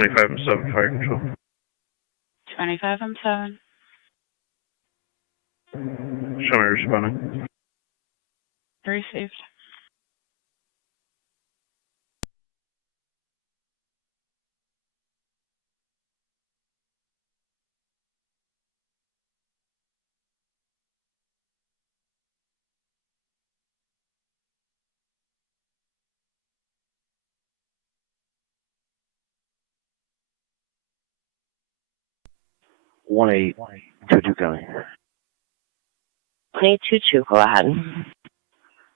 25-7 fire control. 25-7. Show me responding. Received. One 822 County. 1822, go ahead.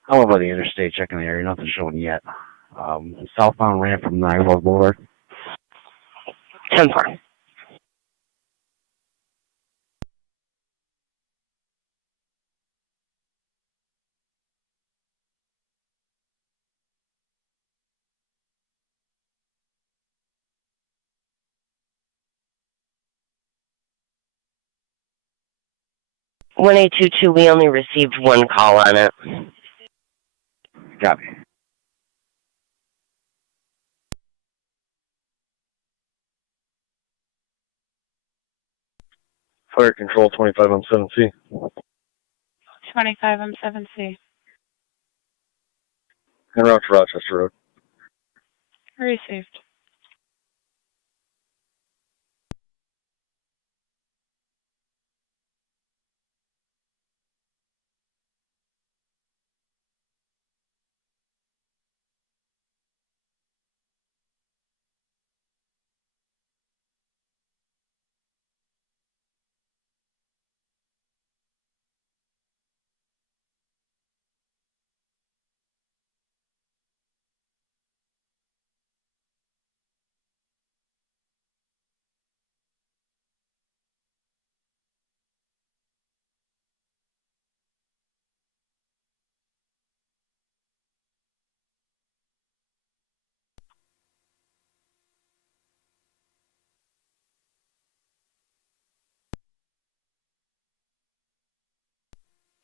I'm over the interstate checking the area, nothing showing yet. Southbound ramp from Niagara Boulevard. 10-4. One 822, we only received one call on it. Copy. Fire control 25 on 7C. 25-7C. En route to Rochester Road. Received.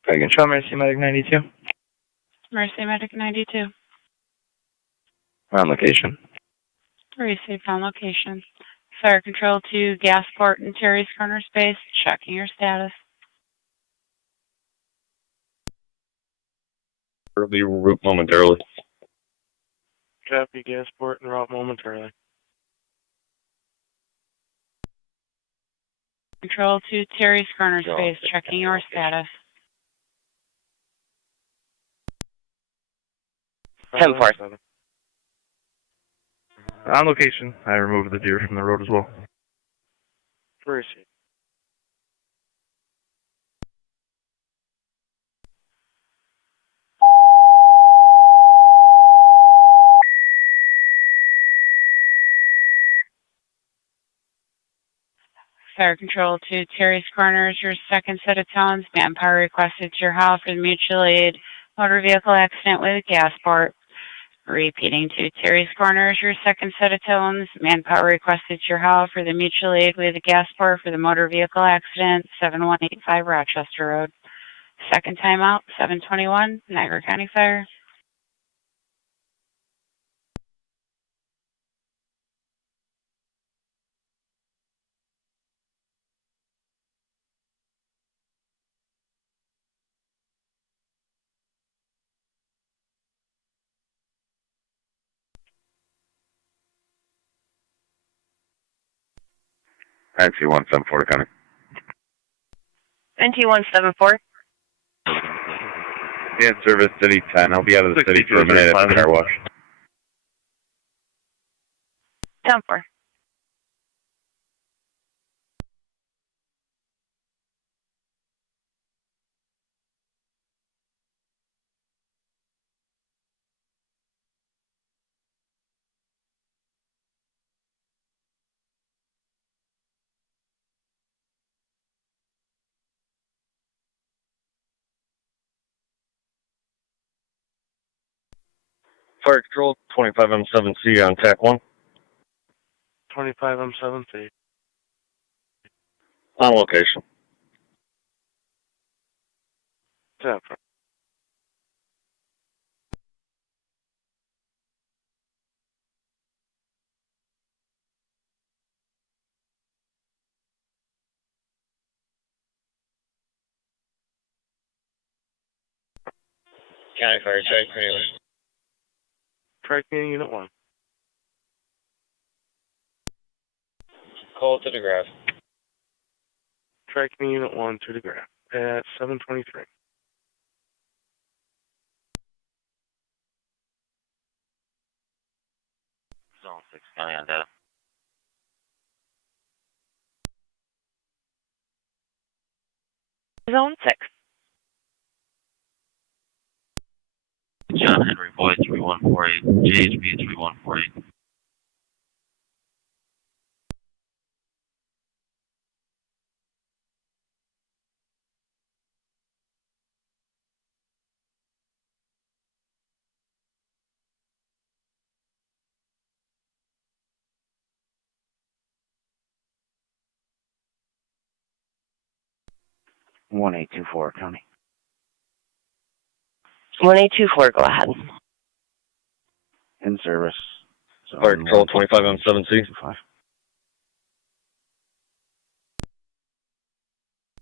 Fire control, Mercy Medic 92. Mercy Medic 92. On location. Received on location. Fire control to Gasport and Terry's Corner Space. Checking your status. Will be route momentarily. Copy, Gasport and route momentarily. Control to Terry's Corner Space. Checking your status. 10-4. On location, I removed the deer from the road as well. Received. Fire control to Terry's Corners. Your second set of tones. Manpower requested to your house for the mutual aid motor vehicle accident with Gasport. Repeating to Terry's Corners. Your second set of tones. Manpower requested to your house for the mutual aid with Gasport for the motor vehicle accident. 7185 Rochester Road. Second time out. 721 Niagara County Fire. Taxi 174 County. 2174. Yeah, service city 10. I'll be out of the city for a minute at the car wash. 10-4. Fire control 25 on 7C on TAC 1. 25 on 7C. On location. 10-4. County Fire, check anyway. Track meeting unit 1. Call to the graph. Track meeting unit 1 to the graph at 7:23. Zone 6 County on data. Zone 6. John Henry Boyd 3148, JHB 3148. One 824 County. 1824, go ahead. In service. Fire Control 25 on 7C. 5.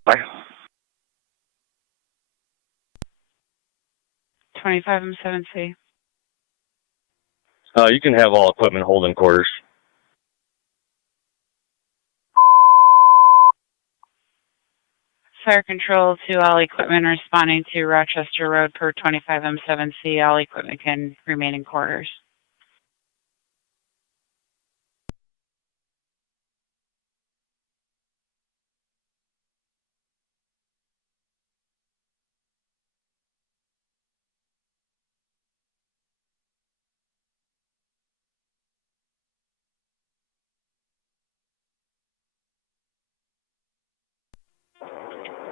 Fire. 25 M7C. You can have all equipment holding quarters. Fire Control to all equipment responding to Rochester Road per 25 M7C. All equipment can remain in quarters.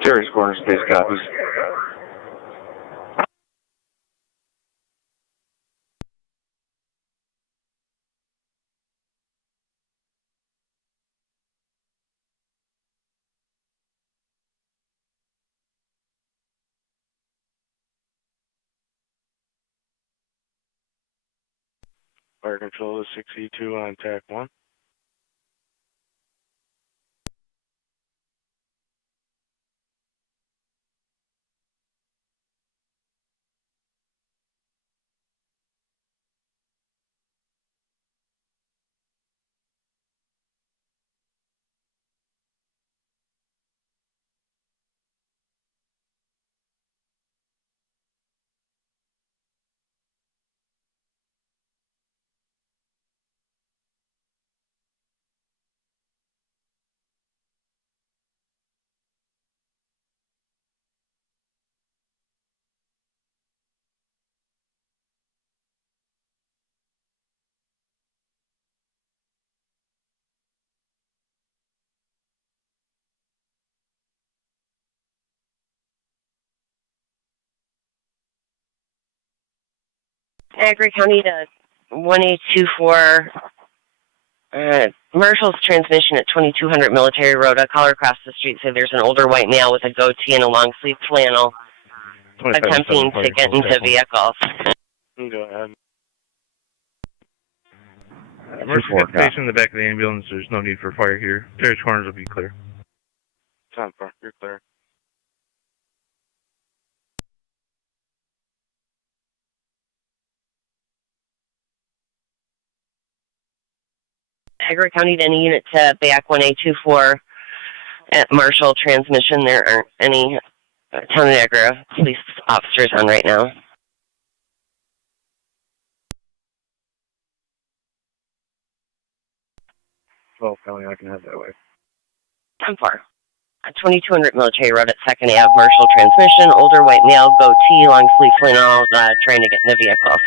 Terry's Corner, space copies. Fire Control is 6E2 on TAC 1. Niagara County to 1824. Marshall's transmission at 2200 Military Road. A caller across the street said there's an older white male with a goatee and a long sleeve flannel attempting to get into vehicles. Go ahead. Emergency station in the back of the ambulance. There's no need for fire here. Terrace corners will be clear. 10-4, you're clear. Niagara County to any unit to back 1824 at Marshall transmission. There aren't any Town of Niagara police officers on right now. County, I can have that way. 10-4. 2200 Military Road at 2nd Ave, Marshall transmission. Older white male, goatee, long sleeve flannel, trying to get into vehicles.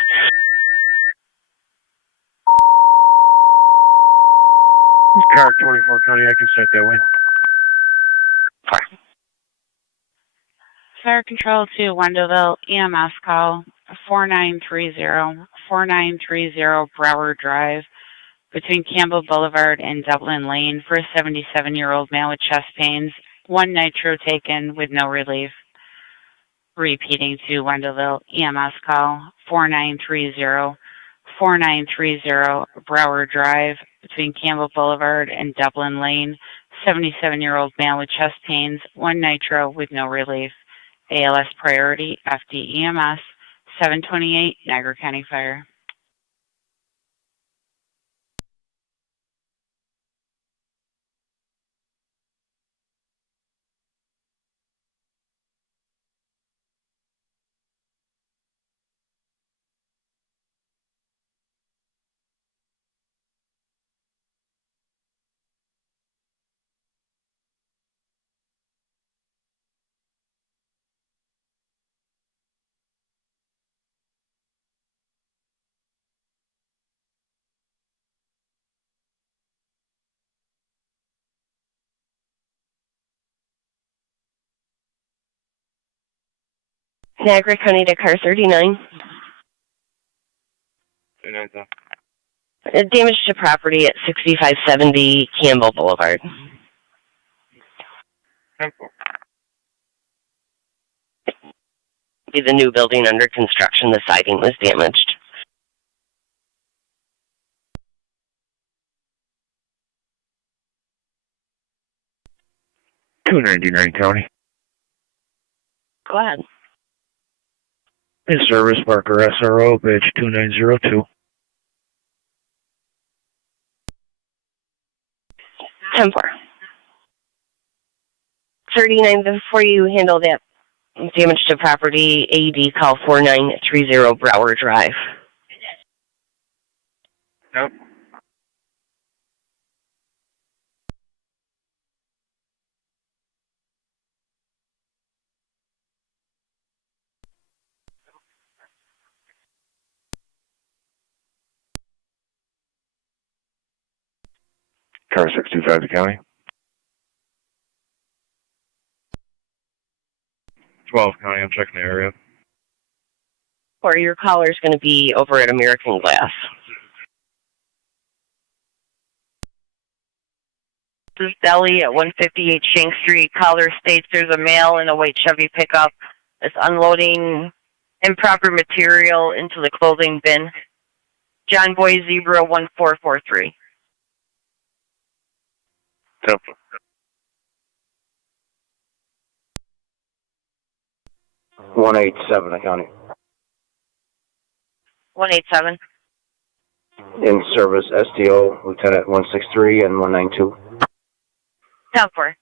Car 24 County, I can start that way. 4. Fire Control to Wendellville EMS call 4930 Broward Drive between Campbell Boulevard and Dublin Lane for a 77-year-old male with chest pains. 1 nitro taken with no relief. Repeating to Wendellville EMS call 4930 Broward Drive between Campbell Boulevard and Dublin Lane. 77-year-old male with chest pains. 1 nitro with no relief. ALS priority, FDEMS, 728, Niagara County Fire. Niagara County to car 39. 39, Damage to property at 6570 Campbell Boulevard. 10-4. Be the new building under construction. The siding was damaged. Niagara County. Go ahead. In service, Parker SRO, bitch 2902. 10-4. 39, before you handle that damage to property, AED call 4930 Brower Drive. Nope. Car 625 to county. 12 County, I'm checking the area. Or your caller is going to be over at American Glass. This is Deli at 158 Shank Street. Caller states there's a male in a white Chevy pickup that's unloading improper material into the clothing bin. John Boy Zebra 1443. 10-4. 187 to county. 187. In service, STO, Lieutenant 163 and 192. 10-4.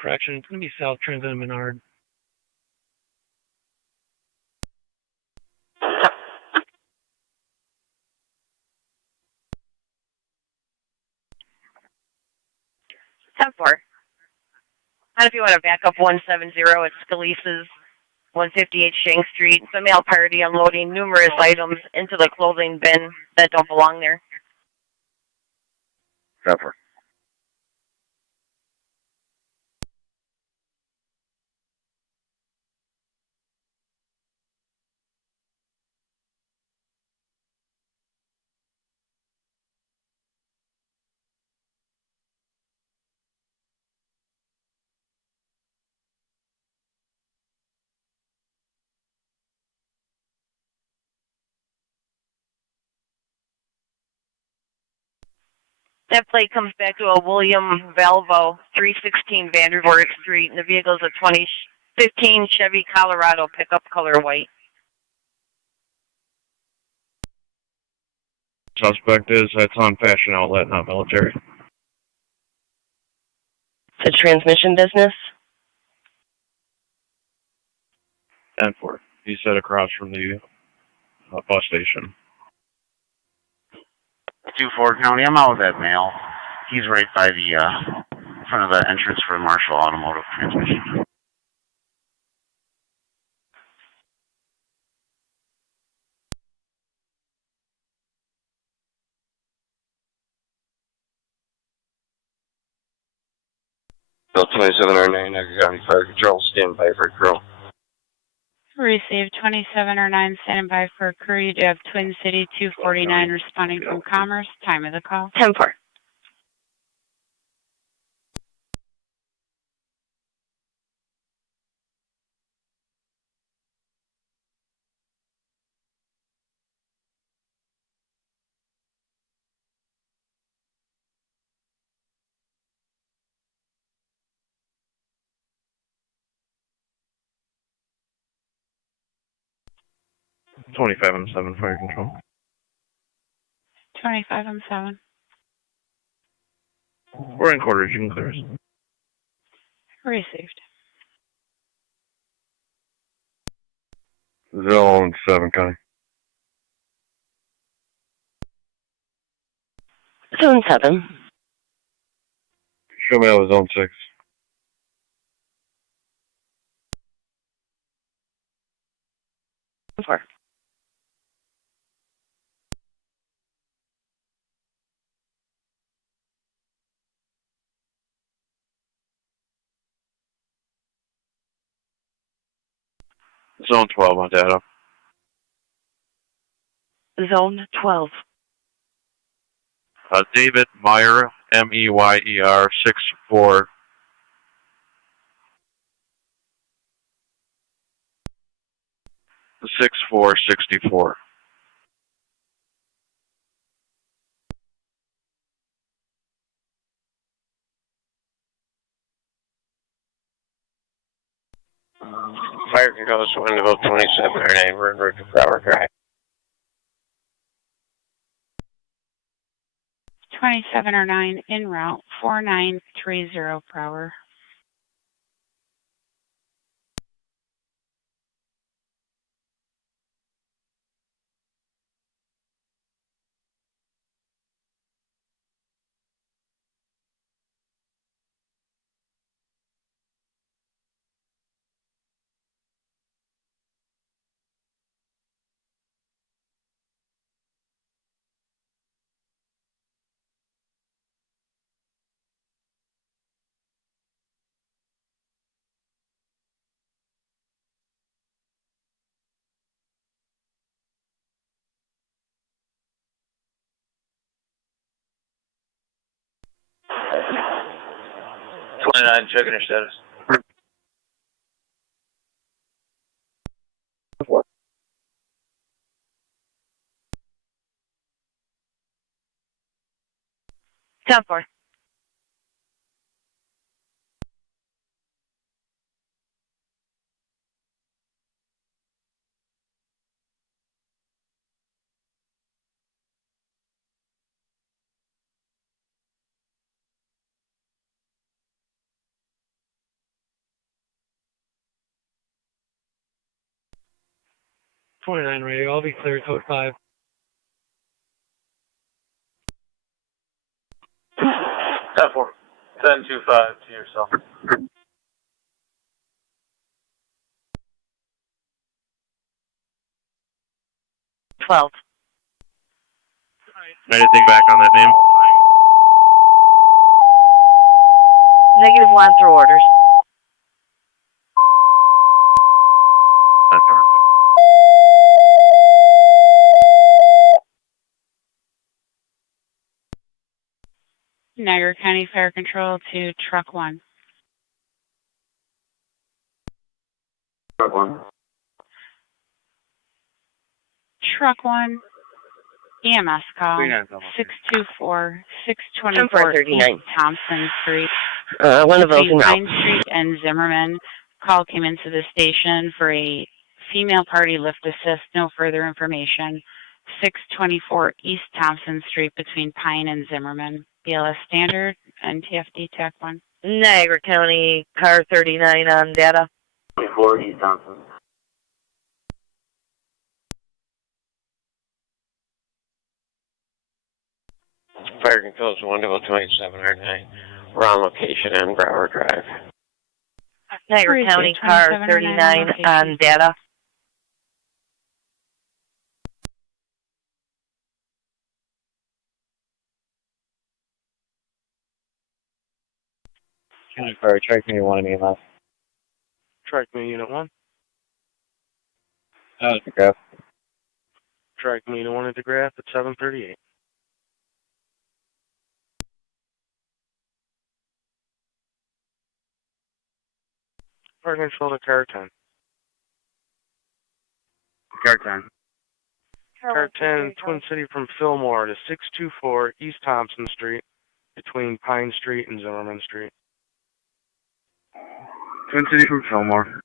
Correction, it's going to be South Transit and Menard. And if you want to back up 170, it's Scalise's 158 Shank Street. It's a male party unloading numerous items into the clothing bin that don't belong there. 10-4. That plate comes back to a William Valvo, 316 Vandervoort Street, and the vehicle is a 2015 Chevy Colorado pickup, color white. Suspect is that's on fashion outlet, not military. It's a transmission business. 10-4. He said across from the bus station. 2-4 County, I'm out with that male. He's right by the front of the entrance for Marshall Automotive Transmission. Bill 2709, Niagara County Fire Control, stand by for crew. Received 2709, standing by for a crew. You do have Twin City 249 responding from Commerce. Time of the call. 10-4. 25 and 7, fire control. 25 and 7. We're in quarters, you can clear us. Received. 0 7, Connie. Zone 7. Show me out of zone 6. Four. Zone 12 on data. Zone 12. David Meyer, M-E-Y-E-R, 6'4". 6464. Fire control is window 27 or 9, we're en route to Broward Drive. 27 or 9 en route 4930 per hour. Checking your status. 10-4. Radio, I'll be clear, code 5. 10-4. 10-2-5 to yourself. 12. Anything back on that name? -1 through orders. That's all right. Niagara County Fire Control to Truck 1. Truck 1. Truck 1, EMS call, 624, 624 East Thompson Street. One of those Between in Pine route. Street and Zimmerman. Call came into the station for a female party lift assist. No further information. 624 East Thompson Street between Pine and Zimmerman. BLS standard, NTFD TAC 1. Niagara County, car 39 on data. 24 East Thompson. Fire control is window 27 or 9. We're on location on Broward Drive. Niagara County, car 39 on data. Fire, track me 1 and EMS. Track me unit 1. Okay. Track me unit 1 at the graph at 738. Fire control to car 10. Car 10. Car 10, Twin City from Fillmore to 624 East Thompson Street between Pine Street and Zimmerman Street. Twin City from Fillmore.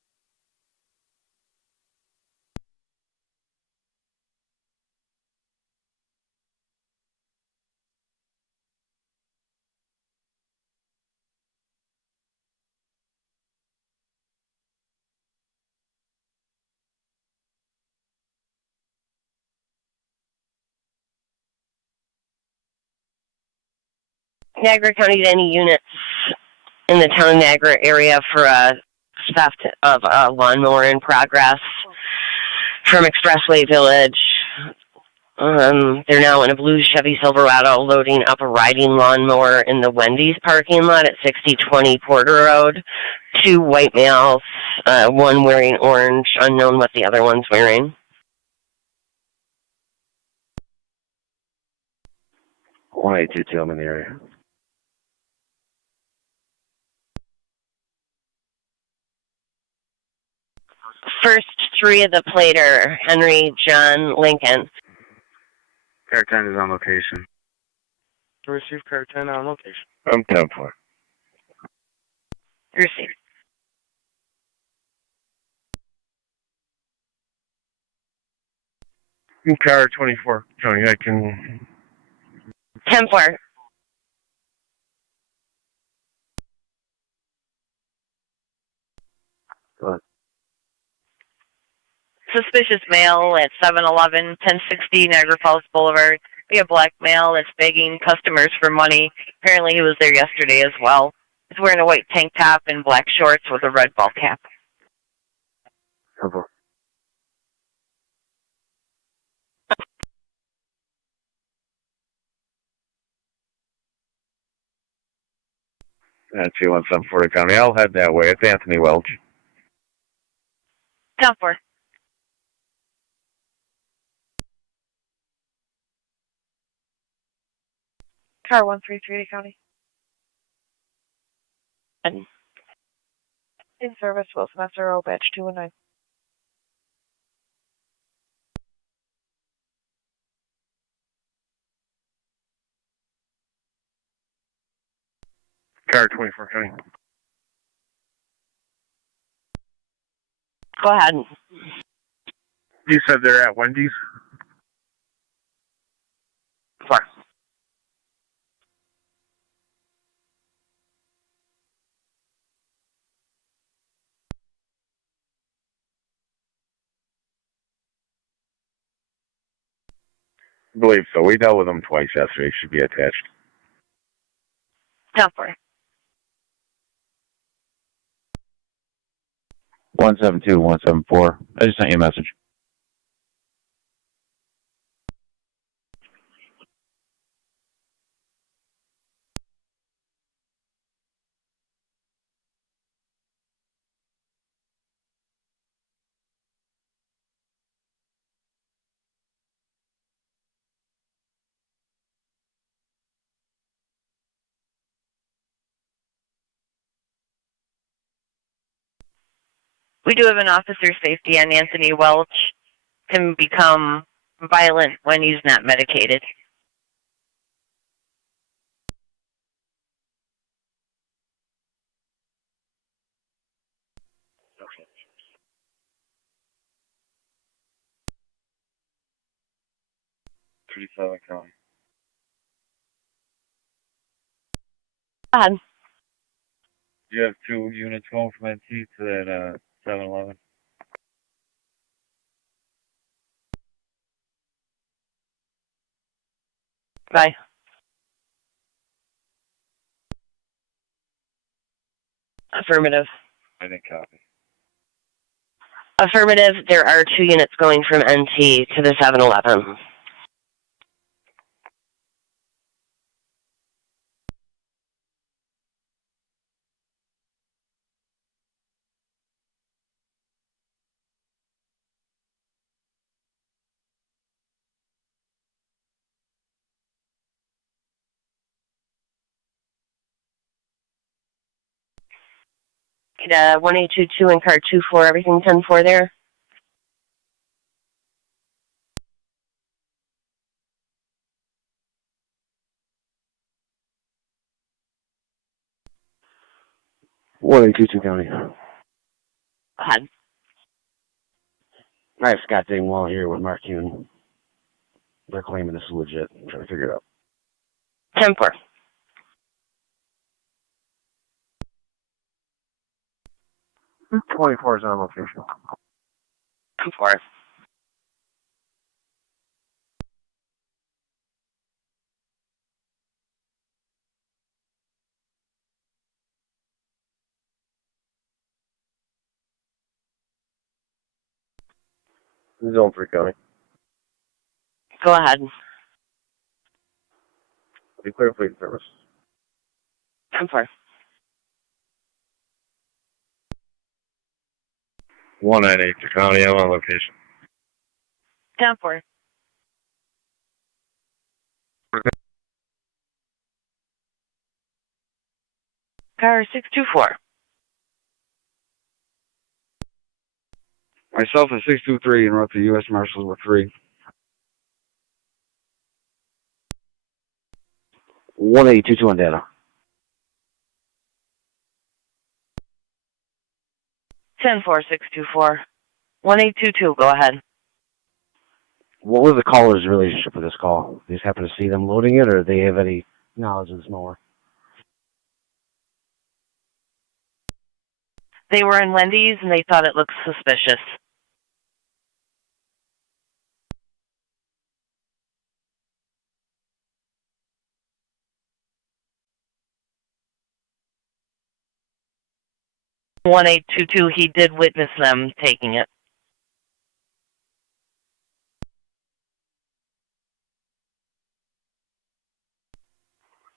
Niagara County any units in the town of Niagara area for a theft of a lawnmower in progress from Expressway Village. They're now in a blue Chevy Silverado loading up a riding lawnmower in the Wendy's parking lot at 6020 Porter Road. 2 white males, one wearing orange, unknown what the other one's wearing. 1822, I'm in the area. First 3 of the plate are Henry, John, Lincoln. Car 10 is on location. Receive car 10 on location. I'm 10-4. Receive. Car 24, Tony, I can... 10-4. Go ahead. Suspicious male at 711, 1060 Niagara Falls Boulevard. We have black male that's begging customers for money. Apparently he was there yesterday as well. He's wearing a white tank top and black shorts with a red ball cap. Cover. That's 21740 County. I'll head that way. It's Anthony Welch. 10-4. Car 133 County. And In service, Wilson SRO, batch 219. Car 24 County. go ahead. You said they're at Wendy's? 4. I believe so. We dealt with them twice yesterday. Should be attached. 10-4. 172, 174. I just sent you a message. We do have an officer safety on Anthony Welch. Can become violent when he's not medicated. Pretty Southern County. Go ahead. You have 2 units going from NT to that 7-Eleven. Bye. Affirmative. I didn't copy. Affirmative. There are 2 units going from NT to the 7-Eleven. Get 1822 and car 24, everything 10-4 there. One 822 County. Go ahead. I have Scott Dingwall here with Mark Kuhn. They're claiming this is legit. I'm trying to figure it out. 10-4. 24 is on location. 4. Zone 3 County. Go ahead. Declare fleet service. 10-4. 198 to county. I'm on location. 10-4. Car 624. Myself at 623 and wrote the U.S. Marshals with 3. 1822 on data. 10-4-624. 1822, go ahead. What was the caller's relationship with this call? They just happen to see them loading it, or do they have any knowledge of this mower? They were in Wendy's and they thought it looked suspicious. One 1822, he did witness them taking it.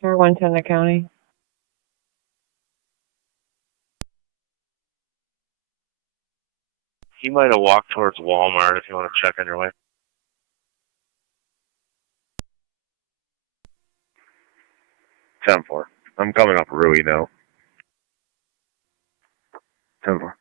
Car 110 to county. He might have walked towards Walmart if you want to check on your way. Ten four. I'm coming up Rui now. 10-4.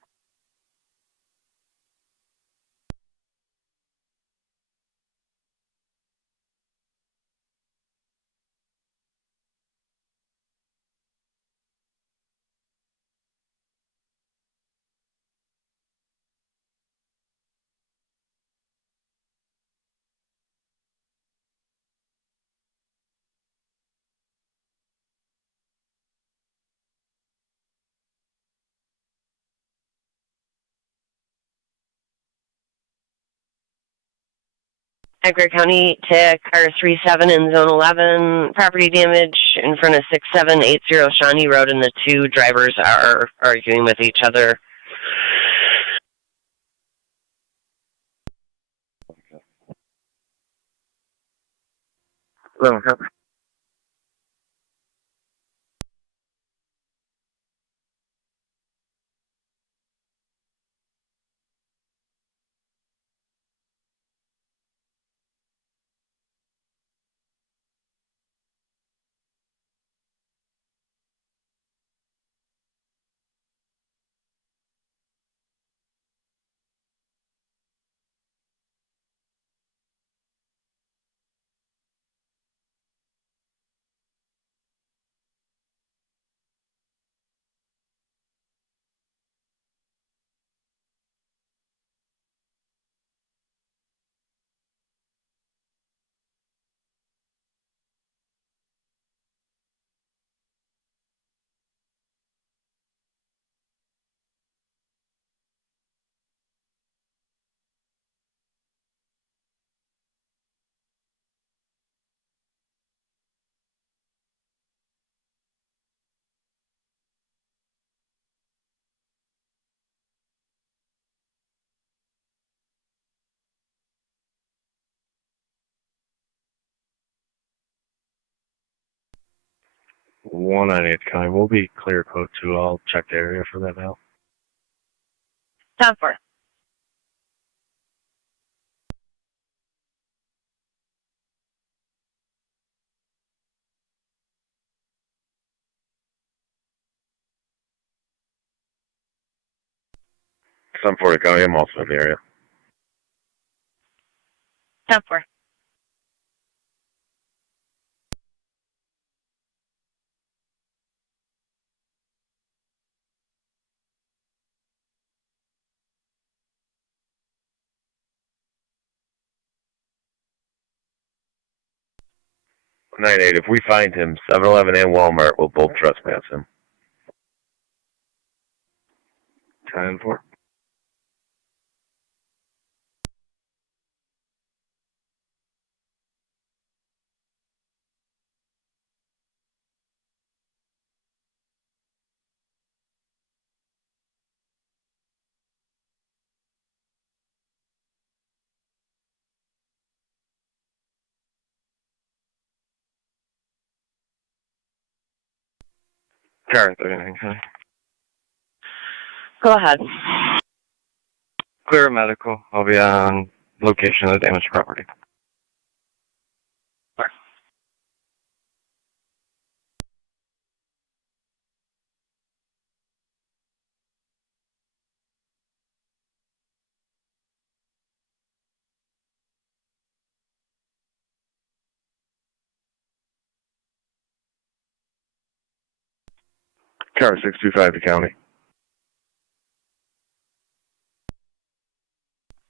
Niagara County to car 37 in zone 11. Property damage in front of 6780 Shawnee Road, and the two drivers are arguing with each other. Hello, copy. One 198 county. We'll be clear code 2. I'll check the area for that now. 10-4. Some 40 County. I'm also in the area. 10-4. Nine eight. If we find him, 7-Eleven and Walmart will both trespass him. 10-4. Car 39 County. Go ahead. Clear medical. I'll be on location of the damaged property. Car 625 to county.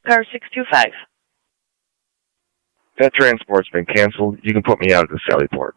Car 625. That transport's been canceled. You can put me out at the Sallyport.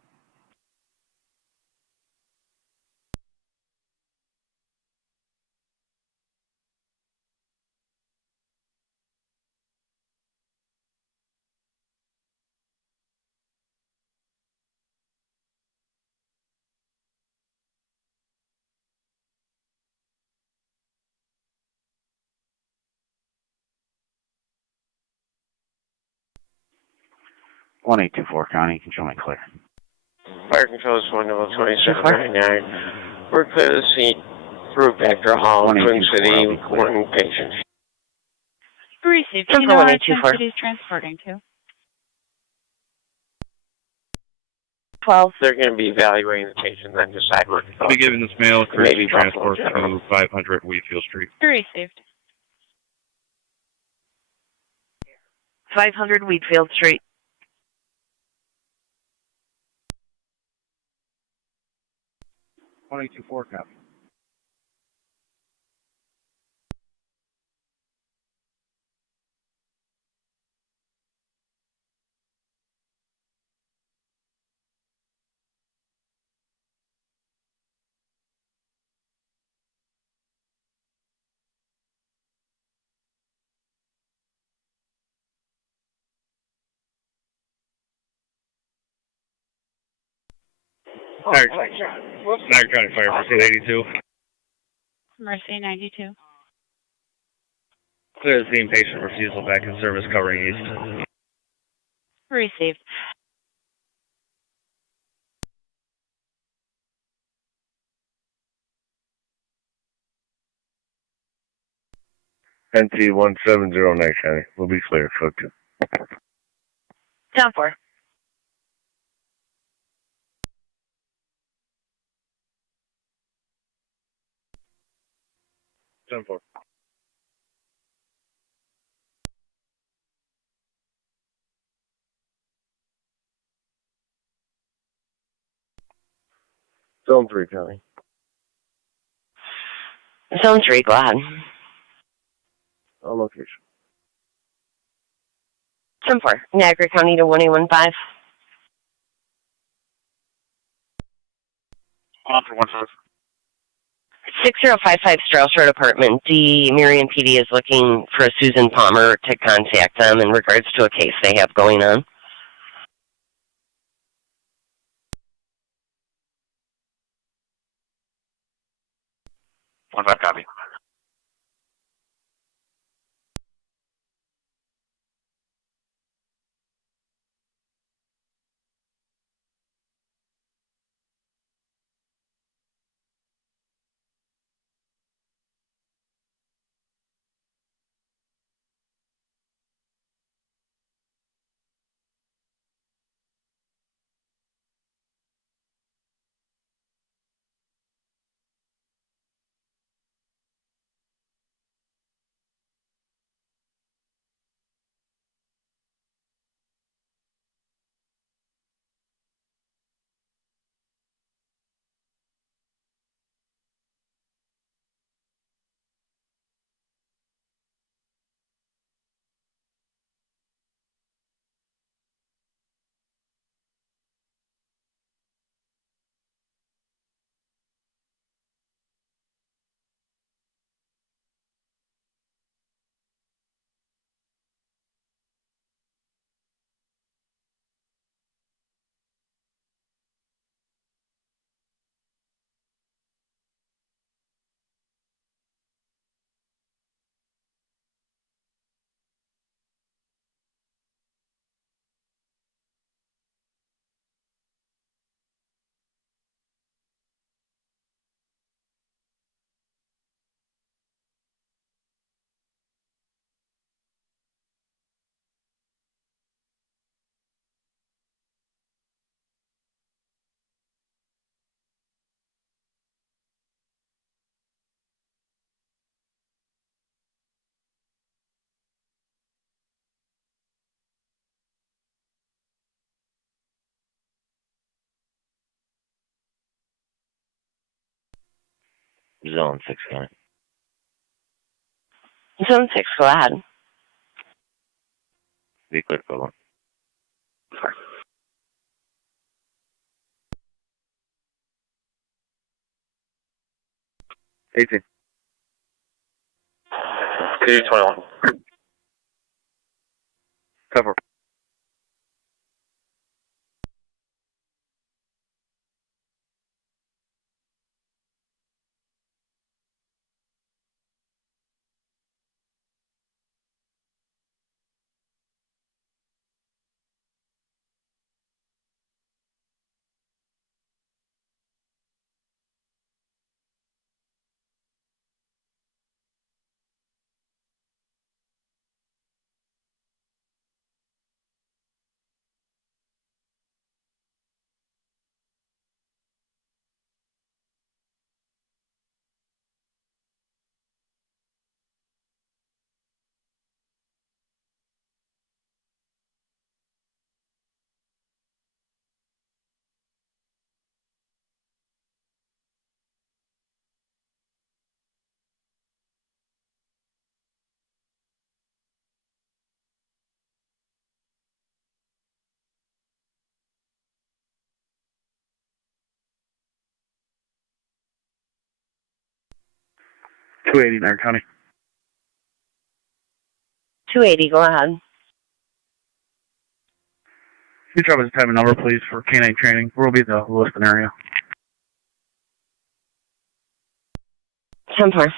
One 824 County, you can show me clear. Fire control is 12799. We're clear to the scene. Through Vector Hall, Twin City, one patient. Received. Central You know where 1824. Twin City's transporting to? 12. They're going to be evaluating the patient and then decide where to go. I'll be giving this mail Maybe courtesy transport Buffalo to 500 Wheatfield Street. Received. 500 Wheatfield Street. One 824 copy. Niagara County Fire Pursuit 82. Mercy 92. Clear the scene, patient refusal back in service covering east. Received. NT 170 Niagara County. We'll be clear, code 2. Down 4. Zone 4. Zone 3 County. Zone 3, go ahead. On location. Zone 4, Niagara County to 1815. On for 15. 6055 Strauss Road Apartment. The Marion PD is looking for a Susan Palmer to contact them in regards to a case they have going on. One 5 copy. Zone 6 County. Zone 6, go ahead. Be clear, code 1. 18. Clear 21. Cover. Niagara County. 280, go ahead. Can you drop us a time and number, please, for K-9 training? Where will be the Lewiston area? 10-4.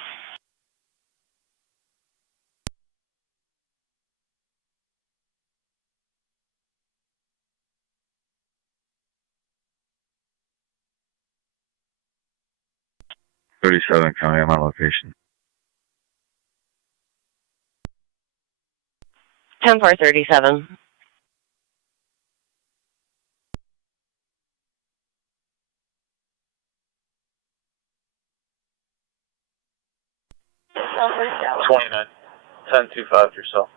$37 County, I'm on location. 10-4-37. $29. 1025 yourself.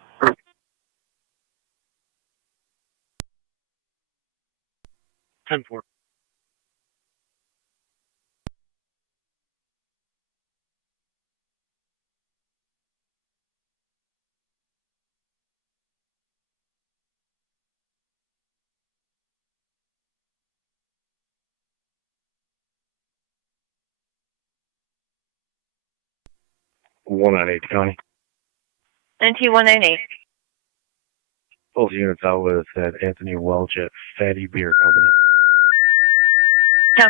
10-4. One on 8 County. NT198. Both units out with at Anthony Welch at Fatty Beer Company. 10-4.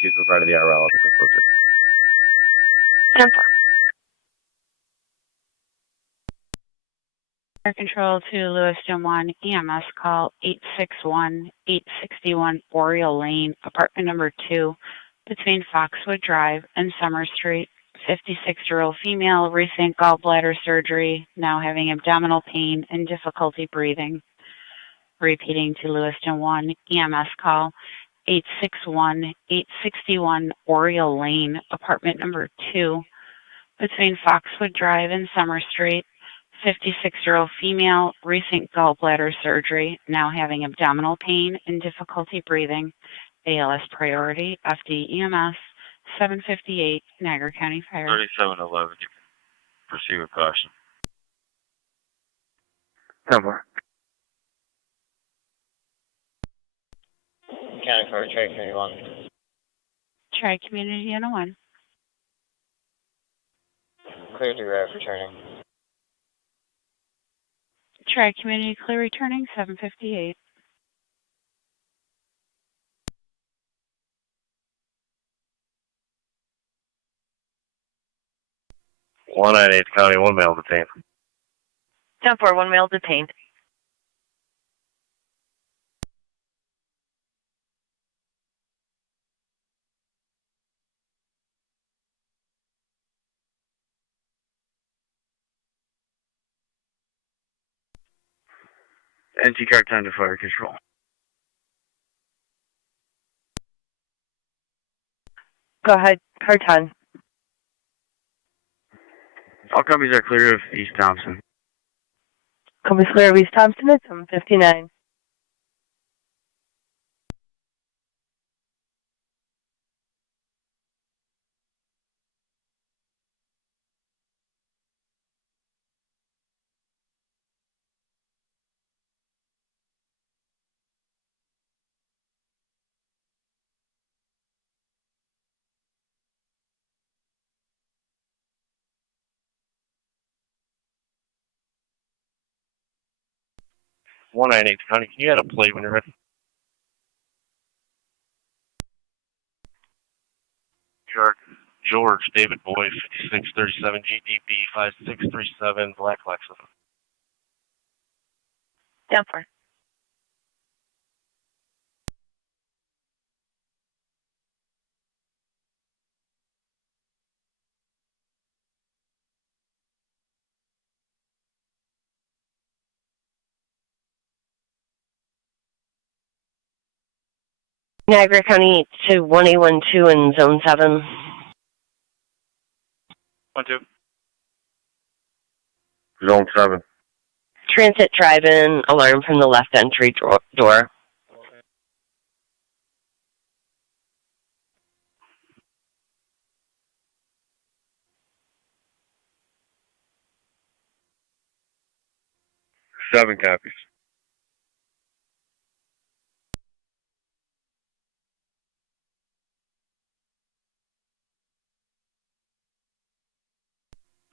She's provided the RL. I'll be quick code 2. 10-4. Air Control to Lewiston 1, EMS call 861-861 Oriole Lane, apartment number 2, between Foxwood Drive and Summer Street. 56-year-old female, recent gallbladder surgery, now having abdominal pain and difficulty breathing. Repeating to Lewiston 1, EMS call 861-861 Oriole Lane, apartment number 2, between Foxwood Drive and Summer Street. 56-year-old female, recent gallbladder surgery, now having abdominal pain and difficulty breathing. ALS priority, FD EMS, 758, Niagara County Fire. 3711, you can proceed with caution. 10-4. County for Trade Community 1. Tri-Community in 1. Clear to red for training. Tri-Community clear returning, 758. One on 8 County, one male detained. 10-4, one male detained. NT car time to fire control. Go ahead, car 10. All copies are clear of East Thompson. Company's clear of East Thompson at 759. 198 County, can you add a plate when you're ready? George David Boy, 5637 GDB 5637 Black Lexus. 10-4. Niagara County to 1812 in Zone 7. 1-2. Zone 7. Transit drive-in, alarm from the left entry door. Seven copies.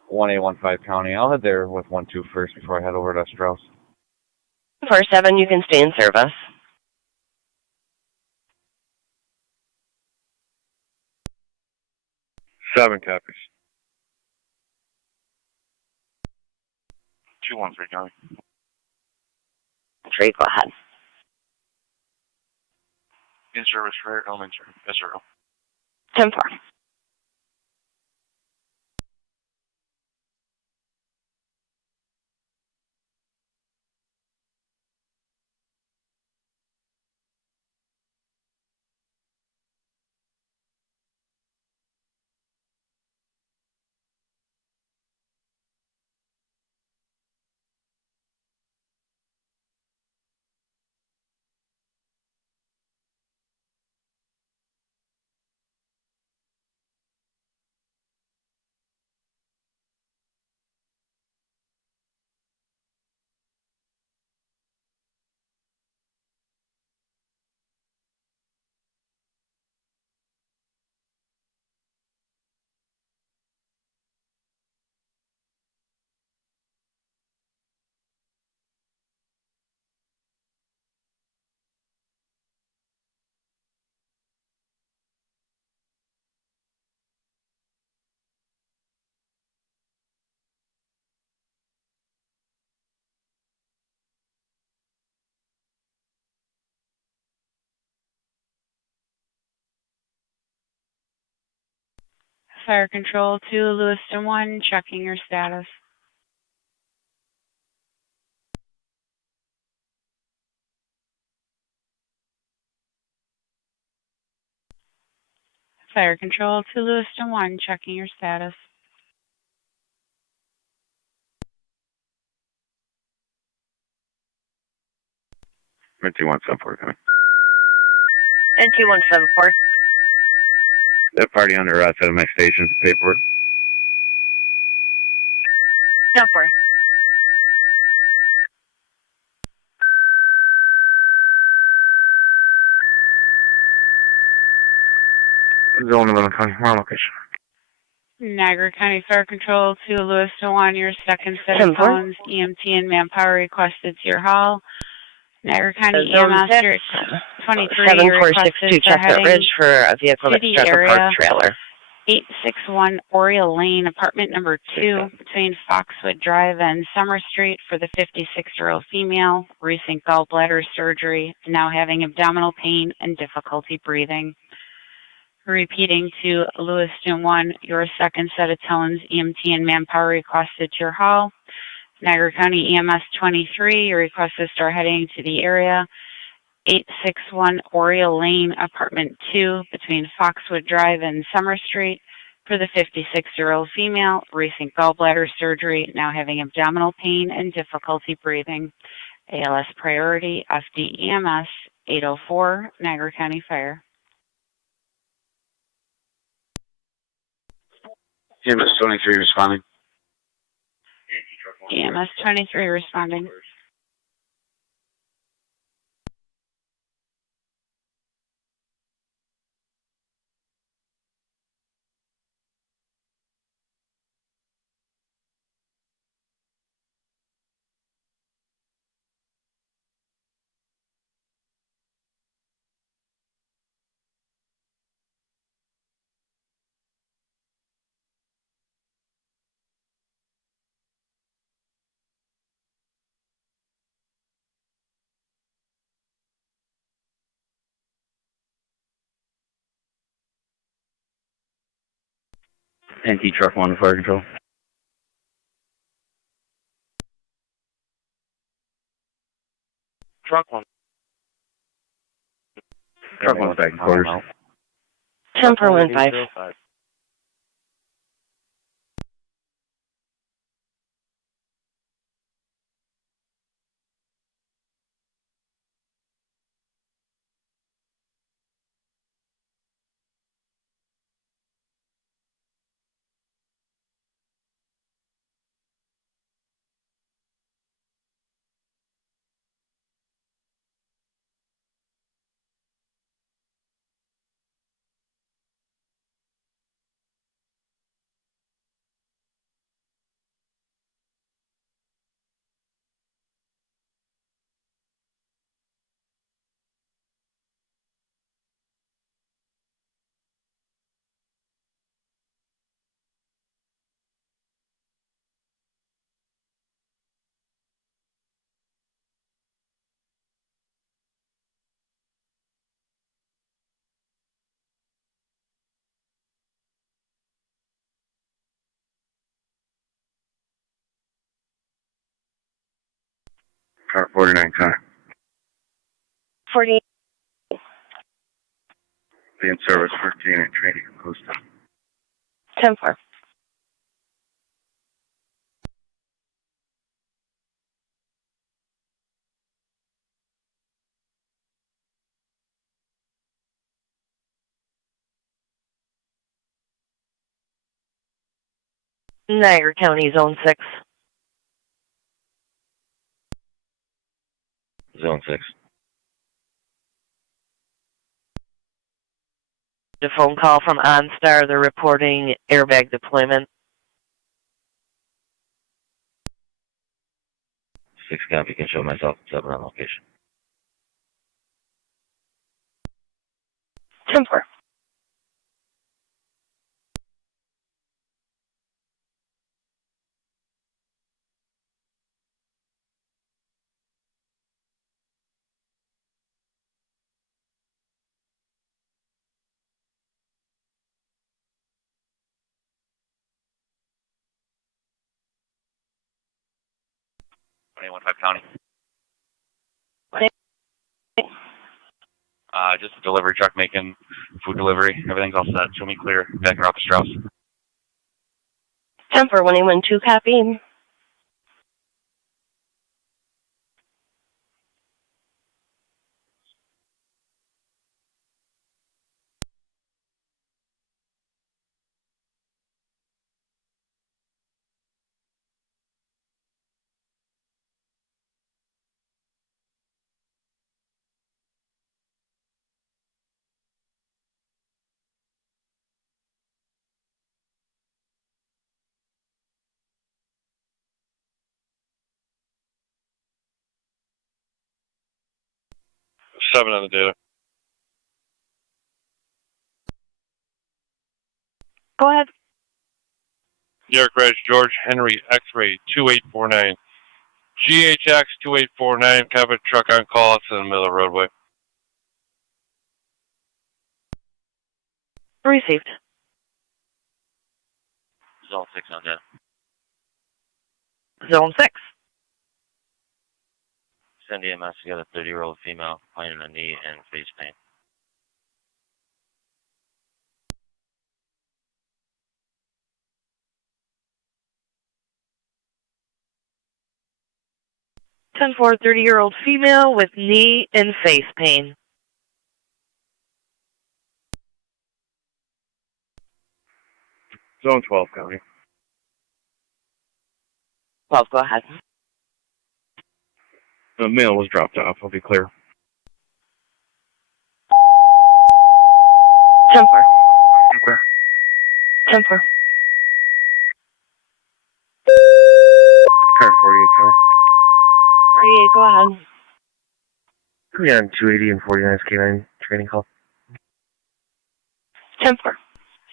One A 15 County. I'll head there with 1-2 first before I head over to Strauss. 4-7, you can stay in service. Seven copies. 213 County. Trey, go ahead. In service for elementary. Israel. 10-4. Fire Control to Lewiston 1, checking your status. Fire Control to Lewiston 1, checking your status. N2174 coming. N2174. That party under outside of my station paperwork. 10-4. Zone 11 County, my location. Niagara County Fire Control to Lewiston 1, your second set of phones, EMT and manpower requested to your hall. Niagara County EMS, your 23, 7462 Chestnut Ridge for a vehicle that struck a parked trailer. 861 Oriole Lane, apartment number 2, between Foxwood Drive and Summer Street for the 56-year-old female, recent gallbladder surgery, now having abdominal pain and difficulty breathing. Repeating to Lewiston 1, your second set of tones, EMT and manpower requested to your hall. Niagara County EMS 23, your request to start heading to the area. 861 Oriole Lane, apartment 2, between Foxwood Drive and Summer Street for the 56-year-old female, recent gallbladder surgery, now having abdominal pain and difficulty breathing. ALS priority, FDEMS 804, Niagara County Fire. EMS 23 responding. EMS 23 responding. NT Truck 1, Fire Control. Truck 1. Truck 1's back in quarters. 10-4-1-5. 5. Car 49, car. 48. Be in service for Canine training. Close to 10-4. Niagara County Zone 6. Zone 6. The phone call from OnStar. They're reporting airbag deployment. 6 copy, can show myself 7 on location. 10-4. County. Just a delivery truck making food delivery. Everything's all set. Show me clear. Back her out to Strauss. 10-4-1-1-2 copy. Seven on the data. Go ahead. York Ridge, George Henry, X-ray 2849. GHX 2849, covered truck on call. It's in the middle of the roadway. Received. Zone 6 on data. Zone 6. Send EMS to get a 30-year-old female, finding a knee and face pain. Ten four, 30-year-old female with knee and face pain. Zone 12 County. 12, go ahead. The mail was dropped off. I'll be clear. 10-4. Okay. 10-4. Car 48, sorry. 48, go ahead. Yeah, 280 and 49 K9 training call. 10-4.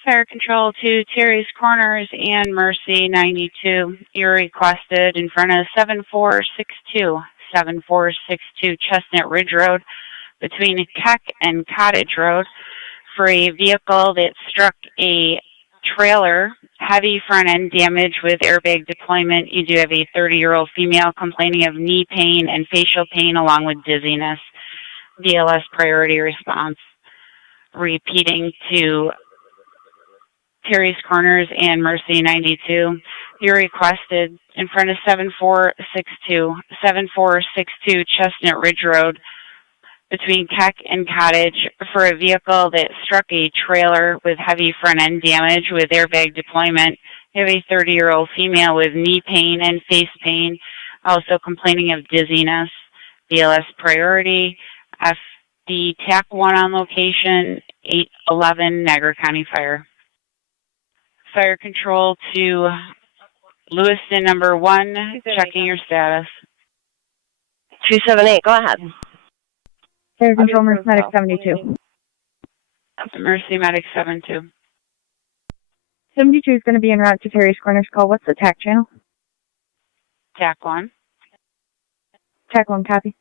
Fire Control to Terry's Corners and Mercy 92. You're requested in front of 7462. 7462 Chestnut Ridge Road between Keck and Cottage Road for a vehicle that struck a trailer heavy front end damage with airbag deployment. You do have a 30-year-old female complaining of knee pain and facial pain along with dizziness. DLS priority response. Repeating to Terry's Corners and Mercy 92. You're requested in front of 7462 Chestnut Ridge Road between Keck and Cottage for a vehicle that struck a trailer with heavy front end damage with airbag deployment. You have a 30-year-old female with knee pain and face pain, also complaining of dizziness. BLS priority, FD TAC 1 on location, 811 Niagara County Fire. Fire control to Lewiston number 1, checking your status. 278, go ahead. Fire control, Mercy Medic 72. Mercy Medic 72. 72 is going to be en route to Terry's Corners call. What's the TAC channel? TAC 1. TAC 1, copy.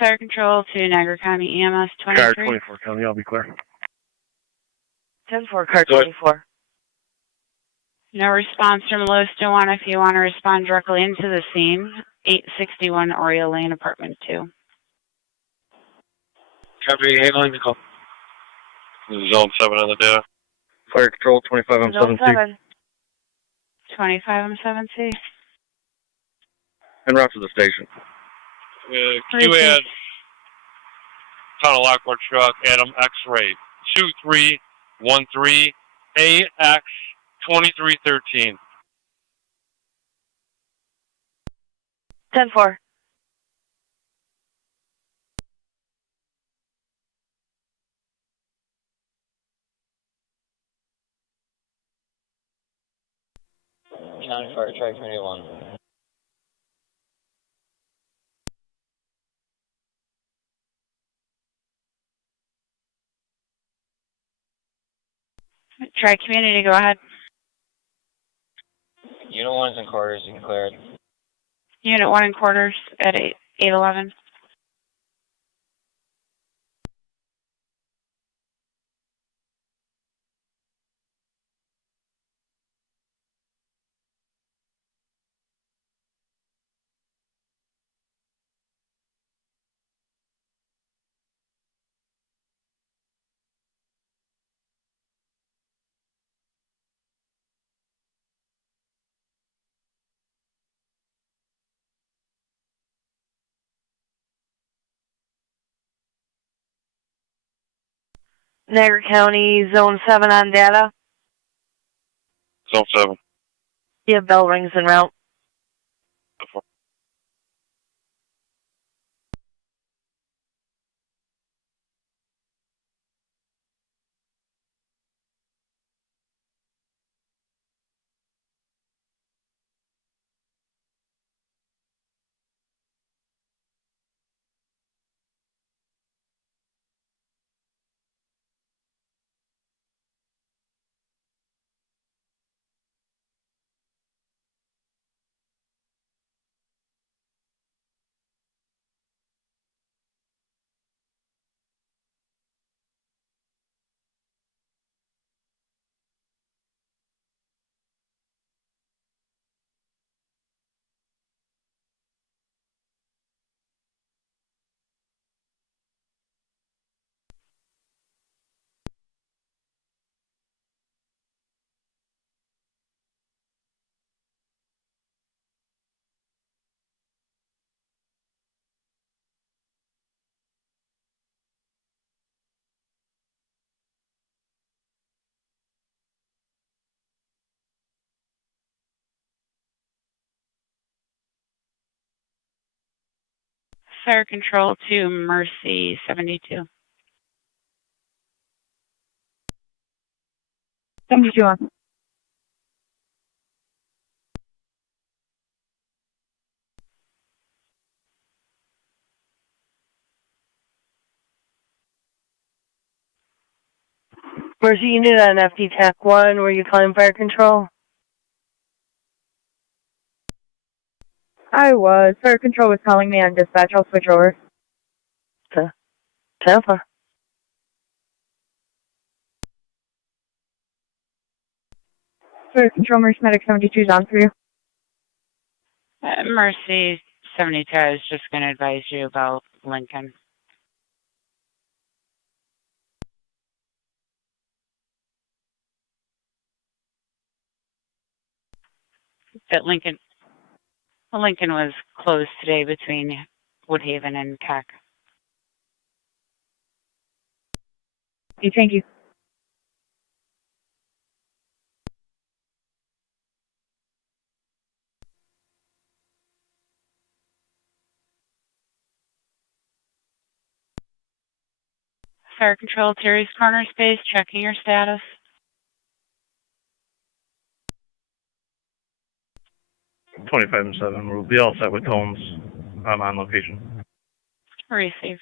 Fire control to Niagara County EMS 23. Car 24, County, I'll be clear. 10-4, car 24. No response from Lewiston 1 if you want to respond directly into the scene. 861 Oriole Lane, apartment 2. Copy, handling the call. Zone 7 on the data. Fire control 25 on 7C. 25 on 7C. En route to the station. QAD, Town of Lockport truck, Adam X-ray, 2313 AX 2313. 10-4. Fire track 21. Try community, go ahead. Unit 1's in quarters, you can clear it. Unit 1 in quarters at 811. Niagara County, Zone 7 on data. Zone 7. Yeah, bell rings en route. Fire control to Mercy 72. 72 on. Mercy unit on FD TAC 1, were you calling fire control? I was. Fire control was calling me on dispatch. I'll switch over. 10-4. Fire Control, Mercy Medic 72 is on for you. Mercy 72, I was just going to advise you about Lincoln. That Lincoln was closed today between Woodhaven and Keck. Okay, thank you. Fire Control, Terry's Corner Space, checking your status. 25 and 7. We'll be all set with tones. I'm on location. Received.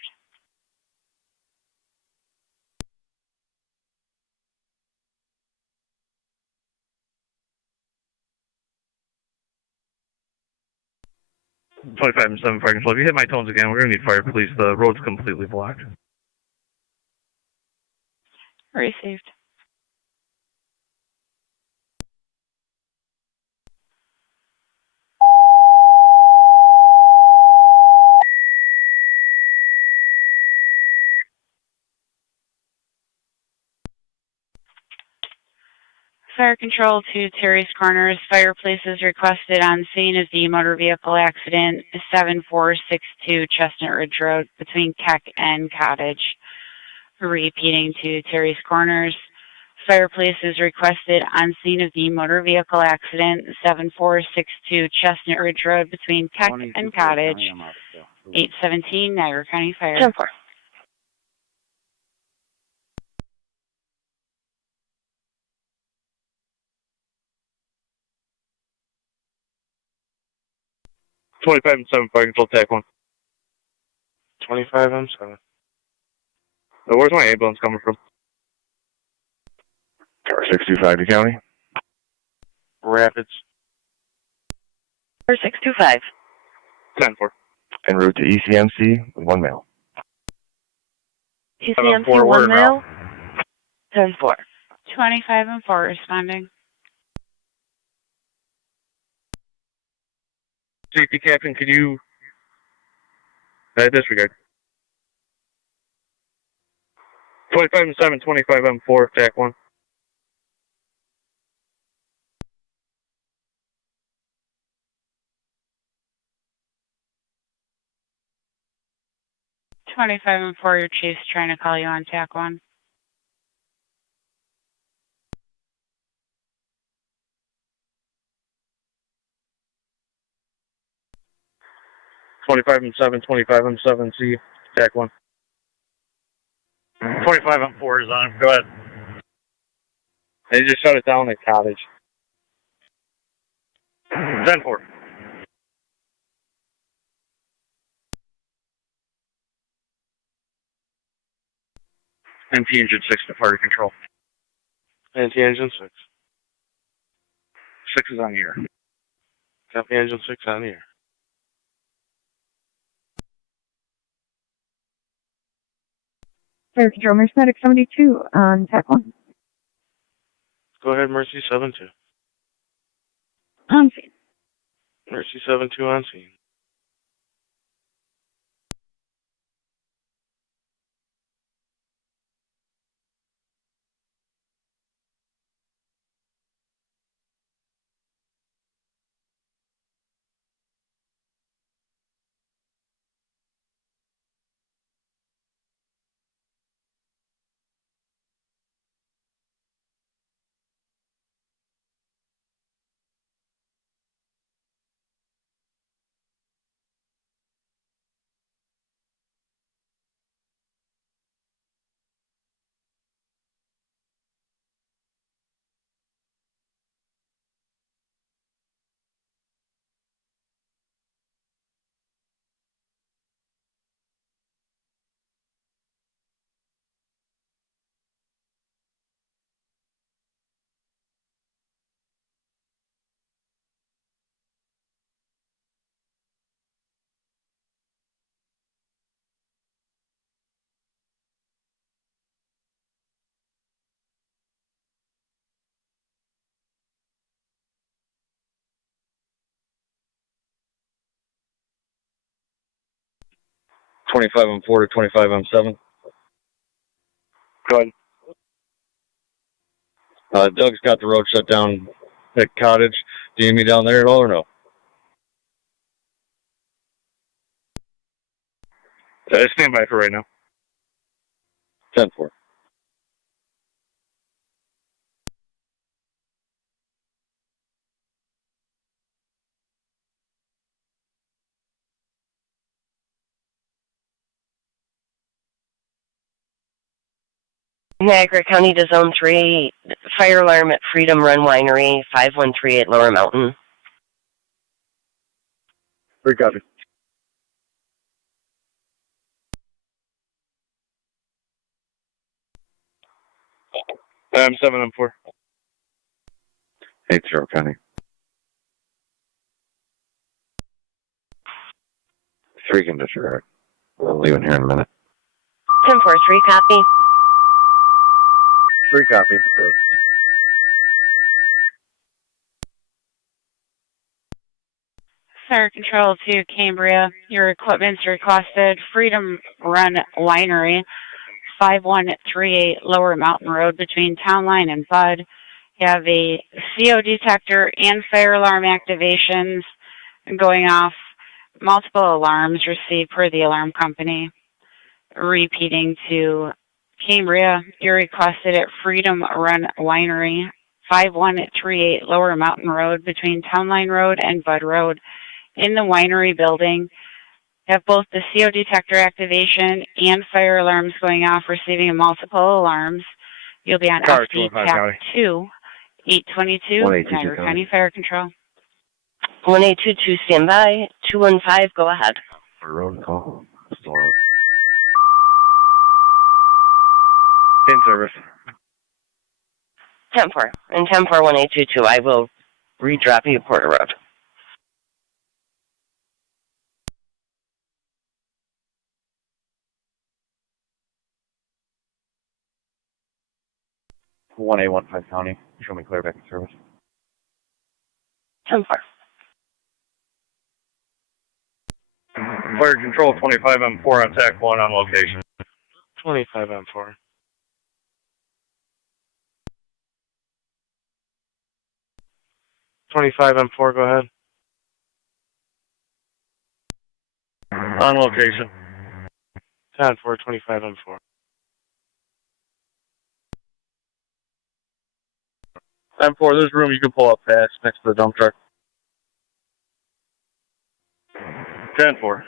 .25 and 7 fire control. If you hit my tones again, we're going to need fire police. The road's completely blocked. Received. Fire Control to Terry's Corners. Fire police is requested on scene of the motor vehicle accident 7462 Chestnut Ridge Road between Keck and Cottage. Repeating to Terry's Corners. Fire police is requested on scene of the motor vehicle accident 7462 Chestnut Ridge Road between Keck and Cottage. 817 Niagara County Fire. 10-4. .25 and 7 fire control, TAC 1. 25 and 7. Where's my ambulance coming from? Tower 625 to county. Rapids. Tower 625. 10-4. En route to ECMC with 1 male. ECMC 4, 1 male. 10-4. 25 and 4 responding. Safety captain, could you disregard? 25 and 7, 25 M4, TAC 1. Twenty-five and 4, your chief's trying to call you on TAC 1. .25 and 7, 25 and 7, C, TAC 1. 25 and 4 is on. Go ahead. They just shut it down at Cottage. 10-4. NT engine 6 to fire control. NT engine 6. 6 is on the air. Copy engine 6 on the air. Fire Control, Mercy Medic 72 on TAC 1. Go ahead, Mercy 7-2. On scene. Mercy 7-2 on scene. 25M4 to 25M7. Go ahead. Doug's got the road shut down at Cottage. Do you need me down there at all or no? Stand by for right now. 10-4. Niagara County to Zone 3, fire alarm at Freedom Run Winery, 5138 Lower Mountain. 3 copy. M7, M4. 8-0, County. 3 can disregard. I'll leave it here in a minute. 10-4, 3 copy. 3 copy. Fire Control to Cambria. Your equipment's requested. Freedom Run Winery, 5138 Lower Mountain Road between Town Line and Bud. You have a CO detector and fire alarm activations going off. Multiple alarms received per the alarm company. Repeating to Cambria, you're requested at Freedom Run Winery, 5138 Lower Mountain Road between Town Line Road and Bud Road. In the winery building, have both the CO detector activation and fire alarms going off, receiving multiple alarms. You'll be on FD TAP 2, 822, Niagara County Fire Control. 1822, stand by. 215, go ahead. Road call. In service. 10-4. And 10-4, 1822, I will redrop you Porter Road. One A 15 County. Show me clear back in service. 10-4. Fire Control 25M4 on TAC 1 on location. 25M4. 25M4, go ahead. On location. 10-4, 25M4. M4, there's room you can pull up fast next to the dump truck. 10-4.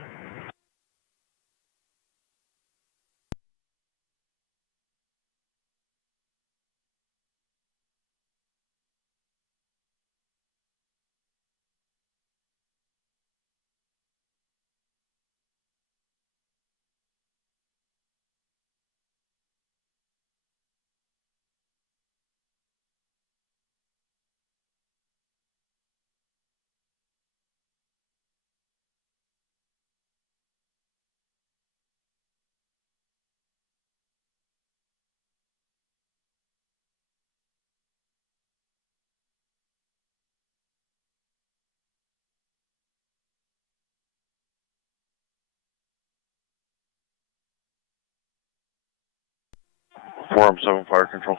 Forum 7 Fire Control.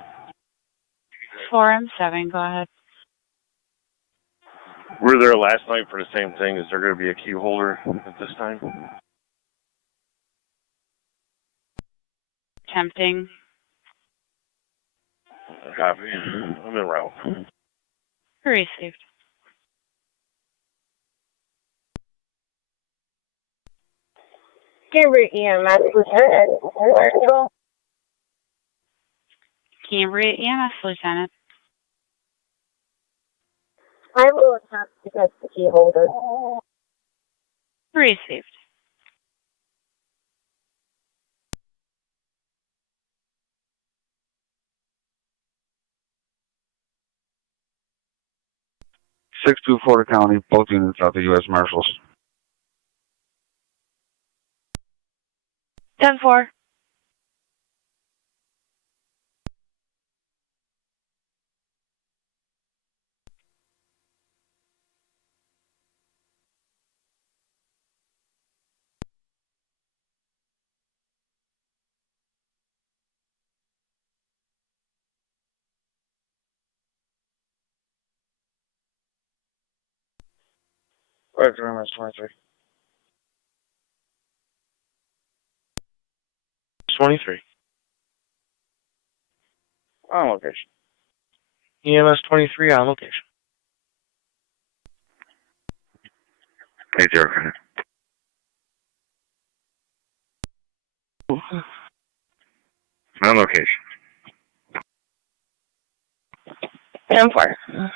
Forum 7, go ahead. We were there last night for the same thing. Is there going to be a key holder at this time? Tempting. Copy. I'm en route. Received. Cambria EMS Lieutenant. Marshall. Cambria EMS Lieutenant. I will attempt to get the key holder. Received. Florida County, both units out the U.S. Marshals. 10-4. Roger, MS 23. 23. On location. EMS 23 on location. 80. On location. 10-4.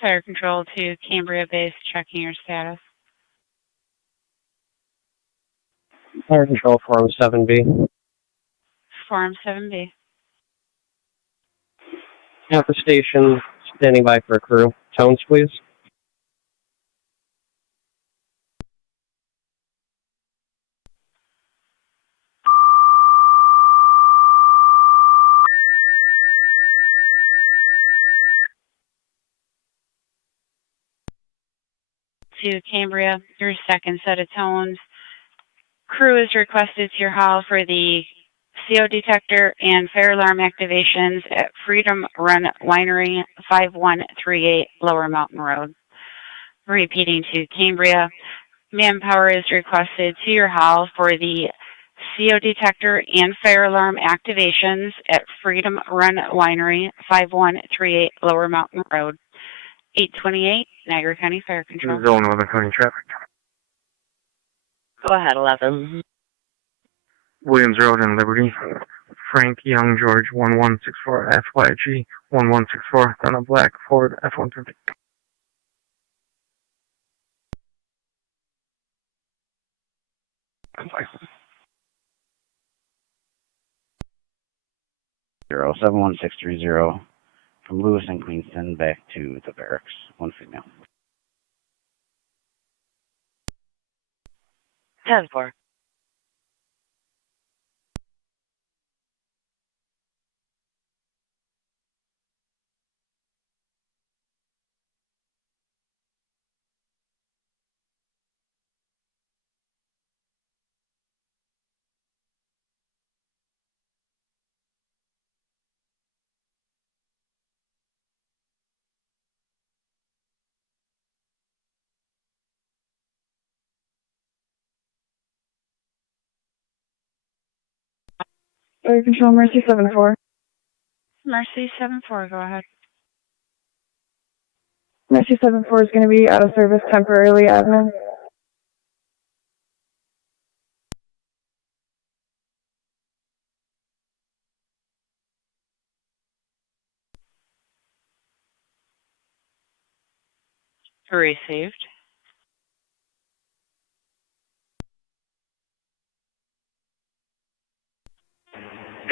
Fire Control to Cambria Base, checking your status. Fire Control, Forum 7B. Forum 7B. At the station, standing by for a crew. Tones, please. To Cambria, your second set of tones. Crew is requested to your house for the CO detector and fire alarm activations at Freedom Run Winery, 5138 Lower Mountain Road. Repeating to Cambria, manpower is requested to your house for the CO detector and fire alarm activations at Freedom Run Winery, 5138 Lower Mountain Road. 828, Niagara County Fire Control. Zone 11 County traffic. Go ahead, 11. Williams Road and Liberty. Frank Young George 1164 FYG 1164. Then a black Ford F-150. Zero 71630 from Lewis and Queenston back to the barracks. One female. 10-4. Fire Control, Mercy 7-4. Mercy 7-4, go ahead. Mercy 7-4 is going to be out of service temporarily, admin. Received.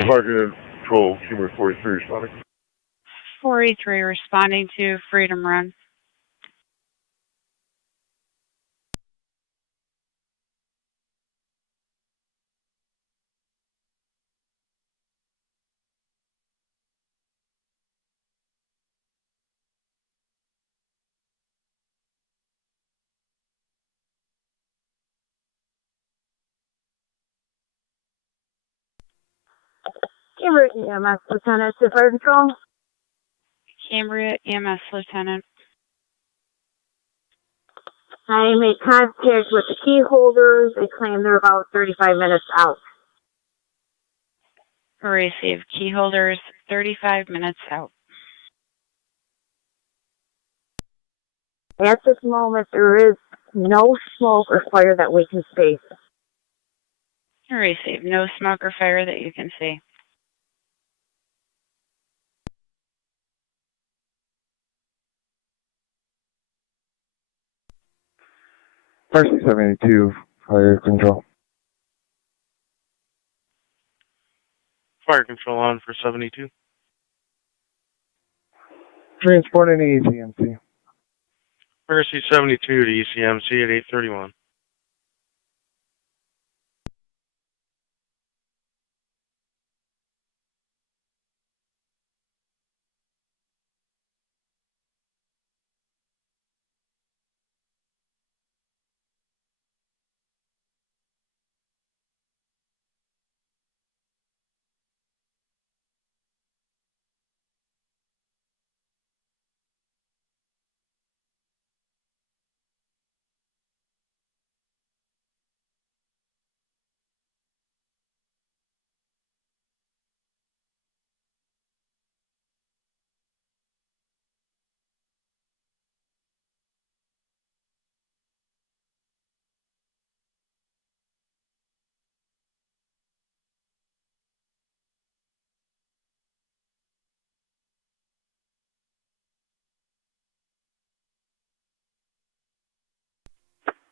Fire Control, Cambria 43 responding. 483 responding to Freedom Run. Cambria EMS Lieutenant to Fire Control. Cambria EMS Lieutenant. I made contact with the key holders. They claim they're about 35 minutes out. Received. Key holders 35 minutes out. At this moment, there is no smoke or fire that we can see. Receive. No smoke or fire that you can see. Mercy 72, fire control. Fire control on for 72. Transporting to ECMC. Mercy 72 to ECMC at 831.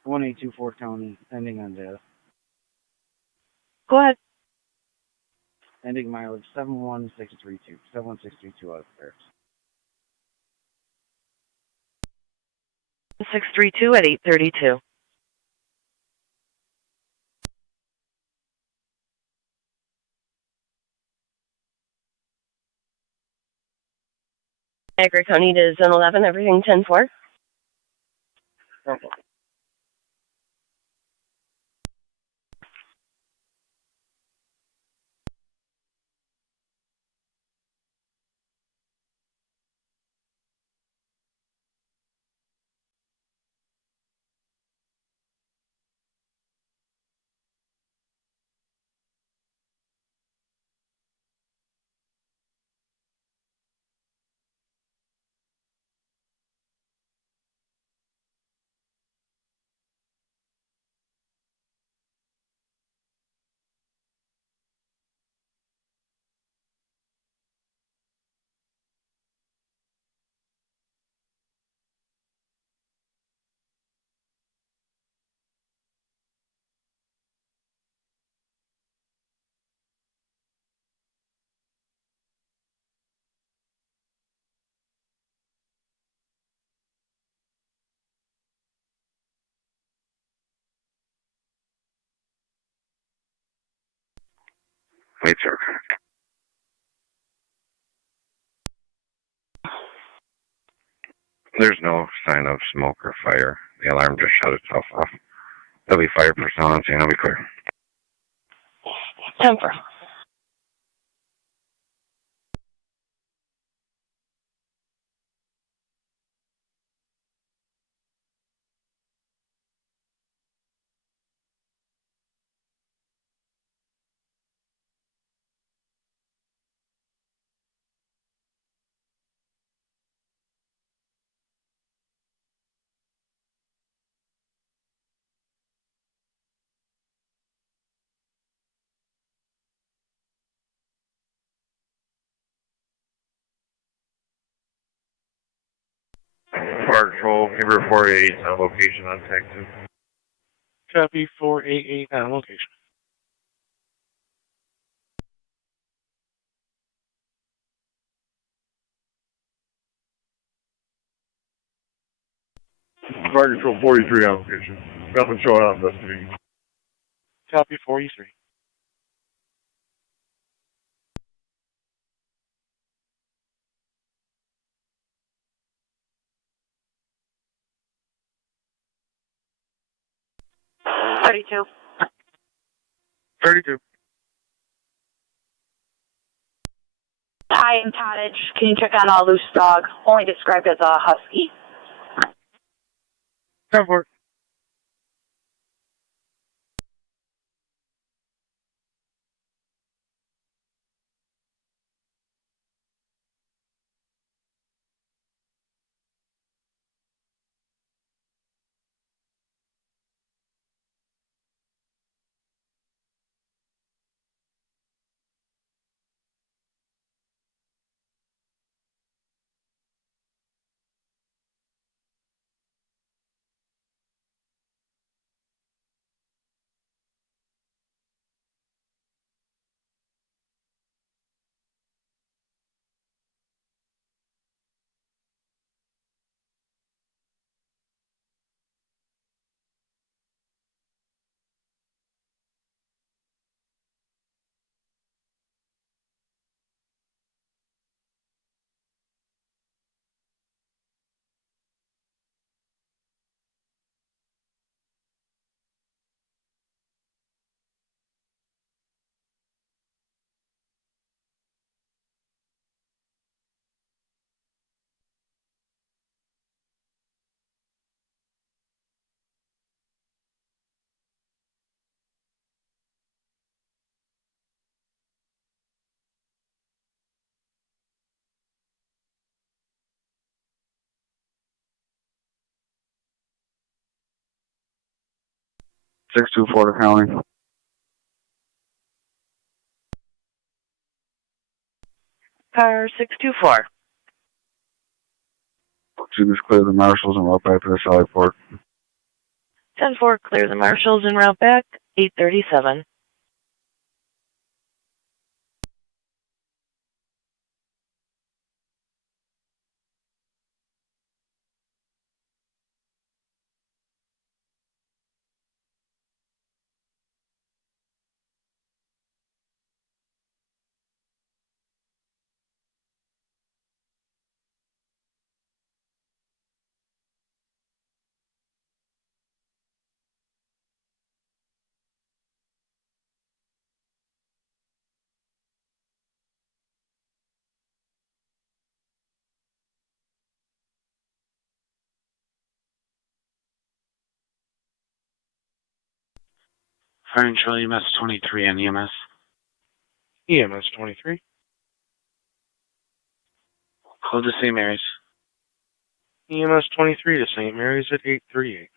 One 824 County, ending on the Go ahead. ending mileage 71632. 71632 out of Paris. 632 at 832. Niagara County to Zone 11, everything 10-4. Okay. Wait, sir. There's no sign of smoke or fire. The alarm just shut itself off. There'll be fire personnel on scene. I'll be clear. 10-4. Fire Control, Neighbor 48 on location on Texas. Copy 488 on location. Fire Control 43 on location. Nothing showing up, investigation. Copy 43. Thirty-two. 32. Hi, I'm Cottage. Can you check on a loose dog? Only described as a husky. 10-4. 624 to county. Car 624. Should just clear the marshals and route back to the Sallyport. 10-4, clear the marshals and route back, 837. Fire and Charlie EMS 23 and EMS. EMS 23. Hold the St. Mary's. EMS 23 to St. Mary's at 838.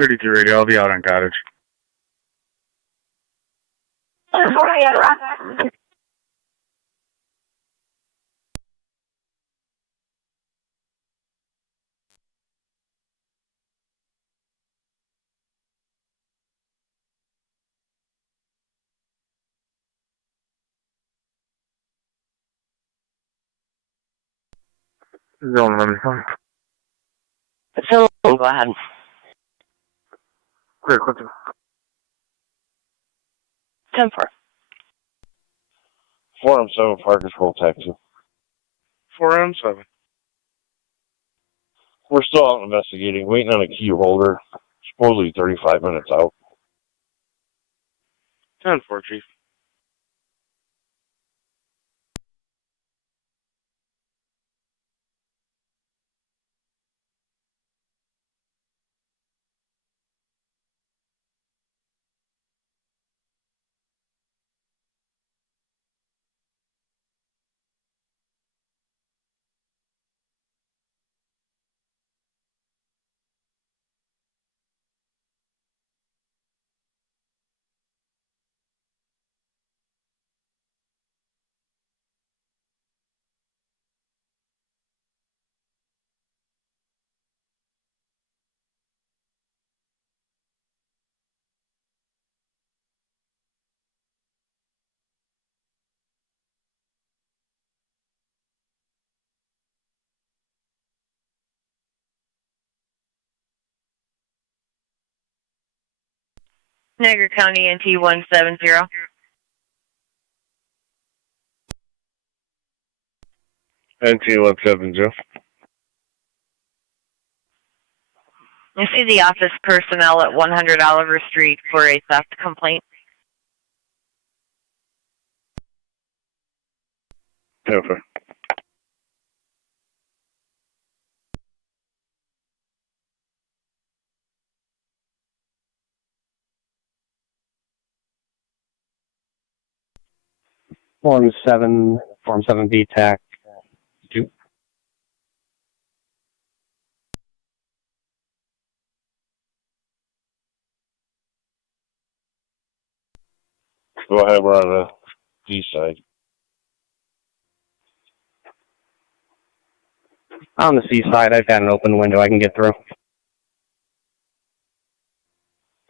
.32 radio, I'll be out on Cottage. Zone 11. So, go ahead. Clear, Clinton. 10-4. 4M7 Fire Control Taxi. 4M7. We're still out investigating, waiting on a key holder. Supposedly 35 minutes out. 10-4, Chief. Niagara County NT 170. NT170. I see the office personnel at 100 Oliver Street for a theft complaint. Okay. Form 7B TAC 2. Go ahead, we're on the D side. On the C side, I've had an open window I can get through.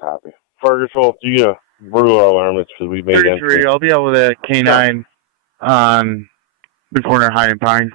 Copy. Fire Control, do you get a brutal alarm? It's because we made 32 radio, I'll be out with a K9 on the corner High and Pine.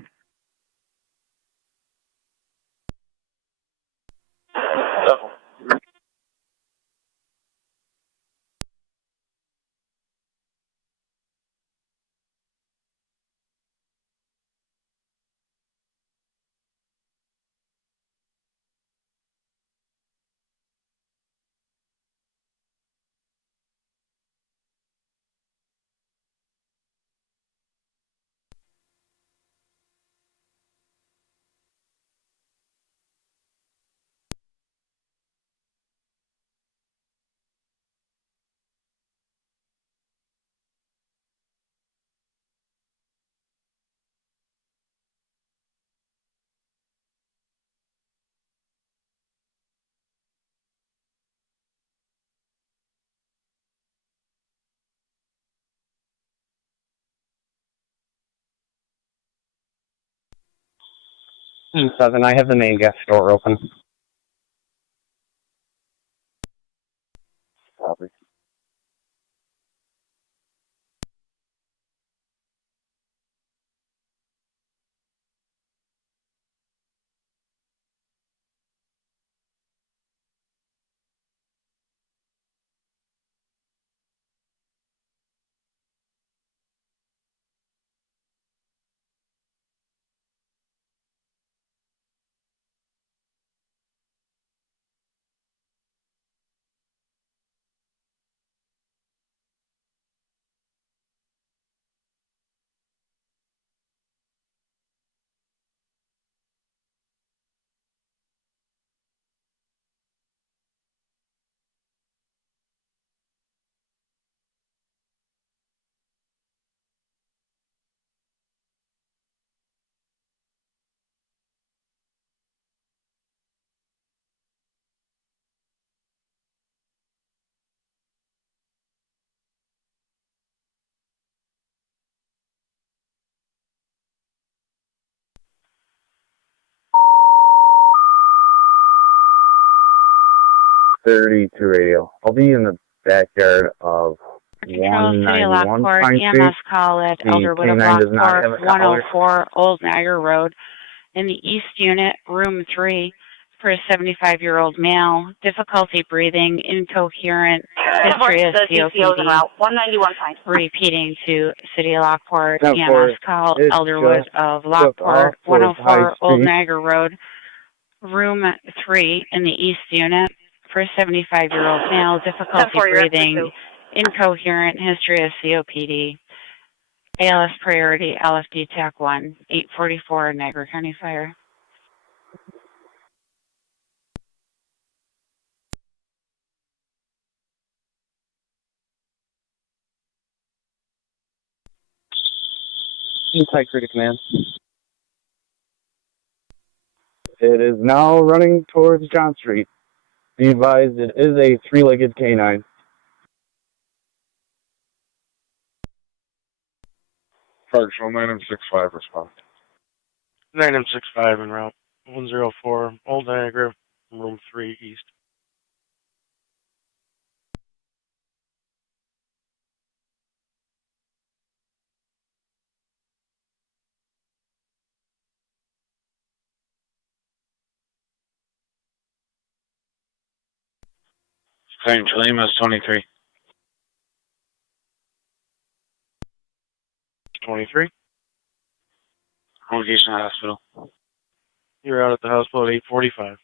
7, I have the main gas door open. Copy. .32 radio. I'll be in the backyard of Control City 191 Lockport, Pine Street. EMS call at The Elderwood of K9 does not Lockport, have a collar. 104 Old Niagara Road, in the East Unit, Room 3, for a 75-year-old male, difficulty breathing, incoherent, history of The CCO's en COPD. route, 191 Pine. Repeating to City of Lockport, 10-4, EMS call it's Elderwood just of took Lockport, off towards 104 High Old Street. Niagara Road, Room 3, in the East Unit, for a 75-year-old male, difficulty 10-4, you're at breathing, 32. incoherent, history of COPD. ALS priority, LFD TAC 1, 844 Niagara County Fire. Inside Critic Command. It is now running towards John Street. Be advised, it is a three-legged canine. Parksville 965 respond. 9M65 en route, 104 Old Niagara, room 3 east. Claim Chilima is 23. 23. Location hospital. You're out at the hospital at 8:45.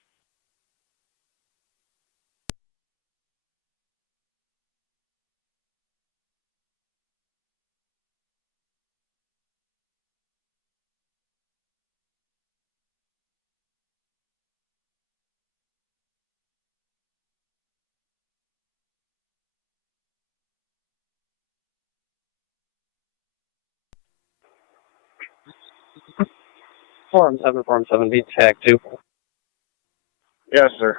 Form 7, beat TAC 2. Yes, sir.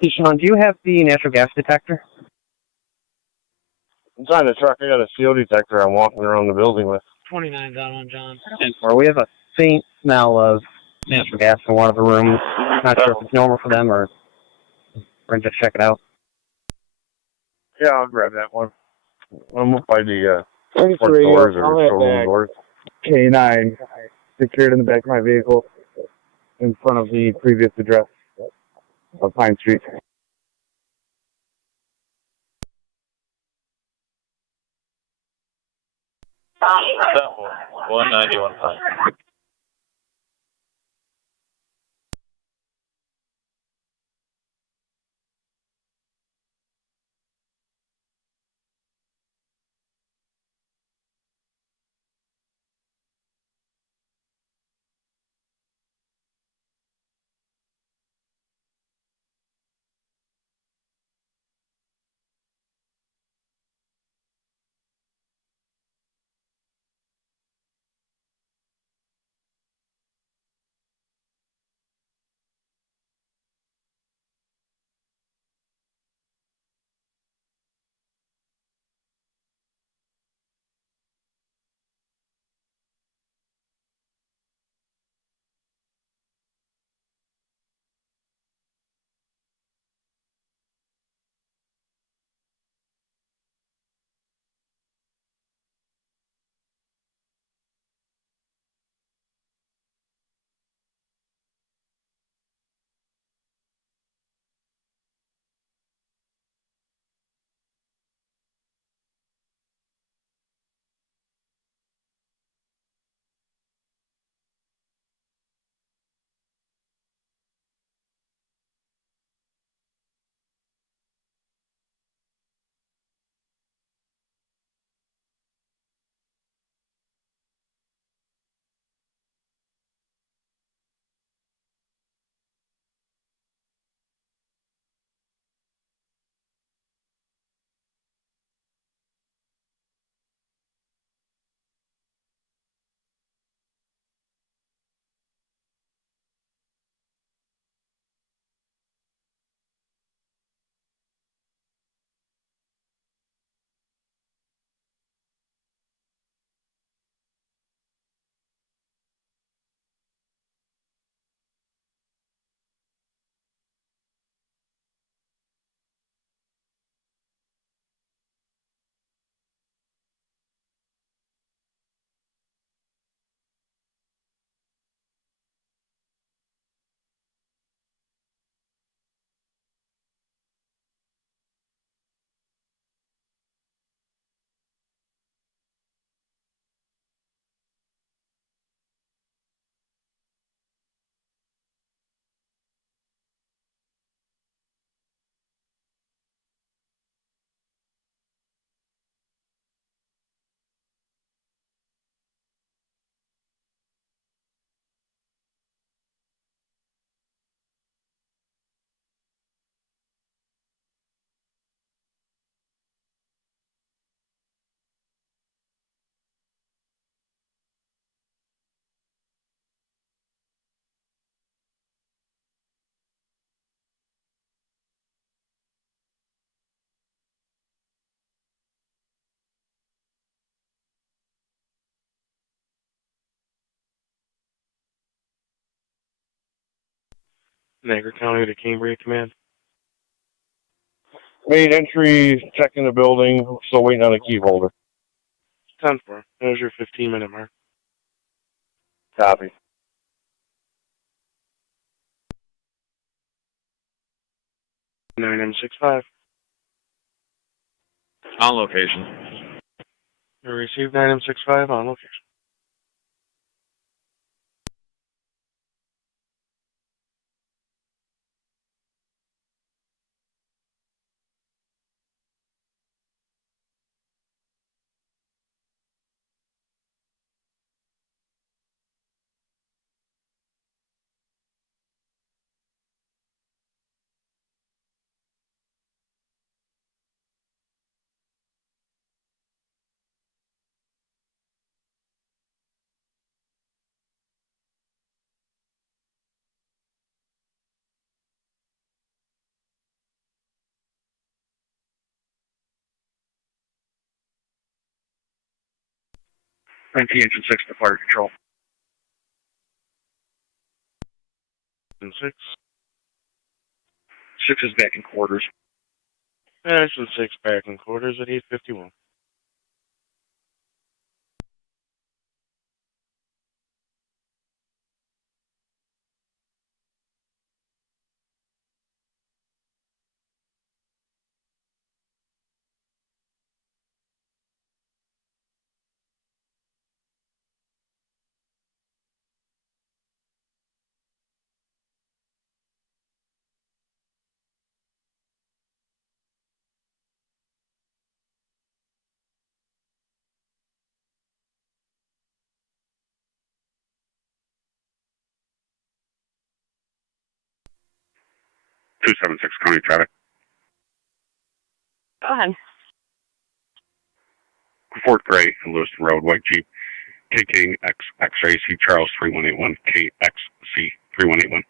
Hey, Sean, do you have the natural gas detector? It's on the truck. I got a CO detector I'm walking around the building with. 29 down on John. 10-4, we have a faint smell of natural gas in one of the rooms. Not sure if it's normal for them or we're going to just check it out. Yeah, I'll grab that one. I'm up by the Thanks, front radio. doors or I'll have showroom that doors. K9 secured in the back of my vehicle in front of the previous address of Pine Street. That one. 191 Pine. Niagara County to Cambria Command. Made entry, checking the building, still waiting on a key holder. 10-4. There's your 15-minute mark. Copy. M65. On location. You received 9M65 on location. Engine 6 to fire control. And 6. 6 is back in quarters. Engine 6 back in quarters at 8:51. County traffic. Go ahead. Fort Gray and Lewiston Road, White Jeep. KK X-Ray C Charles 3181. KXC 3181.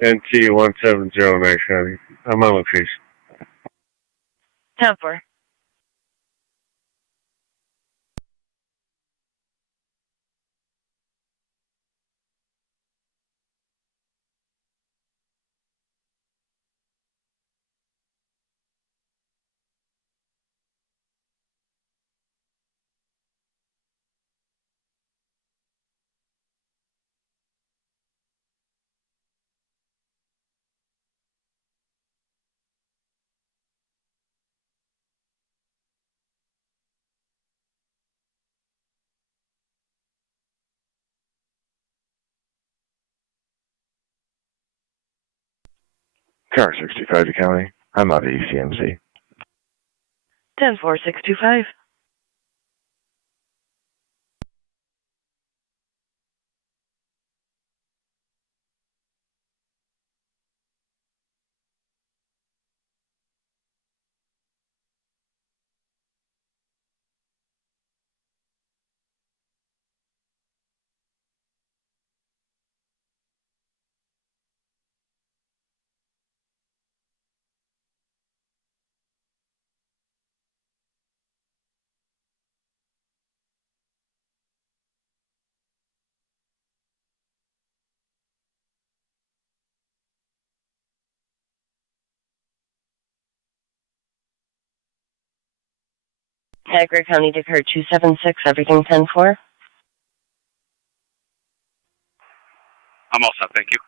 NT 170 Chevy. I'm on location. 10-4. Car 65 to County. I'm out of ECMC. 10-4-625. Niagara County Decatur 276, everything 10-4. I'm all set, thank you.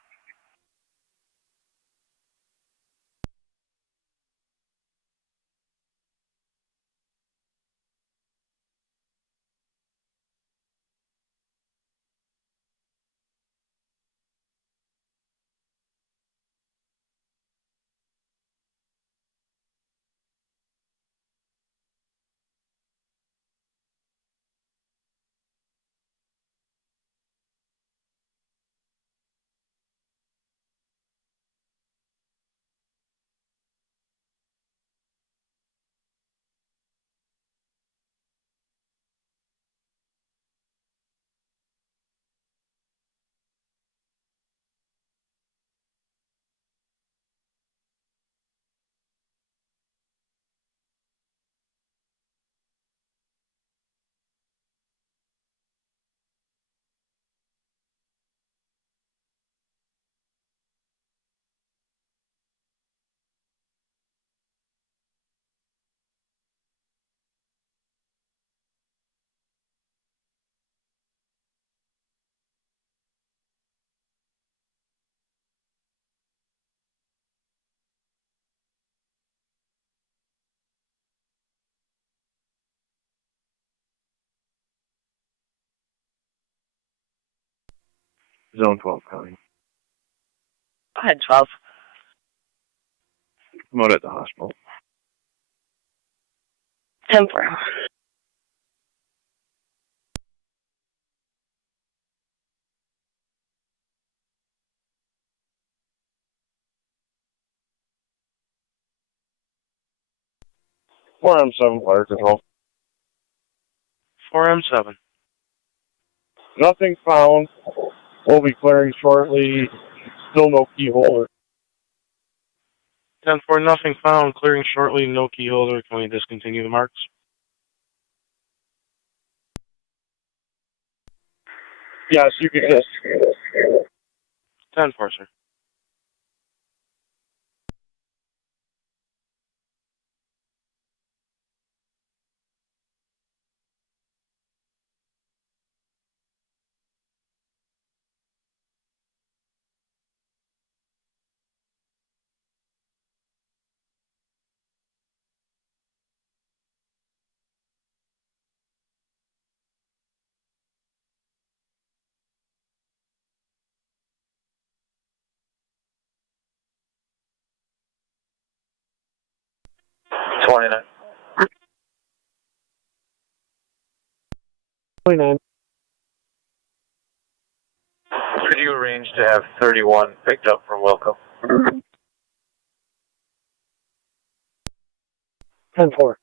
Zone 12 County. Go ahead, 12. I'm out at the hospital. 10-4. Four M7 fire control. 4M7. Nothing found. We'll be clearing shortly. Still no key holder. 10-4, nothing found. Clearing shortly, no key holder. Can we discontinue the marks? Yes, you can just. 10-4, sir. $29. 29. Could you arrange to have 31 picked up from Wilco? 10-4.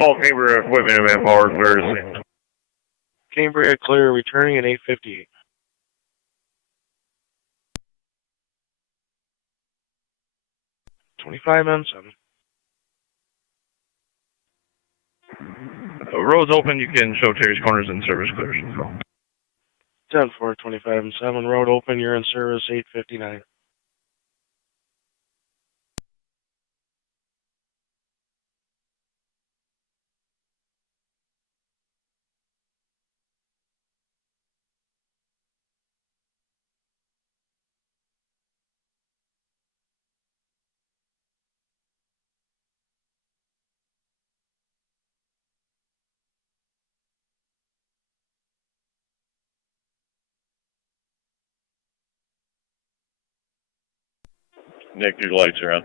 All Cambria equipment and manpower clears. Cambria clear, returning at 8:58. $25M7. Roads open, you can show Terry's Corners and service clears. 10-4, 25M7. Road open, you're in service, 8:59. Nick, your lights are on.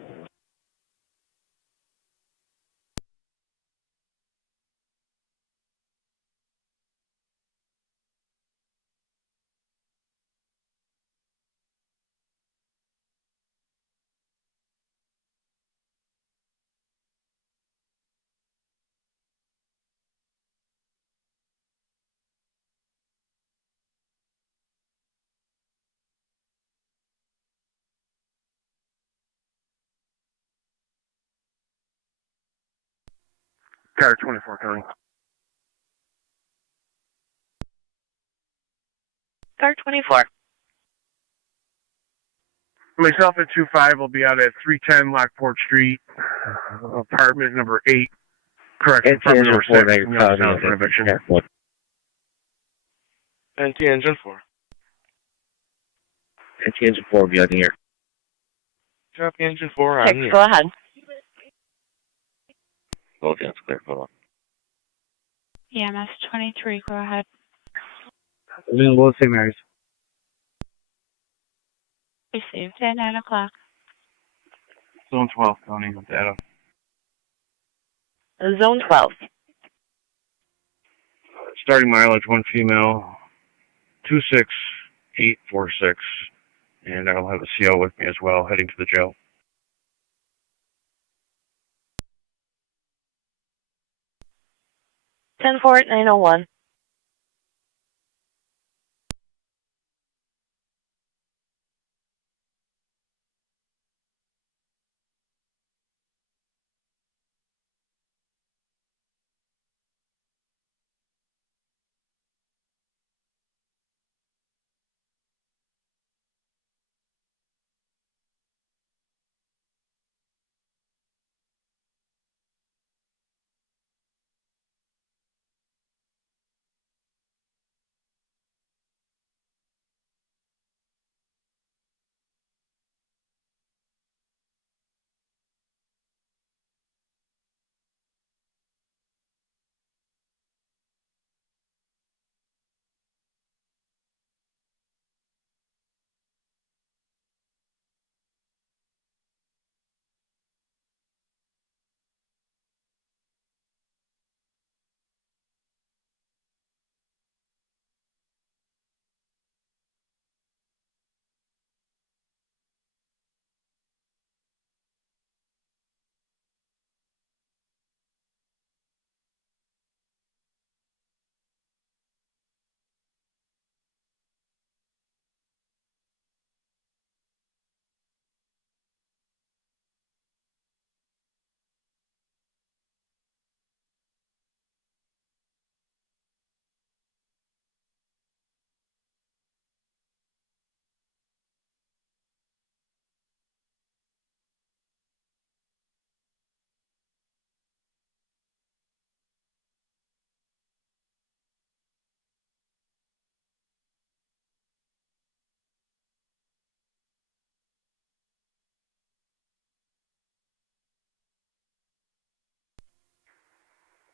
Car 24 County. Car 24. Myself at 25 will be out at 310 Lockport Street, apartment number 8. Correct. Apartment number 6. Youngstown for eviction. NT Engine 4. NT Engine 4 will be on the air. Copy Engine 4 on 6, the go air. ahead. Oh, yeah, it's clear. Hold on. EMS 23, go ahead. 11 St. Mary's. Received at 9 o'clock. Zone 12, County with data. Zone 12. Starting mileage, one female, 26846, and I'll have a CO with me as well, heading to the jail. 10-4 at 901.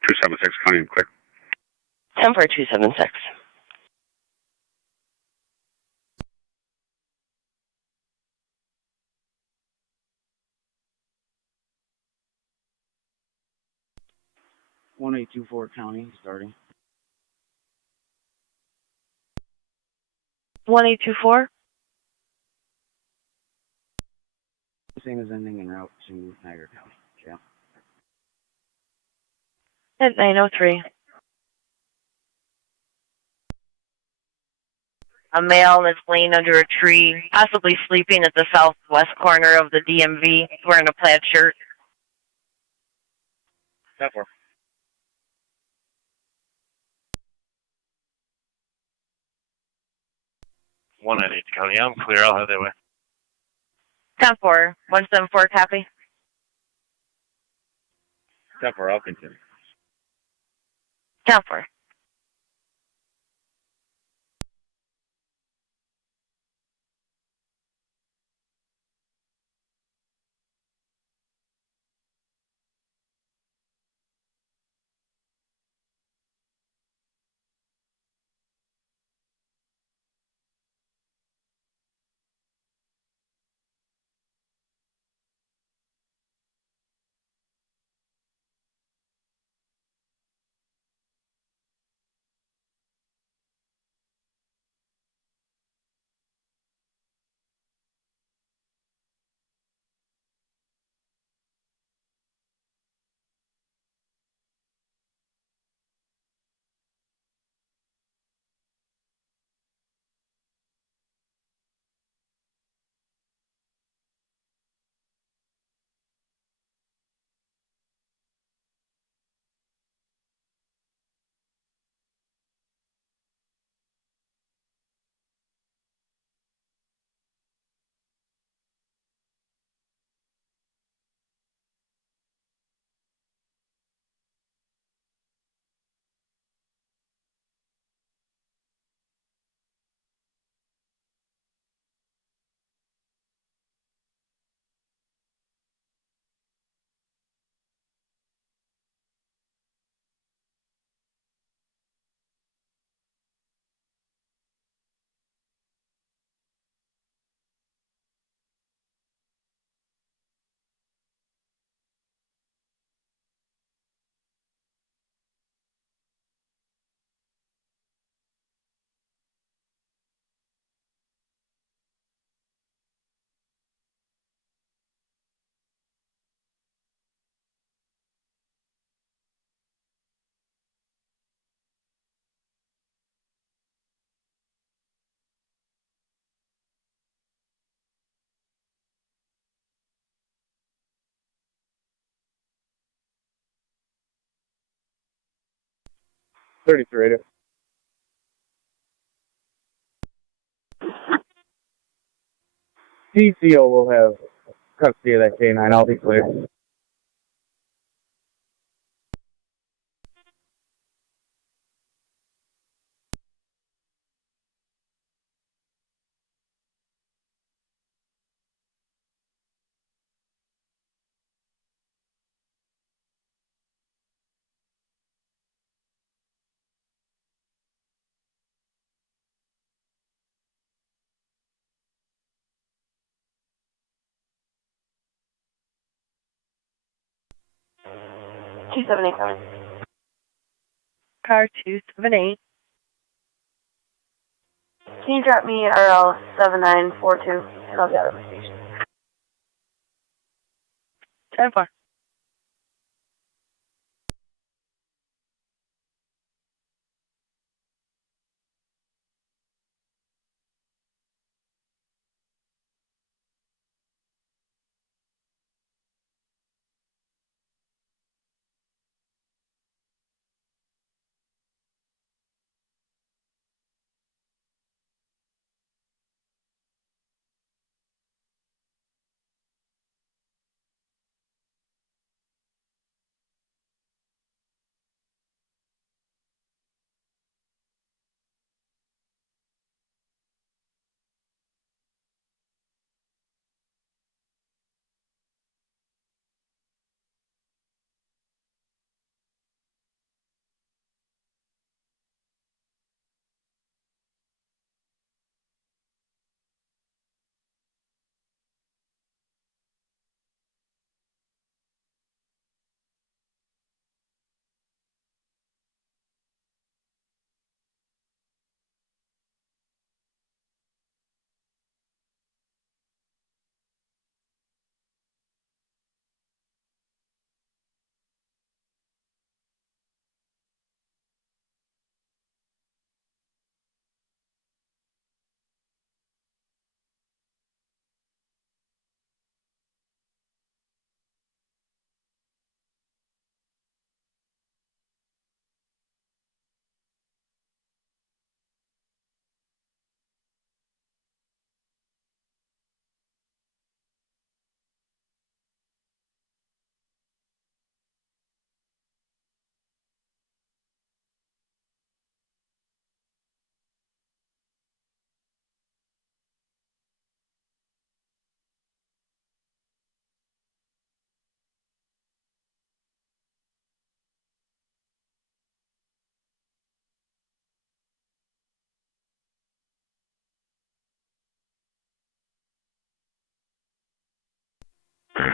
Two 276 County and Quick. 10-4 276. One 824 County starting. 1824. Same as ending en route to Niagara County. Yeah. At 903. A male is laying under a tree, possibly sleeping at the southwest corner of the DMV, wearing a plaid shirt. 10-4. 198 County. I'm clear. I'll head that way. 10-4. 174, copy. 10-4, I'll continue. 10-4. 33 radio. TCO will have custody of that K9. I'll be clear. Two 278 coming. Car 278. Can you drop me RL 7942 and I'll be out of my station. 10-4.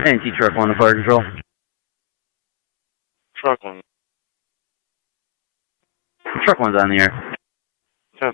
NT truck 1 to fire control. Truck 1. Truck 1's on the air. 10-4.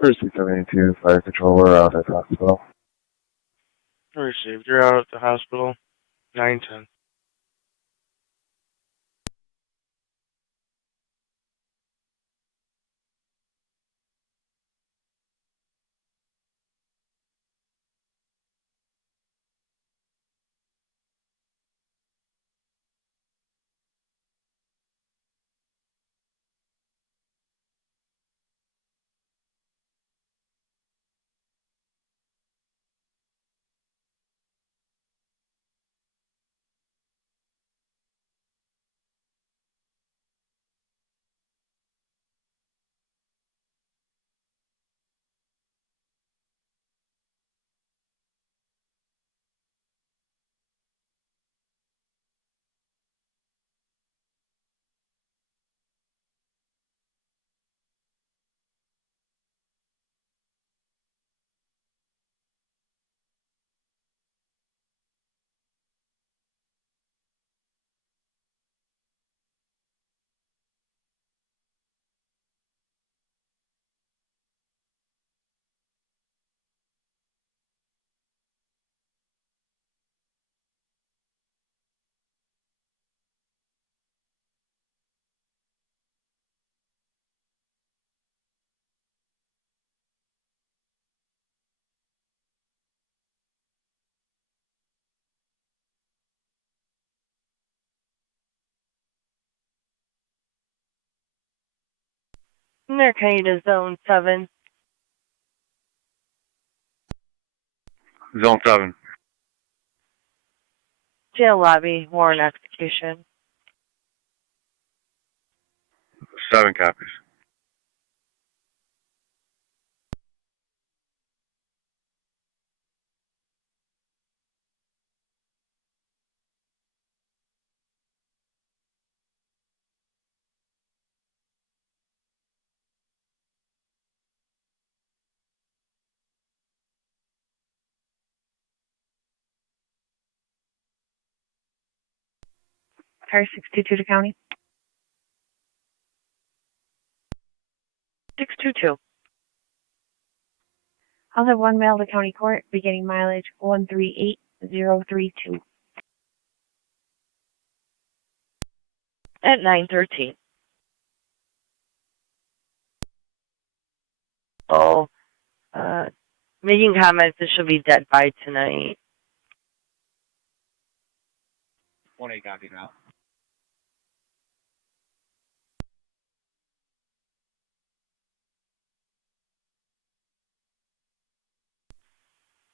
First 672, fire control, we're out at the hospital. Received. You're out at the hospital. 910. Niagara County to Zone 7. Zone 7. Jail lobby, warrant execution. 7 copies. Car 622 to county. 622. I'll have one mail to county court, beginning mileage 138032. At 9:13. Oh, making comments that she'll be dead by tonight. 1-8 copy now.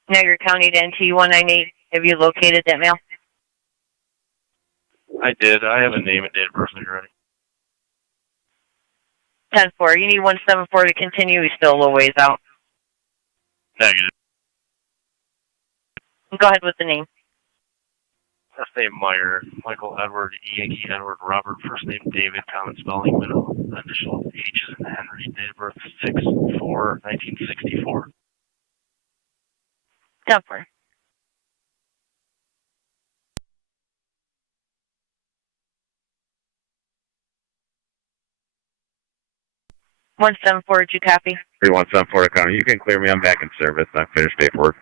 Niagara County to NT 198. Have you located that mail? I did. I have a name and date of birth already. 10-4. You need 174 to continue. He's still a little ways out. Negative. Go ahead with the name. First name Meyer, Michael Edward, Yankee Edward Robert, first name David, common spelling, middle initial H's in Henry, date of birth 6/4/1964. 10-4. One 7-4, did you copy? 3174 to county. You can clear me. I'm back in service. I finished paperwork.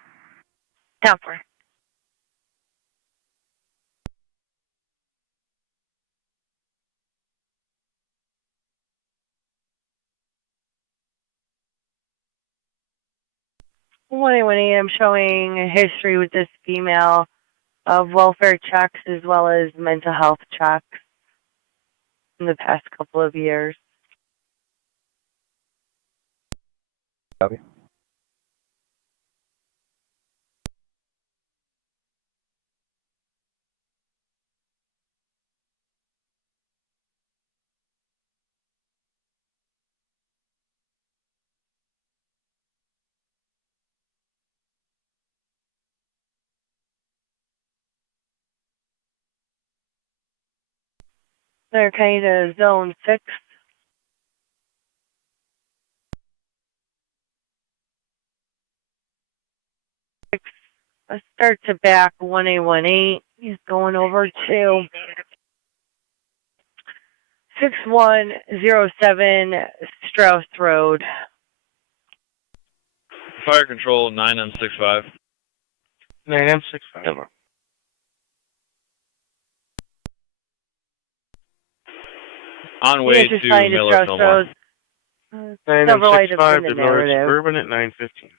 10-4. One AM showing a history with this female of welfare checks as well as mental health checks in the past couple of years. Copy. They're kind of Zone 6. Let's start to back 1A18. He's going over to 6107 Strauss Road. Fire control 9M65. 9M65. On way to Miller Fillmore. Several items in 9M65 the to North narrative. Suburban at 9:15.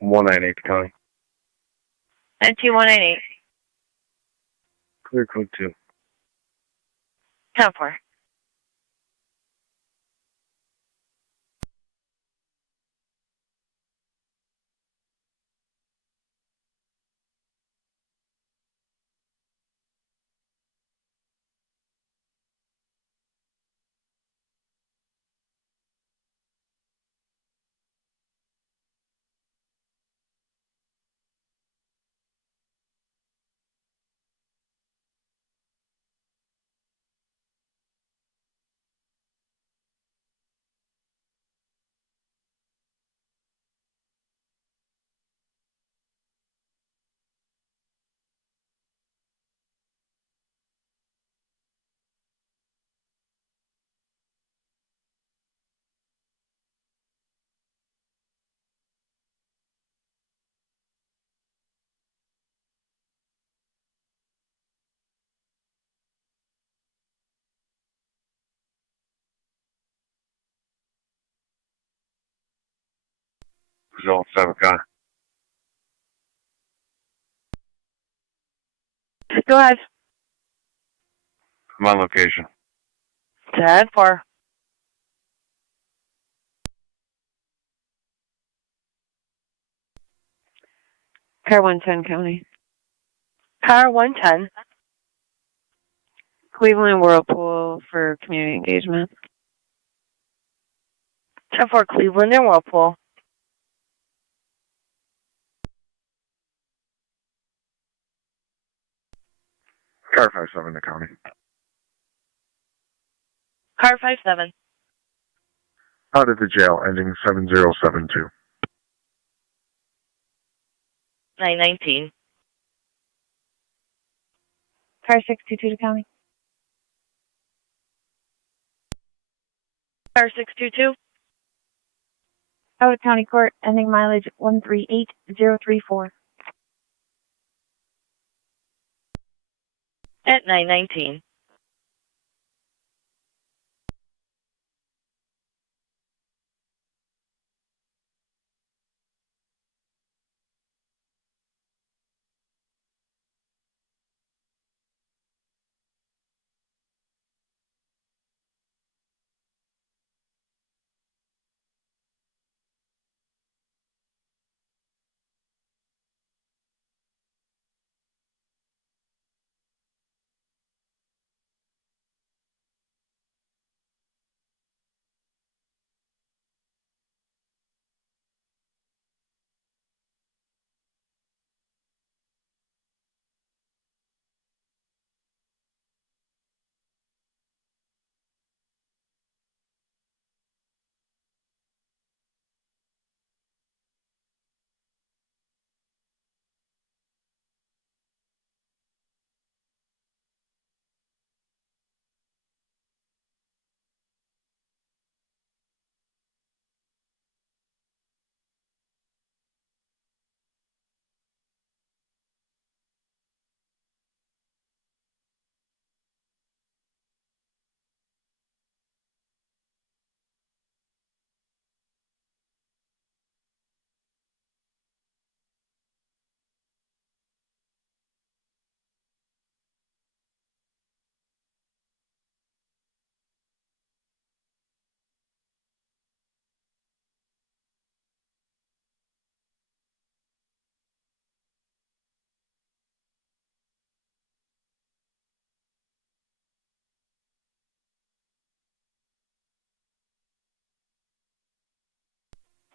198 County. 19198. Clear code 2. 10-4. Result 7 County. Go ahead. I'm on location. 10-4. Car 110 County. Car 110. Cleveland Whirlpool for community engagement. 10-4 Cleveland and Whirlpool. Car 57 in the county. Car 57. Out of the jail, ending 7072. 919. Car 622 to county. Car 622. Out of county court, ending mileage 138034. At 919.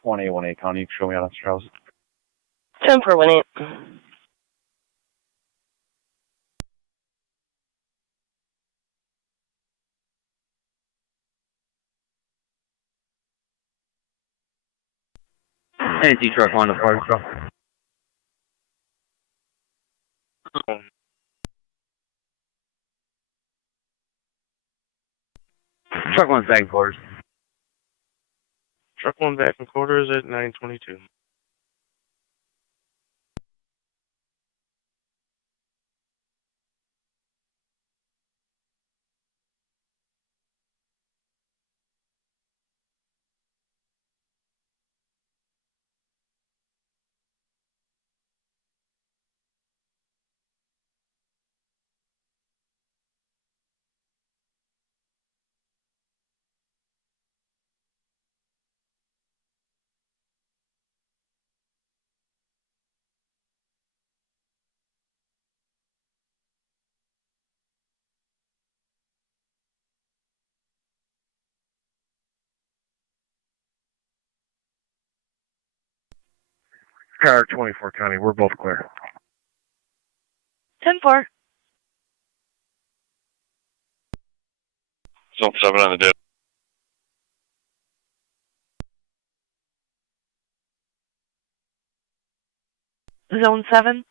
One A County. Show me out on Strauss. 10-4 18. NT truck 1 to fire truck. Truck 1's back in quarters. Truck 1 back in quarters at 922. Car 24 County. We're both clear. 10-4. Zone 7 on the dead. Zone 7.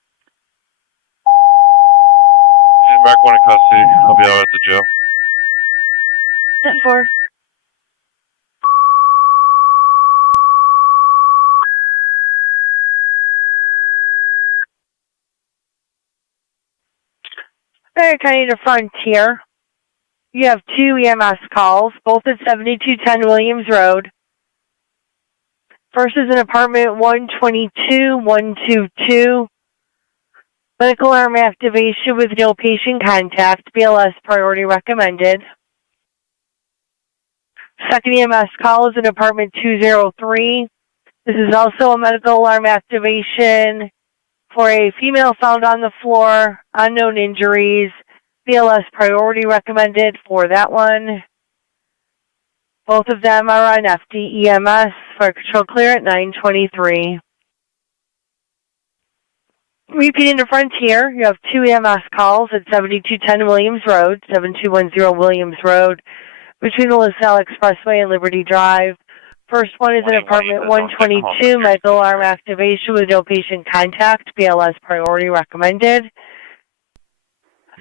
Mark 1 in custody. I'll be out at the jail. 10-4. Erie County to Frontier. You have 2 EMS calls, both at 7210 Williams Road. First is in apartment 122-122. Medical alarm activation with no patient contact. BLS priority recommended. Second EMS call is in apartment 203. This is also a medical alarm activation for a female found on the floor, unknown injuries. BLS priority recommended for that one. Both of them are on FDEMS for control clear at 923. Repeating to Frontier, you have 2 EMS calls at 7210 Williams Road, 7210 Williams Road, between the LaSalle Expressway and Liberty Drive. First one is in apartment 122, medical alarm activation with no patient contact. BLS priority recommended.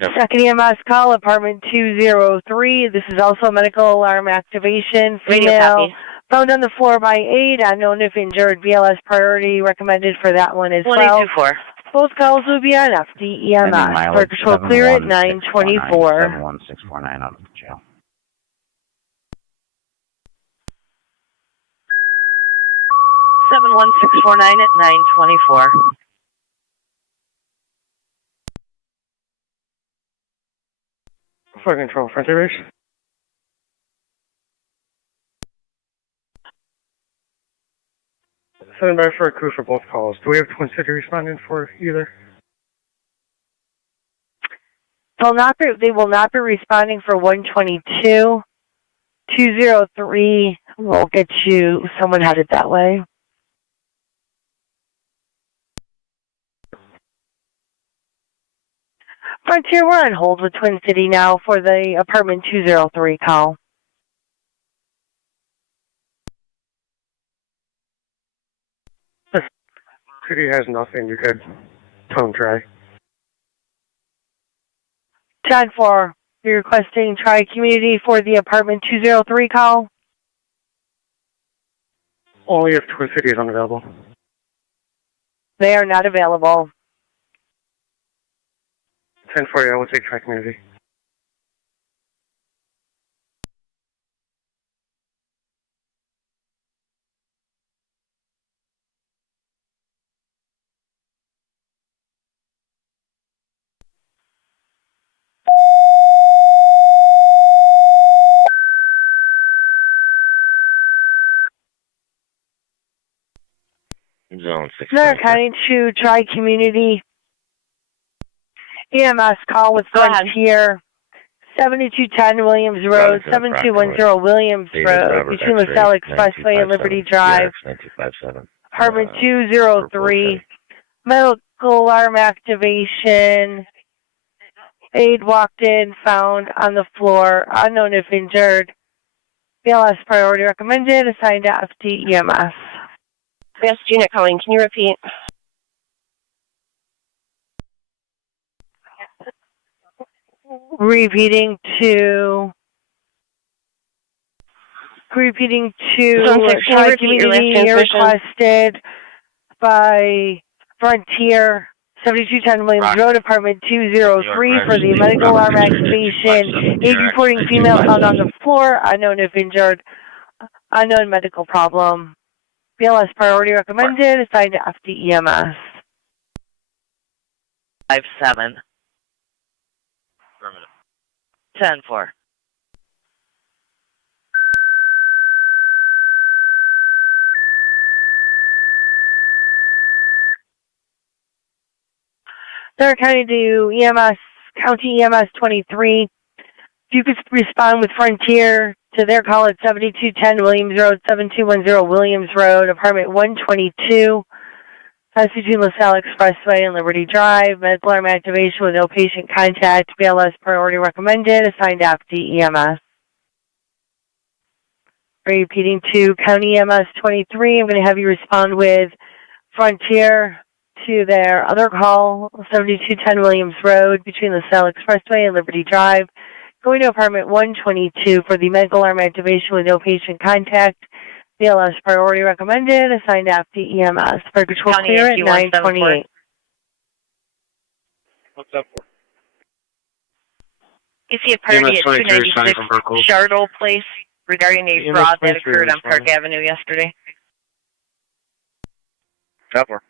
Yep. Second EMS call, apartment 203. This is also a medical alarm activation. Female found on the floor by aid, unknown if injured. BLS priority recommended for that one as well. 1-824. Both calls will be on FDEMS. For control clear at 924. 71649 out of the jail. 71649 at 924. For control, Frontier Base. Sending by for a crew for both calls. Do we have Twin City responding for either? They will not be responding for 122. 203 will get you someone headed that way. Frontier, we're on hold with Twin City now for the apartment 203 call. City has nothing. You could tone try. 10-4. You're requesting Tri-Community for the apartment 203 call? Only if Twin City is unavailable. They are not available. 10-4, I will take Tri-Community. Zone 6. Niagara County to Tri-Community. EMS call with Frontier. 7210 Williams Road, 7210 Williams Road, between LaSalle Expressway and Liberty Drive. Apartment 203. Medical alarm activation. Aide walked in, found on the floor, unknown if injured. BLS priority recommended, assigned to FDEMS. Best unit calling. Can you repeat? Repeating to Tri-Community requested by Frontier, 7210 Williams Road, apartment 203 for the medical alarm activation. Aide reporting female found on the floor, unknown if injured, unknown medical problem. BLS priority recommended, assigned to FDEMS. 5-7. 10-4. Niagara County to EMS, County EMS 23. If you could respond with Frontier to their call at 7210 Williams Road, 7210 Williams Road, apartment 122. That's between LaSalle Expressway and Liberty Drive. Medical alarm activation with no patient contact. BLS priority recommended. Assigned AFD EMS. Repeating to County EMS 23. I'm going to have you respond with Frontier to their other call, 7210 Williams Road, between LaSalle Expressway and Liberty Drive. Going to apartment 122 for the medical alarm activation with no patient contact. BLS priority recommended. Assigned AFD EMS. Fire control clear at 928. What's up? You see a party at 296 Chardol Place regarding a fraud that occurred on Park Avenue yesterday. Upper.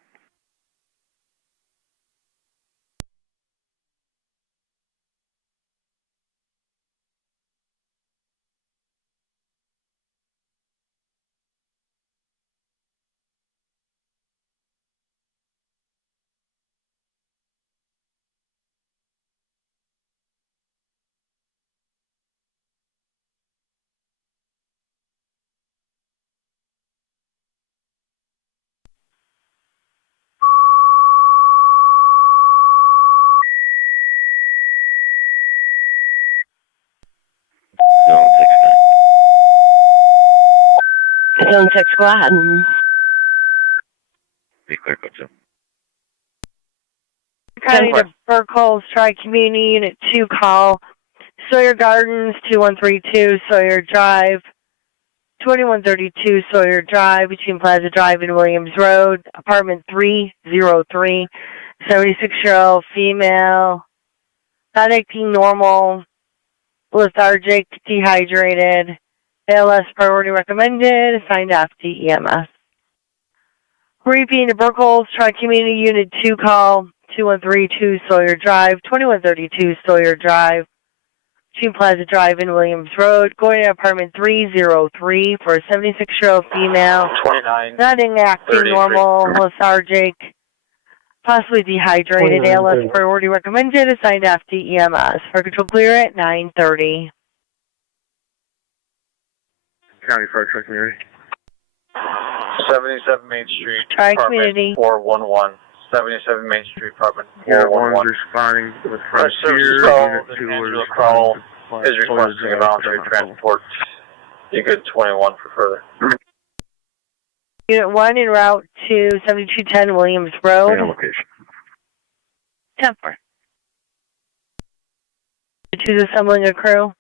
Zone 6, go ahead. Be clear, Code 2. County to Burkholz, Tri-Community Unit 2 call. Sawyer Gardens, 2132 Sawyer Drive. 2132 Sawyer Drive, between Plaza Drive and Williams Road. Apartment 303. 76-year-old female. Not acting normal. Lethargic, dehydrated. ALS priority recommended. Assigned AFD EMS. Repeating to Burkholz, Tri-Community Unit 2 call. 2132 Sawyer Drive. 2132 Sawyer Drive. Between Plaza Drive and Williams Road. Going to apartment 303 for a 76-year-old female. 29. Not acting normal. Lethargic. Possibly dehydrated. ALS priority recommended. Assigned AFD EMS. Fire control clear at 930. County Fire Tri-Community. 77 Main Street, Tri-Community. apartment 411. 77 Main Street, apartment Unit 1 411. responding with Our service Frontier. call, Unit the 2 Angela is Crowell responding is requesting a voluntary transport. You good 21 for further. Unit 1 en route to 7210 Williams Road. Same location. 10-4. 2's assembling a crew.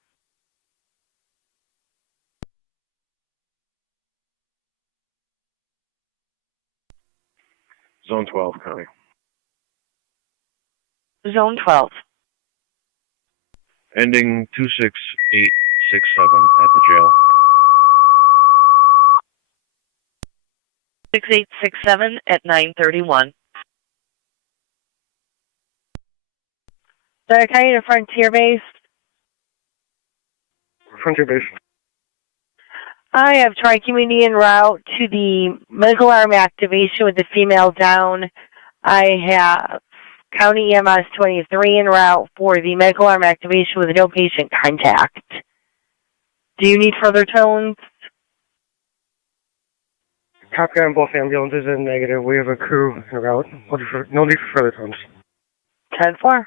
Zone 12, County. Zone 12. Ending 26867 at the jail. 6867 at 931. They're kind of Frontier base. Frontier base. I have Tri-Community en route to the medical arm activation with the female down. I have County EMS 23 en route for the medical arm activation with no patient contact. Do you need further tones? Copy on both ambulances and negative. We have a crew en route. No need for further tones. 10-4.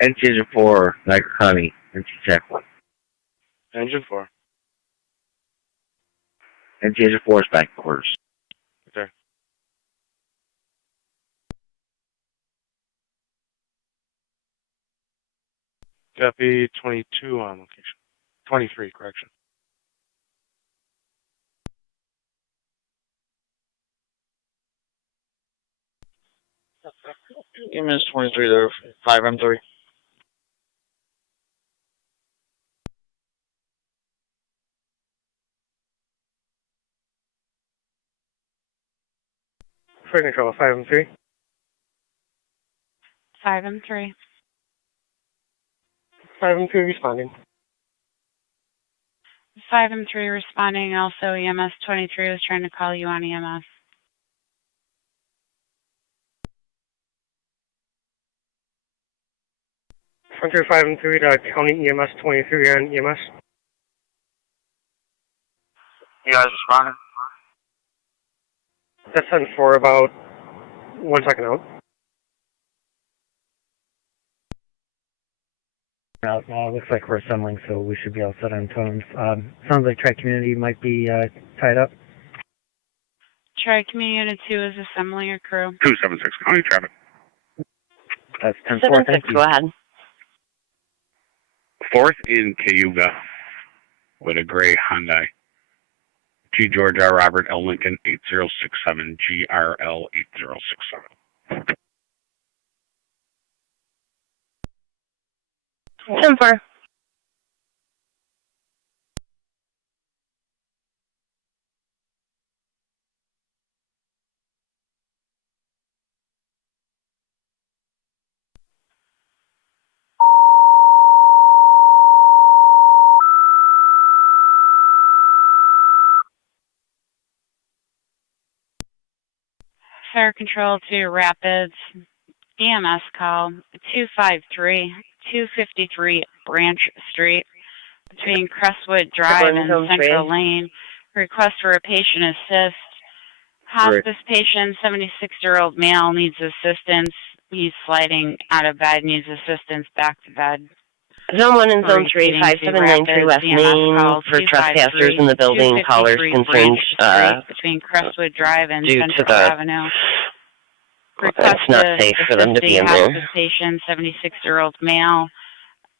Engine 4, Niagara County, NC check. Engine 4. Engine 4 is back quarters. Okay. Copy 22 on location. 23, correction. EMS 23 there, 5M3. Freight control, 5 and 3. 5 and 3. 5 and 3 responding. 5 and 3 responding. Also, EMS 23 was trying to call you on EMS. Frontier 5 and 3 to County EMS 23 on EMS. You guys responding? That's on for about 1 second out. Looks like we're assembling, so we should be all set on tones. Sounds like Tri-Community might be tied up. Tri-Community Unit 2 is assembling a crew. 276 County traffic. That's 10-4, thank you. Go ahead. 4th in Cayuga with a gray Hyundai. G. George R. Robert L. Lincoln 8067 GRL 8067. 10-4. Fire Control to Rapids. EMS call 253 Branch Street between Crestwood Drive and Central Lane. Request for a patient assist. Hospice patient, 76-year-old male, needs assistance. He's sliding out of bed, needs assistance back to bed. Zone 1 and Zone 3, 5793 West Main for trespassers in the building. Callers concerned between Crestwood Drive and due Central to the Avenue. It's not safe for them to be in there. Hospice patient, 76-year-old male,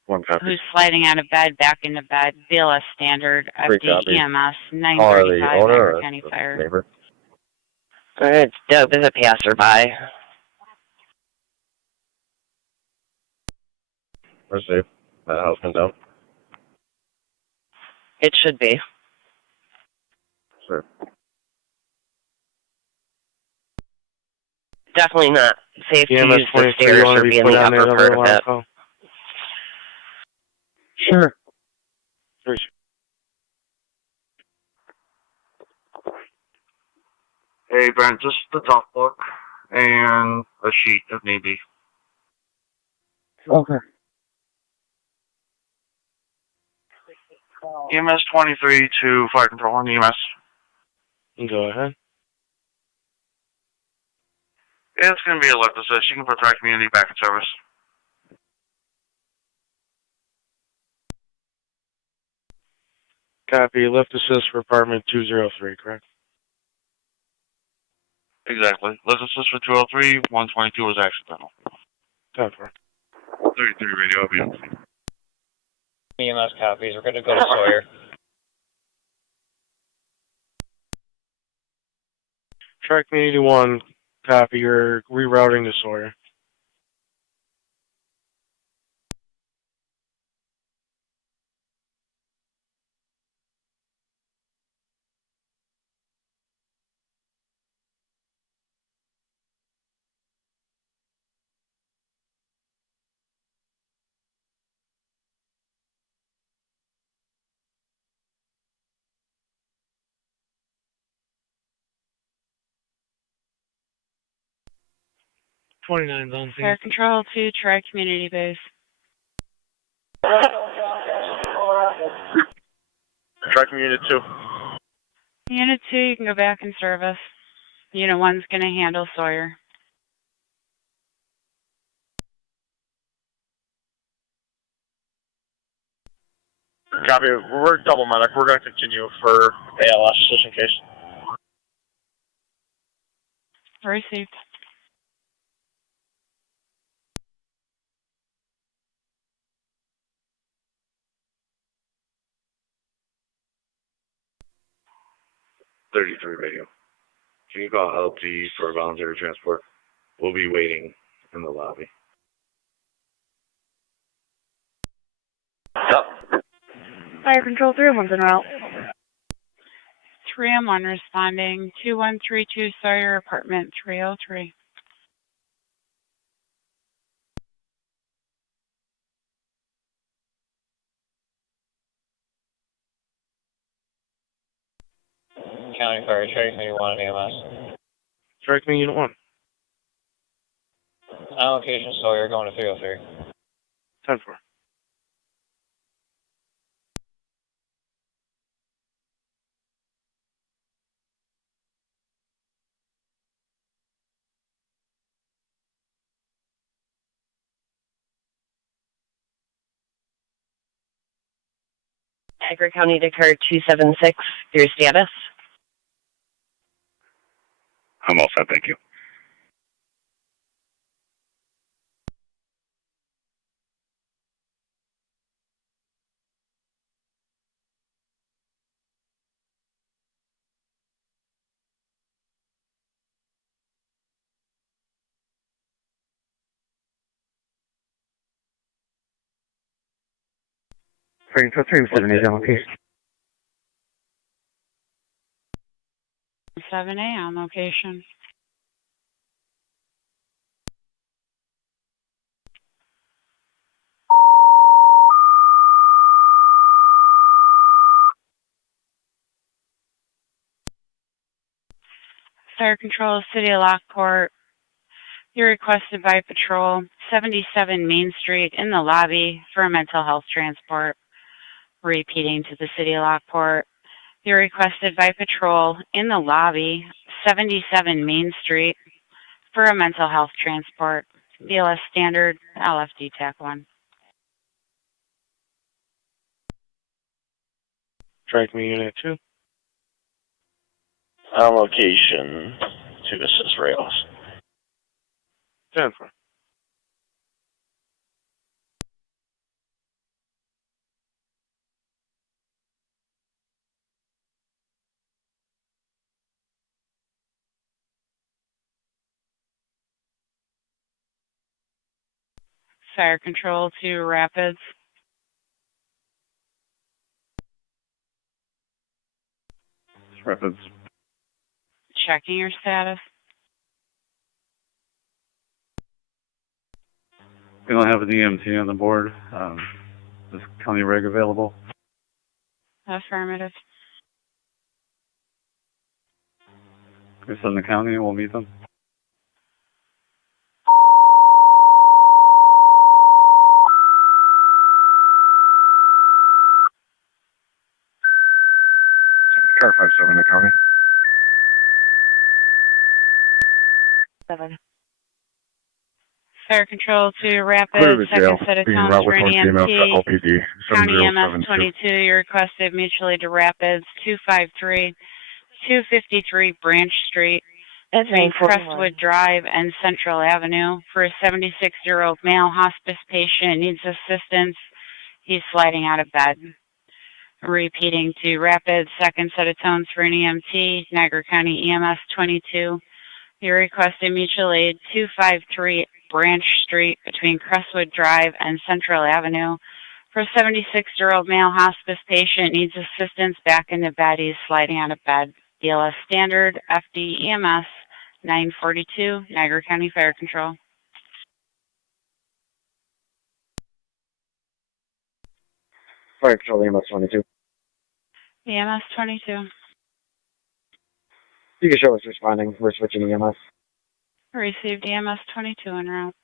who's sliding out of bed, back into bed. BLS standard, update EMS, 935 Niagara County Fire. It's dope as a passerby. We're safe. That house comes down. It should be. Sure. Definitely not safe to EMS use the stairs or be in the upper part of it. Sure. Hey, Brent, just the doc book and a sheet if need be. Okay. EMS 23 to Fire Control on EMS. Go ahead. It's going to be a left assist. You can put Tri-Community back in service. Copy. Left assist for apartment 203, correct? Exactly. Left assist for 203, 122 was accidental. 10-4. 33 radio, I'll be on. EMS copies. We're going to go to Sawyer. Tri-Community 1, copy. You're rerouting to Sawyer. On Fire Control to Tri-Community Base. Tri-Community 2. Unit 2, you can go back in service. Unit 1's going to handle Sawyer. Copy. We're double medic. We're going to continue for ALS just in case. Received. Radio. Can you call LT for voluntary transport? We'll be waiting in the lobby. Fire Control 301's en route. 301 responding. 2132 Sawyer, apartment 303. County Fire, Trade Me 1 EMS. Strike me, Unit 1. Allocation Sawyer, going to 303. 10-4. Niagara County declared 276. Your status? I'm all set, thank you. Frank, what's your 7 on location? 7A on location. Fire Control, City of Lockport. You're requested by Patrol 77 Main Street in the lobby for a mental health transport. Repeating to the City of Lockport. You're requested by Patrol in the lobby 77 Main Street for a mental health transport. BLS Standard, LFD TAC 1. Strike me, Unit 2. On location to assist rails. 10-4. Fire Control to Rapids. Rapids. Checking your status. We don't have an EMT on the board. Is county reg available? Affirmative. We send the county and we'll meet them. Car 57 to county. 7. Fire Control to Rapids, Clear the jail. second set of Being tones route for with an one female EMT. LPD. County EMS 7072. 22, you're requested mutually to Rapids 253, 253 Branch Street, That's between 941. Crestwood Drive and Central Avenue for a 76-year-old male hospice patient needs assistance. He's sliding out of bed. Repeating to Rapids, second set of tones for an EMT, Niagara County EMS 22. You're requested mutual aid 253 Branch Street between Crestwood Drive and Central Avenue for a 76-year-old male hospice patient needs assistance back in the bed. He's sliding out of bed. DLS Standard, FD EMS 942, Niagara County Fire Control. Fire Control EMS 22. EMS 22. You can show us responding. We're switching EMS. Received EMS 22 en route.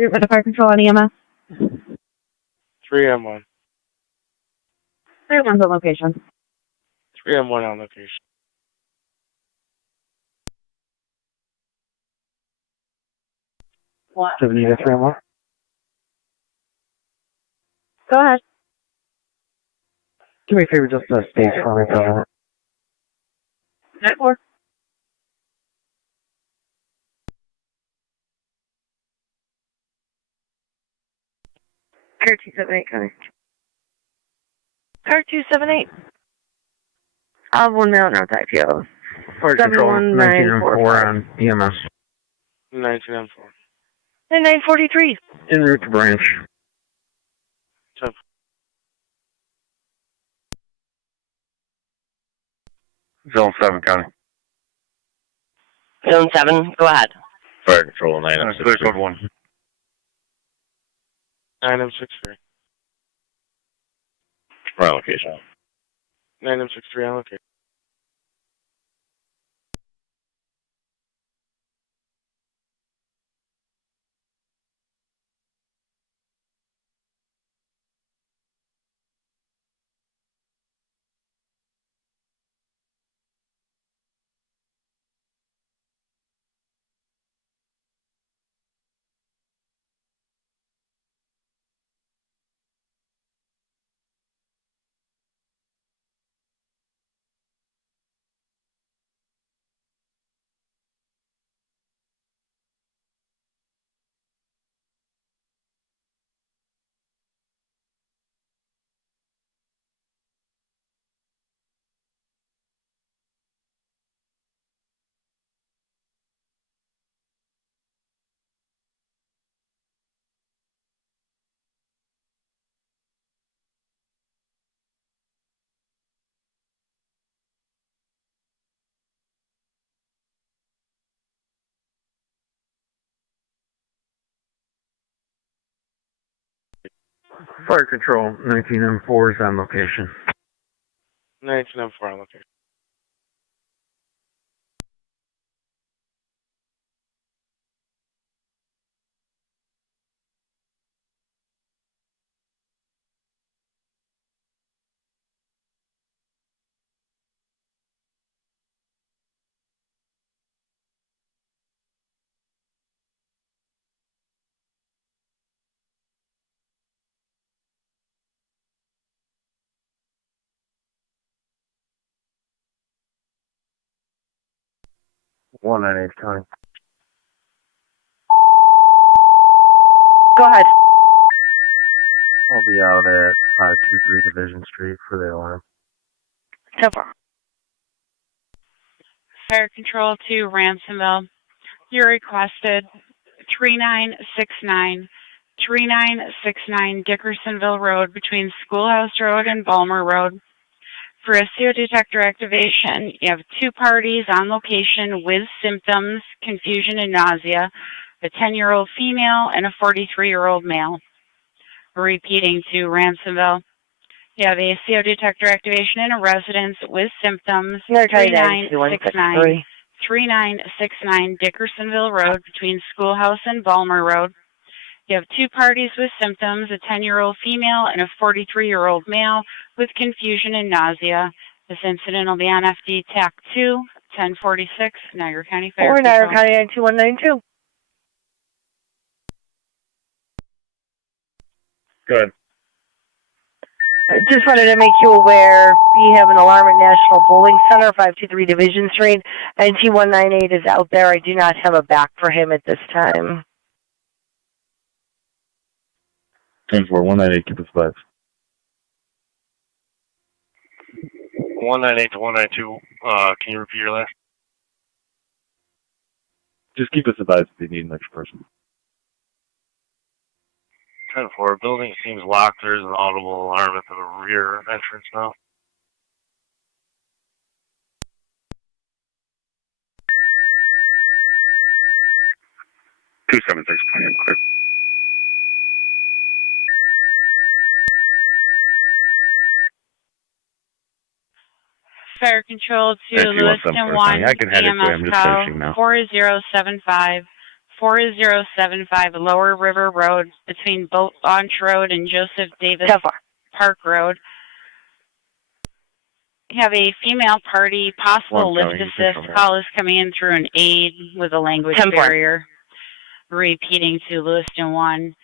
With the fire control on EMS. 3M1. 3-1's on location. 3M1 on location. What? 3M1. Go ahead. Do me a favor, just stay for me. 9-4. Car 278 coming. Car 278. I'll have one male, no type PO. Fire control 19M4 on EMS. 19M4. And 943. En route to branch. Zone 7 County. Zone 7, go ahead. Fire control 9M63. Clear code 1. 9M63. Right location. 9M63 on location. Fire control 19M4 is on location. 19M4 on location. One on H County. Go ahead. I'll be out at 523 Division Street for the alarm. So far. Fire control to Ransomville. You're requested 3969 Dickersonville Road between Schoolhouse Road and Balmer Road. For a CO detector activation, you have 2 parties on location with symptoms, confusion, and nausea, a 10-year-old female and a 43-year-old male. Repeating to Ransomville. You have a CO detector activation in a residence with symptoms, 3969 Dickersonville Road between Schoolhouse and Balmer Road. You have 2 parties with symptoms, a 10-year-old female and a 43-year-old male with confusion and nausea. This incident will be on FD TAC 2, 1046, Niagara County Fire Or Niagara Control. County 92192. Good. I just wanted to make you aware, we have an alarm at National Bowling Center, 523 Division Street. NT198 is out there. I do not have a back for him at this time. 10-4, 198, keep us 5. 198 to 192. Can you repeat your last? Just keep us advised if you need an extra person. 10-4. Building seems locked. There's an audible alarm at the rear entrance now. Two 7-6, clear. Fire control to If you want some Lewiston for 1, something, I can head it for you. I'm EMS just call finishing now. 4075 4075 Lower River Road between Boat Launch Road and Joseph Davis Park Road. Have a female party, possible lift assist. Call is coming in through an aid with a language barrier. Repeating to Lewiston 1.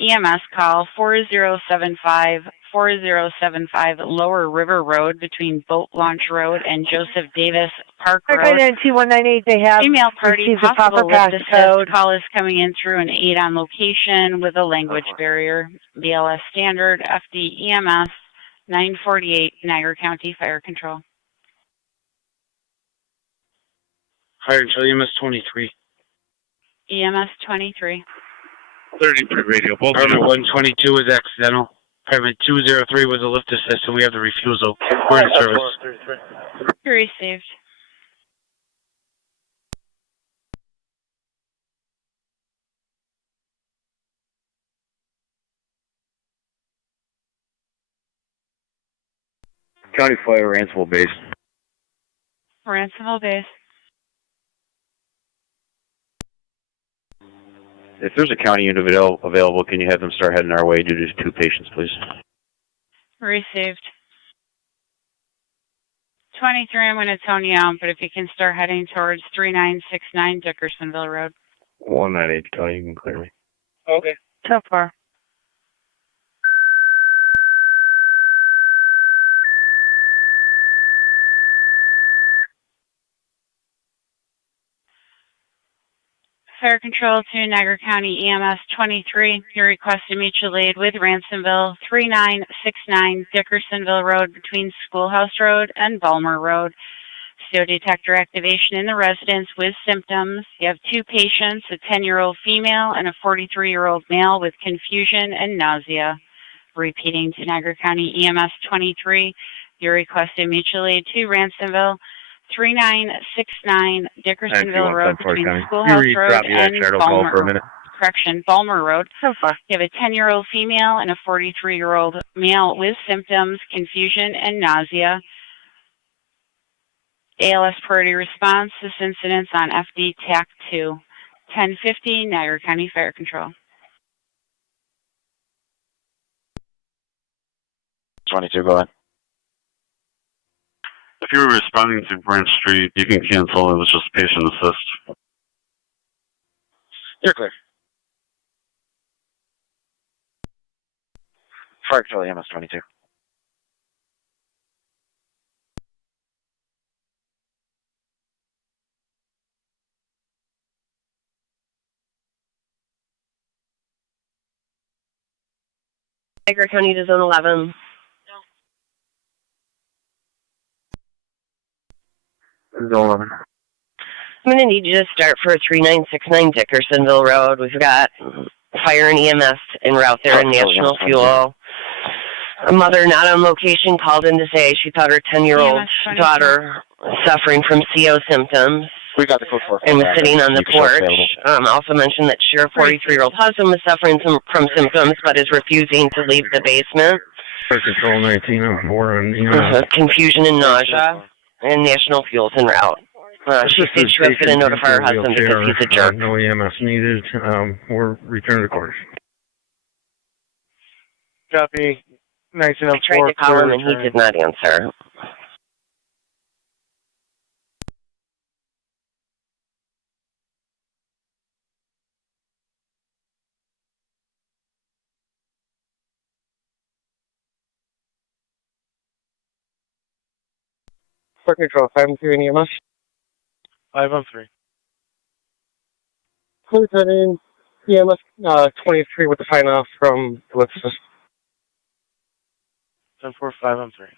EMS call 4075 Lower River Road between Boat Launch Road and Joseph Davis Park Road. 2198, they have female party, received the possible proper lift passcode. assist. Call is coming in through an aid on location with a language barrier. BLS standard FD EMS 948 Niagara County Fire Control. Fire Control EMS 23. EMS 23. 33 radio. Both Department 122 was accidental. Department 203 was a lift assist, and we have the refusal. We're in service. Received. County Fire, Ransomville Base. Ransomville Base. If there's a county unit available, can you have them start heading our way due to 2 patients, please? Received. 23, I'm going to tone you out, but if you can start heading towards 3969 Dickersonville Road. 198 County, you can clear me. Okay. So far. Fire Control to Niagara County EMS 23. You're requesting mutual aid with Ransomville 3969 Dickersonville Road between Schoolhouse Road and Balmer Road. CO detector activation in the residence with symptoms. You have 2 patients, a 10-year-old female and a 43-year-old male with confusion and nausea. Repeating to Niagara County EMS 23. You're requesting mutual aid to Ransomville 3969 Dickersonville Road between Schoolhouse Road and Balmer Road. You have a 10-year-old female and a 43-year-old male with symptoms, confusion, and nausea. ALS priority response. This incident's on FD TAC 2, 1050 Niagara County Fire Control. 22, go ahead. If you were responding to Branch Street, you can cancel. It was just patient assist. You're clear. Fire Control EMS 22. Niagara County to Zone 11. Zone 11. I'm going to need you to start for 3969 Dickersonville Road. We've got fire and EMS en route there in National Fuel. A mother not on location called in to say she thought her 10-year-old daughter was suffering from CO symptoms. We got the code for and was sitting on the porch. Also mentioned that her 43-year-old husband was suffering from symptoms but is refusing to leave the basement. Fire Control 19, we're on EMS. Confusion and nausea. And National Fuel's en route. She said she was going to notify her husband because he's a jerk. No EMS needed. We're returning to course. Copy. Nice enough. I tried to call him and he did not answer. Fire Control 513 EMS. 513. Lieutenant EMS 23 with the sign off from the lift assist. 14513.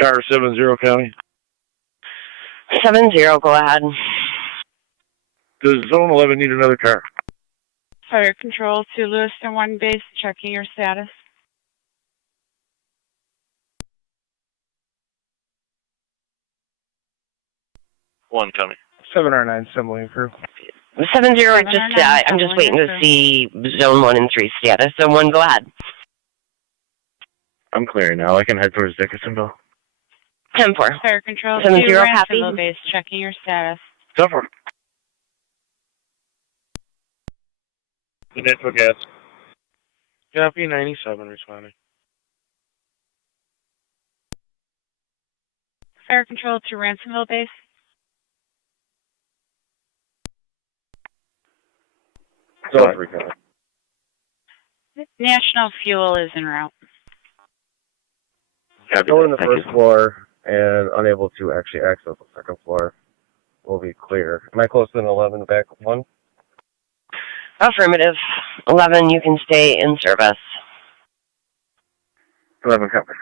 Car 70 County. 70, go ahead. Does Zone 11 need another car? Fire Control to Lewiston 1 base, checking your status. 1 County. 709 assembling crew. 70, I'm just waiting to see Zone 1 and 3 status. Zone 1, go ahead. I'm clear now. I can head towards Dickinsonville. 10-4. Fire Control 7-0, 2, copy. Ransomville base, checking your status. Cover. The network gas. Copy 97 responding. Fire Control to Ransomville base. Sorry. National Fuel is en route. Still in the first floor and unable to actually access the second floor. Will be clear. Am I close to an 11 back 1? Affirmative. 11, you can stay in service. 11 copy.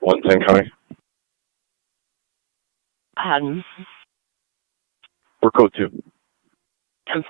One 10 coming. We're code 2. 10-4.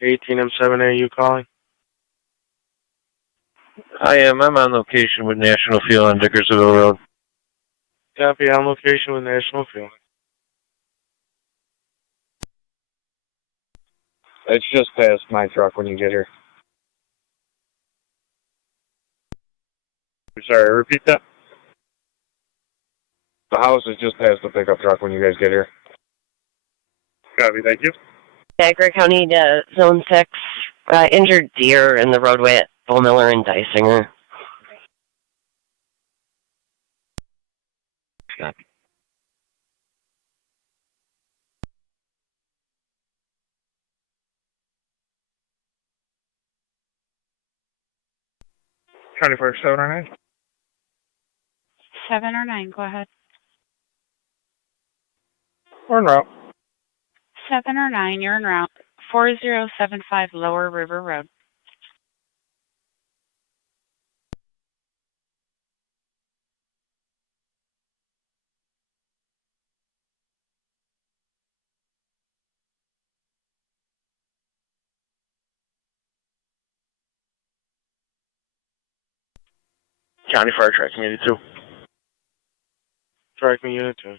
M7A, you calling? I am. I'm on location with National Fuel on Dickersville Road. Copy, on location with National Fuel. It's just past my truck when you get here. Sorry, repeat that. The house is just past the pickup truck when you guys get here. Copy, thank you. Niagara County to Zone 6. Injured deer in the roadway at Bull Miller and Dysinger. Copy. County Fire 709. 7 or 9, go ahead. We're en route. 7 or 9, you're en route. 4075 Lower River Road. County Fire Tracking Unit 2. Tracking Unit 2.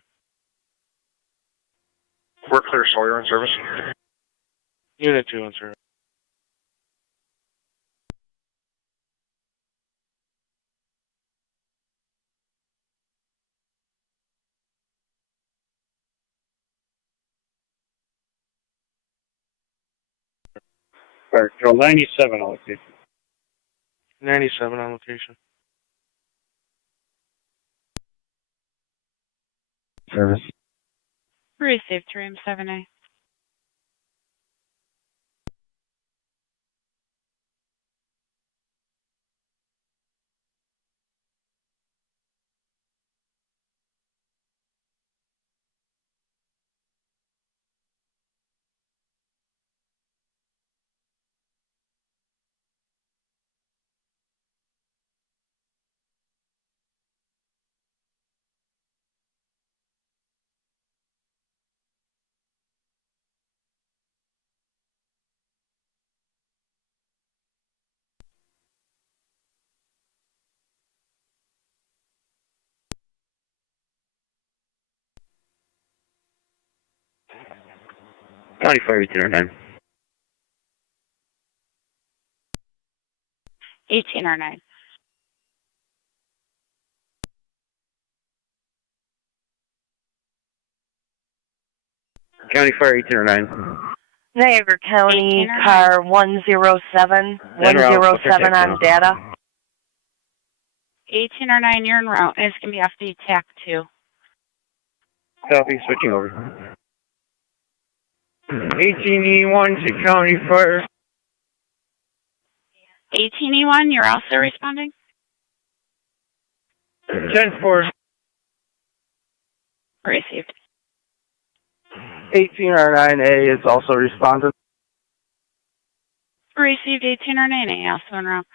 We're clear, Sawyer in service. Unit 2 in service. Fire Control 97 on location. 97 on location. Service. Received to Ram 7A. County Fire 1809. 1809. County Fire 1809. Niagara County car 107 on data. 1809, you're en route. It's going to be off the TAC 2. Copy, switching over. 18E1 to County Fire. 18E1, you're also responding? 10-4. Received. 18R9A is also responded. Received 1809A, also en route.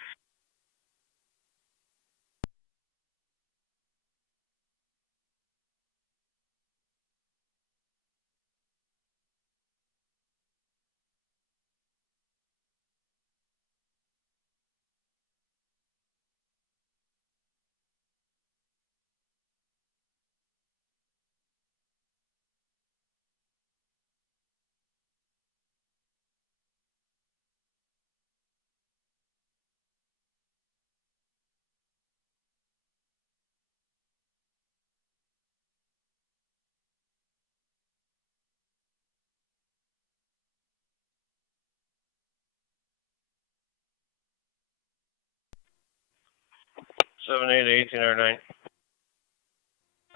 Seven eight 18R9.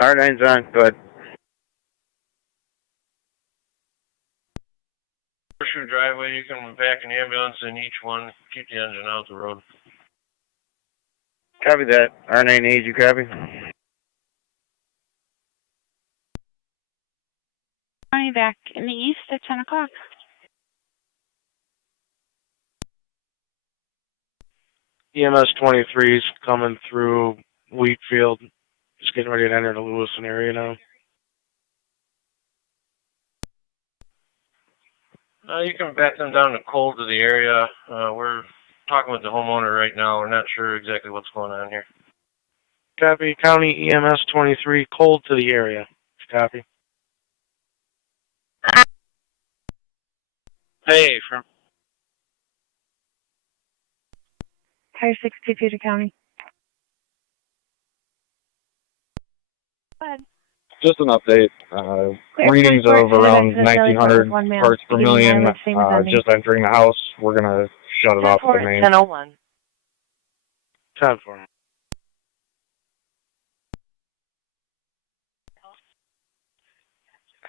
R9's on, go ahead. Horseshoe driveway, you can back an ambulance in each one. Keep the engine out the road. Copy that. R9A, you copy? County back in the east at 10 o'clock. EMS 23's coming through Wheatfield. Just getting ready to enter the Lewiston area now. You can back them down to cold to the area. We're talking with the homeowner right now. We're not sure exactly what's going on here. Copy. County EMS 23, cold to the area. Copy. Hey, from Tire 622 to County. Go ahead. Just an update. Readings of around 1,900 parts per million. Just entering the house. We're gonna shut it off the main. 1001. 10-4.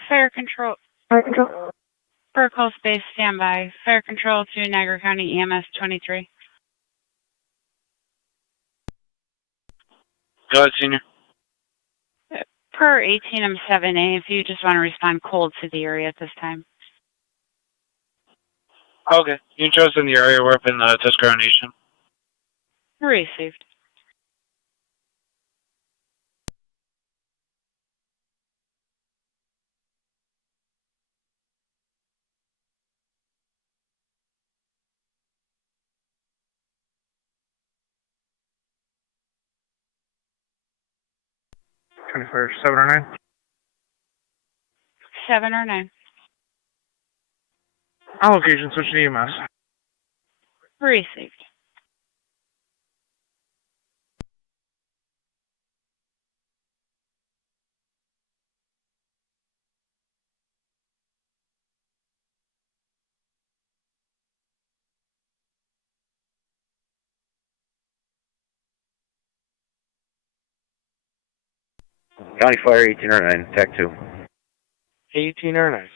Fire control. Fire control. Protocol space standby. Fire control to Niagara County EMS 23. Go ahead, Senior. Per 18M7A, if you just want to respond cold to the area at this time. Okay. You chose in the area. We're up in Tuscarora Nation. Received. County Fire 7 or 9? 7 or 9. On location, switch to EMS. Received. County Fire 1809, TAC 2. 18 or 9?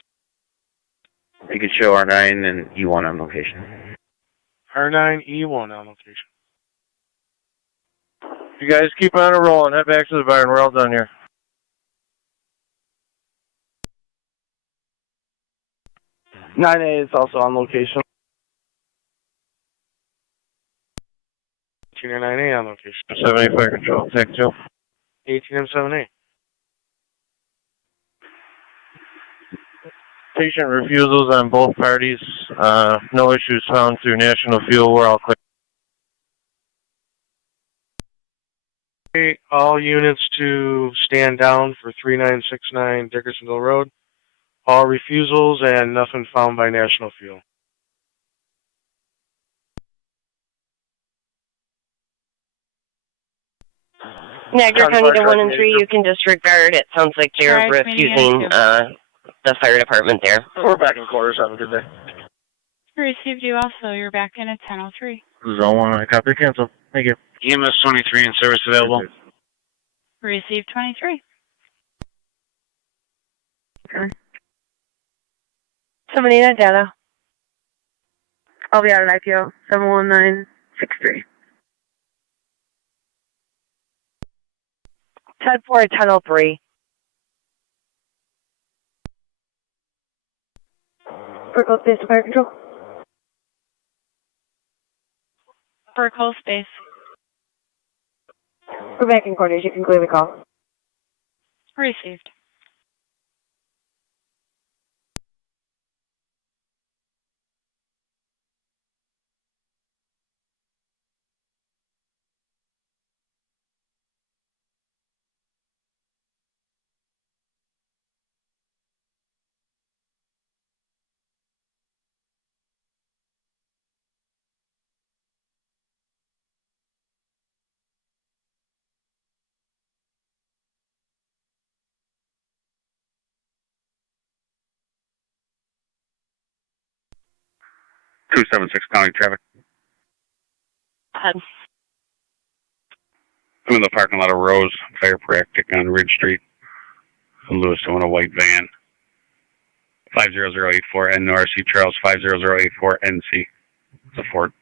You can show R9 and E1 on location. R9, E1 on location. you guys keep on rolling. Head back to the barn. We're all done here. Nine A is also on location. 18 or 9A on location. 7A fire control. Tech 2. 18M7A. Patient refusals on both parties. No issues found through National Fuel. We're all clear. All units to stand down for 3969 Dickersonville Road. All refusals and nothing found by National Fuel. Niagara County to 1 and 3, you can disregard. It sounds like they're refusing the fire department there. We're back in quarters. Have a good day. Received you also. You're back in at 10:03. Zone 1, I copy, cancel. Thank you. EMS 23 and service available. Received 23. Okay. 789 data. I'll be out at IPO 71963. 10-4 at 10:03. Vertical space to fire control. Vertical space. We're back in quarters. You can clearly call. Received. Two 276 County traffic. Ahead. I'm in the parking lot of Rose Chiropractic on Ridge Street. From Lewis in a white van. 50084 NRC Charles 50084 NC. It's a Ford.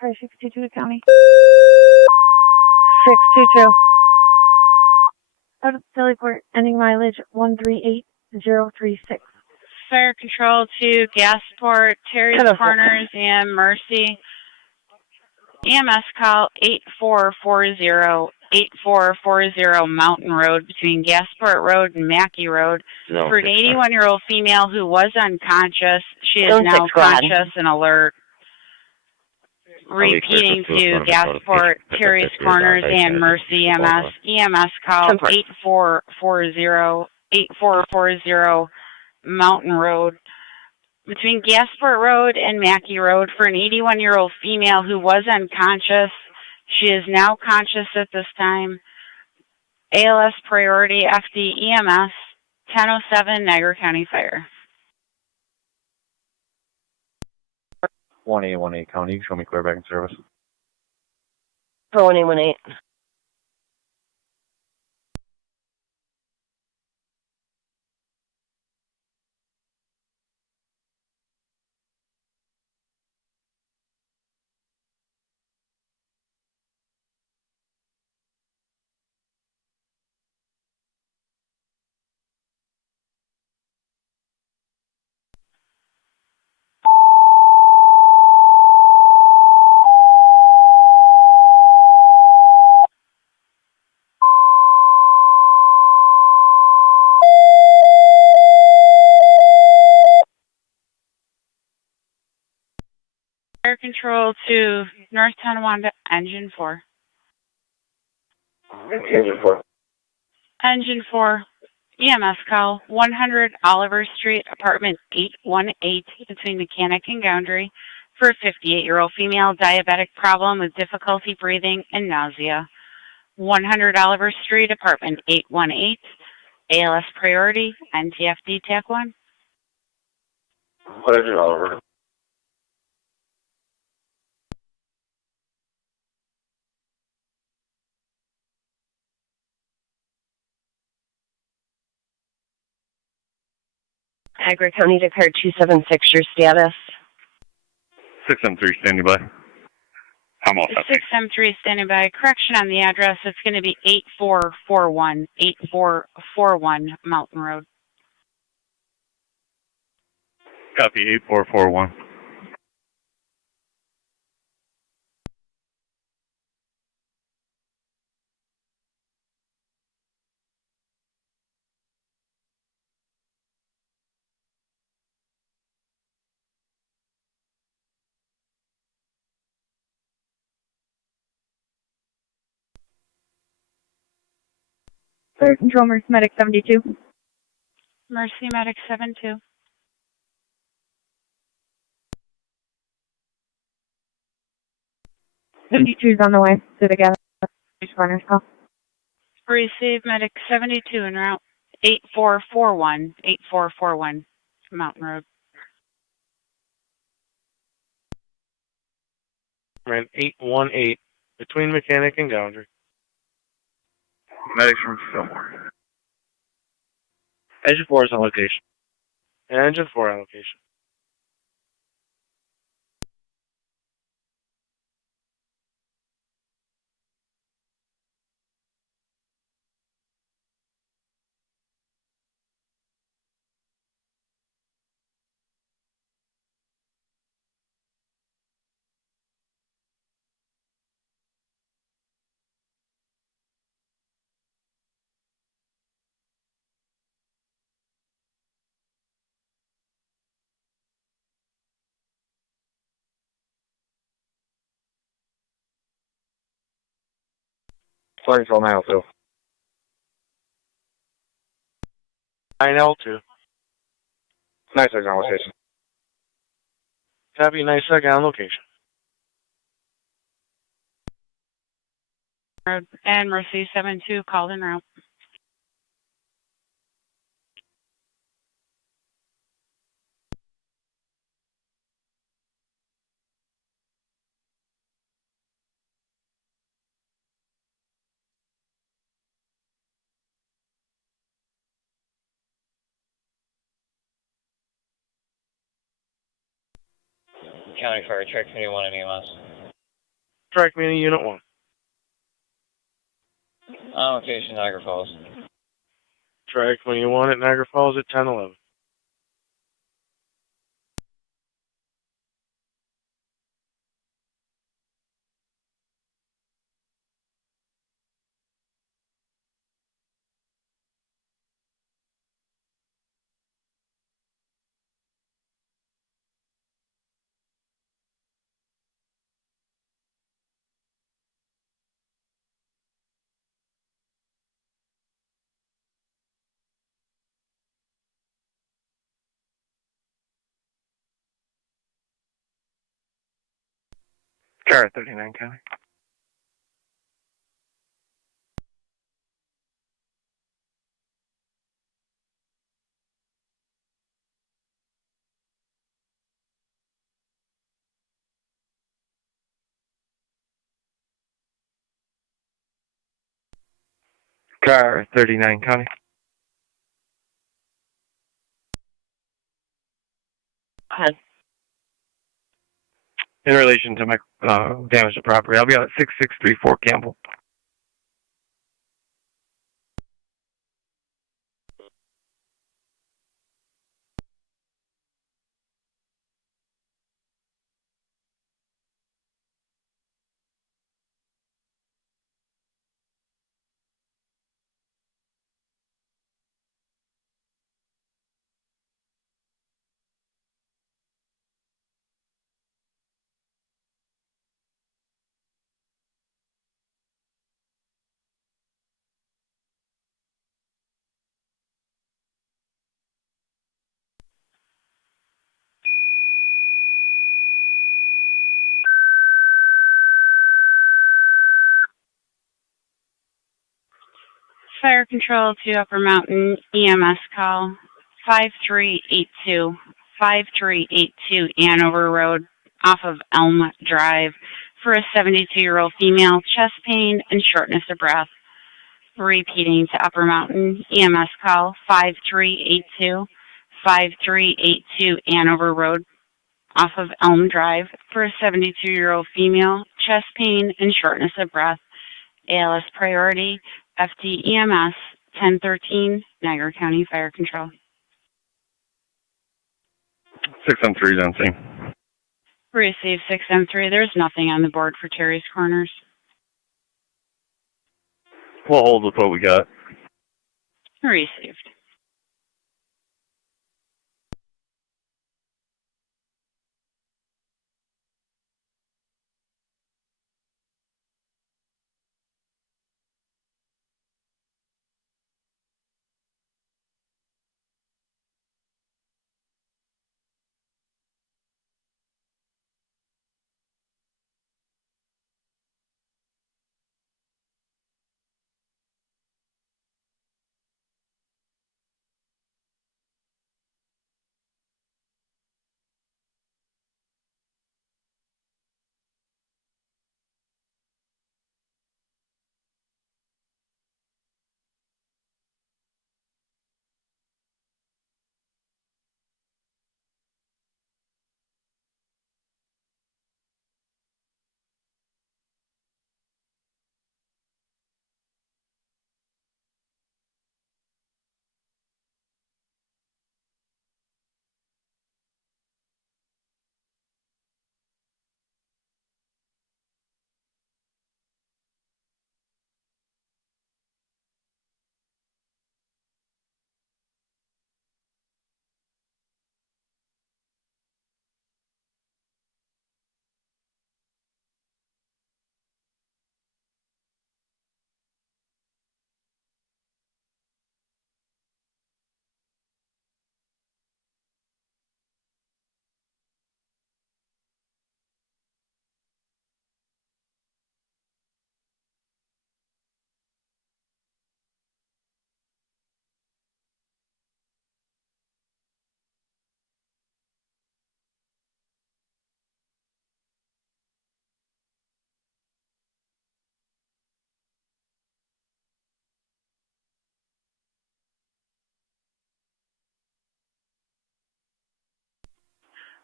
Car 622 to county. 622. Out of Phillyport, ending mileage 138036. Fire control to Gasport, Terry's Corners, and Mercy. EMS call 8440 Mountain Road between Gasport Road and Mackey Road for an 81-year-old female who was unconscious. She is now conscious and alert. Repeating to Gasport, Terry's Corners, and Mercy EMS. EMS call 8440 Mountain Road between Gasport Road and Mackey Road for an 81-year-old female who was unconscious. She is now conscious at this time. ALS priority FD EMS 1007 Niagara County Fire. 1818 County, show me clear back in service. For 1818. Fire control to North Tonawanda, Engine 4. Engine 4. Engine 4, EMS call 100 Oliver Street, apartment 818 between Mechanic and Goundry For a 58-year-old female, diabetic problem with difficulty breathing and nausea. 100 Oliver Street, apartment 818, ALS priority, NTFD TAC 1. What is it, Oliver? Niagara County declared 276, your status. 673 standing by. I'm all set. 6M3 standing by. Correction on the address. It's going to be 8441 Mountain Road. Copy 8441. Fire Control, Mercy Medic 72. Mercy Medic 72. is on the way to the gas corner call. Receive Medic 72 en route. 8441 Mountain Road. Ran 818 between Mechanic and Gounder. Medics from Fillmore. Engine 4 is on location. Engine 4 on location. Fire Control 902. 9L2. Nice on location. Copy, nice second on location. Road. And Mercy 72 called en route. County Fire, Track 21 and EMS. Track Mini Unit 1. On location, Niagara Falls. Track Mini 1 at Niagara Falls at 1011. Car 39 County. Car 39 County. Go ahead. In relation to my damage to property, I'll be out at 6634 Campbell. Fire Control to Upper Mountain, EMS call 5382, 5382 Hanover Road off of Elm Drive for a 72-year-old female, chest pain and shortness of breath. Repeating to Upper Mountain, EMS call 5382, 5382 Hanover Road off of Elm Drive for a 72-year-old female, chest pain and shortness of breath. ALS priority, FDEMS 1013, Niagara County Fire Control. 6M3 Dempsey. Receive 6M3. There's nothing on the board for Terry's Corners. We'll hold with what we got. Received.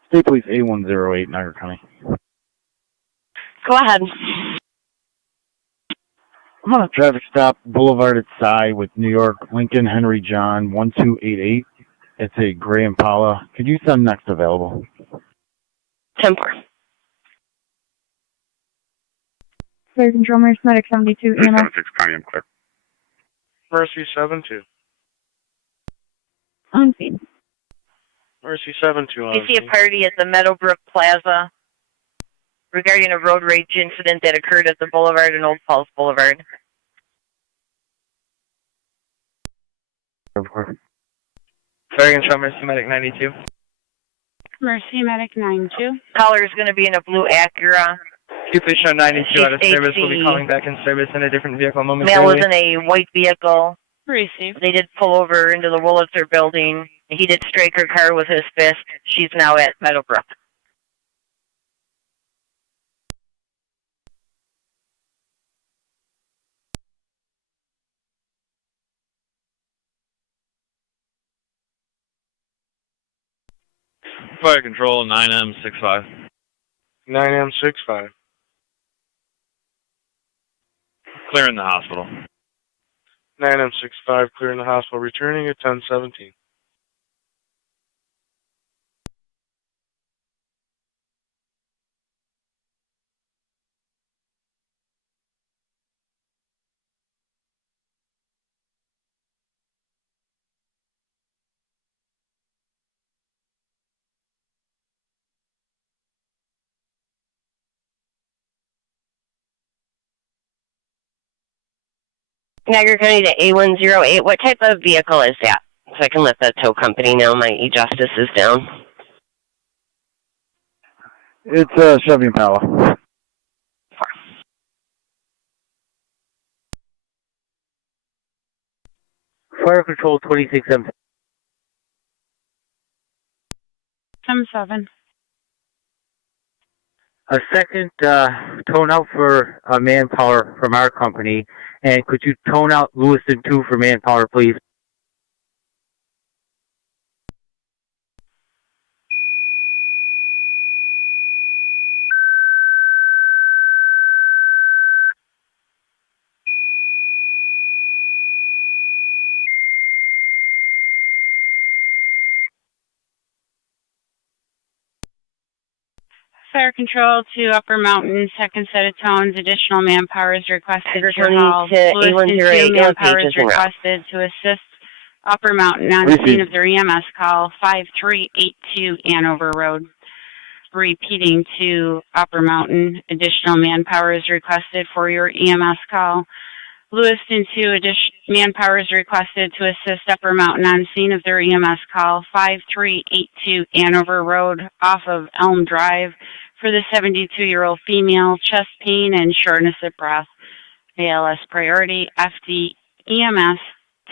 State Police A108, Niagara County. Go ahead. I'm on a traffic stop, Boulevard at Cy with New York, Lincoln, Henry John, 1288. It's a gray Impala. Could you send next available? 10-4. Fire Control, Mercy Medic 72, Anna. 76 County, I'm clear. Mercy 72. On scene. Mercy 72 on You see a party at the Meadowbrook Plaza regarding a road rage incident that occurred at the Boulevard and Old Falls Boulevard. Fire Control, Mercy Medic 92. Mercy Medic 92. Caller is going to be in a blue Acura. Please show 92 out of service. We'll be calling back in service in a different vehicle Male momentarily. was in a white vehicle. Received. They did pull over into the Wolitzer building. He did strike her car with his fist. She's now at Meadowbrook. Fire Control, 9M65. 9M65. Clearing the hospital. 9M65, clearing the hospital, returning at 1017. Niagara County to A108. What type of vehicle is that? So I can let the tow company know my e-justice is down. It's a Chevy Impala. Fire Control 26M. 7. A second tone out for manpower from our company, and could you tone out Lewiston 2 for manpower, please? Fire Control to Upper Mountain, second set of tones. Additional manpower is requested to County haul. to Lewiston 2 A108, manpower is location route. requested to assist Upper Mountain on scene of their EMS call, 5382 Hanover Road. Repeating to Upper Mountain, additional manpower is requested for your EMS call. Lewiston 2 manpower is requested to assist Upper Mountain on scene of their EMS call, 5382 Hanover Road off of Elm Drive for the 72-year-old female, chest pain and shortness of breath. ALS priority, FD EMS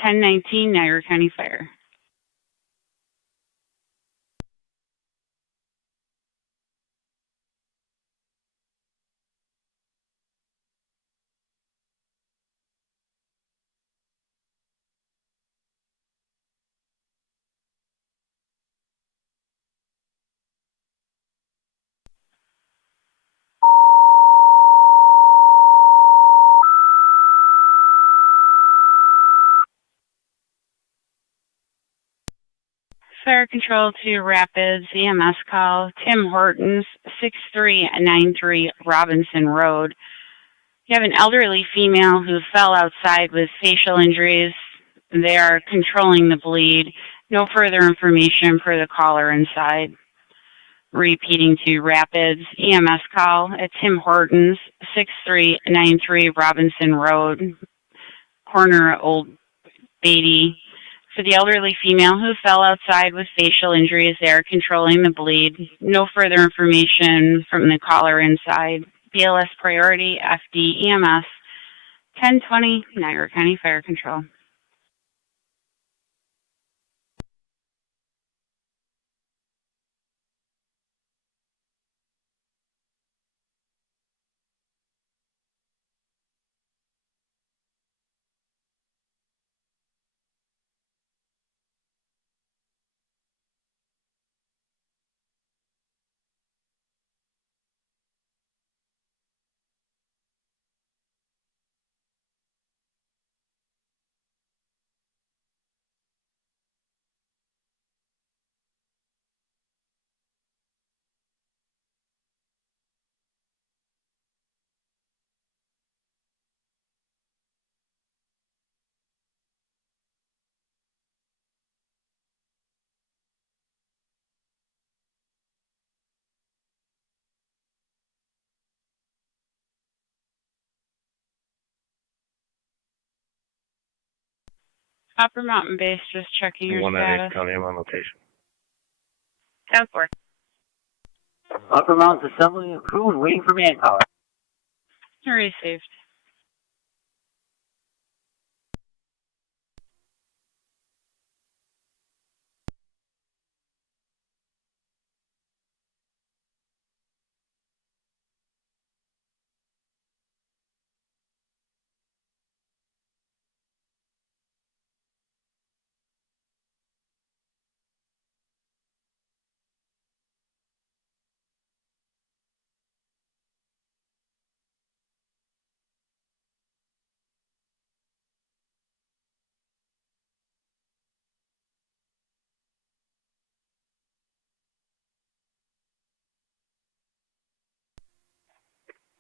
1019 Niagara County Fire. Fire Control to Rapids, EMS call, Tim Hortons, 6393 Robinson Road. You have an elderly female who fell outside with facial injuries. They are controlling the bleed. No further information per the caller inside. Repeating to Rapids, EMS call at Tim Hortons, 6393 Robinson Road, corner Old Beatty. For the elderly female who fell outside with facial injuries, they are controlling the bleed. No further information from the caller inside. BLS priority, FD EMS 1020 Niagara County Fire Control. Upper Mountain Base, just checking your 198 status. County, I'm on location. 10-4. Upper Mountain assembling and crew and waiting for manpower. Received.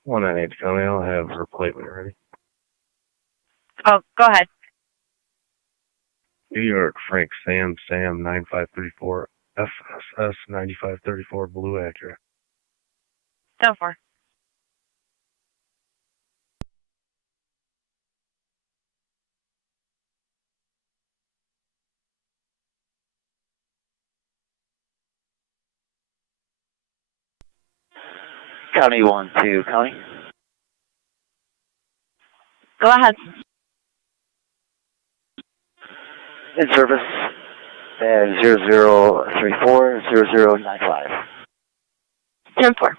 One at H County, I'll have her plate when you're ready. Oh, go ahead. New York, Frank, Sam, 9534, FSS 9534, Blue Acura. 10-4. County 1-2, County. Go ahead. In service. And 0034 0095. 10-4.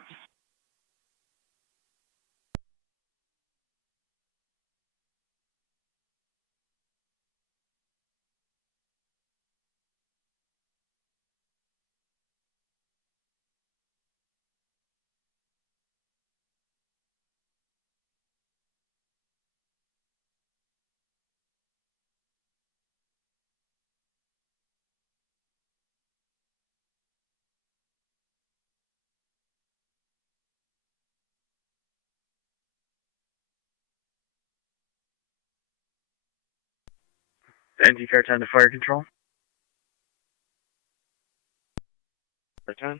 NG car 10 to fire control. Return.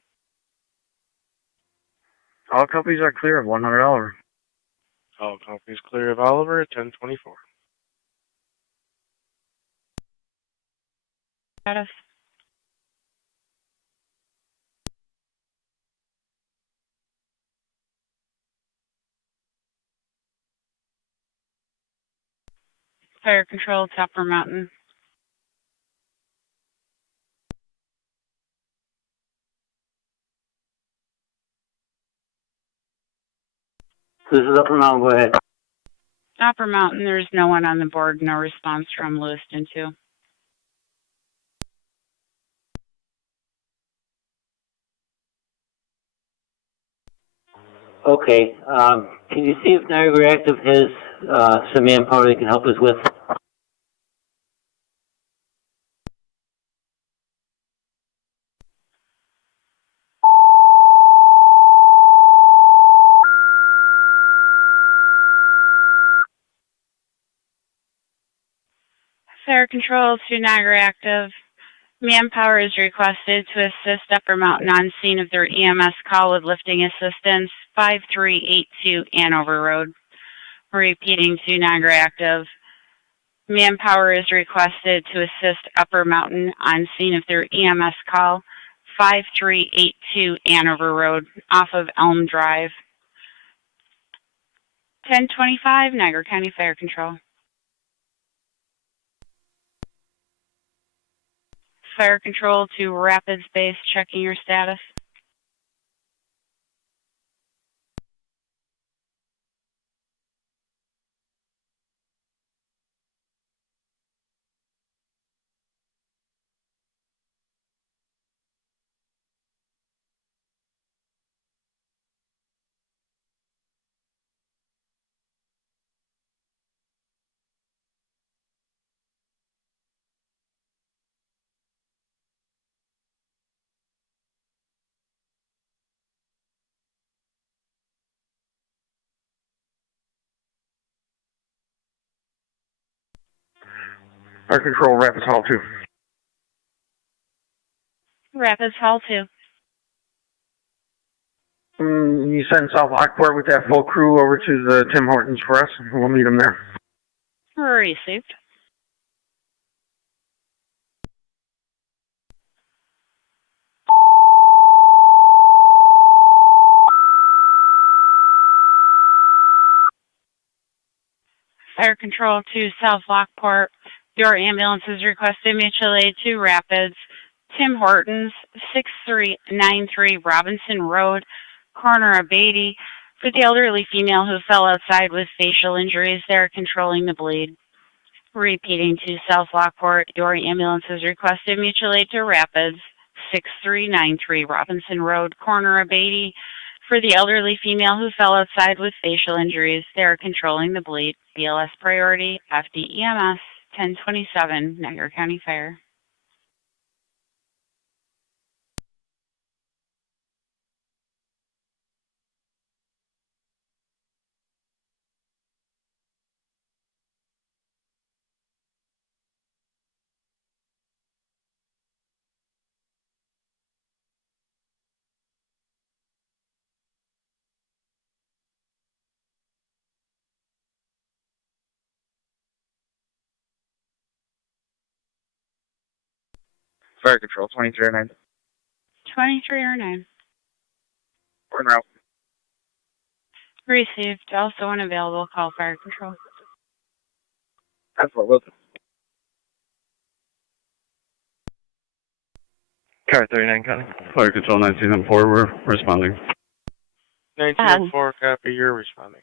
All copies are clear of 100 Oliver. All copies clear of Oliver at 1024. Status. Fire control, Topper Mountain. This is Upper Mountain, go ahead. Upper Mountain, there's no one on the board, no response from Lewiston 2. Okay, can you see if Niagara Active has some manpower they can help us with? Fire control to Niagara Active. Manpower is requested to assist Upper Mountain on scene of their EMS call with lifting assistance, 5382 Hanover Road. Repeating to Niagara Active. Manpower is requested to assist Upper Mountain on scene of their EMS call, 5382 Hanover Road, off of Elm Drive. 1025, Niagara County Fire Control. Fire Control to Rapids Base, checking your status. Fire control, Rapids Hall 2. Rapids Hall 2. You send South Lockport with that full crew over to the Tim Hortons for us, and we'll meet them there. Received. Fire Control to South Lockport. Your ambulance is requested mutual aid to Rapids. Tim Hortons, 6393 Robinson Road, corner of Beatty. For the elderly female who fell outside with facial injuries, they're controlling the bleed. Repeating to South Lockport, your ambulance is requested mutual aid to Rapids, 6393 Robinson Road, corner of Beatty. For the elderly female who fell outside with facial injuries, they are controlling the bleed. BLS priority, FDEMS, 1027, Niagara County Fire. Fire control, 2309. 2309. We're en route. Received. Also unavailable. Call Fire Control. That's what Wilson. Car 39 County. Fire Control 1904, we're responding. 1904, copy, you're responding.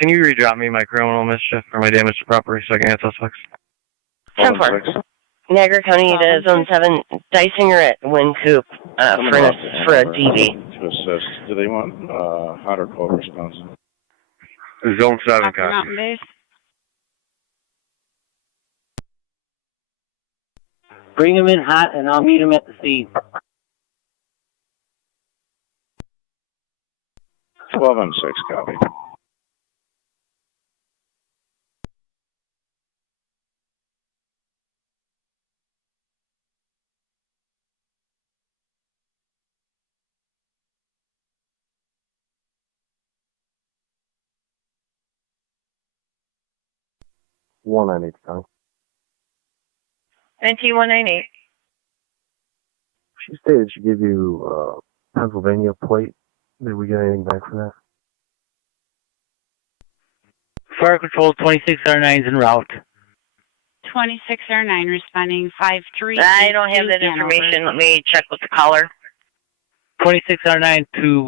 Can you redrop me my criminal mischief or my damage to property so I can answer suspects? 10-4. Niagara County to Zone 7, Dysinger at Wind Coop for a DV. To assist. Do they want hot or cold response? Zone 7 Copper copy. Mountain Base. Bring him in hot, and I'll meet him at the scene. 12 on 6, copy. One on each tongue. 19198. She stated she gave you Pennsylvania plate. Did we get anything back for that? Fire Control 26R9's en route. 26R9 responding 53. I don't have that information. Let me check with the caller. 26R9 to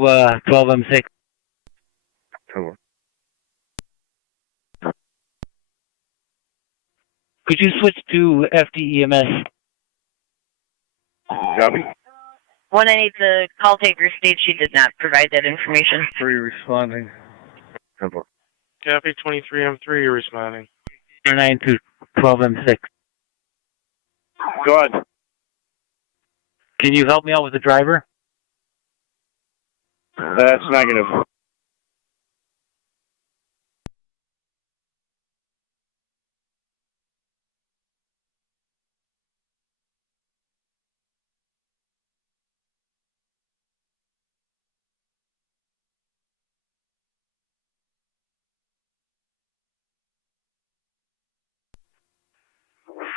12M6. Could you switch to FDEMS? Copy. 198, the call taker states she did not provide that information. 3 responding. Copy, 23M3, you're responding. 9 to 12M6. Go ahead. Can you help me out with the driver? That's negative.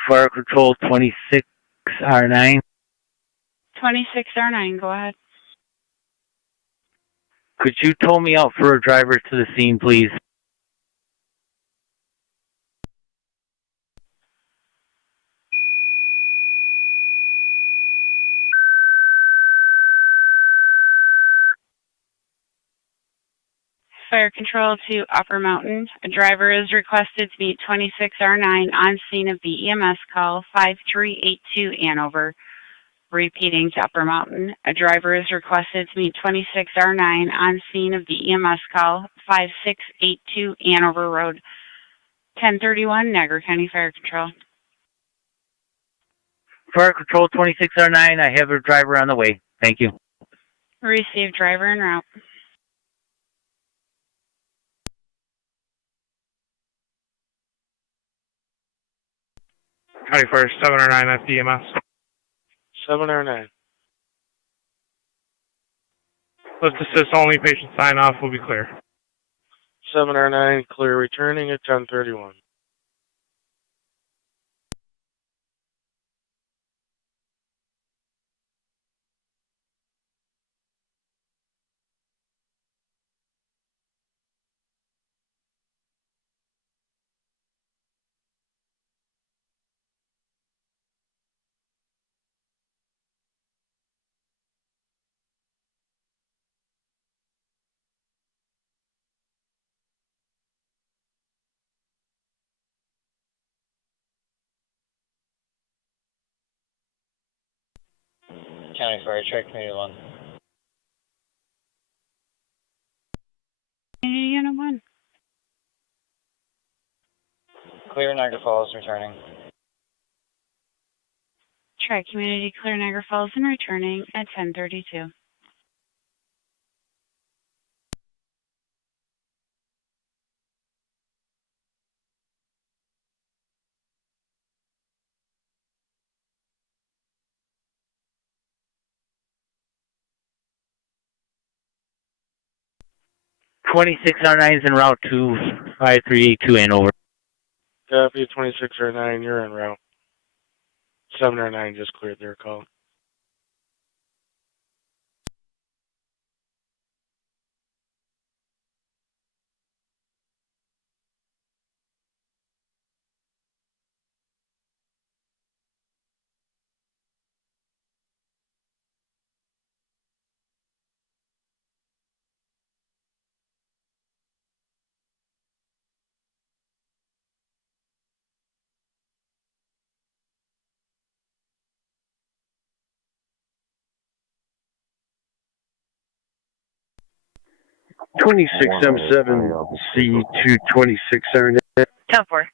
Fire Control 26R9. 26R9, go ahead. Could you tow me out for a driver to the scene, please? Fire Control to Upper Mountain. A driver is requested to meet 26R9 on scene of the EMS call 5382 Hanover. Repeating to Upper Mountain. A driver is requested to meet 26R9 on scene of the EMS call 5682 Hanover Road. 1031 Niagara County Fire Control. Fire Control 26R9, I have a driver on the way. Thank you. Received, driver en route. County Fire 7R9 FDMS. 7R9. Lift assist only, patient sign off will be clear. 7R9, clear returning at 1031. County Fire, Track Community 1. Unit 1. Clear Niagara Falls, returning. Tri Community Clear Niagara Falls and returning at 1032. R9's en route to 5382 Hanover. Copy, 26R9, you're en route. 7R9 just cleared their call. 26M7C226R9. 10-4.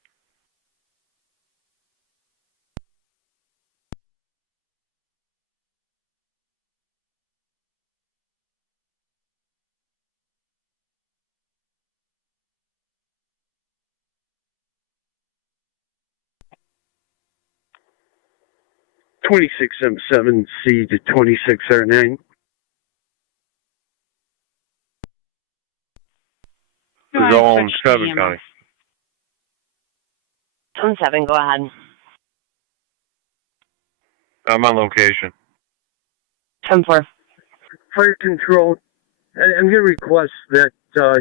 M7C to 26R9. Zone 7 County. Zone 7, go ahead. I'm on location. 10-4. Fire control, I'm going to request that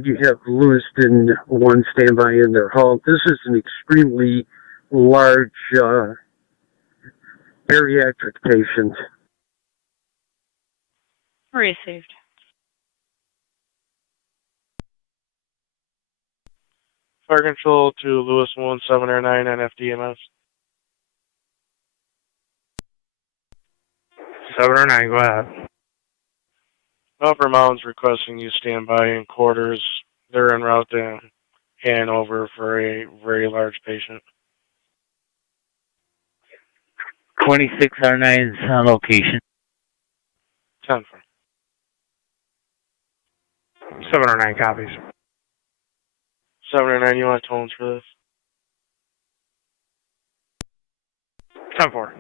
you have Lewiston 1 standby in their home. This is an extremely large bariatric patient. Received. Fire control to Lewis 1709 and FDMS. 709, go ahead. Upper Mountain's requesting you stand by in quarters. They're en route to Hanover for a very large patient. 26R9's on location. 10-4. 709 copies. 709, you want tones for this? 10-4.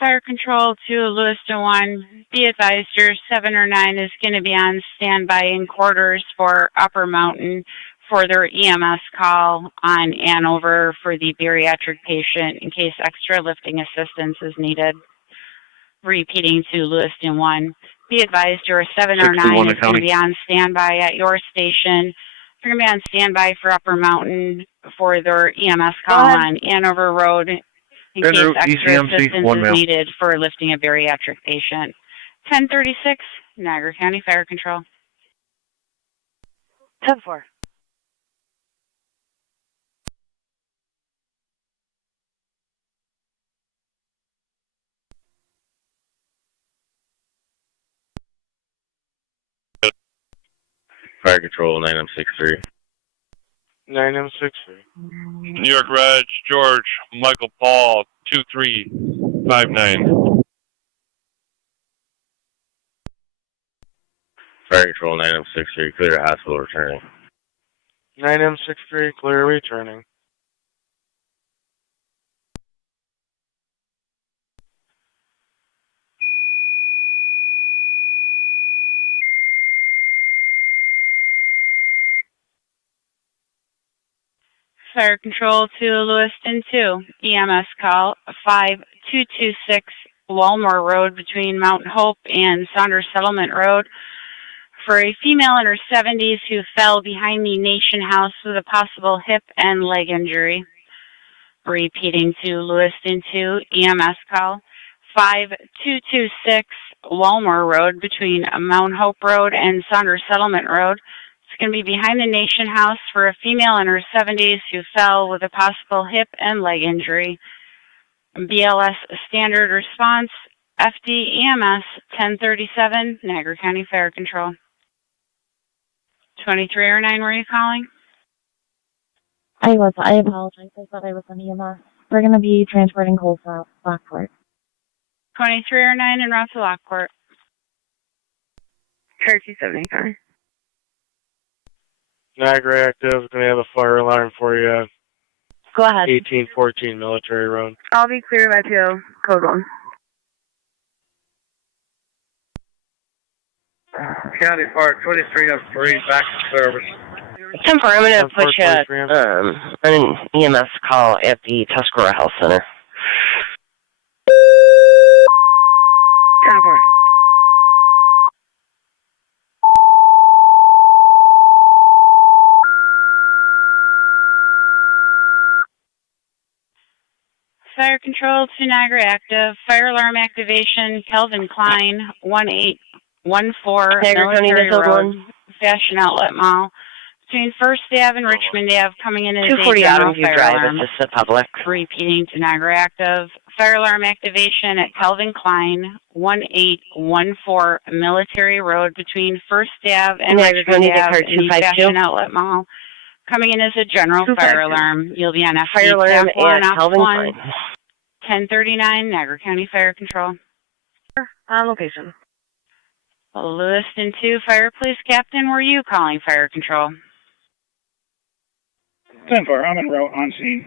Fire control to Lewiston 1. Be advised your 7 or 9 is going to be on standby in quarters for Upper Mountain for their EMS call on Hanover for the bariatric patient in case extra lifting assistance is needed. Repeating to Lewiston 1. Be advised your 7 or 9 is going to be on standby at your station. They're going to be on standby for Upper Mountain for their EMS call on Hanover Road in case extra assistance is needed for lifting a bariatric patient. 1036, Niagara County Fire Control. 10-4. Fire control 9M63. 9M63. New York Reg, George, Michael Paul, 2359. Fire control 9M63, clear to hospital returning. 9M63, clear returning. Fire control to Lewiston 2. EMS call 5226 Walmore Road between Mount Hope and Saunders Settlement Road for a female in her 70s who fell behind the Nation House with a possible hip and leg injury. Repeating to Lewiston 2. EMS call 5226 Walmore Road between Mount Hope Road and Saunders Settlement Road. It's going to be behind the Nation House for a female in her 70s who fell with a possible hip and leg injury. BLS standard response, FD-EMS 1037, Niagara County Fire Control. 2309, were you calling? I apologize. I thought I was on EMS. We're going to be transporting coal to Lockport. 2309 en route to Lockport. Cherokee 75. Niagara active, going to have a fire alarm for you. Go ahead. 1814 Military Road. I'll be clear by PO, code 1. County Fire 2303, back to service. 10-4, I'm going to put you an EMS call at the Tuscarora Health Center. 10-4. Fire control to Niagara active. Fire alarm activation, Calvin Klein, 1814 Niagara County Military District Road, 1. Fashion Outlet Mall. Between First Ave and Richmond Ave, coming in as a 240 general Autumn View fire Drive, alarm. assist the public. Repeating to Niagara active. Fire alarm activation at Calvin Klein, 1814 Military Road, between First Ave and Niagara Richmond County Ave District in the 252. Fashion Outlet Mall. Coming in as a general fire alarm. You'll be on FD Fire alarm Tap 1, at Op Calvin 1, Klein. 1039, Niagara County Fire Control. On location. Lewiston 2, Fire Police Captain, were you calling Fire Control? 10-4, I'm en route on scene.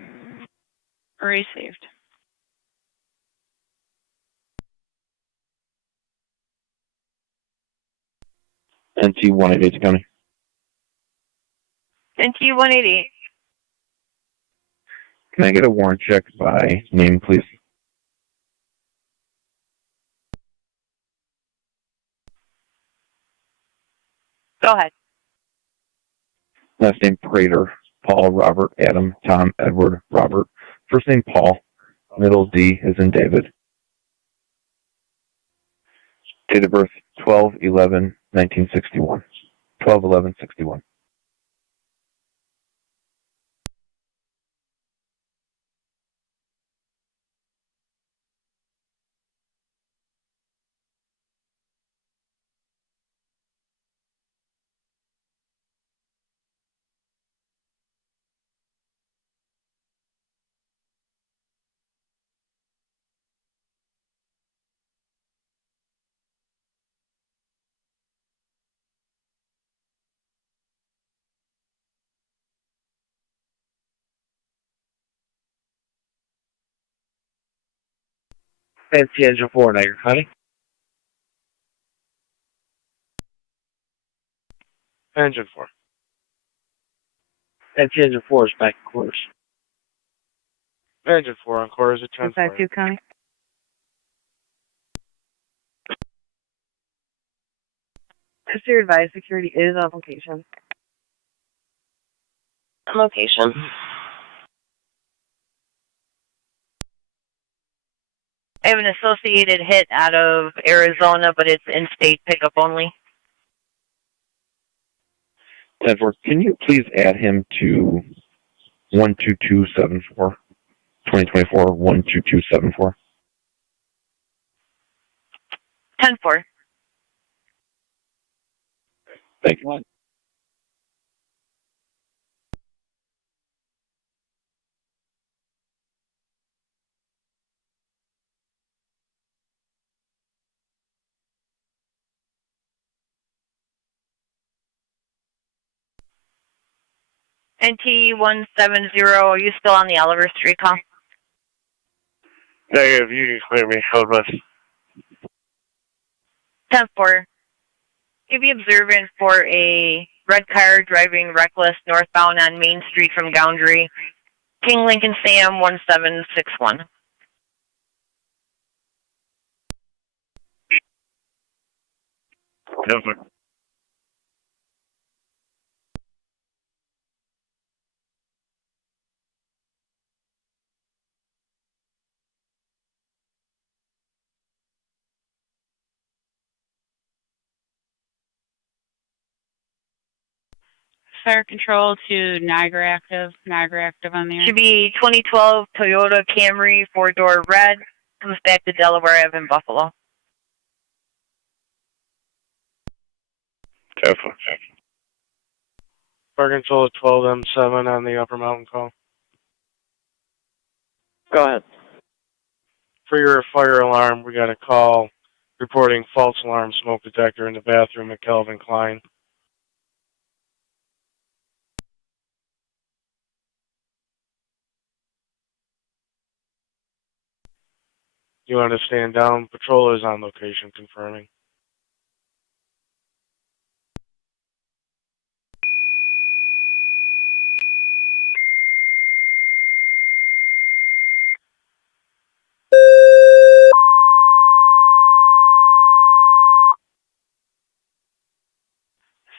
Received. NT 188 County. NT 188. Can I get a warrant check by name, please? Go ahead. Last name Prater, Paul, Robert, Adam, Tom, Edward, Robert. First name Paul, middle D is in David. Date of birth 12/11/1961. 12/11/61. Fancy Engine 4, Niagara County. Engine 4. Fancy Engine 4 is back in quarters. Engine 4 on quarters at 10. 252 County. Just to advise, security is on location. On location. I have an associated hit out of Arizona, but it's in-state pickup only. 10-4, can you please add him to 12274? 2024 12274. 10-4. Thank you. NT 170, are you still on the Oliver Street call? Negative, you can clear me. Code bus. 10-4. You'll be observant for a red car driving reckless northbound on Main Street from Goundry. King Lincoln Sam 1761. Different. Fire control to Niagara active. Niagara active on the air. Should be 2012 Toyota Camry, 4-door red. Comes back to Delaware Ave in Buffalo. Careful. Fire control at 12M7 on the Upper Mountain call. Go ahead. For your fire alarm, we got a call reporting false alarm smoke detector in the bathroom at Calvin Klein. You want to stand down? Patrol is on location, confirming.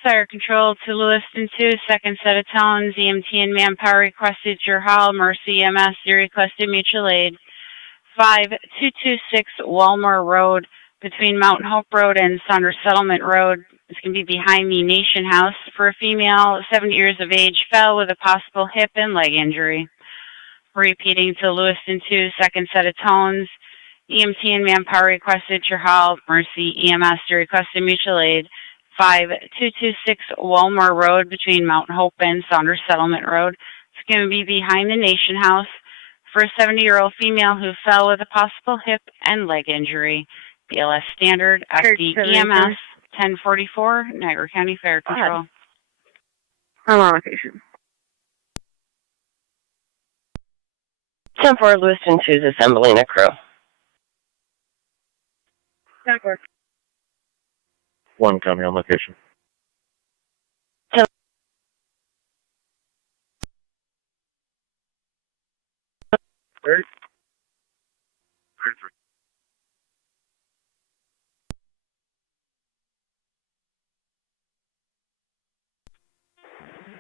Fire control to Lewiston 2, second set of talons. EMT and manpower requested your hall. Mercy EMS, you requested mutual aid. 5226 Walmore Road between Mountain Hope Road and Saunders Settlement Road. It's going to be behind the Nation House for a female, 70 years of age, fell with a possible hip and leg injury. Repeating to Lewiston 2, second set of tones. EMT and manpower requested your help. Mercy EMS to requested mutual aid. 5226 Walmore Road between Mountain Hope and Saunders Settlement Road. It's going to be behind the Nation House for a 70-year-old female who fell with a possible hip and leg injury. BLS Standard, FD EMS, 1044, Niagara County Fire Control. I'm on location. 10-4, Lewiston 2 is assembling a crew. 10-4. 1 coming on location. Ready?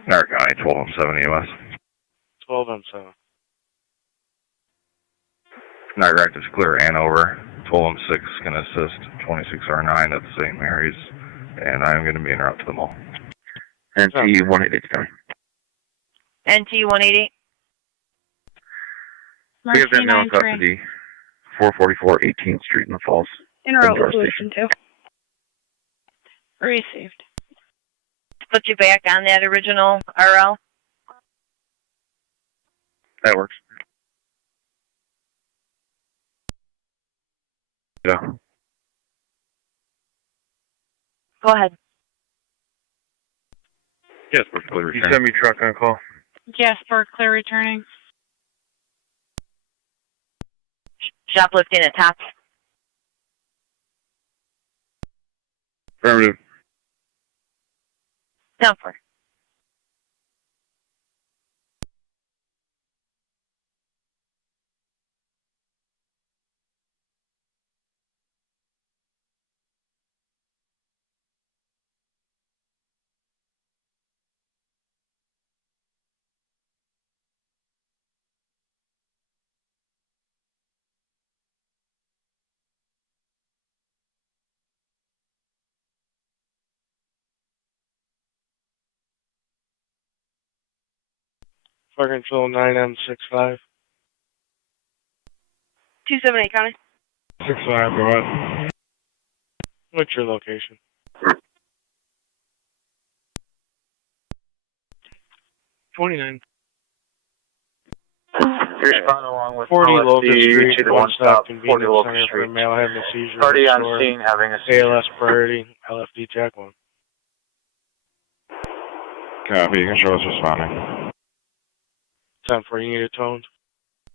Niagara County 1207 EMS. 12-7. Niagara active is clear and over. 12-6 can assist 26R9 at St. Mary's, and I'm going to be en route to the mall. NT 188 coming. NT 188. We have that now in custody. 444 18th Street in the Falls. Interrupt Lewiston 2. Received. Put you back on that original RL. That works. Yeah. Go ahead. Yes, we're clear You returning. send me truck on call. Jasper, clear returning. Shoplifting at top. Affirmative. 10-4. Fire control 9M65. 278 County. 65, go ahead. What's your location? 29. Respond along with 40 Locust Street, to the one one stop stop, 40 convenience Locust center for a Street. male having a seizure. Party on Store. scene having a seizure. ALS priority, LFD check 1. Copy, you can show us responding. 10-4, you need a tone.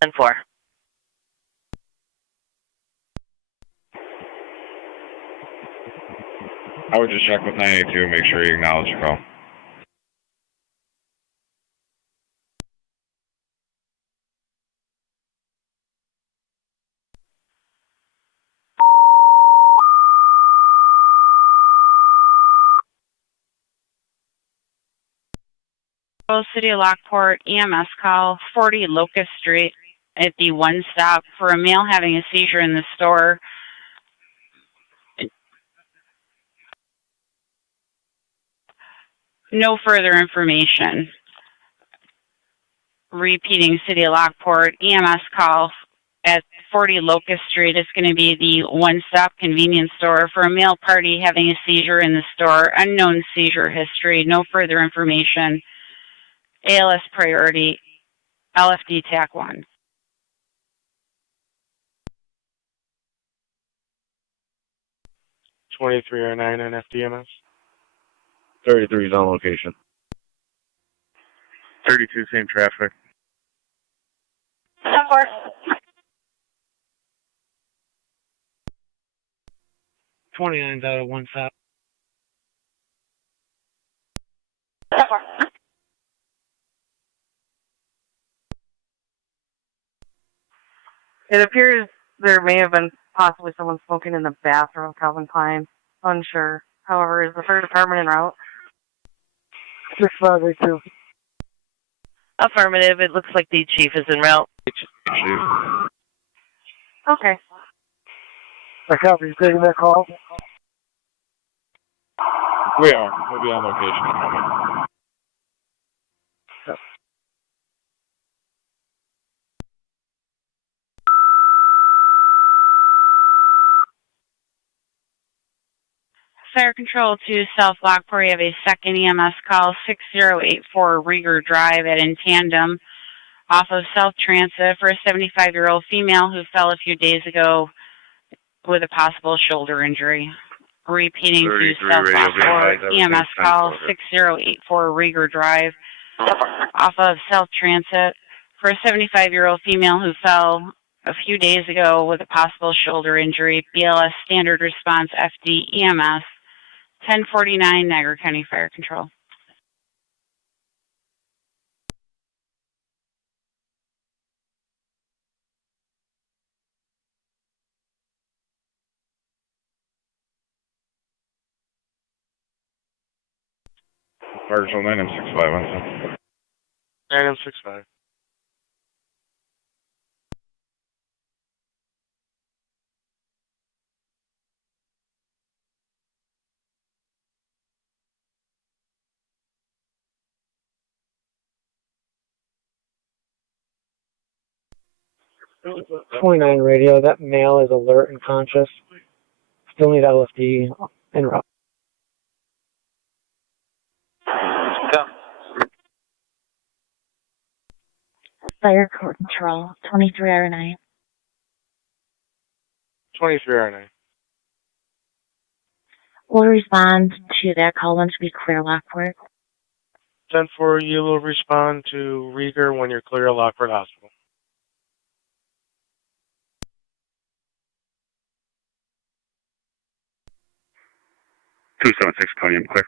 10-4. I would just check with 982 and make sure you acknowledge your call. City of Lockport, EMS call, 40 Locust Street at the one stop for a male having a seizure in the store. No further information. Repeating, City of Lockport, EMS call at 40 Locust Street. It's going to be the one-stop convenience store for a male party having a seizure in the store. Unknown seizure history. No further information. ALS priority, LFD TAC 1. or 9 on FDMS. 33 is on location. 32, same traffic. 10-4. 29's out of one stop. 10-4. It appears there may have been possibly someone smoking in the bathroom of Calvin Klein. Unsure. However, is the fire department en route? 6582. Affirmative. It looks like the chief is en route. Chief. Okay. I copy you taking that call. We are. We'll be on location in a moment. Fire Control to South Lockport. You have a second EMS call, 6084 Rieger Drive at In Tandem off of South Transit for a 75-year-old female who fell a few days ago with a possible shoulder injury. Repeating to South Lockport, EMS call, 6084 Rieger Drive off of South Transit for a 75-year-old female who fell a few days ago with a possible shoulder injury. BLS Standard Response FD EMS 1049 Niagara County Fire Control. Fire Control 9M65. 9M65. It was a 29 radio. That male is alert and conscious. Still need LFD en route. Fire Control, 23R9. 23R9. We'll respond to that call once we clear Lockport. 10-4, you will respond to Rieger when you're clear of Lockport Hospital. County, I'm clear.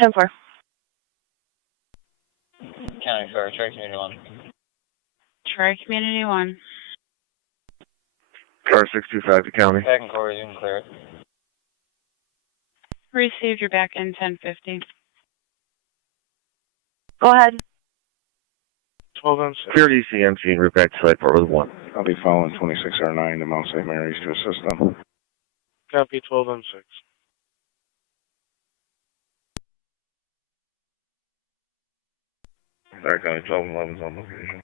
10-4. County Fire, Tri-Community 1. Tri-Community 1. Car 625 to county. Back and Corey, you can clear it. Received, you're back in 1050. Go ahead. 12M6. Security CMC and route back to Lightport with 1. I'll be following 26R9 to Mount St. Mary's to assist them. Copy 12M6. Niagara County 1211's on location.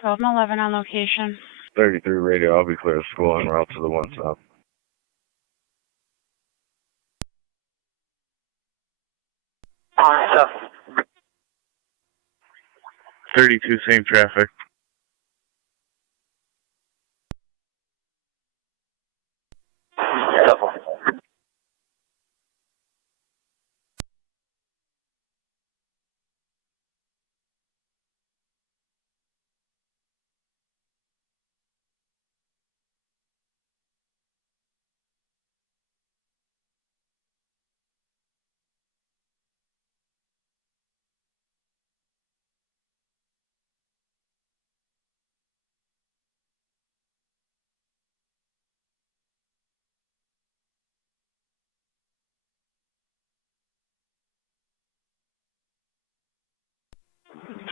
12 and 11 on location. 33 radio, I'll be clear of school en route to the 1 stop. Alright, 32, same traffic.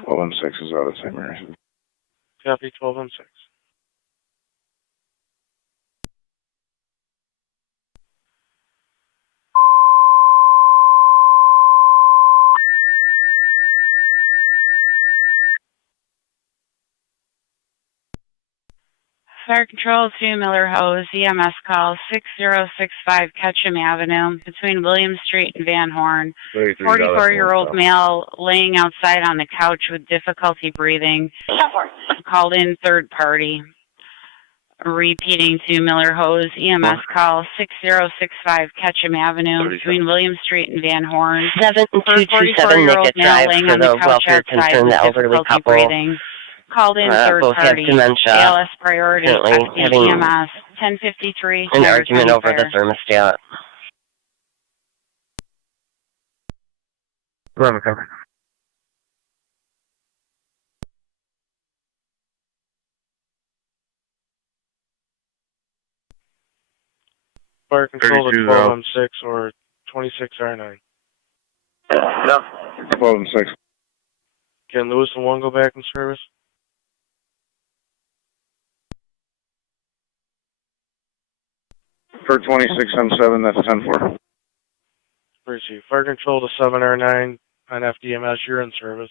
Well, M6 is out of St. Mary's. Copy 12M6. Fire Control to Miller Hose, EMS call 6065 Ketchum Avenue between William Street and Van Horn. 44-year-old male laying outside on the couch with difficulty breathing. Called in third party. Repeating to Miller Hose, EMS call 6065 Ketchum Avenue between William Street and Van Horn. 7227 Naked Drive for the welfare concern, the elderly couple. Breathing. Called in third both party. have dementia. ALS priority. Currently having EMS 1053. an argument over the thermostat. 11 cover. Fire Control to 32, 12M6 or 26R9. No. 12M6. Can Lewis and 1 go back in service? for 26M7, that's 10-4. Receive. Fire control to 7R9 on FDMS, you're in service.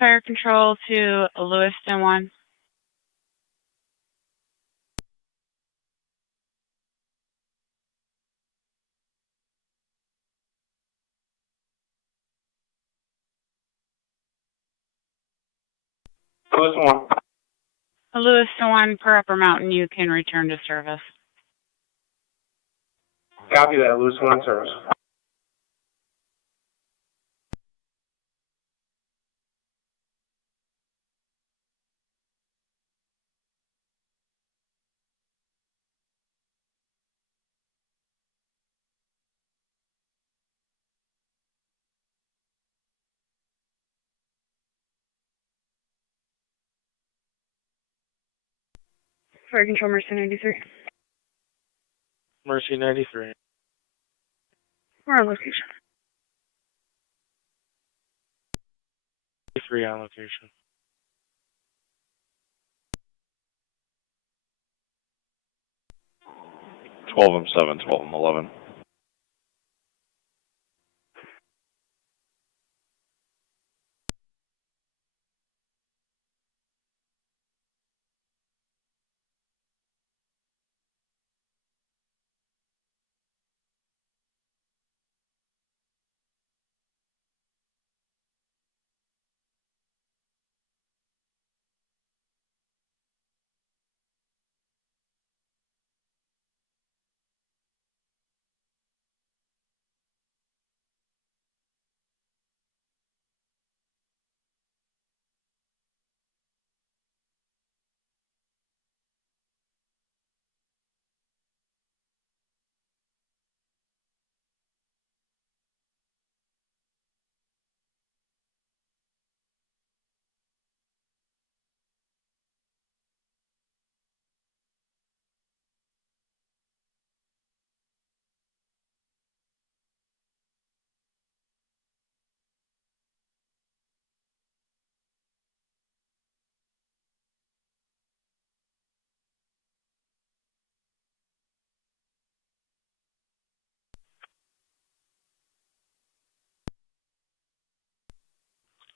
Fire control to Lewiston 1. Lewiston 1. Lewiston 1 per Upper Mountain, you can return to service. Copy that, Lewiston 1 service. Fire control, Mercy 93. Mercy 93. We're on location. 93 on location. Twelve M7, 12M11.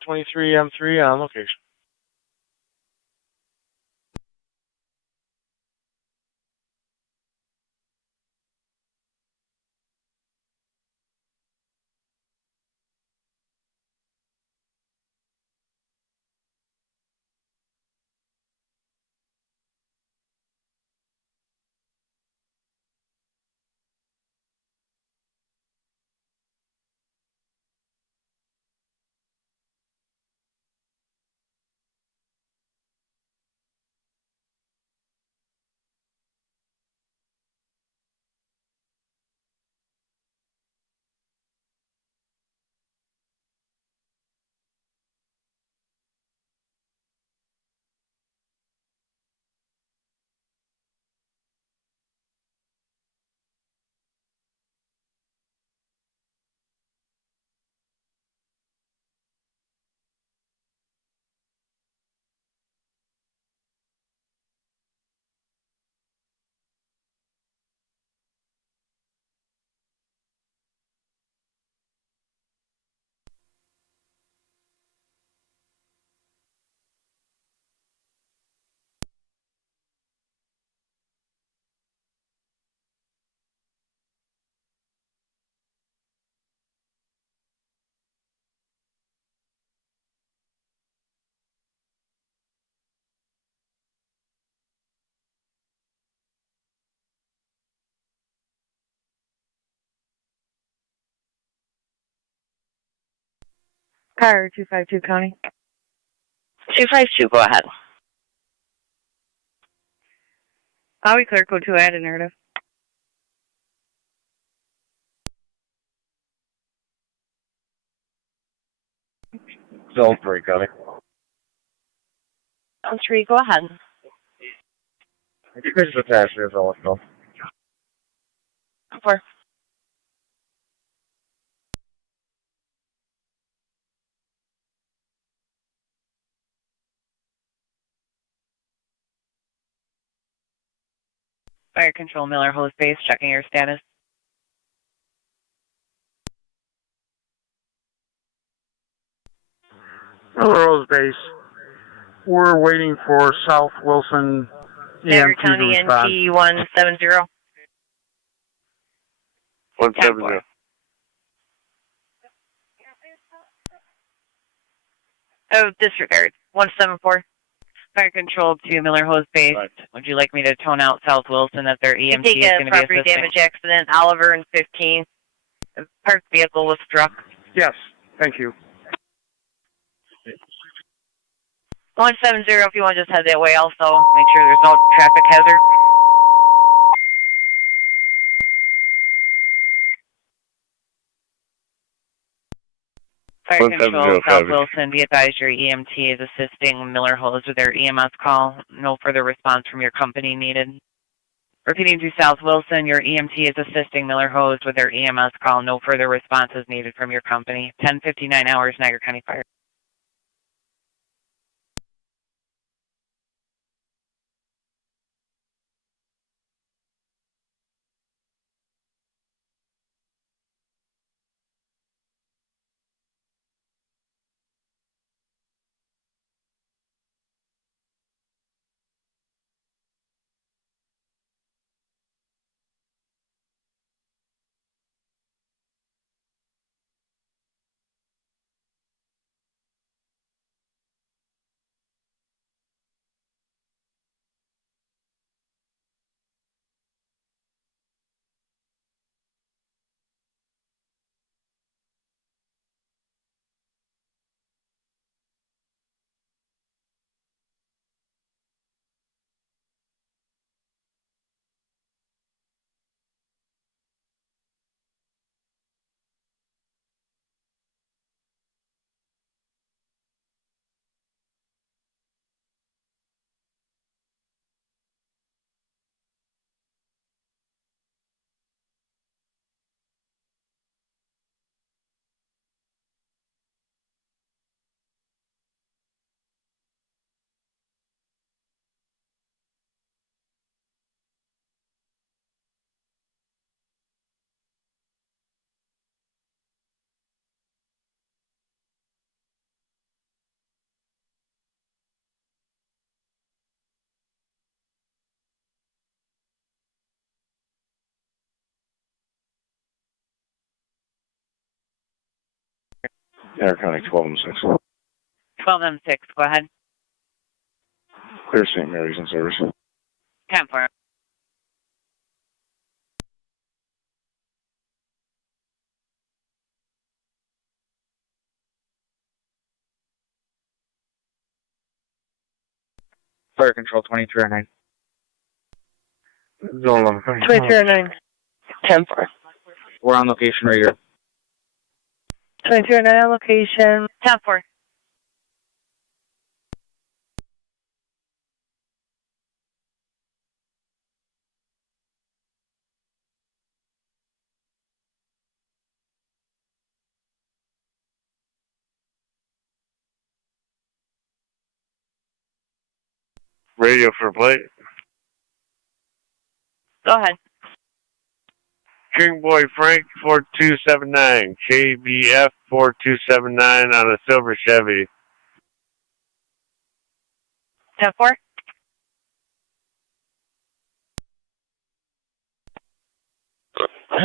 M3 on location. Car 252 County. 252, go ahead. I'll be clear, code 2, I had a narrative. Zone 3, County. Zone 3, go ahead. Increase the passengers, I'll let go. 4. Fire Control Miller Hose Base, checking your status. Rose Base. We're waiting for South Wilson Niagara EMT to County respond. NY 170. 170. Oh, disregard. 174. Fire Control to Miller Hose Base. Would you like me to tone out South Wilson that their EMT Take is a going to be property assisting? damage accident, Oliver and 15. A parked vehicle was struck. Yes, thank you. 170 if you want to just head that way also. Make sure there's no traffic hazard. Fire Control, South Wilson, be advised your EMT is assisting Miller Hose with their EMS call. No further response from your company needed. Repeating to South Wilson, your EMT is assisting Miller Hose with their EMS call. No further response is needed from your company. 10:59 hours, Niagara County Fire. Niagara County 12-6. 12M6, go ahead. Clear St. Mary's in service. 10-4. Fire Control 2309. Zone 11. 2209. 10-4. We're on location right here. 2209 on location. 10-4. Radio for plate. Go ahead. King Boy Frank 4279. KBF 4279 on a silver Chevy. 10-4.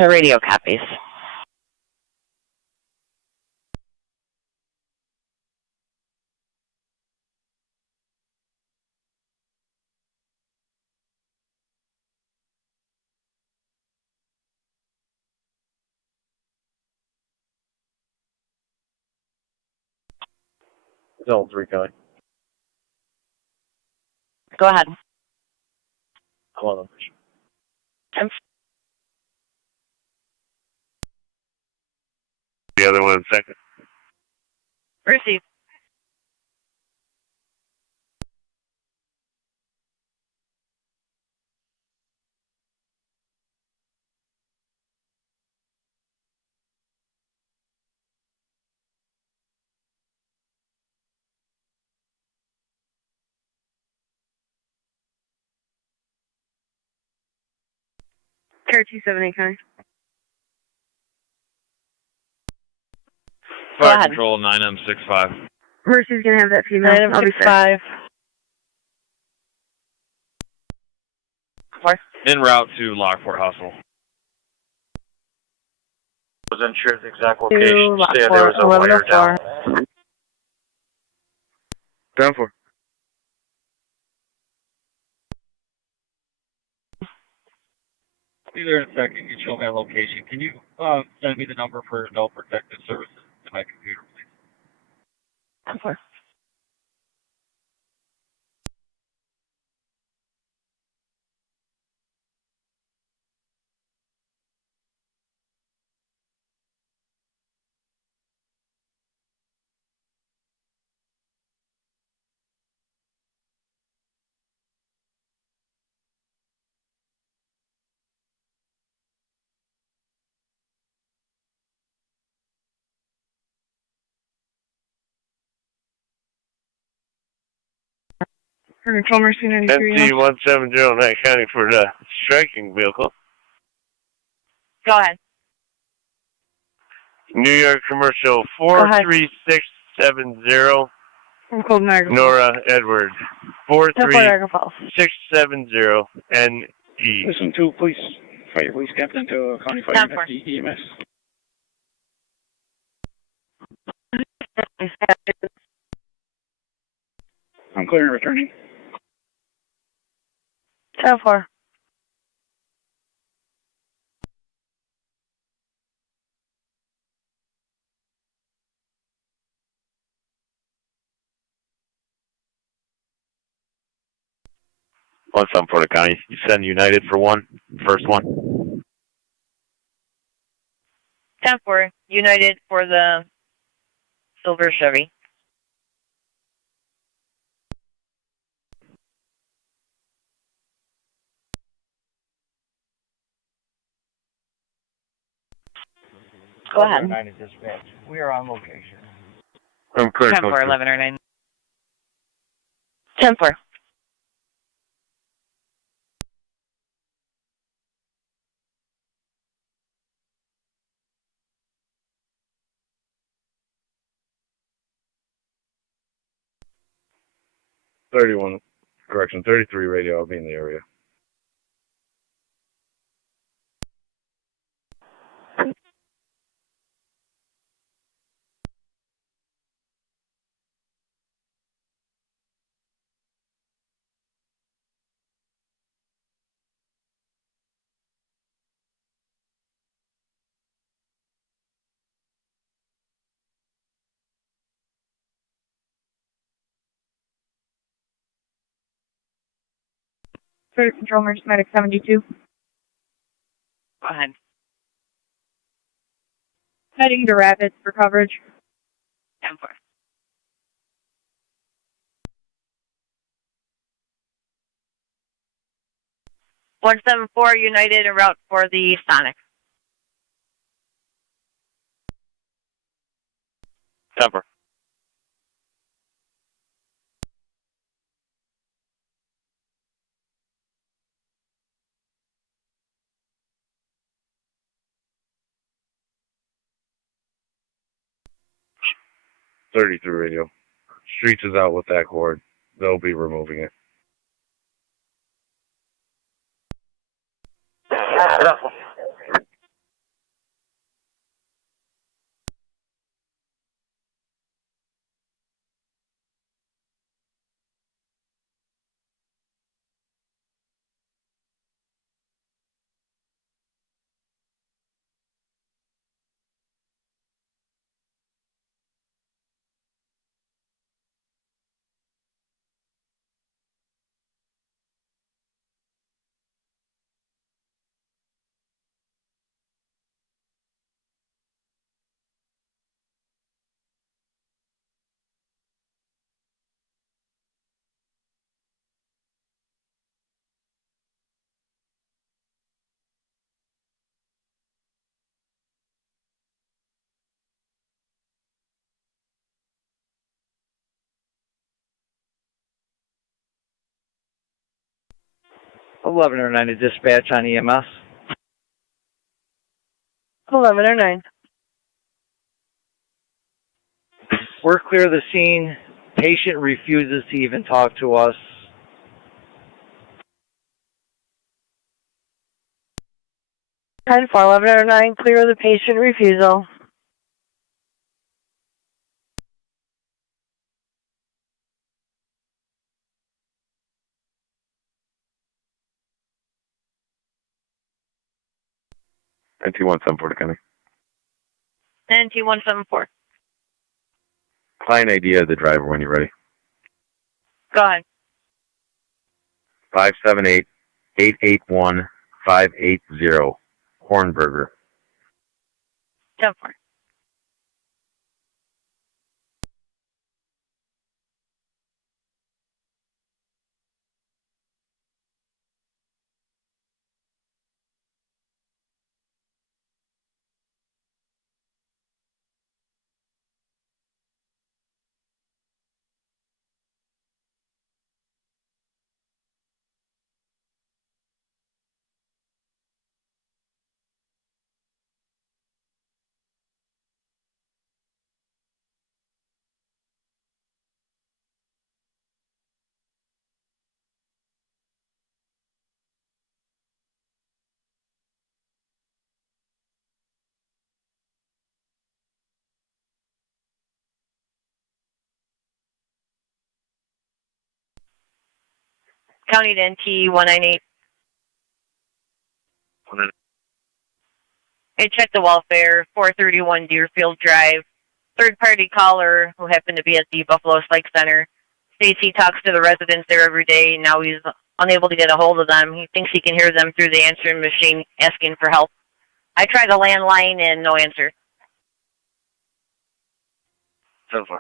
Radio copies. Zone 3, Kelly. Go ahead. I'm on location. 10-4. The other one second. Receive. Care 278 County. Fire control 9M65. Mercy's gonna have that female. 9M65. En route to Lockport Hospital. Wasn't sure the exact location. Lockport, Yeah, there was a wire down. 10-4. Either in a second, you can show me a location. Can you send me the number for no protective services to my computer, please? 10-4. Control Mercy 93. NC1709 County for the striking vehicle. Go ahead. New York Commercial 43670. I'm called Niagara. Nora Edwards 43670 NE. Listen to police, fire police captain to County Fire EMS. I'm clear and returning. 10-4. One from Florida County. You send United for one. First one. 10-4. United for the silver Chevy. Go ahead. 9 is dispatch. We are on location. I'm clear. 10-4, 1109. 10-4. Correction, 33 radio. I'll be in the area. Fire Control Mercy Medic 72. Go ahead. Heading to Rapids for coverage. 10-4. $174 United en route for the Sonic. 10-4. Radio. Streets is out with that cord. They'll be removing it. Eleven or 9 is dispatch on EMS. 1109. We're clear of the scene. Patient refuses to even talk to us. 10-4, 1109, clear of the patient refusal. NT174 to County. NT174. Client ID of the driver when you're ready. Go ahead. 578-881-580. Hornberger. 10-4. County to NT198. Hey, check the welfare, 431 Deerfield Drive. Third-party caller who happened to be at the Buffalo Psych Center. States he talks to the residents there every day. Now he's unable to get a hold of them. He thinks he can hear them through the answering machine asking for help. I tried the landline and no answer. 10-4.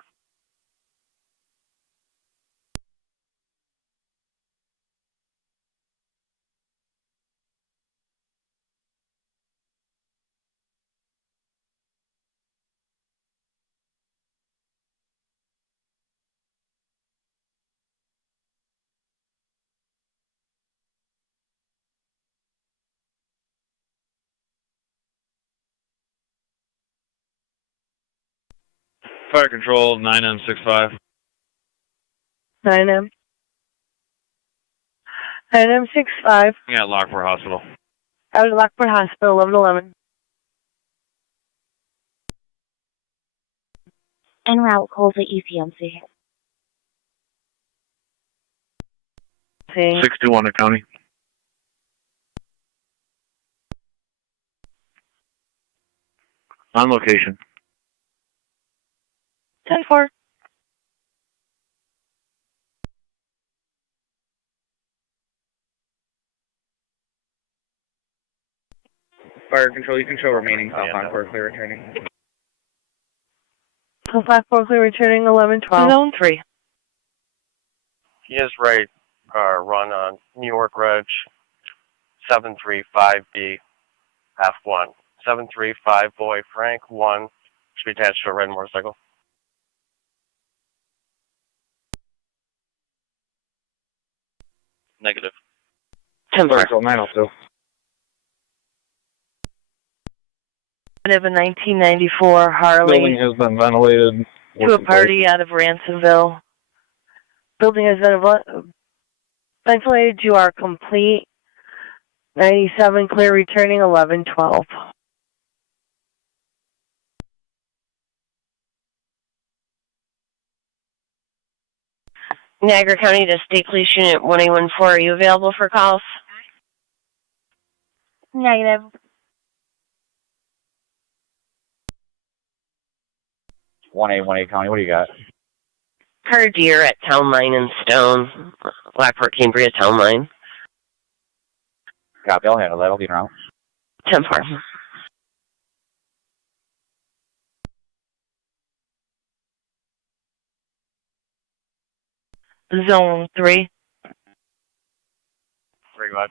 Fire control 9M65. 9M. 9M65. Yeah, Lockport Hospital. Out of Lockport Hospital, 1111. En route, calls at ECMC. 621 to County. On location. 10-4. Fire control, you can show remaining South Lockport clear returning. South Lockport clear returning, 1112. Zone 3. He is right. Run on New York Reg 735B F1. 735 Boy Frank 1 should be attached to a red motorcycle. Negative. 10-4. 902. I have a 1994 Harley. Building has been ventilated. To a party out of Ransomville. Building has been ventilated to our complete. 97 clear returning, 1112. Niagara County to State Police Unit 1814. Are you available for calls? Negative. One A County, what do you got? Car deer at Town Line and Stone. Lockport, Cambria, Town Line. Copy, I'll handle that. I'll be around. 10-4. Zone 3. Very good.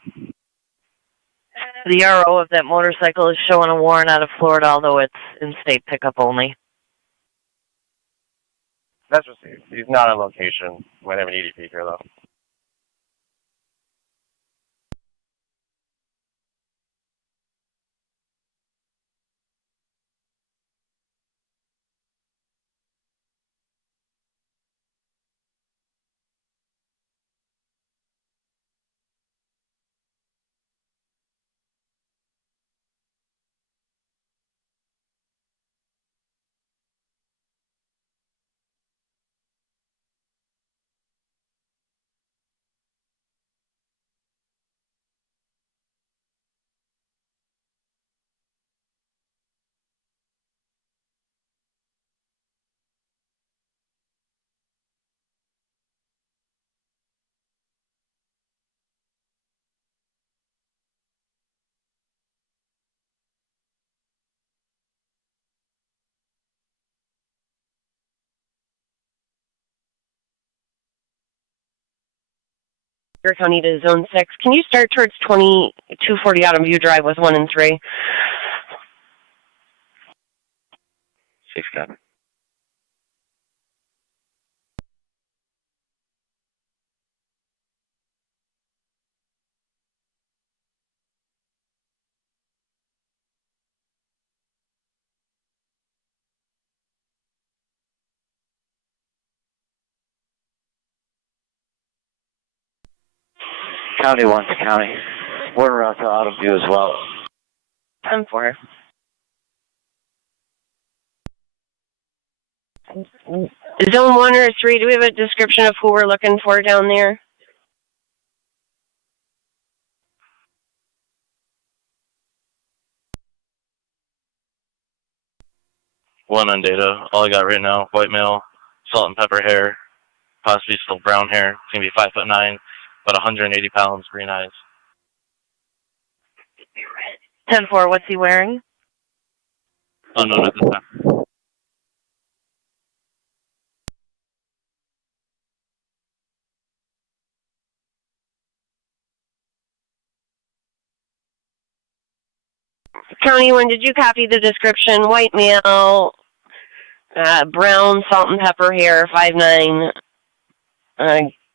The RO of that motorcycle is showing a warrant out of Florida, although it's in-state pickup only. That's received. He's not on location. Might have an EDP here, though. Niagara County to Zone 6. Can you start towards 2240 Autumn View Drive with 1 and 3? 6 copy. County 1 to County. We're out to Autumn View as well. 10-4. Zone 1 or 3, do we have a description of who we're looking for down there? One on data. All I got right now, white male, salt and pepper hair, possibly still brown hair. It's going to be 5'9", about 180 pounds, green eyes. 10-4, what's he wearing? Unknown at this time. County 1, did you copy the description? White male, brown, salt and pepper hair, 5'9",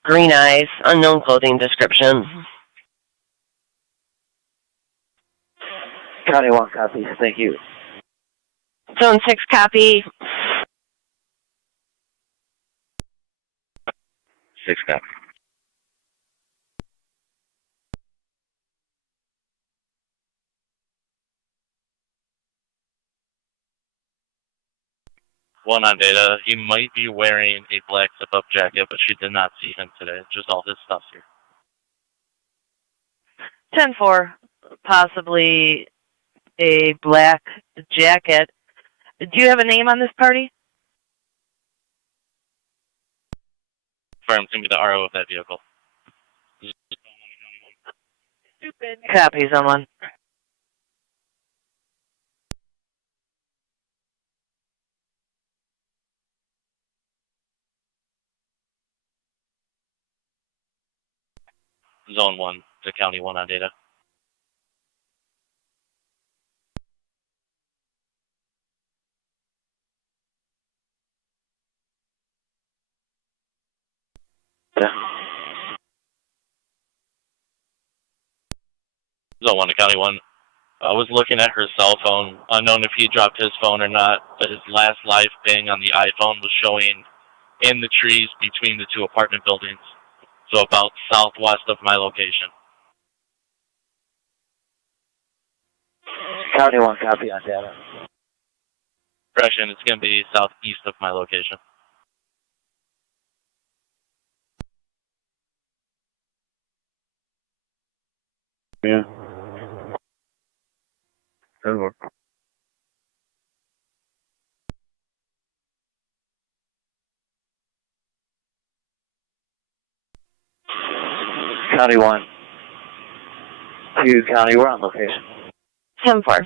green eyes, unknown clothing description. County 1 copies, thank you. Zone 6 copy. 6 copy. One on data. He might be wearing a black zip-up jacket, but she did not see him today. Just all his stuff here. 10-4, possibly a black jacket. Do you have a name on this party? Confirmed to be the RO of that vehicle. Copy, someone. Zone 1 to County 1 on data. Zone 1 to County 1. I was looking at her cell phone. Unknown if he dropped his phone or not, but his last live ping on the iPhone was showing in the trees between the two apartment buildings. So about southwest of my location. County 1 copy on data. Correction, it's going to be southeast of my location. Yeah. Over. County 1. 2 County, we're on location. 10-4.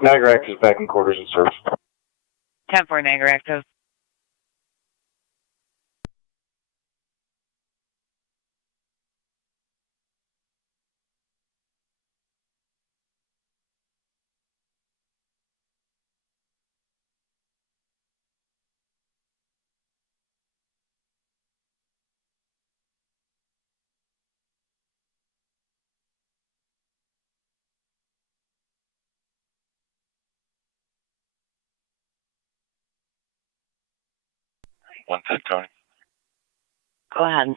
Niagara Active is back in quarters and service. 10-4, Niagara active. One ten, Tony. Go ahead.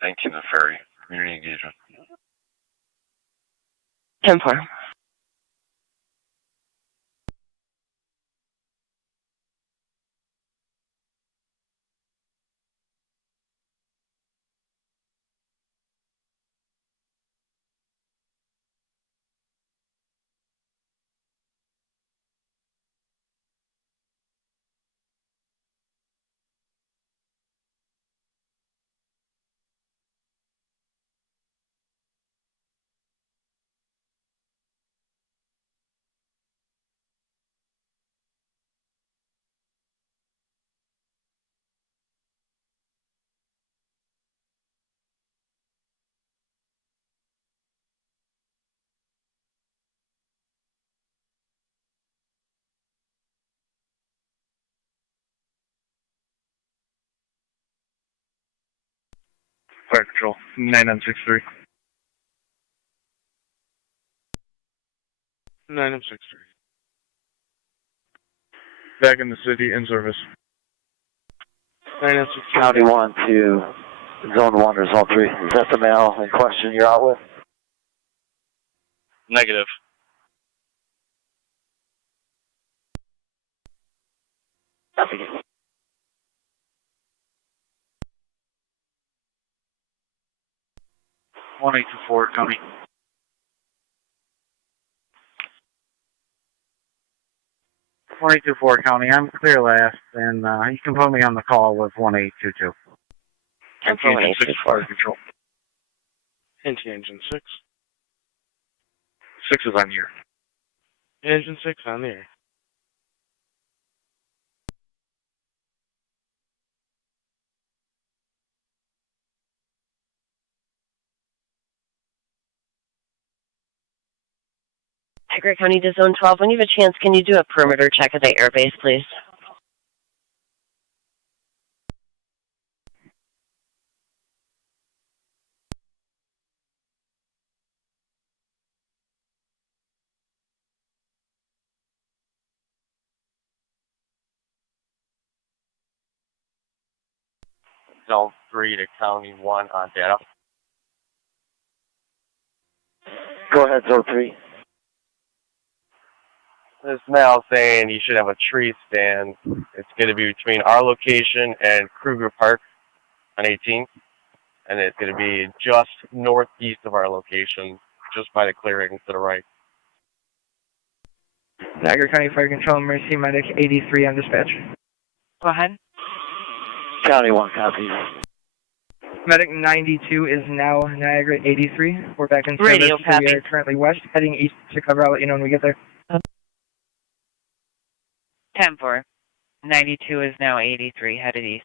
Thank you, the ferry. Community engagement. 10-4. Fire Control, 9963. 9963. Back in the city, in service. 9963. County 1 to Zone 1 or Zone 3. Is that the male in question you're out with? Negative. Copy. 1824, County. 1824 County, I'm clear last, and you can put me on the call with 1822. Engine 6, Fire Control. Engine 6. 6 is on here. Engine 6 on there. Niagara County to Zone 12. When you have a chance, can you do a perimeter check of the airbase, please? Zone 3 to County 1 on data. Go ahead, Zone 3. This male saying you should have a tree stand. It's going to be between our location and Kruger Park on 18th. And it's going to be just northeast of our location, just by the clearing to the right. Niagara County Fire Control, Emergency Medic 83 on dispatch. Go ahead. County 1, copy. Medic 92 is now Niagara 83. We're back in service. Radio copy. We are currently west, heading east to cover. I'll let you know when we get there. 10-4. 92 is now 83, headed east.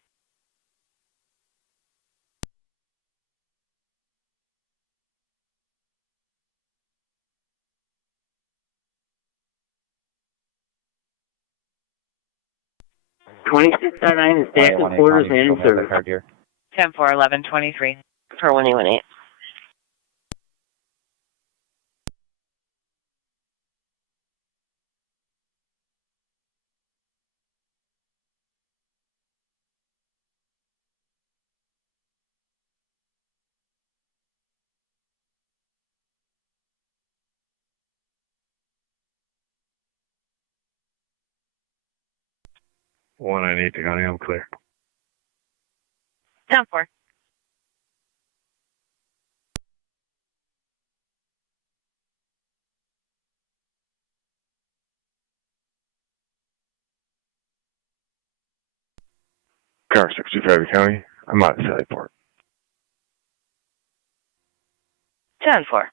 .9 is back to quarters and in service. 10-4, 1123. For 1818. One, I need to County, I'm clear. 10-4. Car 65 County, I'm out of Sallyport. 10-4.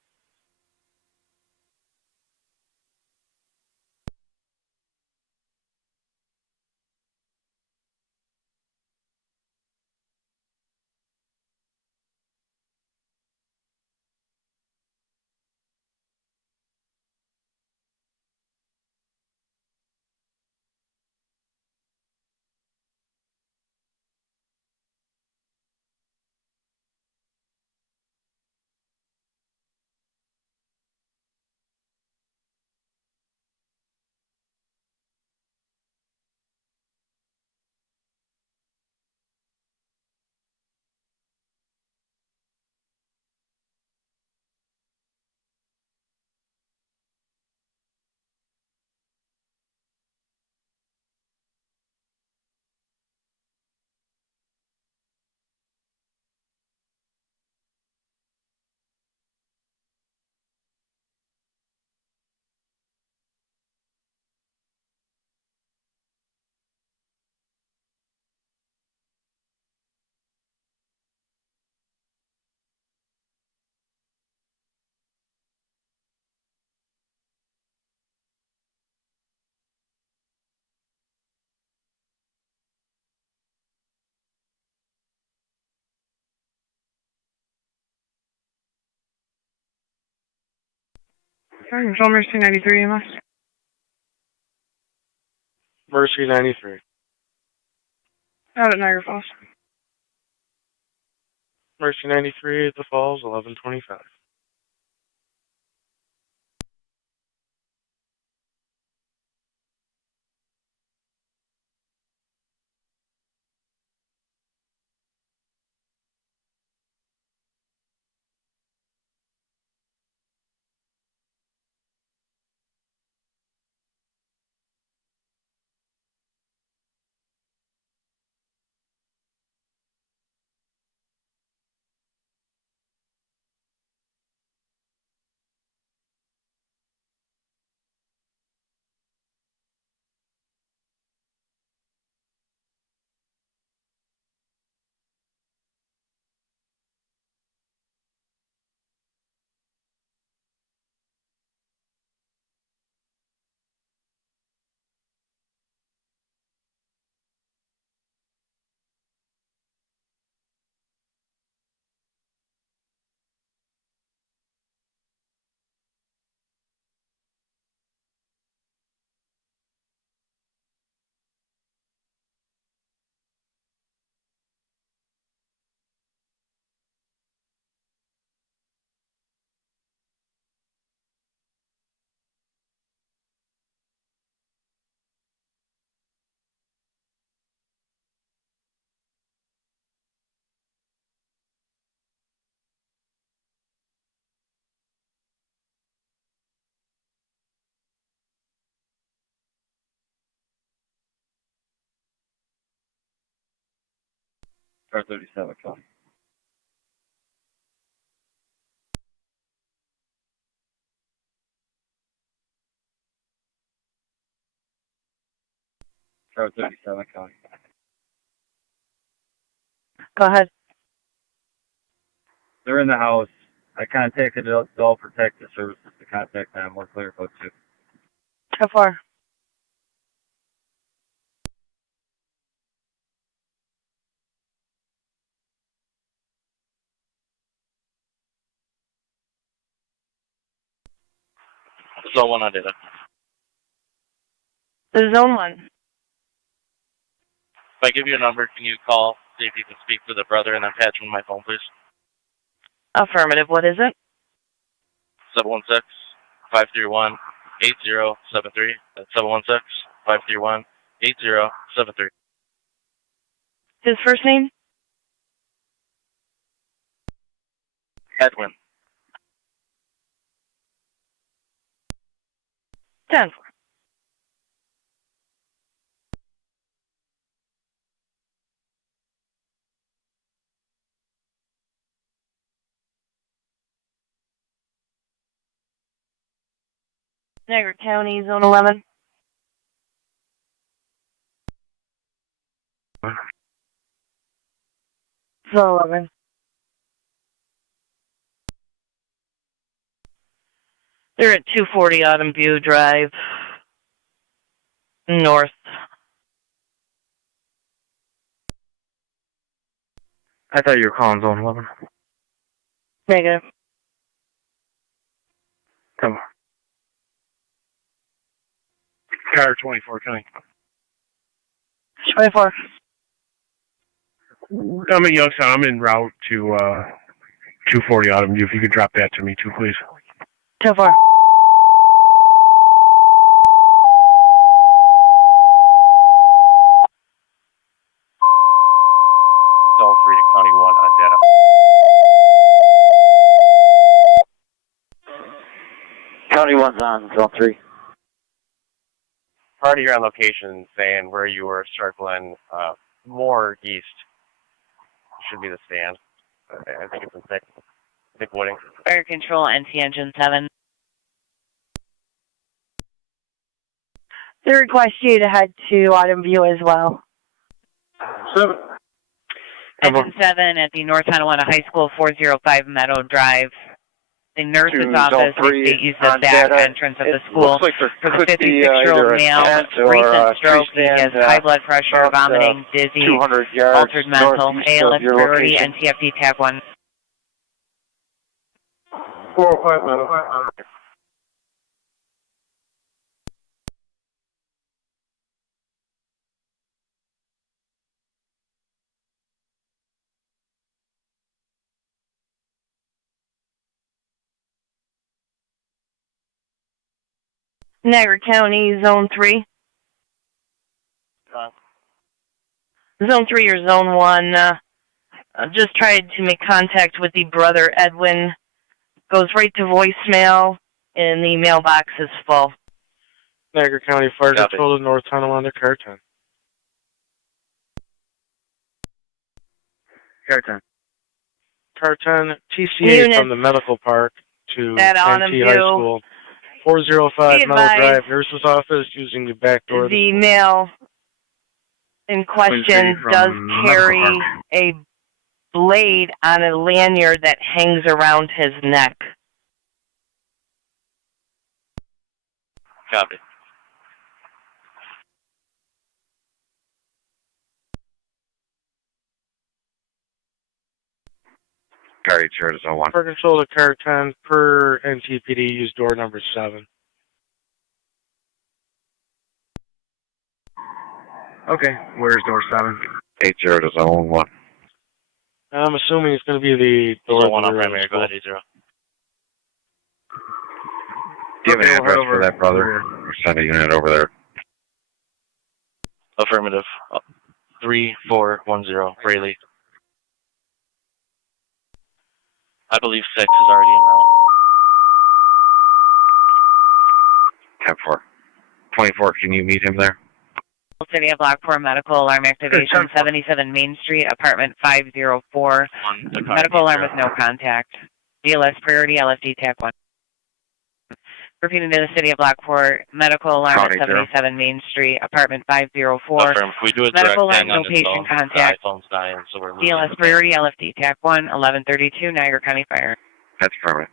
Fire Control, Mercy 93 EMS. Mercy 93. Out at Niagara Falls. Mercy 93 at the Falls, 1125. Car 37, County. Car 37, County. Go ahead. They're in the house. I contacted Adult Protective Services to contact them. More clear code 2. How far? Zone 1 on data. The zone 1. If I give you a number, can you call, see if you can speak to the brother, and then patch him on my phone, please? Affirmative. What is it? 716-531-8073. That's 716-531-8073. His first name? Edwin. 10. Niagara County, Zone 11. Zone 11. They're at 240 Autumn View Drive, north. I thought you were calling Zone 11. Negative. Come on. Car 24, County. 24. I'm at Youngstown. I'm en route to 240 Autumn View. If you could drop that to me, too, please. 24. Zone 3 to County 1 on data. County 1's on Zone 3. Part of your on location saying where you were circling more east should be the stand. I think it's in thick wooding. Fire control, NT engine 7. They request you to head to Autumn View as well. 7. Engine 7 at the North Tonawanda High School, 405 Meadow Drive. The nurse's To office Zone 3 use the on back data. entrance of the It school. looks like there For the could be 56-year-old either a male, tent or recent stroke, he stand, has high blood pressure, about, vomiting, dizzy, 200 yards altered mental, northeast ALS of your priority, location. NTFD tab 1. 405 Meadow. Niagara County, Zone 3. Zone 3 or Zone 1. Just tried to make contact with the brother Edwin. Goes right to voicemail, and the mailbox is full. Niagara County Fire Patrol to North Tonawanda, Car 10. Car 10. Car 10, TCA Units from the medical park to at NT Autumn High View. School. 405 Be Mellow Drive, advised, nurse's office, using the back door. the male in question does carry a blade on a lanyard that hangs around his neck. Copy. Car 8 0 to 01. For control to Car 10 per NTPD, use door number 7. Okay, where's door 7? 8 0 to zone 1. I'm assuming it's going to be the door Zone 1 on to the primary. Go ahead, 80. Do you have an Okay, we'll address head for over. that, brother? Or send a unit over there. Affirmative. 3410, Rayleigh. I believe 6 is already en route. 10-4. 24, can you meet him there? City of Lockport Medical Alarm Activation, 77 Main Street, Apartment 504. Medical alarm with no contact. DLS priority, LFD TAC 1. Repeating to the City of Lockport, medical alarm County at 77 Main Street, Apartment 504. Affirm. If we do a direct Medical alarm, hang on no his patient phone, contact. the iPhone's dying, so we're losing DLS the priority, LFD TAC 1, 1132, Niagara County Fire. That's affirmative.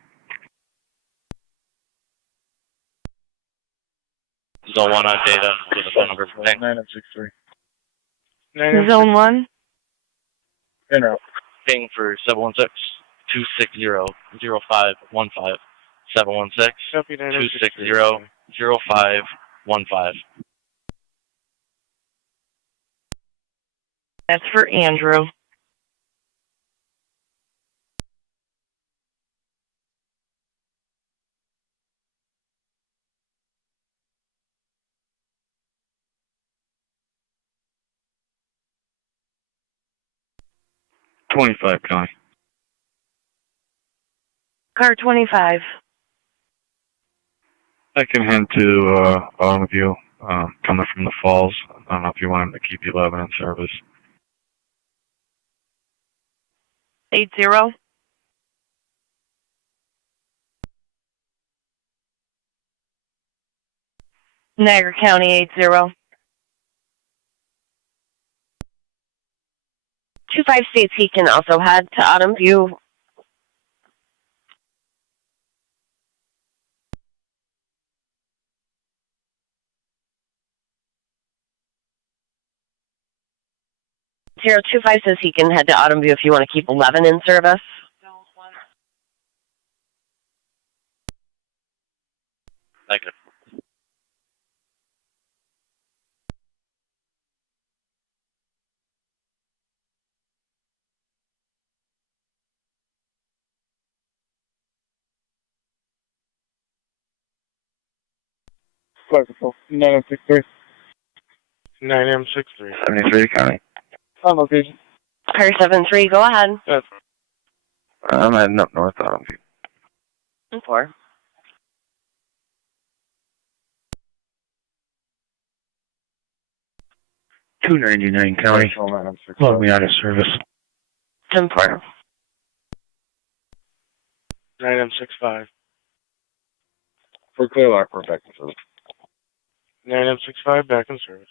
Zone 1 on data with the phone number. 963. Zone 1? En route. Ping for 716-260-0515. 716-260-0515. That's for Andrew. County. Car 25. I can head to Autumn View, coming from the falls. I don't know if you want him to keep 11 in service. 80. Niagara County 80. 25 states he can also head to Autumn View. Zero 25 says he can head to Autumn View if you want to keep 11 in service. Negative. Fire Patrol. 963. 9M63. 73 County. On location. Car 73, go ahead. Yes. I'm heading up north Autumn View. 4. $299 County. Log me out of service. 10-4. 9M65. For clear lock, we're back in service. 9M65, back in service.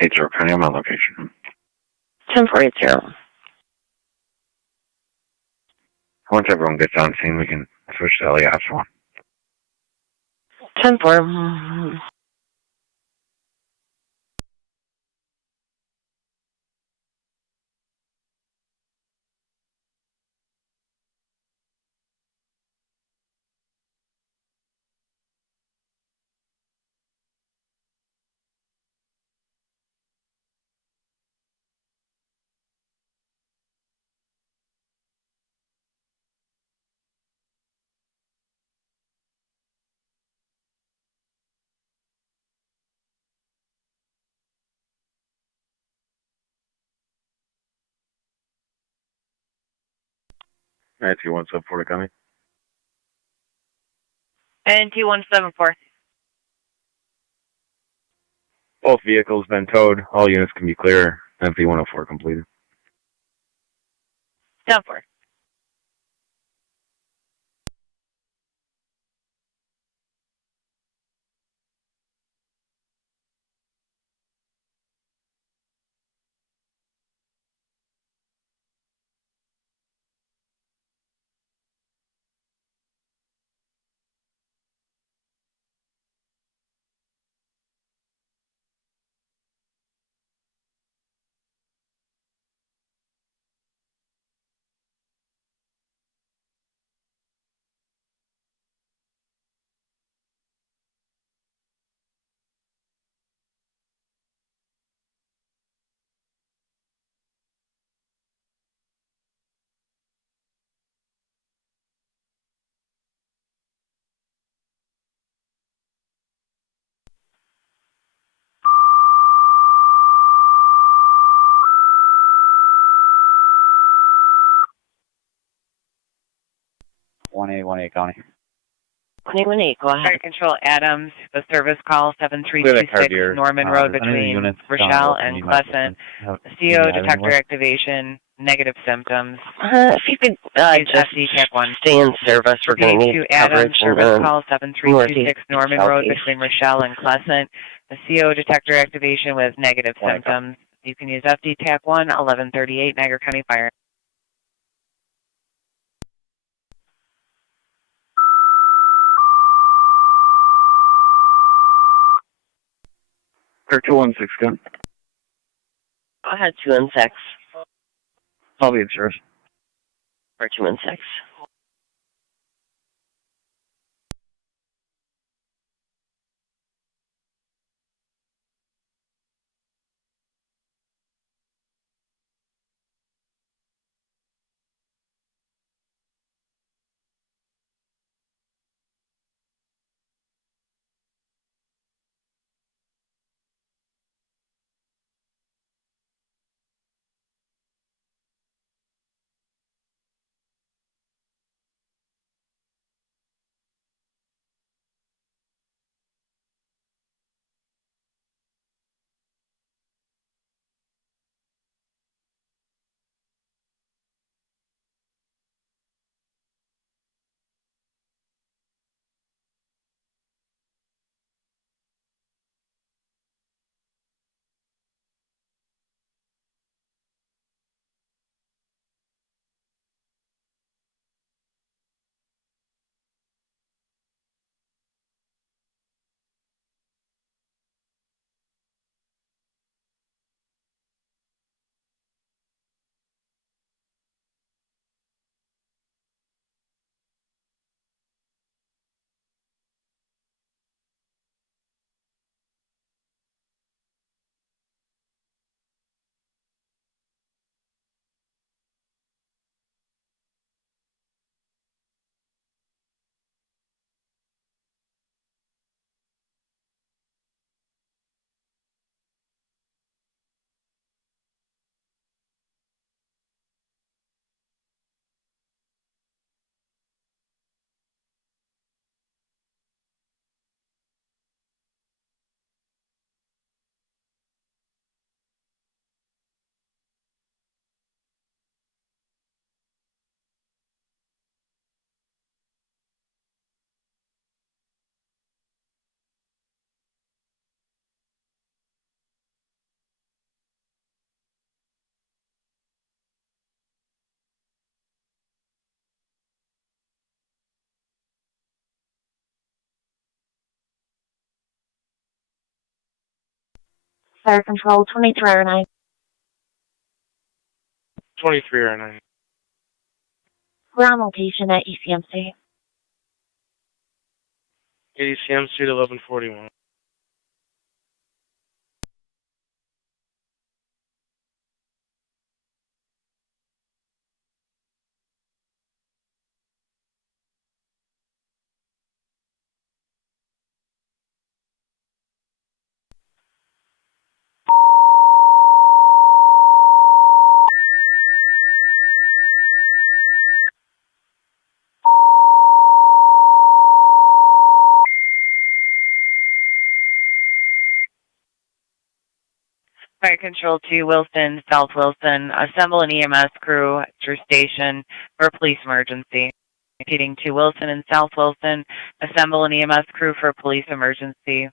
80 County on my location. 10-480. Once everyone gets on scene, we can switch to LE after one. 10-4. Alright, 2174 coming. And 2174. Both vehicles been towed. All units can be clear. MP 104 completed. 10-4. One eight County. 118, go ahead. Fire Control Adams, the service call Clear that 7326 Cartier. Norman Road Any between units Rochelle down and need my Pleasant. assistance? CO Do you have detector anyone? activation, negative symptoms. If you could Use just FD-TAC 1. stay in service, we're going to need to Adams, coverage in service the call 7326 Norman Road southeast. between Rochelle and Pleasant. The CO detector activation with negative symptoms. You can use FD-TAC 1, 1138 Niagara County Fire. Clear 216 gun. Go ahead, 216. I'll be in service. Or 216. Fire Control, 2309. 2309. We're on location at ECMC. ADCM Street 1141. Fire Control to Wilson, South Wilson. Assemble an EMS crew at your station for a police emergency. Repeating to Wilson and South Wilson. Assemble an EMS crew for a police emergency.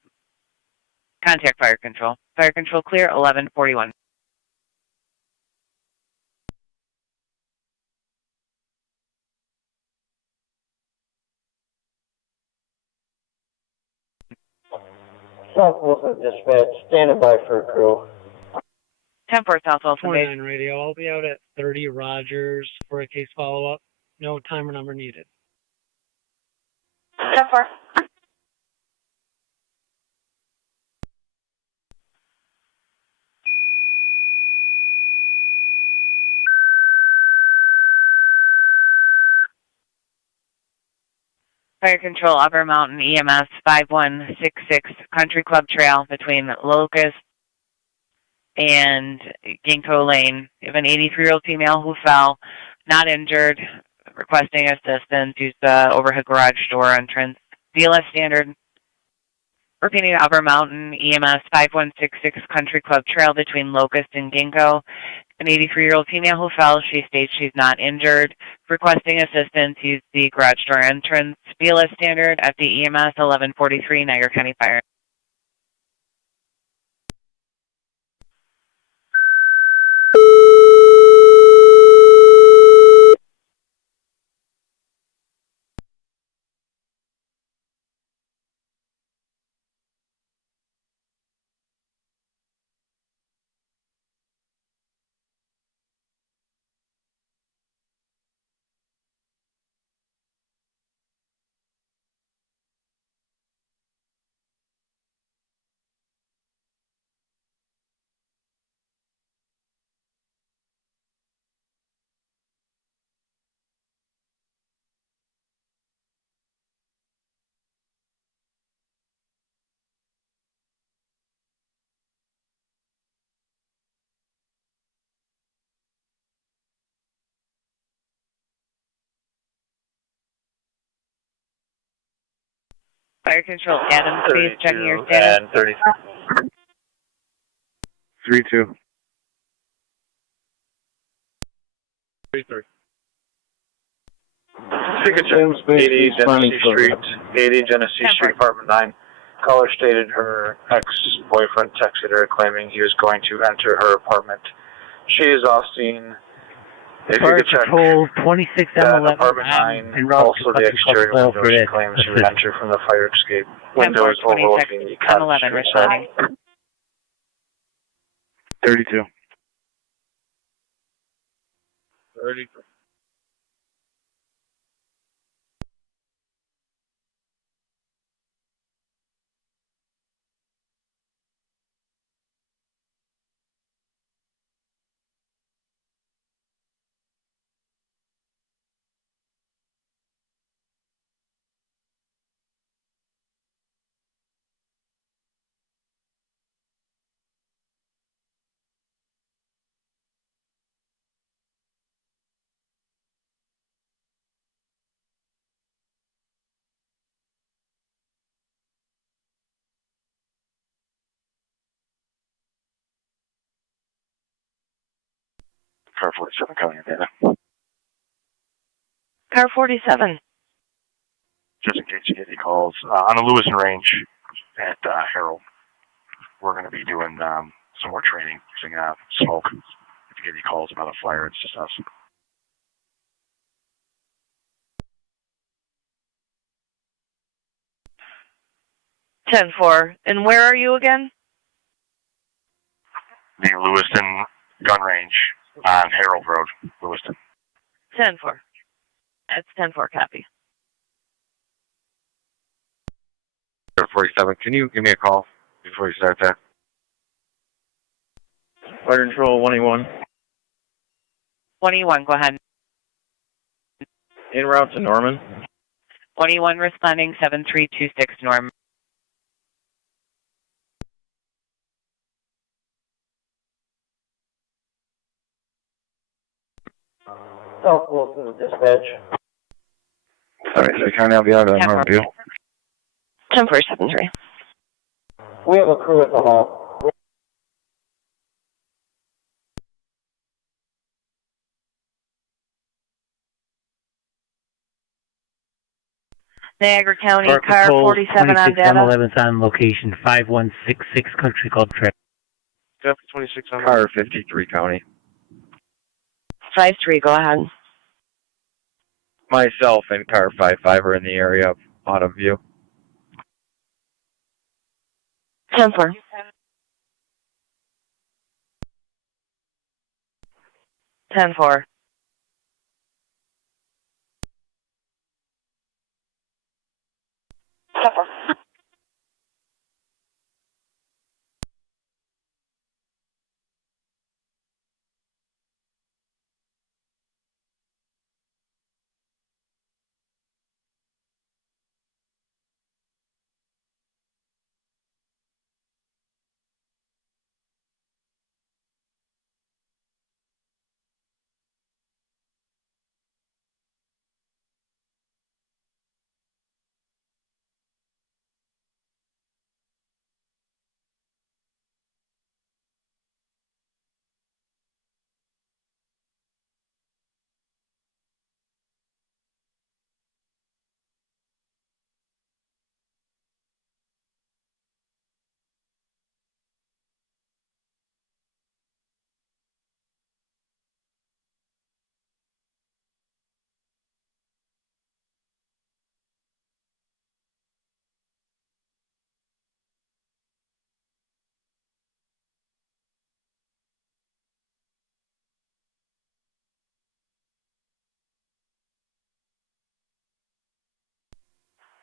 Contact Fire Control. Fire Control clear, 1141. South Wilson Dispatch, standing by for a crew. 10-4 South Wilson. 29 radio. I'll be out at 30 Rogers for a case follow-up. No timer number needed. 10-4. Fire Control Upper Mountain EMS 5166 Country Club Trail between Locust and Ginkgo Lane. You have an 83-year-old female who fell, not injured, requesting assistance. Use the overhead garage door entrance. BLS standard. Repeating Upper Mountain EMS 5166 Country Club Trail between Locust and Ginkgo. An 83-year-old female who fell. She states she's not injured. Requesting assistance. Use the garage door entrance. BLS standard at the EMS 1143 Niagara County Fire. Fire Control Adams Base, checking your status. 32. 33. James 80 Genesee Street, 80 Genesee Street, Apartment 9. Caller stated her ex-boyfriend texted her claiming he was going to enter her apartment. She is off scene. If you could check that apartment 9, and also the exterior window she claims she would enter from the fire escape. Windows overlooking the cottage street side. 32. 33. Car 47 coming in data. Car 47. Just in case you get any calls. On the Lewison Range at Harold, we're going to be doing some more training using smoke. If you get any calls about a fire, it's just us. 10-4. And where are you again? the Lewiston gun range on Harold Road, Lewiston. 10-4. That's 10-4 copy. 47, can you give me a call before you start that? Fire Control 181. 21, go ahead. En route to Norman. 21 responding 7326 Norm. South Wilson dispatch. Sorry, so County, I'll be out of that Norman View. 10-4-7-3. We have a crew at the hall. Niagara County, Park car Patrol 47 on 26 data. M11's on location, 5166 Country Club Track. 26 on Car 53 County. 5-3, go ahead. Myself and car 55 are in the area out of view. 10-4. 10-4. 10-4.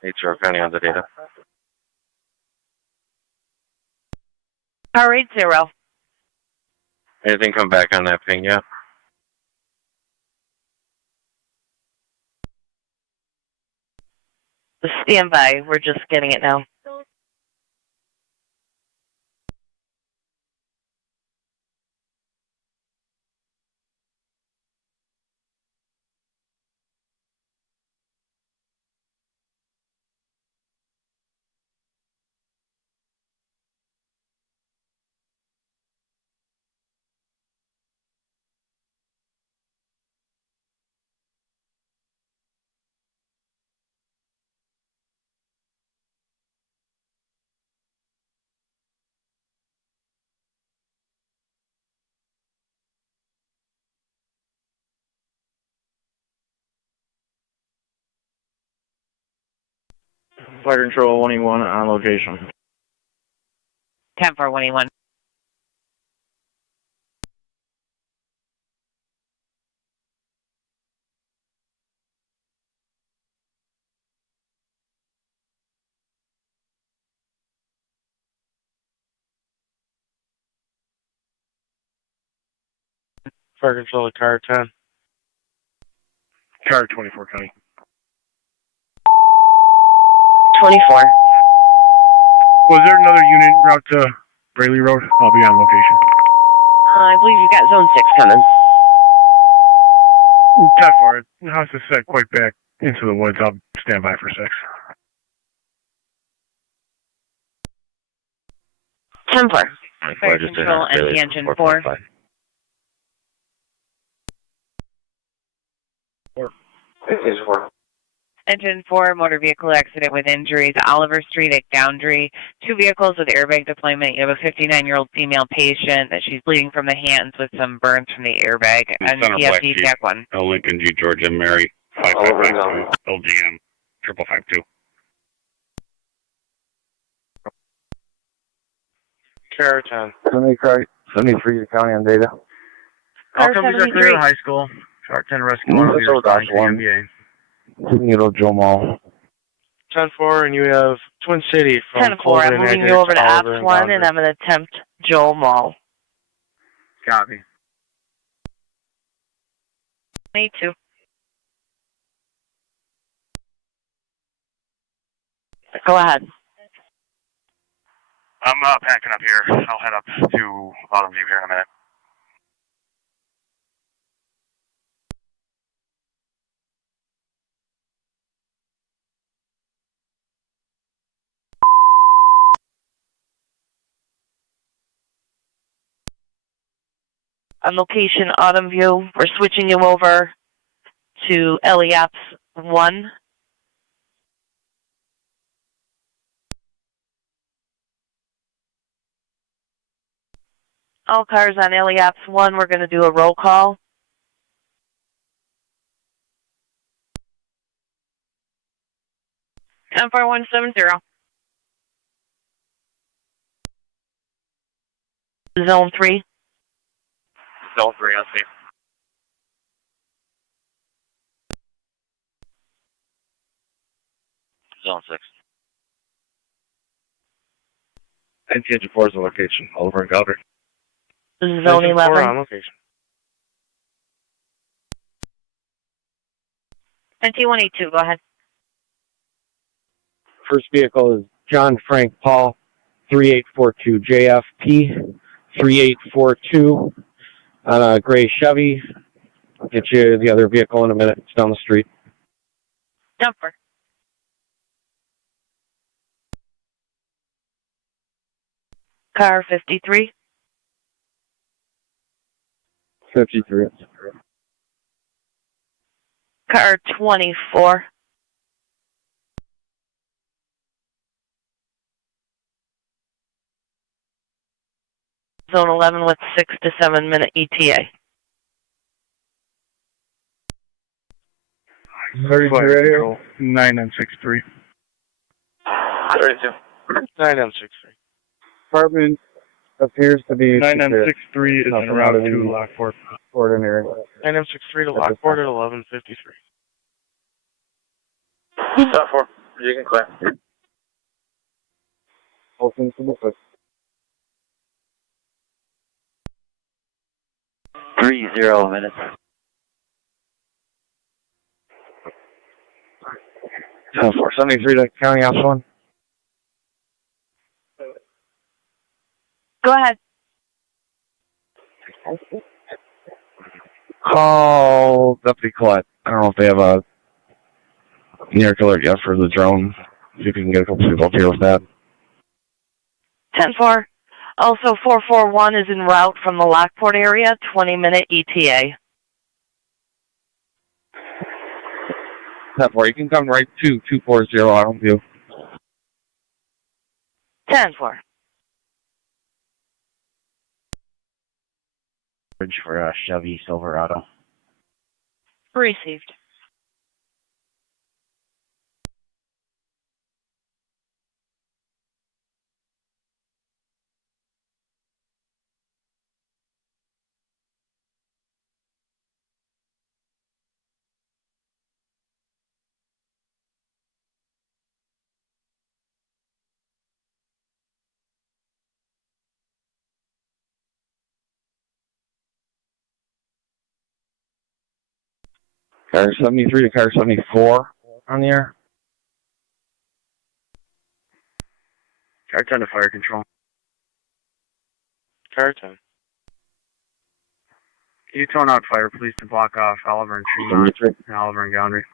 HR County on the data. Car 80. Anything come back on that ping yet? Stand by, we're just getting it now. Fire Control 181 on location. 10-4, 181. Fire Control to car 10. Car 24 County. 24. Was there another unit route to Braley Road? I'll be on location. I believe you got zone 6 coming. That far. The house is set quite back into the woods. I'll stand by for 6. 10-4. Fire Control and engine 4. 4. Engine 4, motor vehicle accident with injuries, Oliver Street at Goundry. 2 vehicles with airbag deployment. You have a 59-year-old female patient that she's bleeding from the hands with some burns from the airbag. And EFD TAC 1. Lincoln G. George M. Mary, 5552, LGM, 5552. Car 10. County car 73 to county on data. All companies are clear to high school. Shark 10 rescue one will be responding to the NBA. Toledo Joe Mall. 10-4, and you have Twin City from 10-4. I'm moving you over to Apps 1, and I'm going to attempt Joel Mall. Copy. 22. Go ahead. I'm packing up here. I'll head up to Bottom View here in a minute. On location, Autumn View. We're switching you over to Apps 1. All cars on Apps 1, we're going to do a roll call. M4170. Zone 3. Zone 3, I see. Zone 6. NTH 4 is the location. Oliver and Galbraith. Zone 11. On location. NT182, go ahead. First vehicle is John Frank Paul, 3842 JFP, 3842 on a gray Chevy. I'll get you the other vehicle in a minute. It's down the street. Jumper. Car 53. 53. Car 24. Zone 11 with 6 to 7 minute ETA. 32 radio, 9963. 32. 9963. Apartment appears to be 9963 is en route to Lockport. Ordinary. 9963 to Lockport at 1153. Stop 4. You can clear. Open to the foot. 30 minutes. 473 to county ops 1. Go ahead. Call Deputy Collette. I don't know if they have a near killer yet for the drone. See if you can get a couple people up here with that. 10-4. Also, 441 is en route from the Lockport area, 20-minute ETA. 10-4, you can come right to 240 Autumn View. 10-4. Bridge for Chevy Silverado. Received. Car 73 to car 74 on the air. Car 10 to fire control. Car 10. Can you tone out fire, please, to block off Oliver and Tremont and Oliver and Goundry?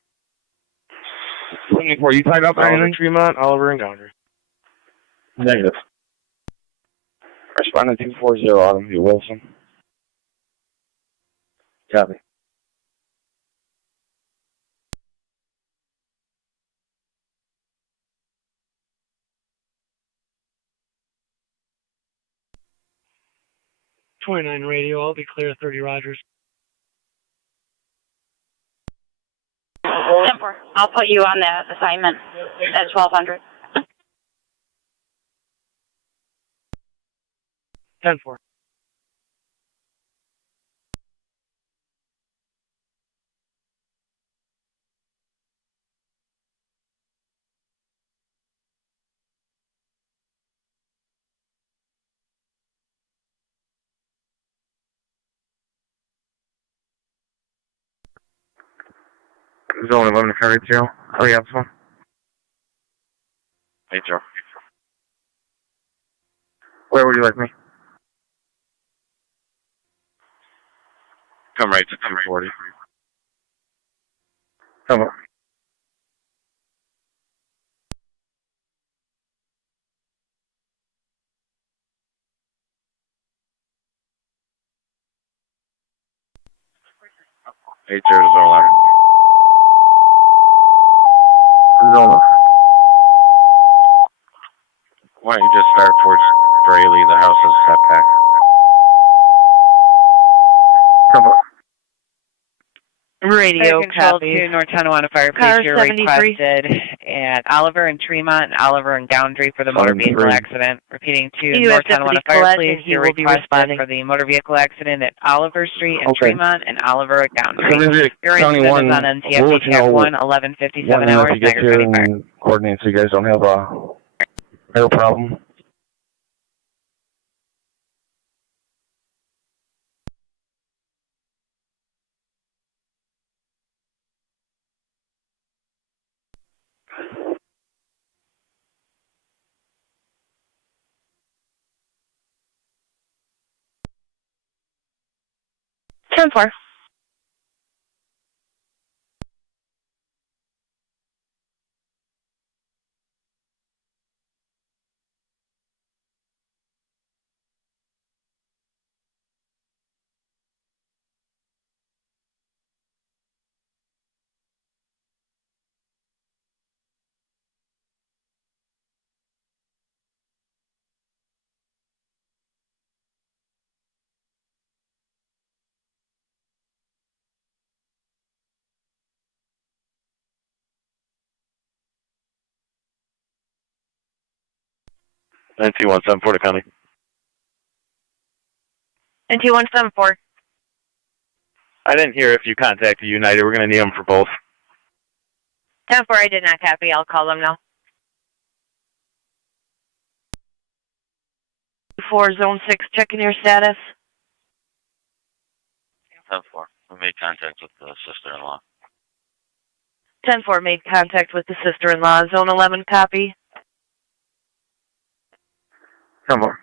74, you tied up Oliver anything? Tremont, Oliver and Goundry. Negative. Responding 240 Autumn View, Wilson. Copy. .29 radio, I'll be clear, 30 Rogers. Temper. I'll put you on that assignment at 1200. 10-4. Zone 11 car 80. Oh, yeah, this one. 80. Where would you like me? Come right to 240. Come on. Zone 11. Zone 11. Why don't you just start towards Braley? The house is set back. Come on. Radio Control copy. to North Tonawanda Fire Car Police. You're 73. requested at Oliver and Tremont and Oliver and Downtree for the motor vehicle 73. accident. Repeating to U.S. North Deputy Tonawanda Fire Collette, Police. and he You're will be requested responding. for the motor vehicle accident at Oliver Street and Okay. Tremont and Oliver at Downtree. Seven Your County incident 1, is on we'll NTFD let you Tag know 1, 11:57 when hours, you get Niagara here County Fire. and coordinate so you guys don't have a air problem. Ten four. NT-174 Florida County. And 2174. I didn't hear if you contacted United. We're going to need them for both. 10-4, I did not copy. I'll call them now. 4 Zone 6, checking your status. 10-4. We made contact with the sister-in-law. 10-4 made contact with the sister-in-law. Zone 11, copy. Come on.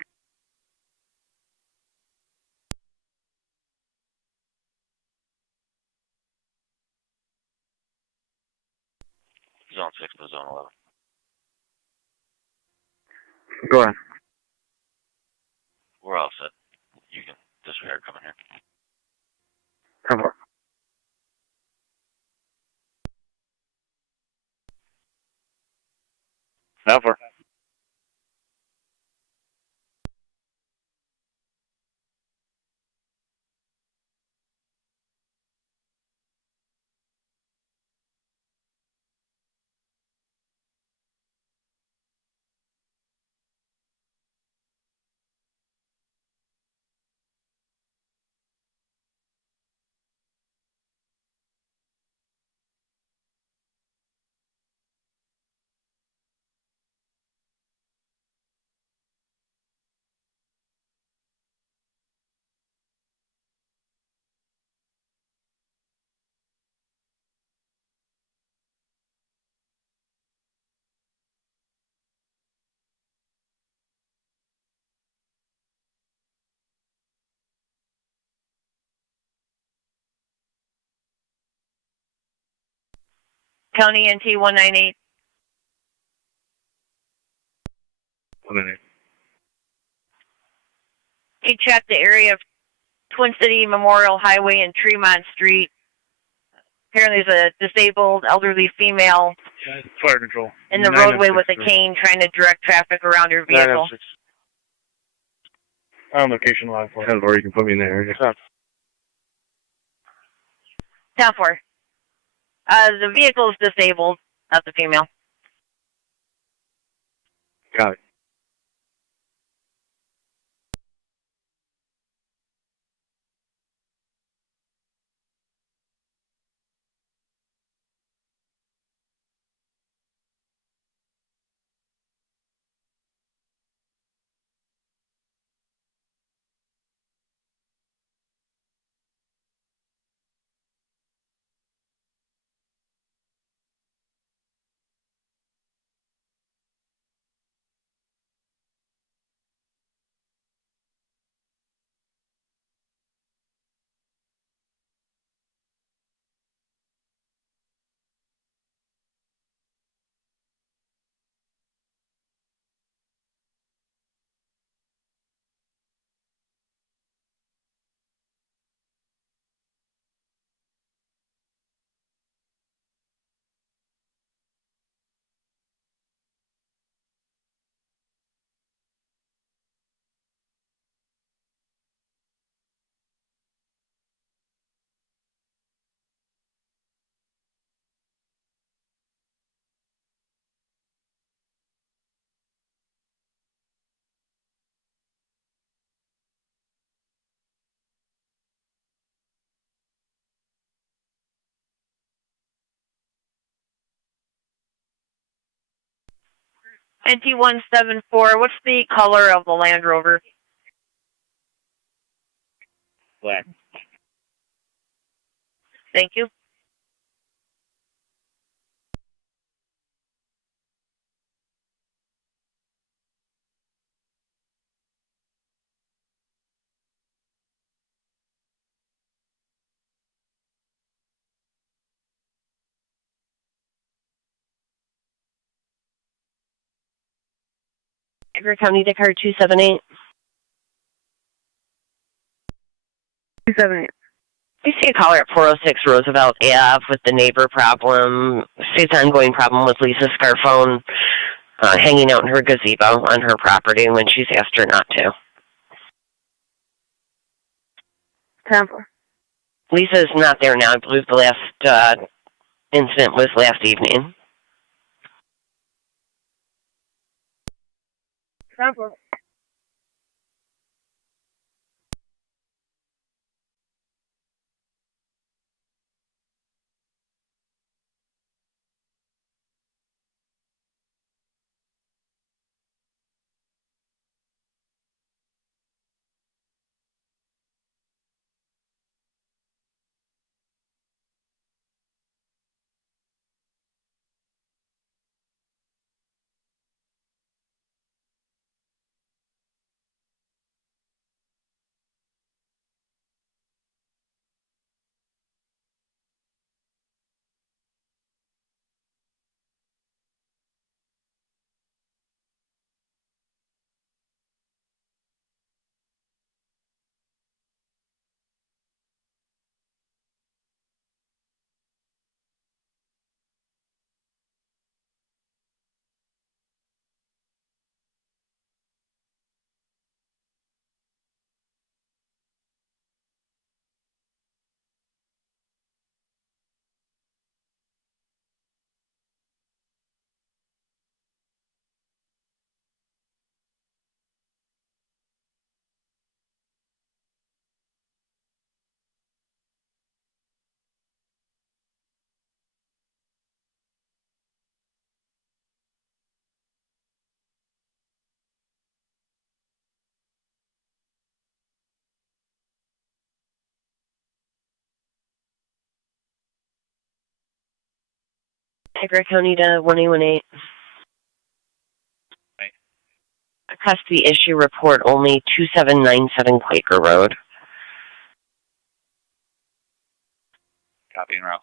Zone 6 to Zone 11. Go ahead. We're all set. You can disregard coming here. Come on. Never. County NT 198. 198. He checked the area of Twin City Memorial Highway and Tremont Street. Apparently there's a disabled elderly female Fire control. in the roadway with a cane trying to direct traffic around her vehicle. On location live for. 10-4, you can put me in the area. 10-4. The vehicle is disabled, not the female. Got it. NT174, what's the color of the Land Rover? Black. Thank you. Niagara County Dakar 278. 278. We see a caller at 406 Roosevelt Ave with the neighbor problem. State's ongoing problem with Lisa's Scarphone hanging out in her gazebo on her property when she's asked her not to. Temple. Lisa's not there now. I believe the last incident was last evening. Temple. Niagara County to 1818. Custody issue report only 2797 Quaker Road. Copy and route.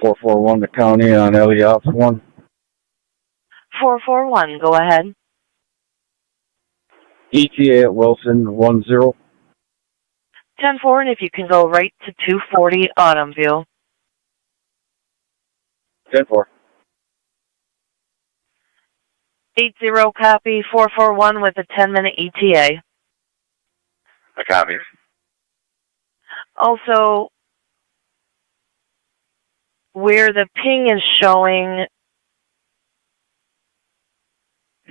Four four one the county on Elliott 1. 441, go ahead. ETA at Wilson 10. 10-4, and if you can go right to 240 Autumn View. 10-4. 80 copy, 441 with a 10-minute ETA. A copy. Also, where the ping is showing,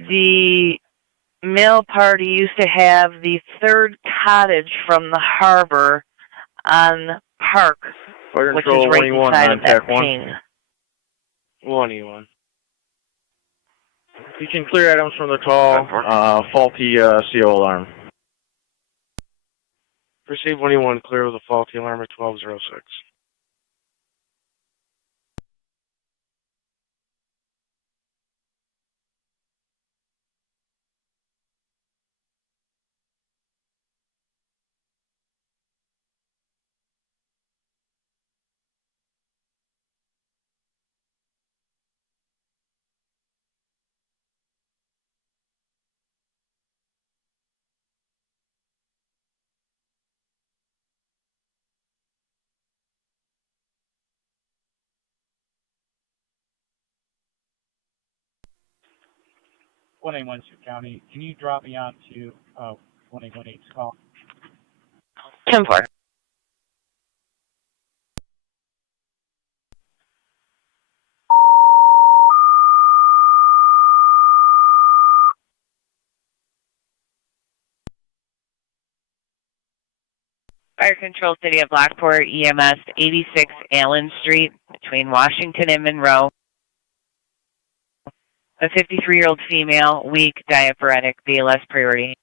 the mail party used to have the third cottage from the harbor on Park, which is right inside of that ping. 1E1. You can clear items from the call. Faulty CO alarm. Proceed 1E1, clear with a faulty alarm at 1206. One A one County. Can you drop me on to 1818's call? 10-4. Fire Control City of Lockport, EMS 86 Allen Street between Washington and Monroe. A 53-year-old female, weak, diaphoretic, BLS priority.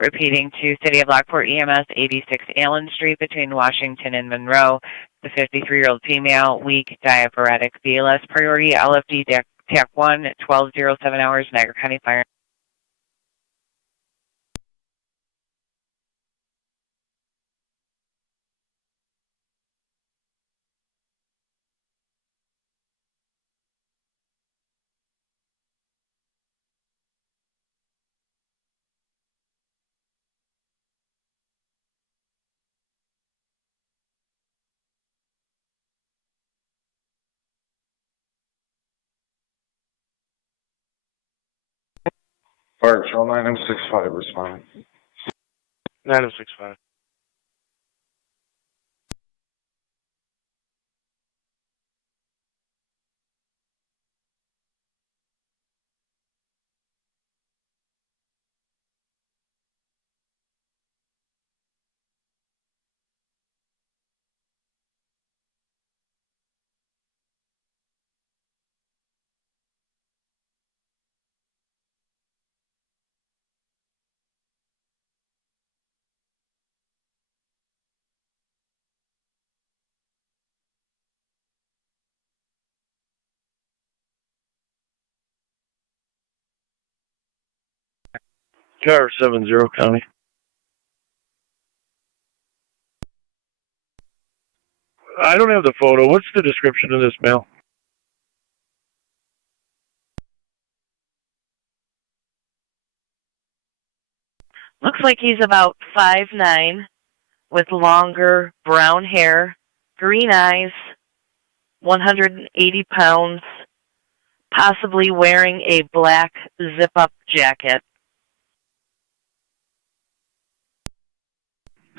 Repeating to City of Lockport, EMS 86 Allen Street between Washington and Monroe. The 53-year-old female, weak, diaphoretic, BLS priority, LFD TAC 1 at 12:07 hours, Niagara County Fire. Fire Patrol 9M65 responding. 9M65. Car 70 County. I don't have the photo. What's the description of this male? Looks like he's about 5'9", with longer brown hair, green eyes, 180 pounds, possibly wearing a black zip-up jacket.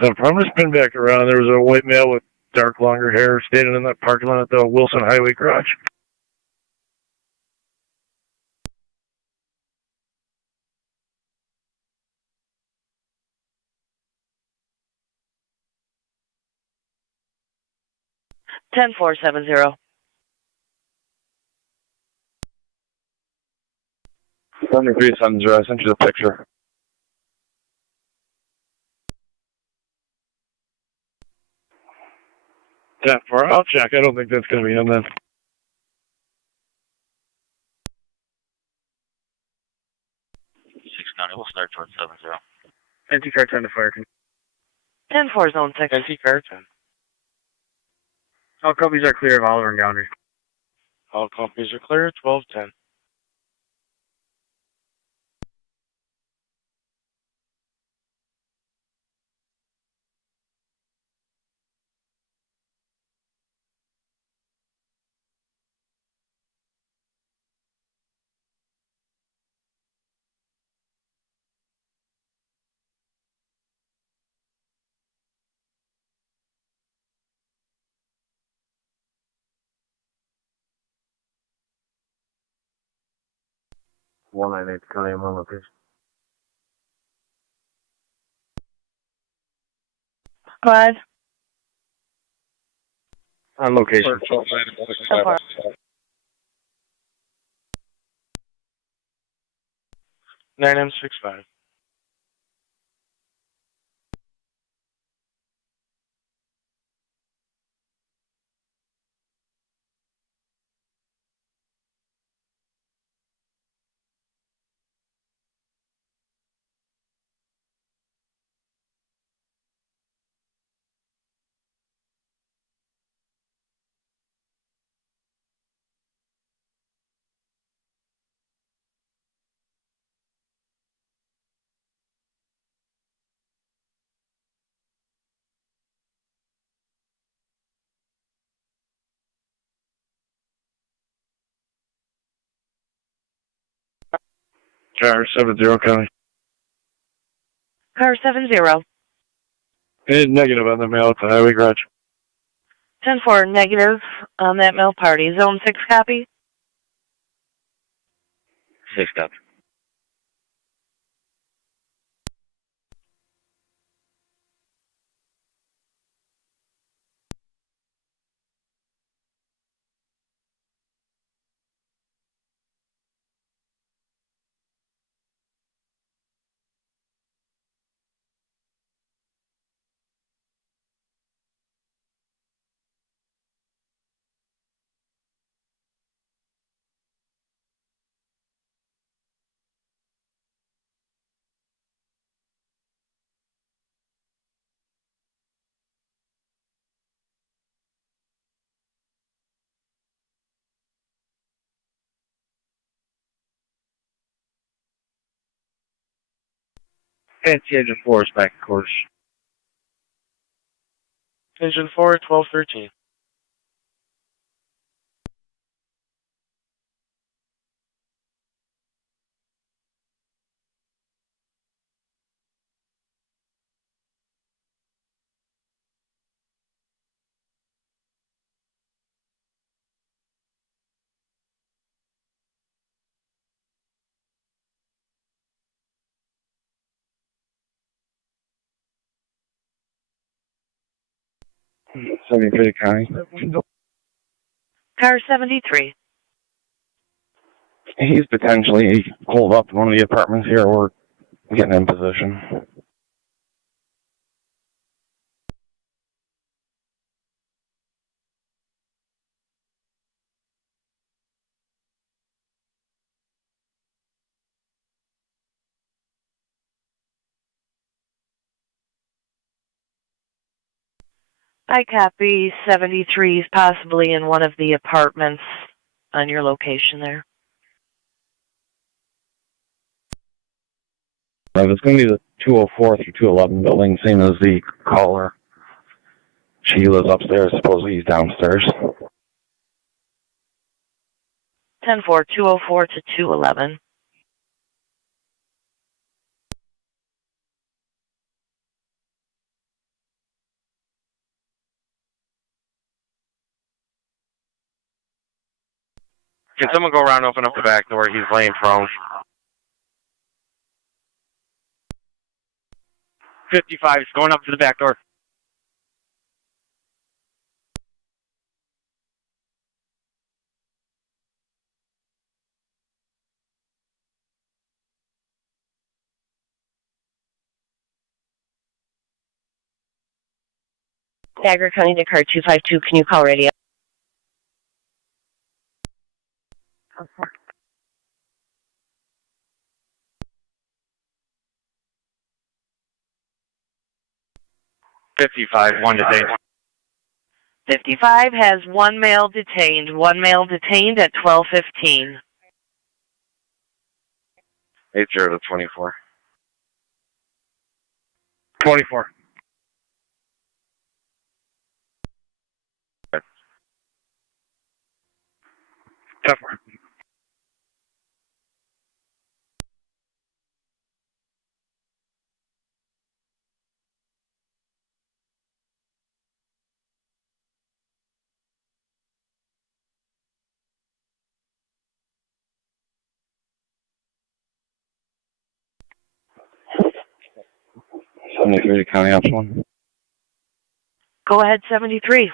I'm going to spin back around. There was a white male with dark, longer hair standing in that parking lot at the Wilson Highway garage. $10-470. 7370, I sent you the picture. Yeah, I'll check. I don't think that's going to be him then. 6 County, we'll start towards 70. NT-car 10 to fire. 10-4 zone 6. NT-car 10. All copies are clear of Oliver and Gounder. All copies are clear, 12-10. County, I'm on location. Squad. On location. 9M65. Car 70 County. Car 70. It's negative on the mail at the highway garage. 10-4 negative on that mail party. Zone 6 copy. 6 copy. Fancy Engine 4 is back, of course. Engine 4, 1213. '73 County. Car 73. He's potentially holed up in one of the apartments here. We're getting in position. I copy 73 is possibly in one of the apartments on your location there. It's going to be the 204 through 211 building, same as the caller. She lives upstairs, supposedly he's downstairs. 10-4, 204 to 211. Can someone go around and open up the back door? He's laying prone. 55 is going up to the back door. Niagara County to car 252, can you call radio? Okay. One detained. 55 has one male detained. One male detained at 12:15. 80 to 24. 24. Tough one. '73 County Ops 1. Go ahead, 73.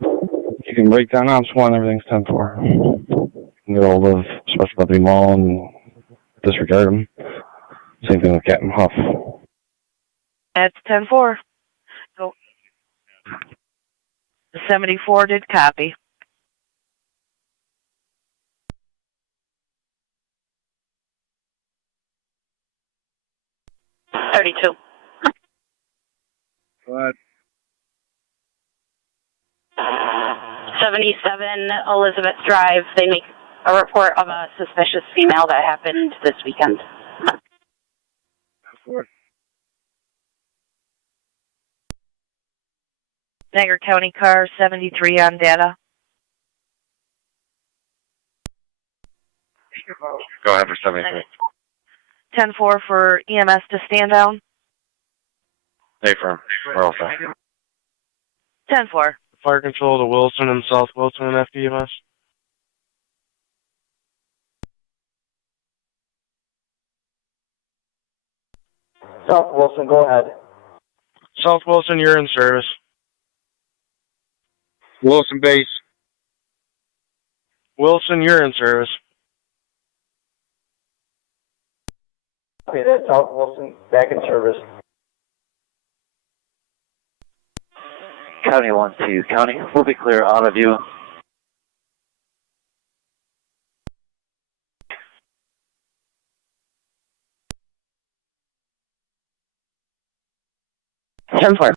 You can break down Ops 1, everything's 10-4. You can get hold of Special Deputy Mall and disregard them. Same thing with Captain Huff. That's 10-4. So, the 74 did copy. $32. Go ahead. 77 Elizabeth Drive. They make a report of a suspicious female that happened this weekend. Niagara County car 73 on data. Go ahead for 73. 10-4 for EMS to stand down. Stay firm. We're all set. 10-4. Fire control to Wilson and South Wilson and FDMS. South Wilson, go ahead. South Wilson, you're in service. Wilson base. Wilson, you're in service. Okay, that's South Wilson, back in service. County 1-2. County, we'll be clear out of you. Ten four.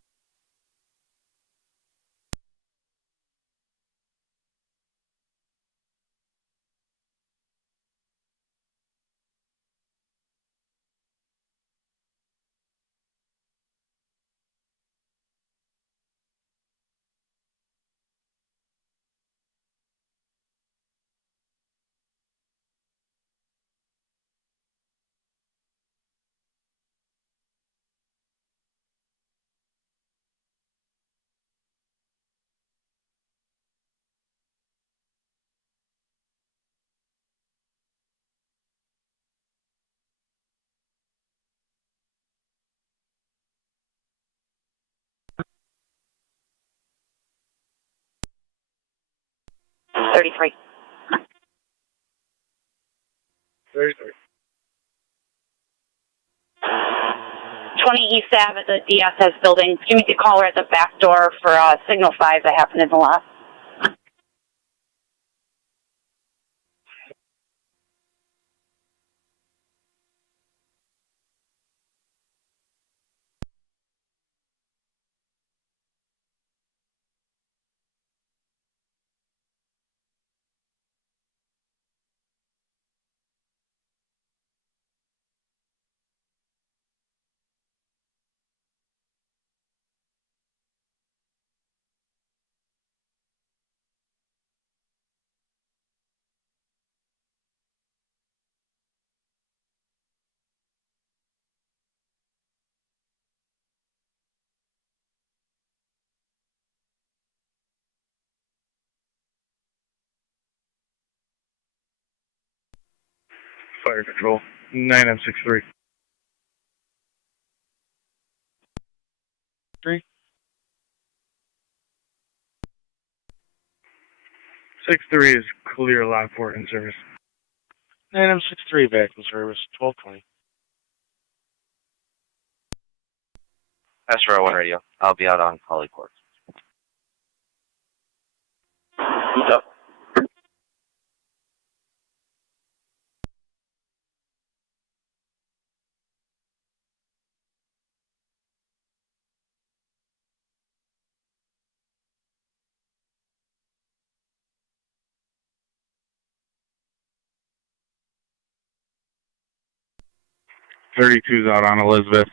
33. 33. 20 East Ave at the DSS building. Give me the caller at the back door for signal 5 that happened in the lot. Fire control. 9M63. 3. 63 is clear Lockport in service. 9M63 back in service. 1220. Astro 1 radio. I'll be out on Polyport. Yep. Thirty-two's out on Elizabeth.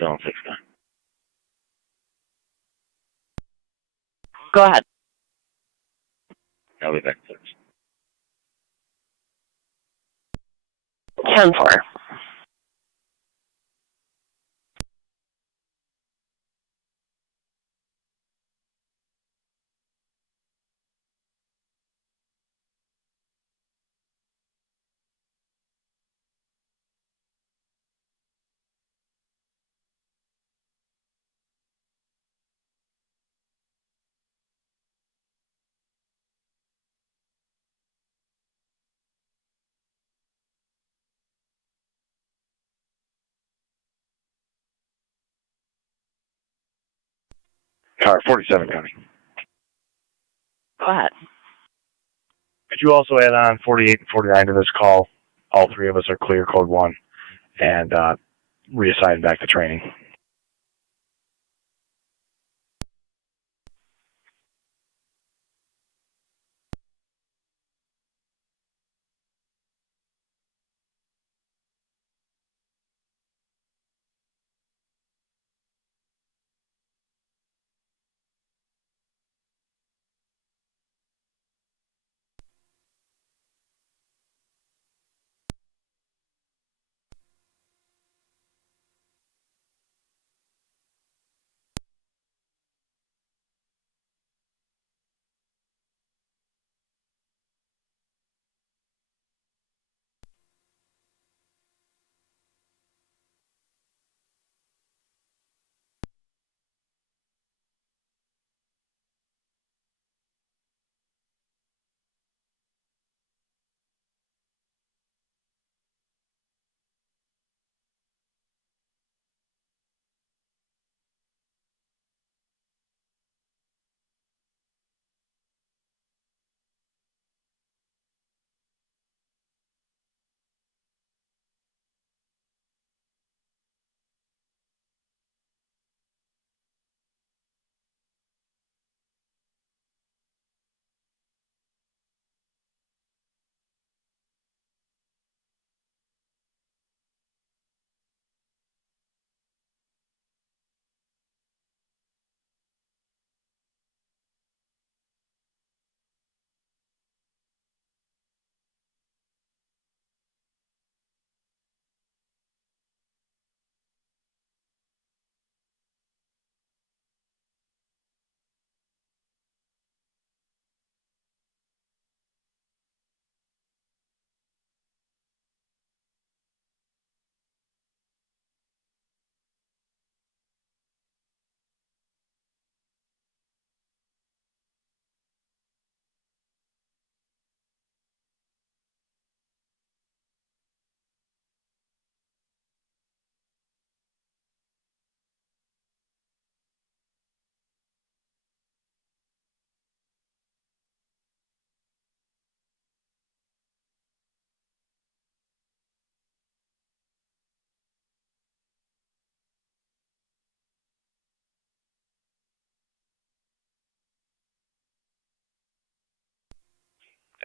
Zone 69. Go ahead. I'll be back in service. 10-4. Car 47 County. Go ahead. Could you also add on 48 and 49 to this call? All three of us are clear, code 1, and reassign back to training.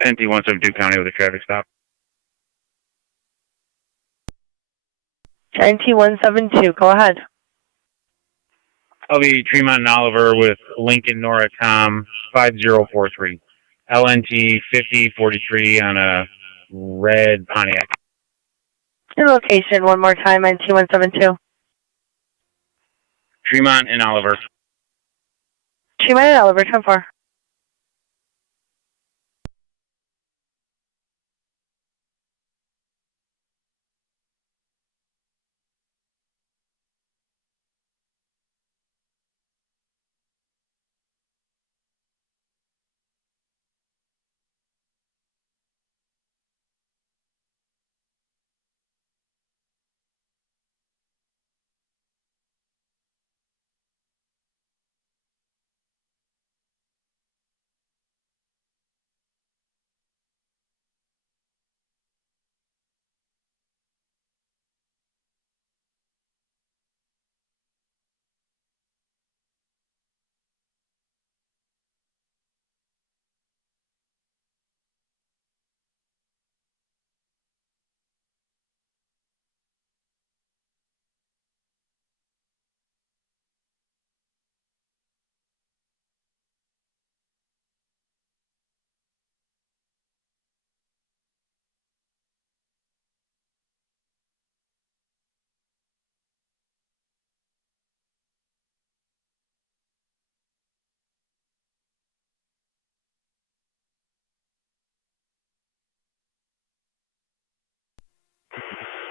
NT 172 County with a traffic stop. NT 172, go ahead. I'll be Tremont and Oliver with Lincoln Nora Tom 5043. LNT 5043 on a red Pontiac. Your location one more time, NT 172. Tremont and Oliver. Tremont and Oliver, 10-4.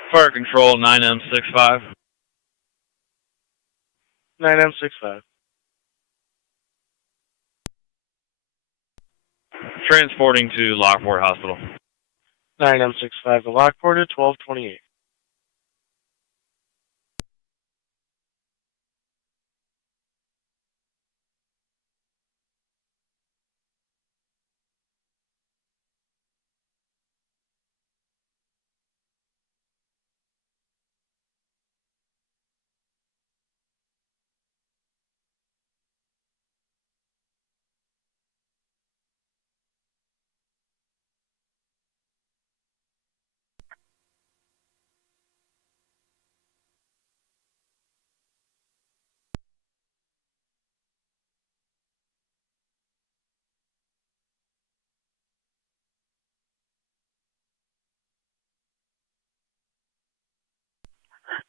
Fire control 9M65. 9M65. Transporting to Lockport Hospital. 9M65 to Lockport at 1228.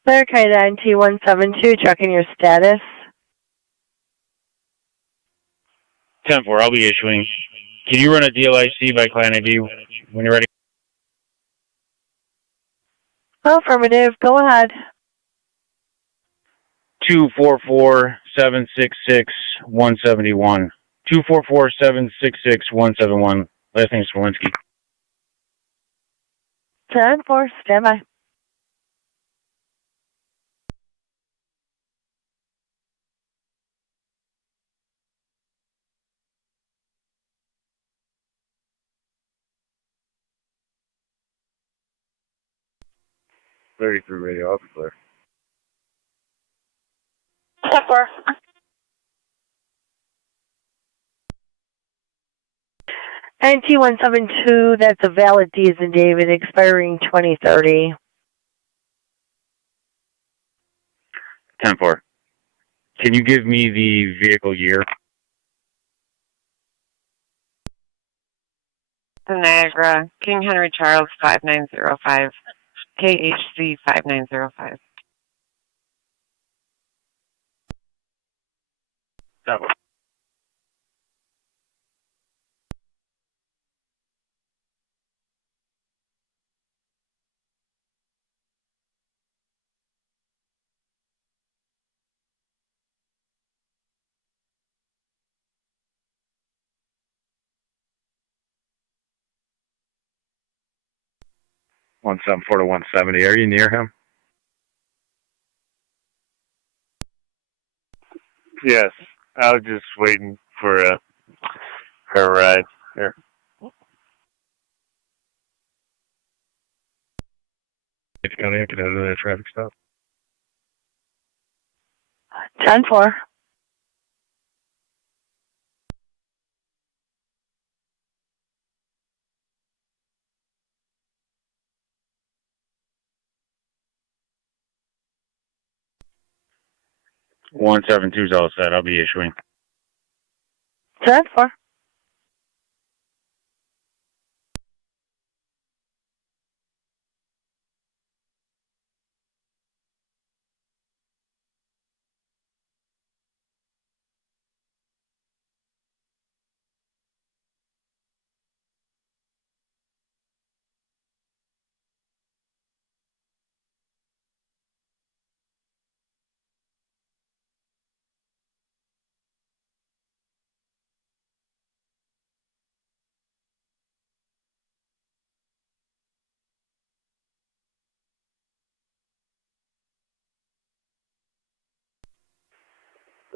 Okay, NT 172, checking your status. 10-4, I'll be issuing. Can you run a DLIC by client ID when you're ready? Affirmative, go ahead. 244-766-171. 244-766-171. Last name's Walensky. 10-4, stand by. .33 radio, I'll be clear. 10-4. NT 172, that's a valid D as in David, expiring 2030. 10-4. Can you give me the vehicle year? Niagara, King Henry Charles 5905, KHC 5905. 10-4. .174 to 170. Are you near him? Yes. I was just waiting for her ride. Here. County, I could have a traffic stop. 10-4. 172 is all set. I'll be issuing. 10-4.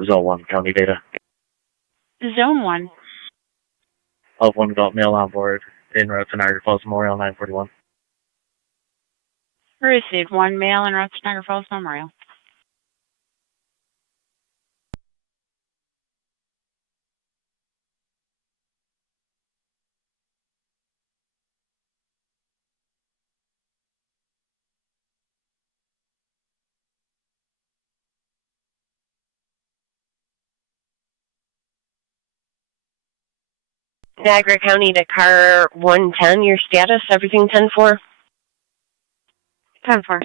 Zone 1, county data. Zone 1. Of one adult male on board en route to Niagara Falls Memorial 941. Received 1 male en route to Niagara Falls Memorial. Niagara County to car 110, your status, everything 10-4? 10-4.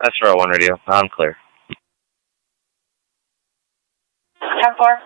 That's for 1 radio. I'm clear. 10-4.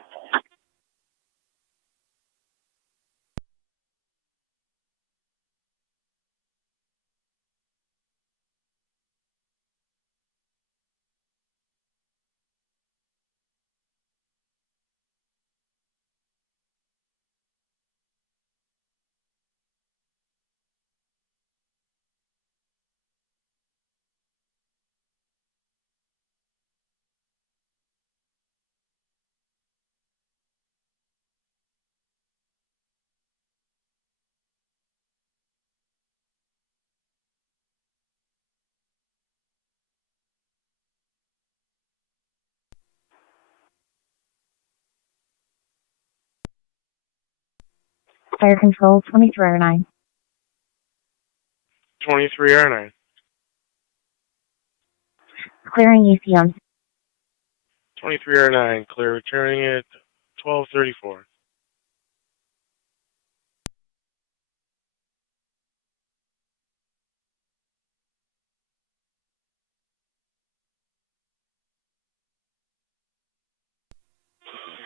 Fire control 23R9. 23R9. Clearing ECM. 23R9, clear, returning at 1234.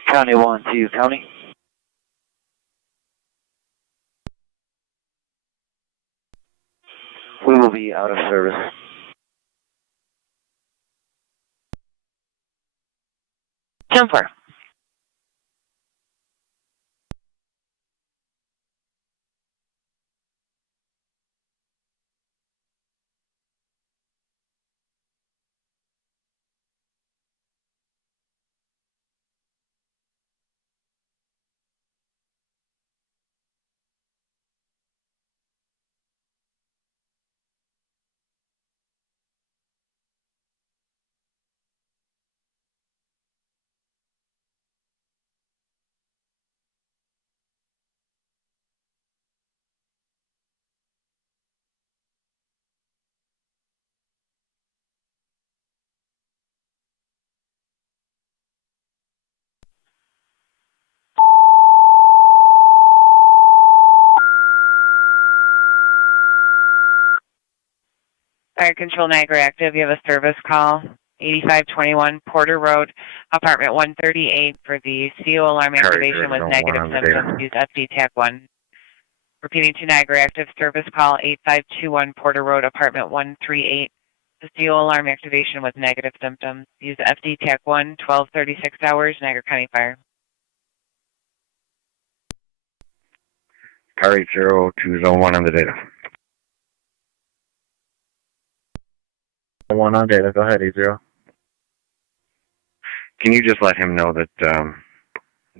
County 1 to you, County. We will be out of service. 10-4. Fire Control Niagara active. You have a service call, 8521 Porter Road, apartment 138 for the CO alarm activation with negative symptoms. Use FD tag 1. Repeating to Niagara active service call, 8521 Porter Road, apartment 138. The CO alarm activation with negative symptoms. Use FD tag 1, 1236 hours, Niagara County Fire. Car 80 to Zone 1 on the data. 1 on data. Go ahead, 80. Can you just let him know that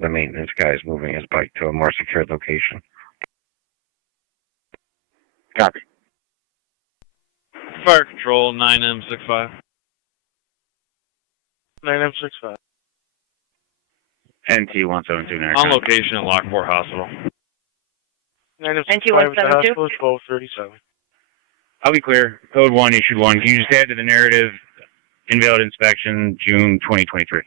the maintenance guy is moving his bike to a more secure location. Copy. Fire Control, 9M65. 9M65. NT-172 Niagara On County. location at Lockport Hospital. 9M65 at the hospital, 1237. I'll be clear. Code 1, issued 1. Can you just add to the narrative, invalid inspection, June 2023?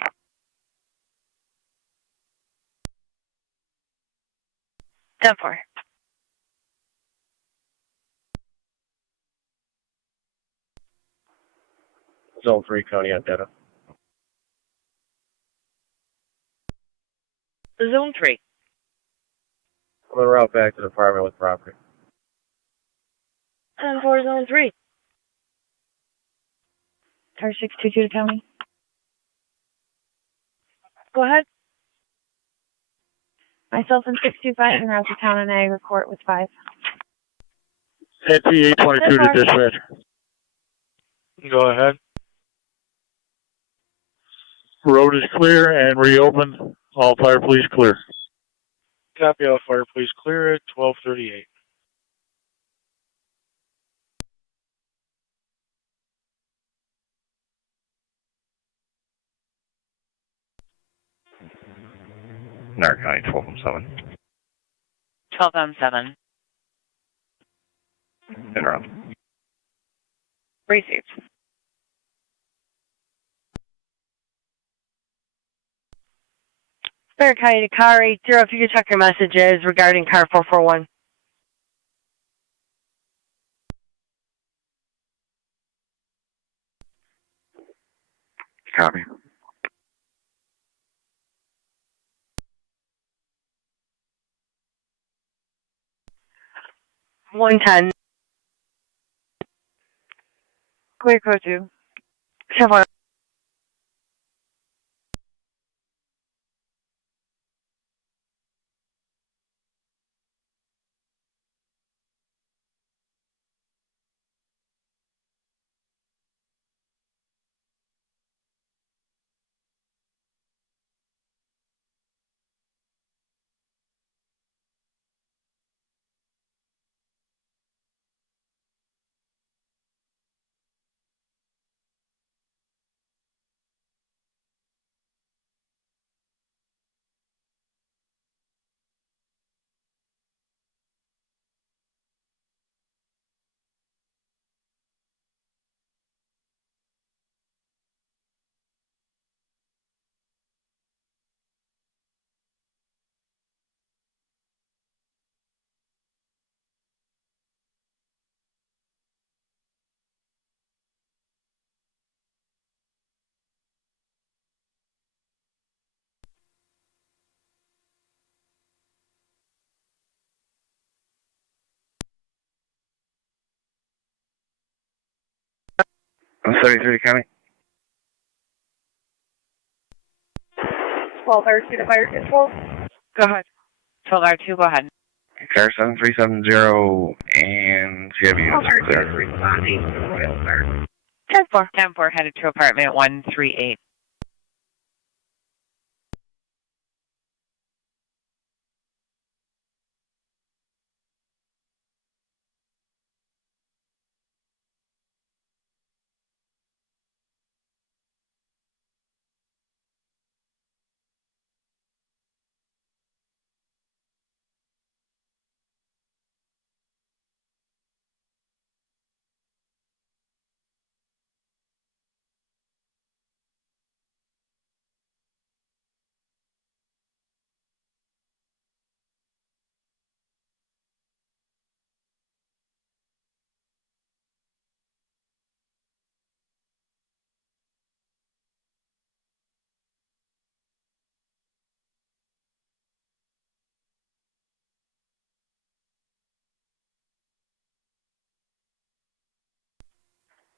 Done for. Zone 3, County on data. Zone 3. I'm en route back to the apartment with property. 10-4, Zone 3. Car 622 to county. Go ahead. Myself and 625 en route to town and Niagara Court with 5. Head T822 to dispatch. Go ahead. Road is clear and reopened. All fire police clear. Copy, all fire police clear at 1238. Niagara County 12-7. 12M7. Interrupt. Received. Spare County to car 80, if you could check your messages regarding car 441. Copy. $110. Clear code 2. 10-4. I'm 33 County. 12R2 to fire control. Go ahead. 12R2, go ahead. Car 7370 and CW units are clear. 10-4. 10-4 headed to apartment 138.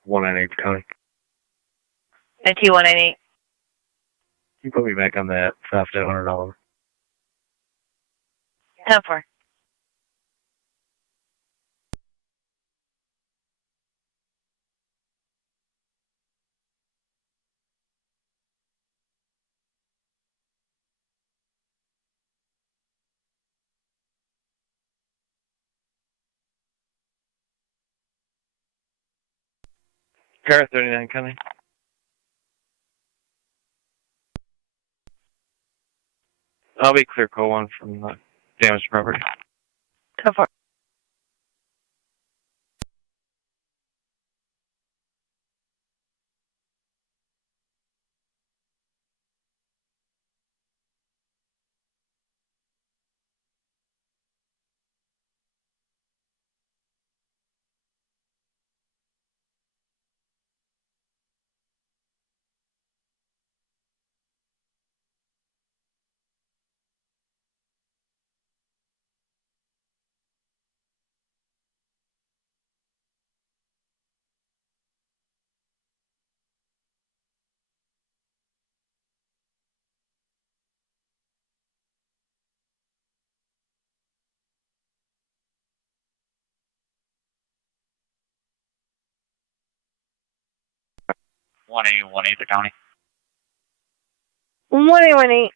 One on 8 County. NT-198. You put me back on that theft at $100. 10-4. Car 39 coming. I'll be clear call 1 from damaged property. 10-4. One eight the county. 1818.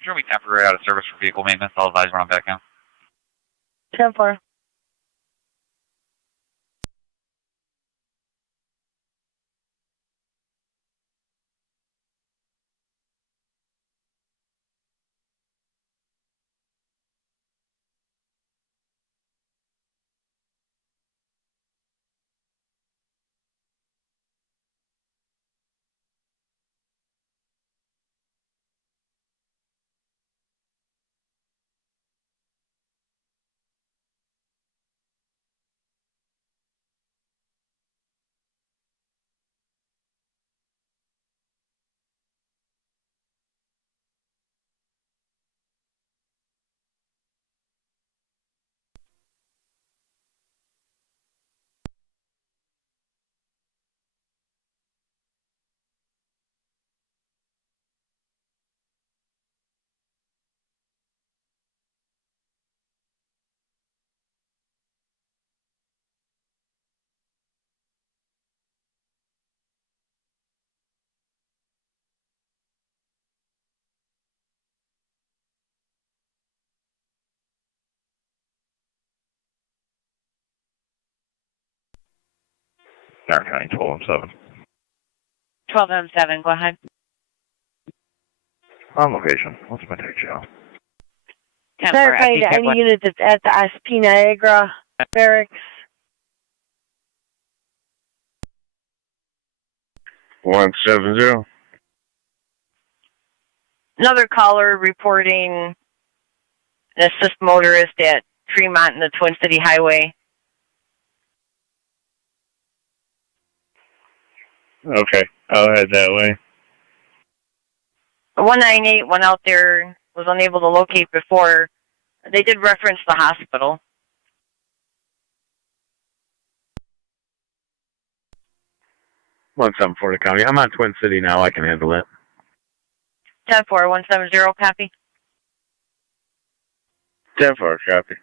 Should be temporary out of service for vehicle maintenance. I'll advise when I'm back in. 10-4. Niagara County 12-7. 12M7, go ahead. On location. What's my take, Joe? Niagara County to any unit that's at the SP Niagara barracks. 170. Another caller reporting an assist motorist at Tremont and the Twin City Highway. Okay, I'll head that way. 198 went out there, was unable to locate before. They did reference the hospital. One 740 County. I'm on Twin City now. I can handle it. 10-4, 170, copy. 10-4, copy.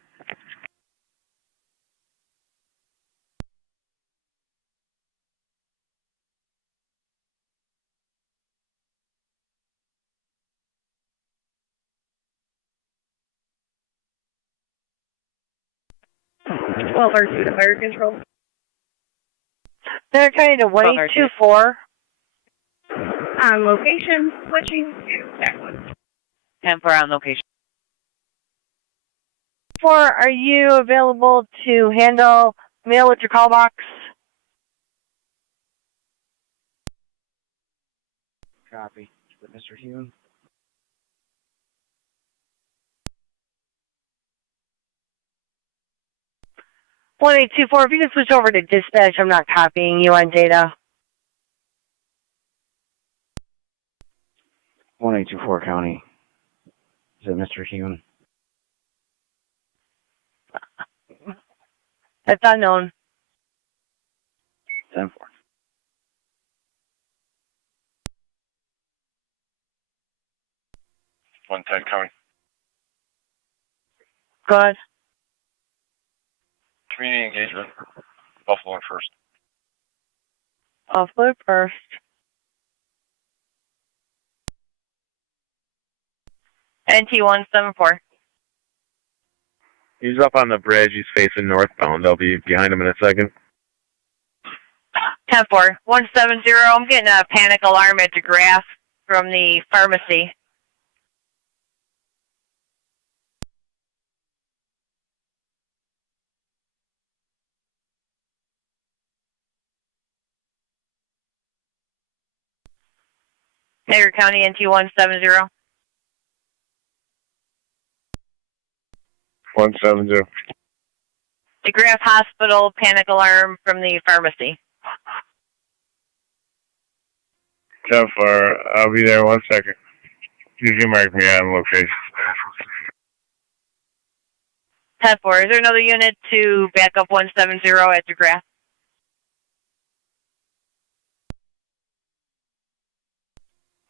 Well, our to fire control. They're kind of 1824. On location, switching to that one. 10-4 on location. 4, are you available to handle mail with your call box? Copy. Mr. Hune. 1824, if you can switch over to dispatch, I'm not copying you on data. 1824 County. Is it Mr. Hune? That's unknown. 10-4. 110 County. Go ahead. Community engagement. Buffalo and First. Buffalo First. NT174. He's up on the bridge. He's facing northbound. I'll be behind him in a second. 10-4. 170, I'm getting a panic alarm at DeGraff from the pharmacy. Niagara County NT 170. 170. DeGraff Hospital, panic alarm from the pharmacy. 10-4. I'll be there 1 second. You can mark me on location. 10-4. Is there another unit to back up 170 at DeGraff?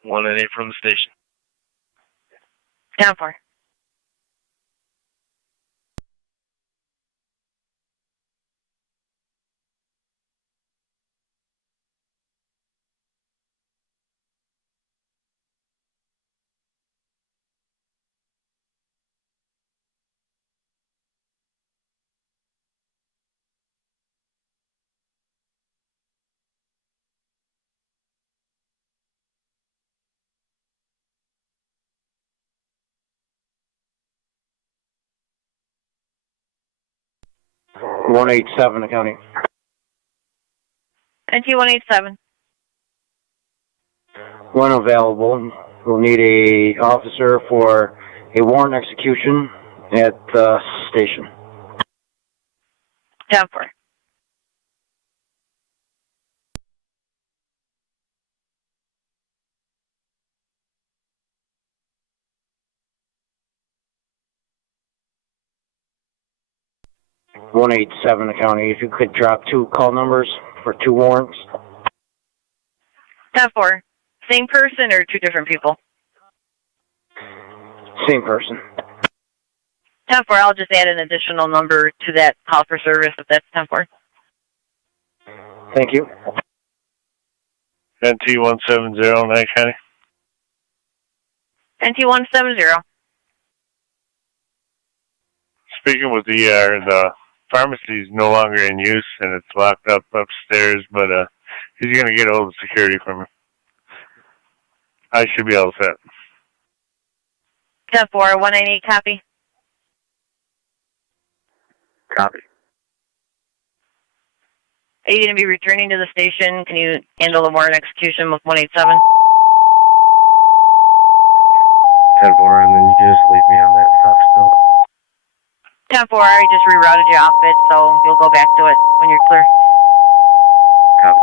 One and 8 from the station. 10-4. One 187 County. NT 187. One available. We'll need a officer for a warrant execution at the station. 10-4. One 187 County. If you could drop 2 call numbers for 2 warrants. 10-4. Same person or 2 different people? Same person. 10-4. I'll just add an additional number to that call for service if that's 10-4. Thank you. NT 170, Niagara County. NT 170. Speaking with the pharmacy is no longer in use and it's locked up upstairs, but he's going to get all the security from me. I should be all set. 10-4. 198, copy. Copy. Are you going to be returning to the station? Can you handle the warrant execution with 187? 10-4, and then you can just leave me on that stop still. 10-4, I already just rerouted you off it, so you'll go back to it when you're clear. Copy.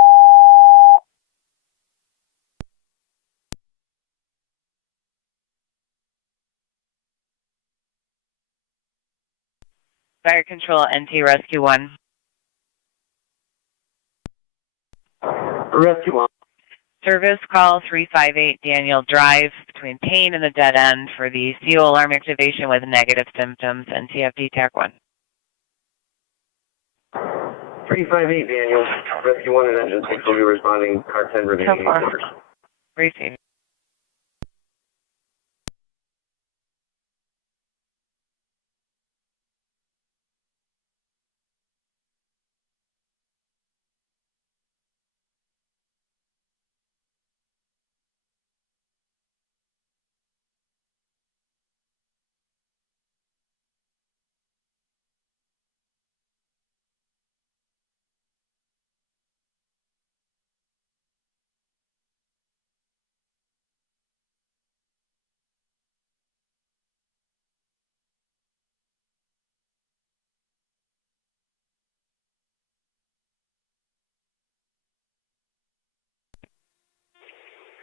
Fire Control, NT Rescue 1. Rescue 1. Service call 358 Daniel Drive between Payne and the dead end for the CO alarm activation with negative symptoms and TFD TAC 1. 358 Daniel. Rescue 1 and engine 6 will be responding. Car 10 remaining. Receive.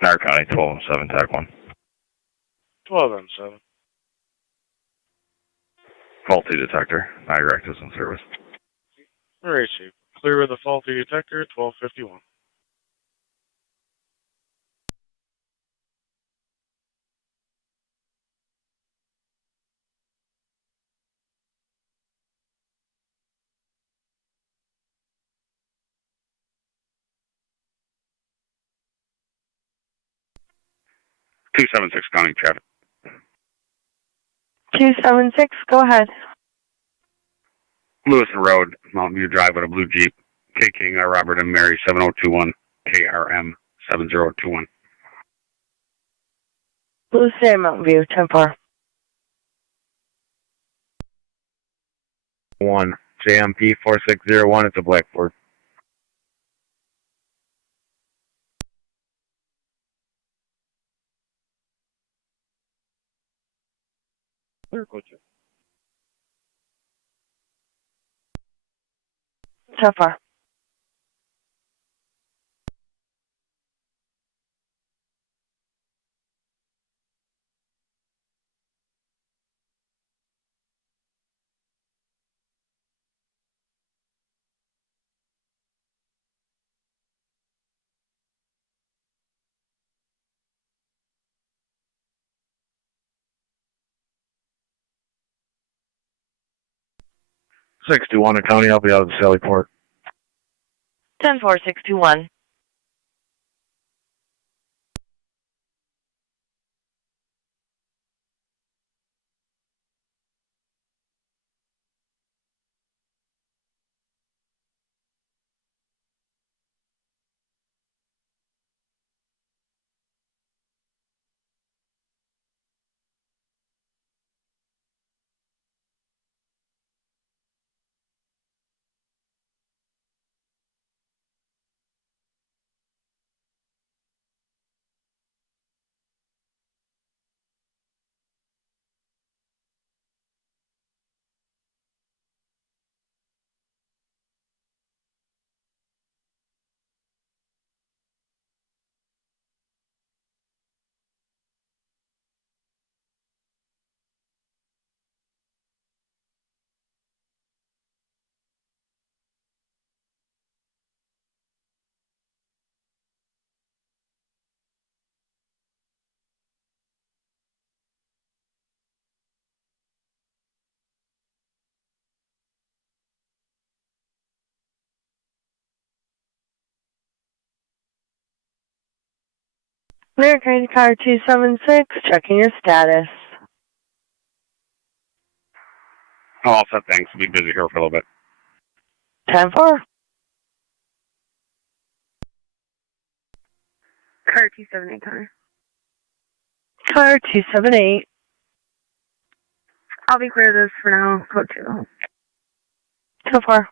Niagara County 1207, TAC 1. 1207. Faulty detector. Niagara Active in service. Receive. Clear with a faulty detector, 1251. County traffic. 276, go ahead. Lewis Road, Mountain View Drive with a blue Jeep. K King, Robert and Mary 7021, KRM 7021. Blue State Mountain View, 10-4. 1, JMP 4601, it's a Blackboard. Clear, coach. 10-4. Sixty-one County, I'll be out of the Sally Port. 10-4, 621. Clear, County Car 276, checking your status. Oh, all set, thanks. We'll be busy here for a little bit. 10-4. Car 278, Connor. Car 278. I'll be clear this for now. Code 2. 10-4.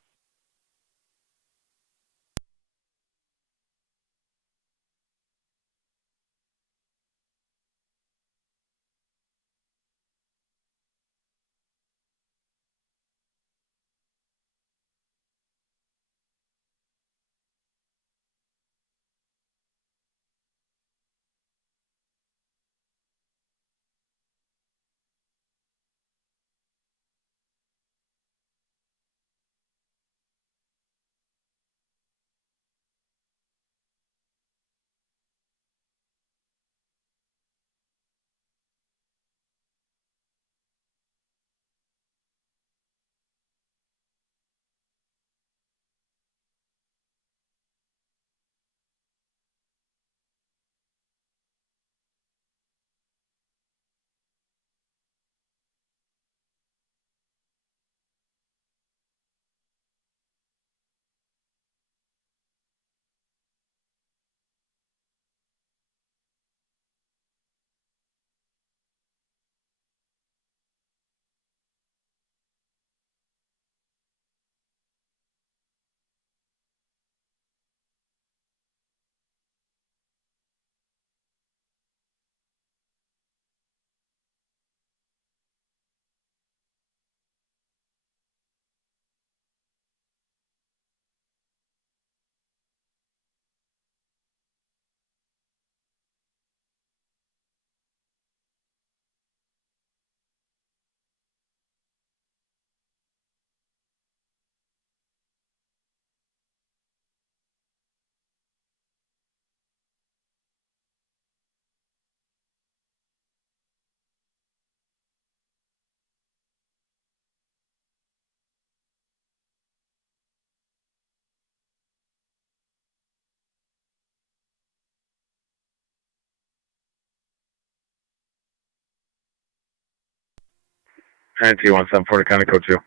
And T174 County Code 2.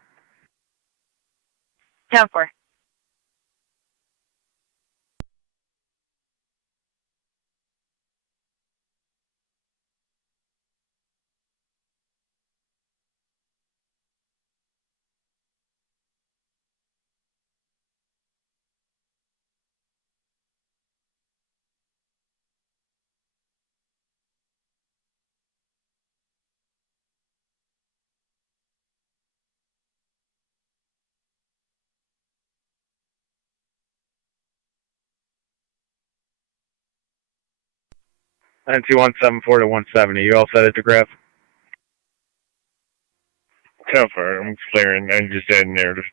10-4. NC174 to 170. You all set at the graph? 10-4. I'm clearing. I'm just adding narrative.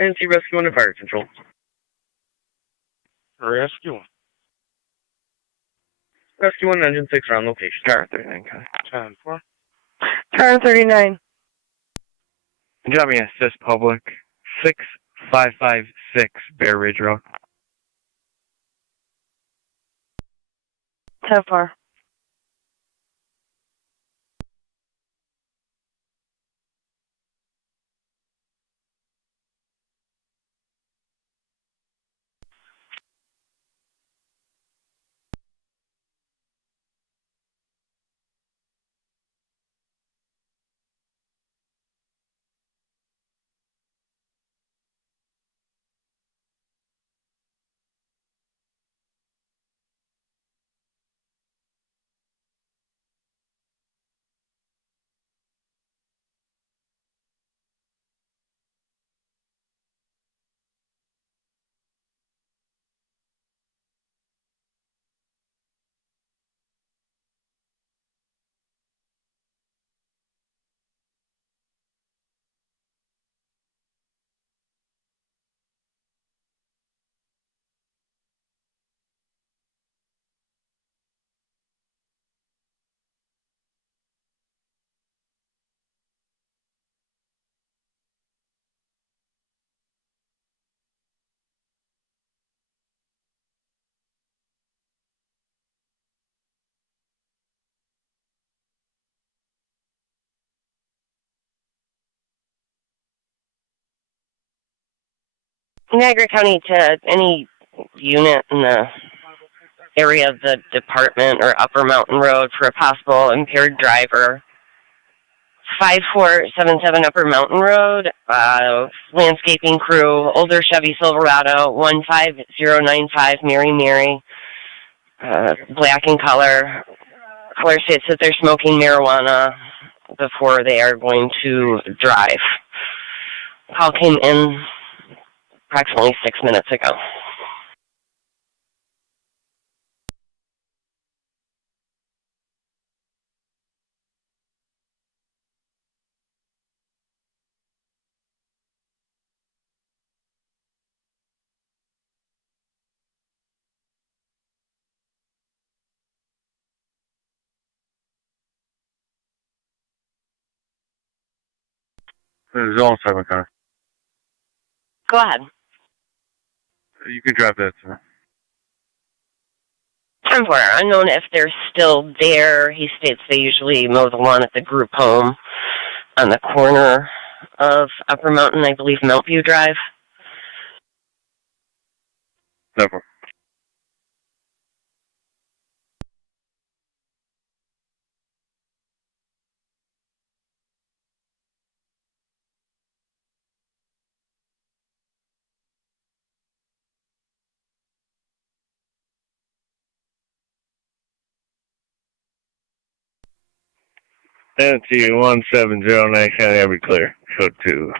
NC Rescue 1 to Fire Control. Rescue. Rescue 1, Engine 6 are on location. Car 39, 10-4. Turn 39. Drop me assist public 6556 Bear Ridge Road. 10-4. Niagara County to any unit in the area of the department or Upper Mountain Road for a possible impaired driver. 5477 Upper Mountain Road, landscaping crew, older Chevy Silverado, 15095 Mary, black in color. Color states that they're smoking marijuana before they are going to drive. Call came in approximately 6 minutes ago. Zone 7 car. Go ahead. You can drive that, sir. 10-4. Unknown if they're still there. He states they usually mow the lawn at the group home on the corner of Upper Mountain, I believe, Mount View Drive. 10-4. NC1709 County, I'll be clear. Code 2.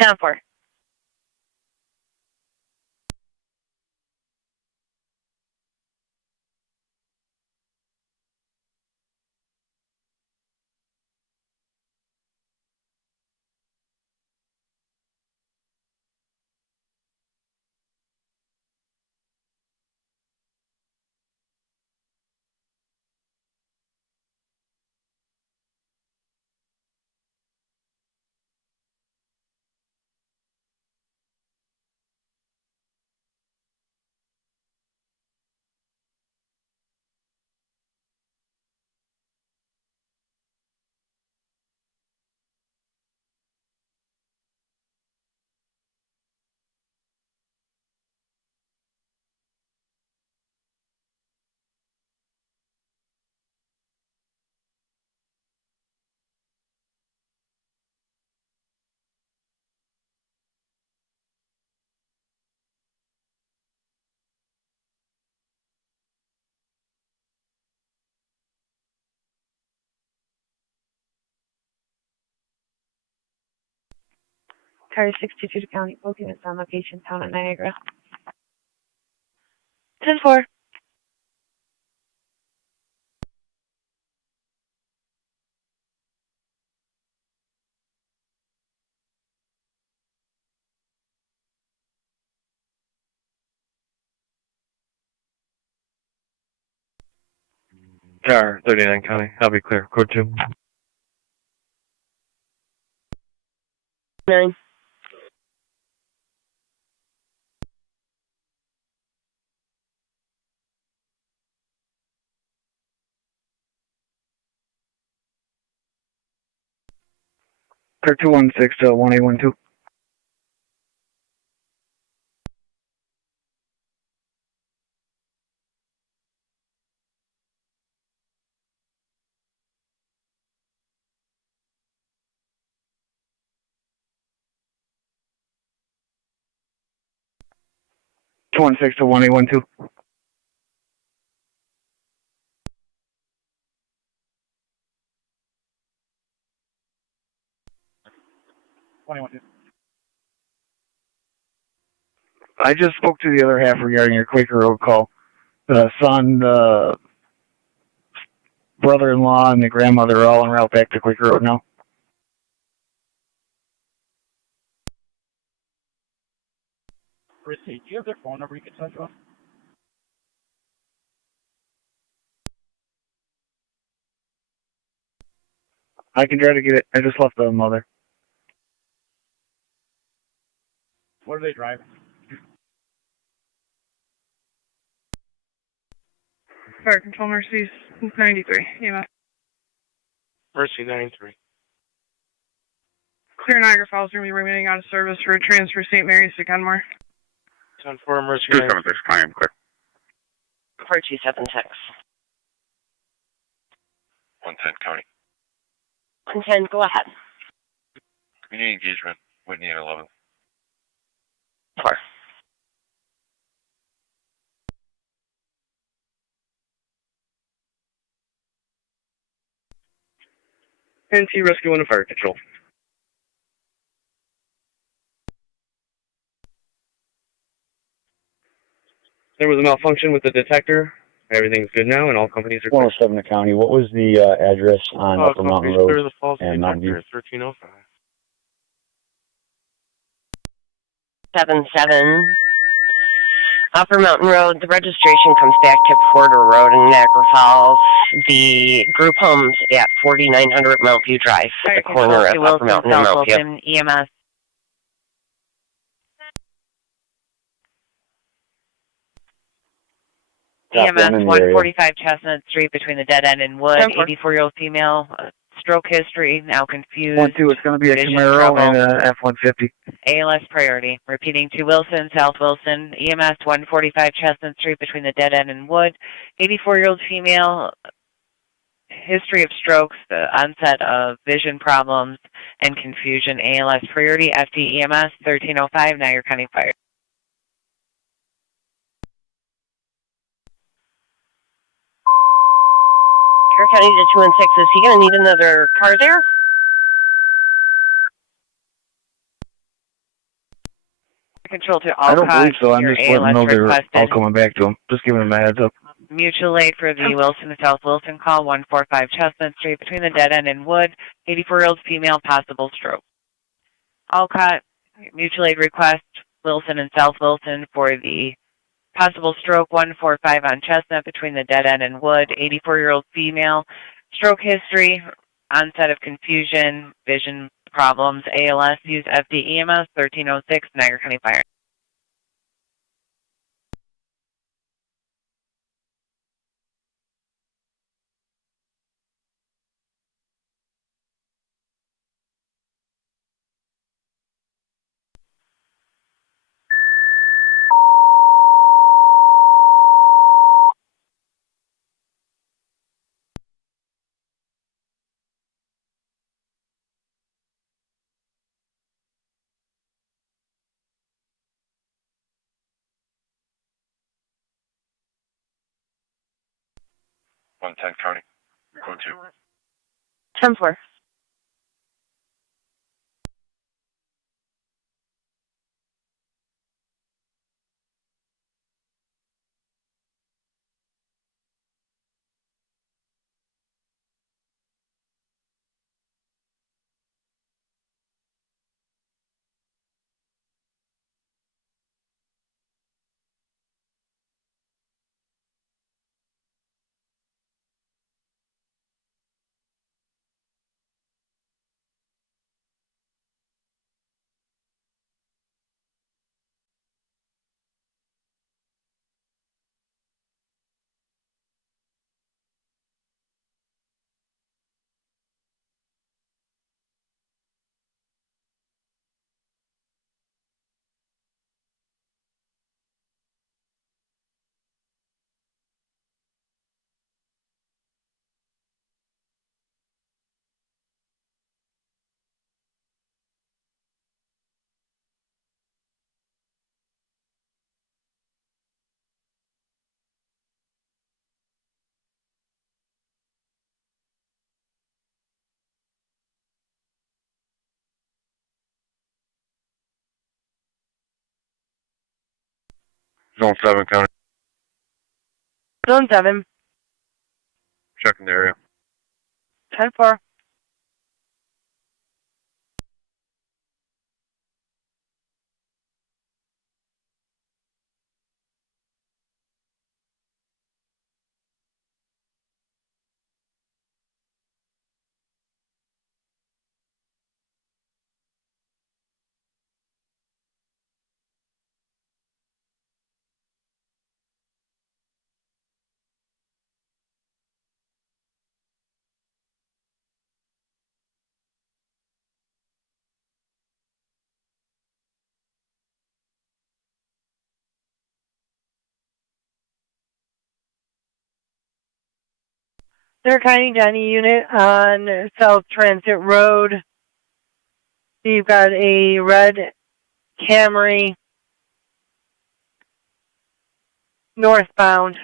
10-4. car 622 to county. Booking is on location, town at Niagara. 10-4. Car 39 County. I'll be clear. Code 2. 9. Car 216 to 1812. Two 16 to 1812. I just spoke to the other half regarding your Quaker Road call. The son, the brother-in-law, and the grandmother are all en route back to Quaker Road now. Chrissy, do you have their phone number you can touch on? I can try to get it. I just left the mother. What are they driving? Fire Control Mercy's 93. EMS. Mercy 93. Clear Niagara Falls are going to be remaining out of service for a transfer St. Mary's to Kenmore. 10-4 Mercy 276, I am clear. 4276. 110 County. 110, go ahead. Community engagement, Whitney at 11. 4. NC Rescue 1 and Fire Control. There was a malfunction with the detector. Everything's good now, and all companies are clear. 107 to county. What was the address on Upper Mountain Road Clear the false and Mountain View? detector, 1305. 77. Upper Mountain Road, the registration comes back to Porter Road in Niagara Falls. The group home's at 4900 Mount View Drive, at the corner of Upper Mountain and Mount View. EMS. EMS 145 Chestnut Street between the dead end and Wood. 84-year-old female, stroke history, now confused. 1-2, it's going to be a Camaro and a F-150. ALS priority. Repeating to Wilson, South Wilson, EMS 145 Chestnut Street between the dead end and Wood. 84-year-old female, history of strokes, the onset of vision problems and confusion. ALS priority. FD EMS 1305 Niagara County Fire. Niagara County to 216. Is he going to need another car there? Control to all I don't believe so. I'm your just letting them know they're all coming back to him. Just giving them a heads up. Mutual aid for the Wilson and South Wilson call, 145 Chestnut Street between the dead end and Wood. 84-year-old female, possible stroke. Alcott, mutual aid request, Wilson and South Wilson for the possible stroke, 145 on Chestnut between the dead end and Wood. 84-year-old female, stroke history, onset of confusion, vision problems, ALS, use FD EMS 1306 Niagara County Fire. One 10 County. Code 2. 10-4. Zone 7 County. Zone 7. Checking the area. 10-4. They're County Johnny unit on South Transit Road. You've got a red Camry northbound,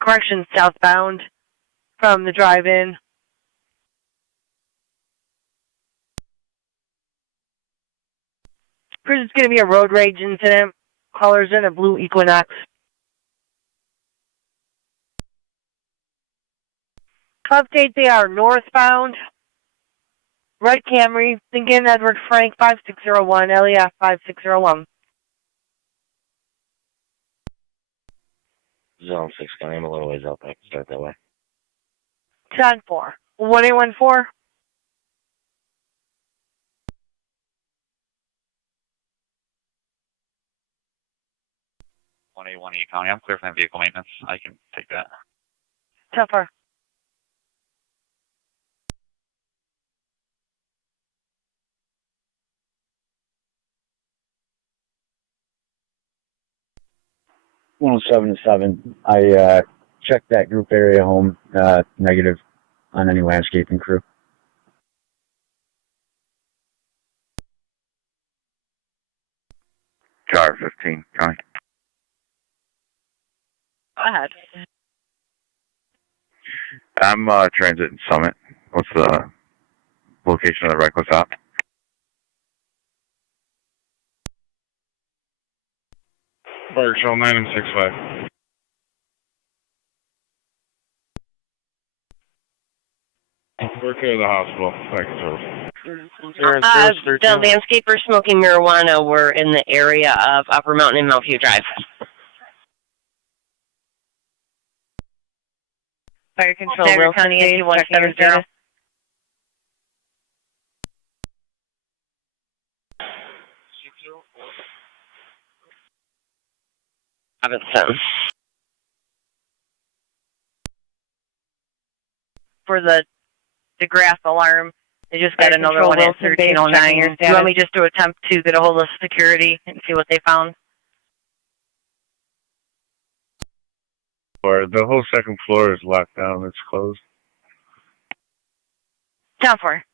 correction, southbound from the drive-in. It's going to be a road rage incident. Callers in a blue Equinox. Update, they are northbound. Red Camry, Lincoln Edward Frank 5601, LEF 5601. Zone 6 County, I'm a little ways out, I can start that way. 10-4. 1814. County, I'm clear from vehicle maintenance. I can take that. 10-4. to 7. I checked that group area home, negative on any landscaping crew. Car 15 County. Go ahead. I'm transiting Summit. What's the location of the reckless op? Fire Control 9M65. We're clear of the hospital. Fire Control. The landscaper smoking marijuana were in the area of Upper Mountain and Mount View Drive. Fire Control, Niagara Wilson County Bay, NY checking your status. For the grass alarm, they just got another one at 1309. Do you want me just to attempt to get a hold of security and see what they found? Or the whole second floor is locked down. It's closed. Down for.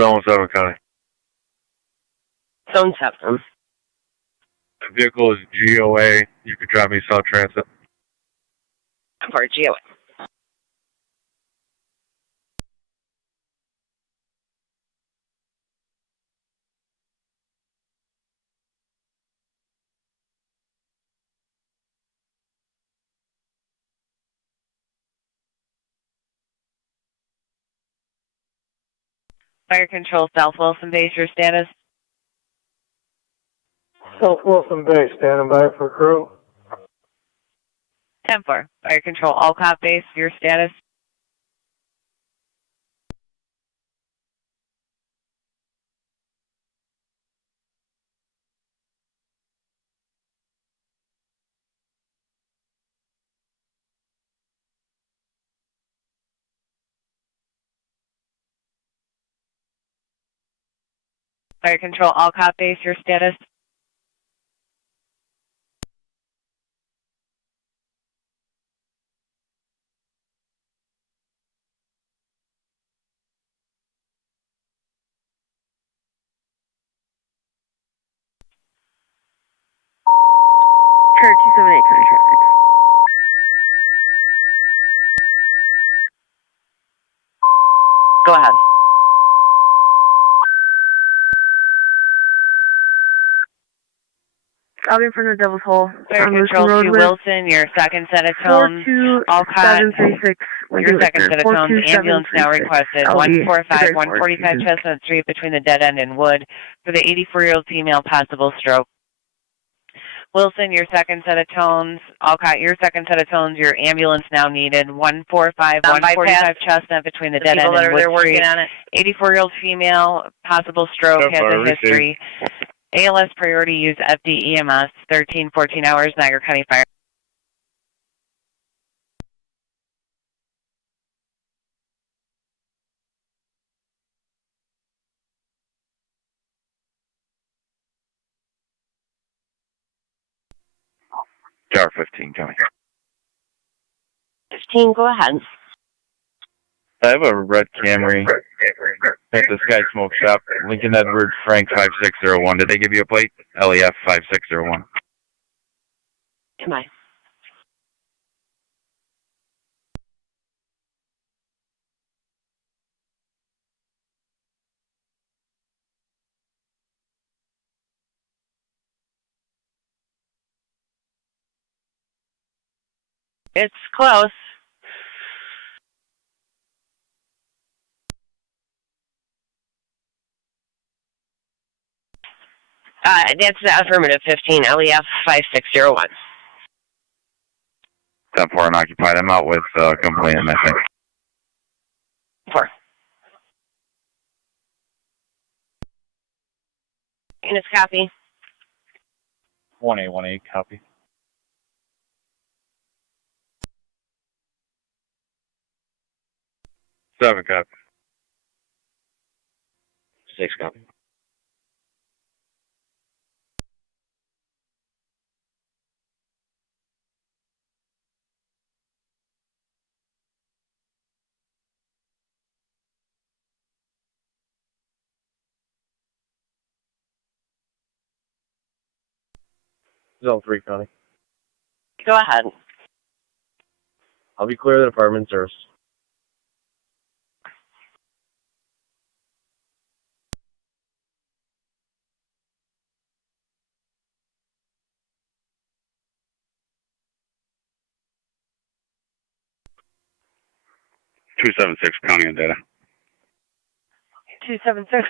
Zone 7 County. Zone 7. The vehicle is GOA. You could drive me South Transit. For GOA. Fire Control, South Wilson Base, your status. South Wilson Bay, standing by for crew. 10-4. Fire Control, Alcott Base, your status. Fire Control, Alcott Base, your status. 278 county traffic. Go ahead. Out in front of Devil's Hole. Fire Control Road 2 with Wilson, your second set of tones. Alcott, 4736. your second set of tones. Ambulance now requested. 145 Chestnut Street between the dead end and Wood for the 84-year-old female, possible stroke. Wilson, your second set of tones. Alcott, your second set of tones. Your ambulance now needed. 145 Chestnut between the dead end and Wood Street. 84-year-old female, possible stroke, has a history. ALS priority use FD EMS, 13-14 hours, Niagara County Fire. Tower 15, coming. 15, go ahead. I have a red Camry at the Sky Smoke Shop, Lincoln Edwards, Frank 5601. Did they give you a plate? LEF 5601. Come on. It's close. That's the affirmative 15, LEF 5601. 10-4 unoccupied. I'm out with complaint missing. 4. Units copy. 1818, copy. 7, copy. 6, copy. Zone 3, County. Go ahead. I'll be clear of the department service. .276 county on data. 276.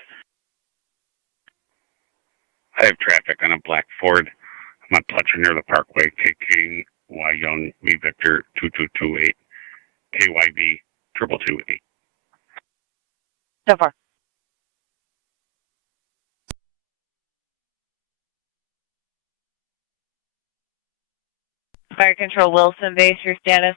I have traffic on a black Ford. I'm on Pletcher near the Parkway. K King, Y Young, V Victor 2228, KYB 2228. So far. Fire Control Wilson base, your status?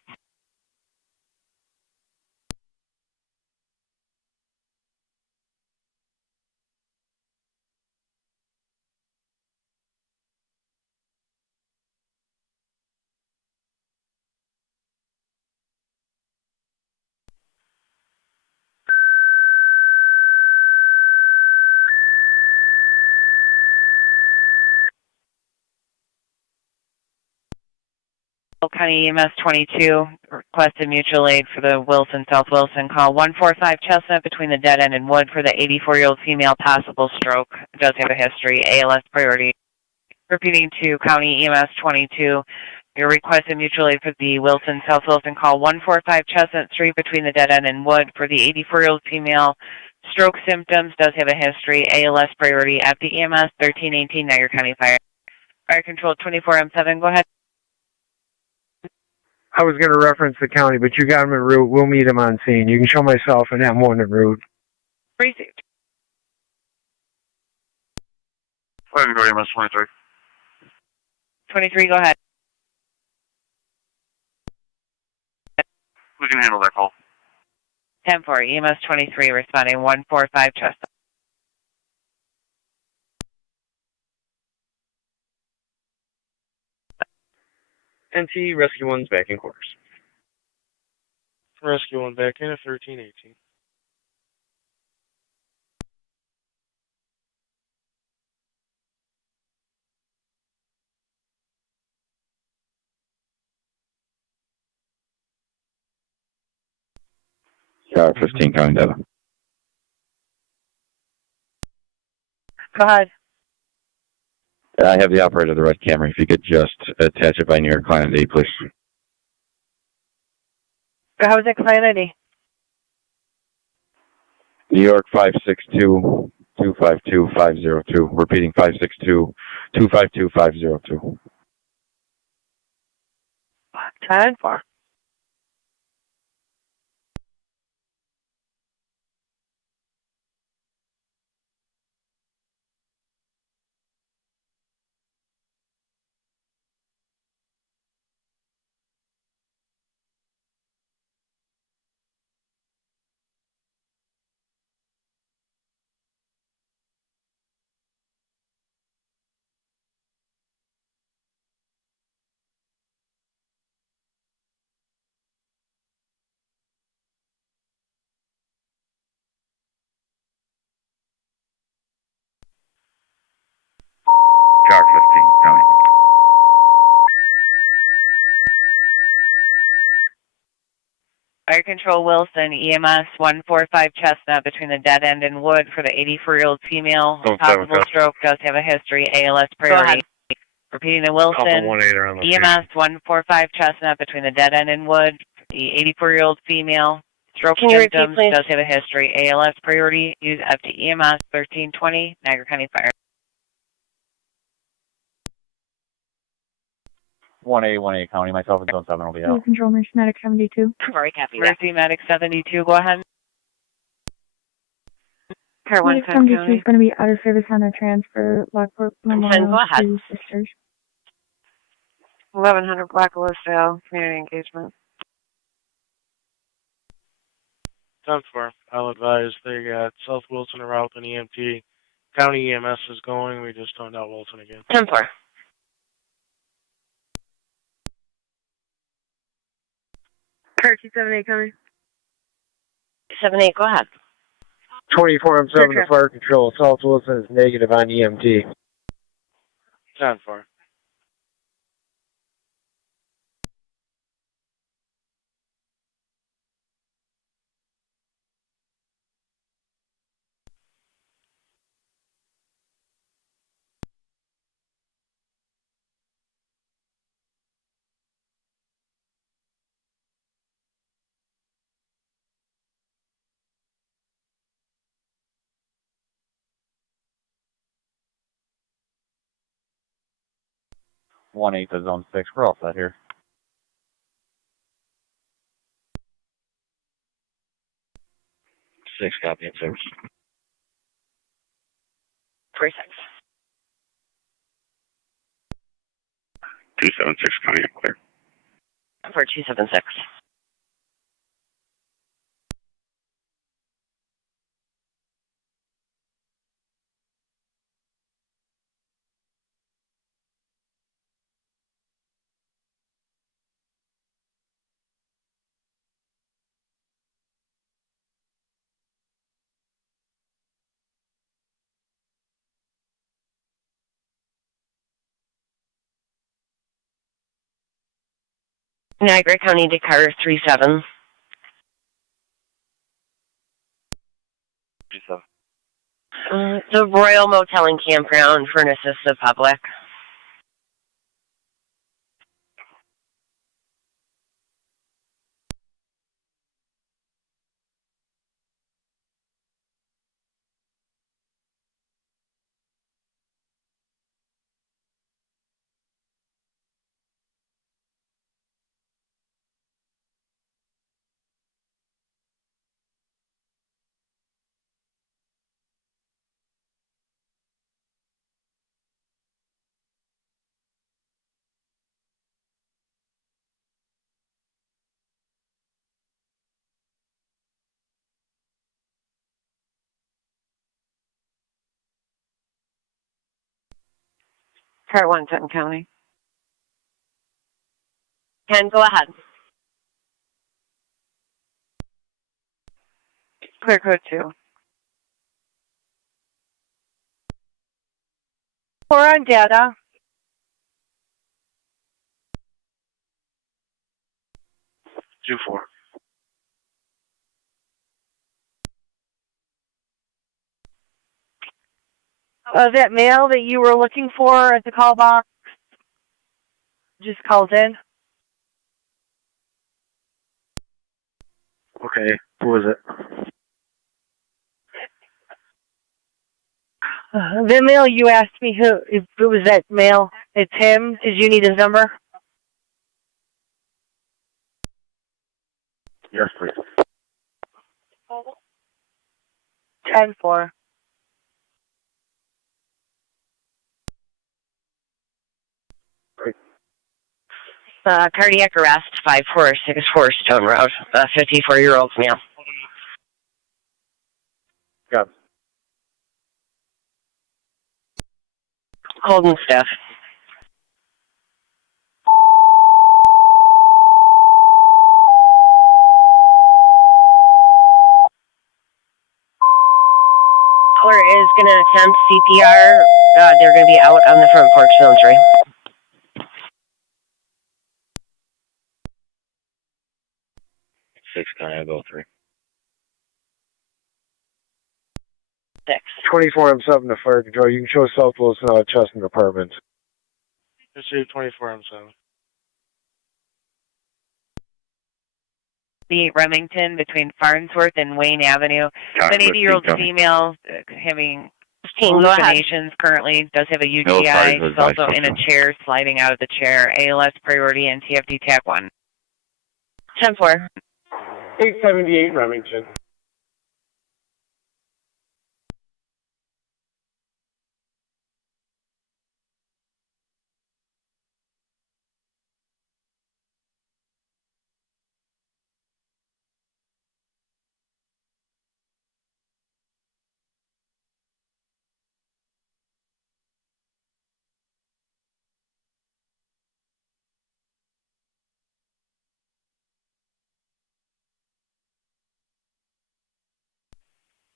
County EMS 22 requested mutual aid for the Wilson, South Wilson. Call 145 Chestnut between the dead end and Wood for the 84-year-old female, possible stroke. Does have a history. ALS priority. Repeating to County EMS 22. Your requested mutual aid for the Wilson, South Wilson. Call 145 Chestnut Street between the dead end and Wood for the 84-year-old female. Stroke symptoms. Does have a history. ALS priority. At the EMS 1318 Niagara County Fire. Fire Control 24M7. Go ahead. I was going to reference the county, but you got him en route. We'll meet him on scene. You can show myself and M1 en route. Received. Fire Control EMS 23. 23, go ahead. We can handle that call. 10-4, EMS 23 responding 145 Chestnut. NT, Rescue 1's back in quarters. Rescue 1 back in at 1318. Tower 15, counting data. Go ahead. I have the operator of the red Camry. If you could just attach it by New York client ID, please. How was that client ID? New York 562-252-502. Repeating 562-252-502. 10-4. Tower 15, counting. Fire Control Wilson, EMS 145 Chestnut between the dead end and Wood for the 84-year-old female. Possible stroke, does have a history, ALS priority. Repeating the Wilson, EMS 145 Chestnut between the dead end and Wood, the 84-year-old female. Stroke symptoms, does have a history, ALS priority. Use FT EMS 1320, Niagara County Fire. 1A County, myself and Zone 7 will be out. Control Nurse Medic 72. Very copy. Mercy Medic 72, go ahead. Car 1 Medic 72 is going to be out of service on a transfer, Lockport Memorial to Sisters. 1100 Black Listdale, community engagement. 10-4. I'll advise they got South Wilson en route and EMT. County EMS is going. We just found out Wilson again. 10-4. Car 278 coming. 78, go ahead. 24 M7 to fire control. South Wilson is negative on EMT. 10-4. One 8 to Zone 6. We're all set here. Six, copy in service. 36. 276, counting up clear. For 276. Niagara County Dakar 37. 37. The Royal Motel and Campground for an assisted public. Car 1, Sutton County. Ken, go ahead. Clear code 2. 4 on data. 2-4. That mail that you were looking for at the call box just called in. Okay, who is it? The mail you asked me if it was that mail. It's him. Did you need his number? Yes, please. 10-4. Cardiac arrest, 5464 Stone Road, 54-year-old male. Got it. Holden staff. Caller is going to attempt CPR. They're going to be out on the front porch, zone 3. Six, I'll go 3. 6. 24M7 to fire control. You can show South Wilson Chestnut Apartments. Received 24M7. The Remington between Farnsworth and Wayne Avenue. An 80-year-old female having hallucinations currently, does have a UTI. She's also in a chair, sliding out of the chair. ALS priority and TFD TAC 1. 10-4. 878 Remington.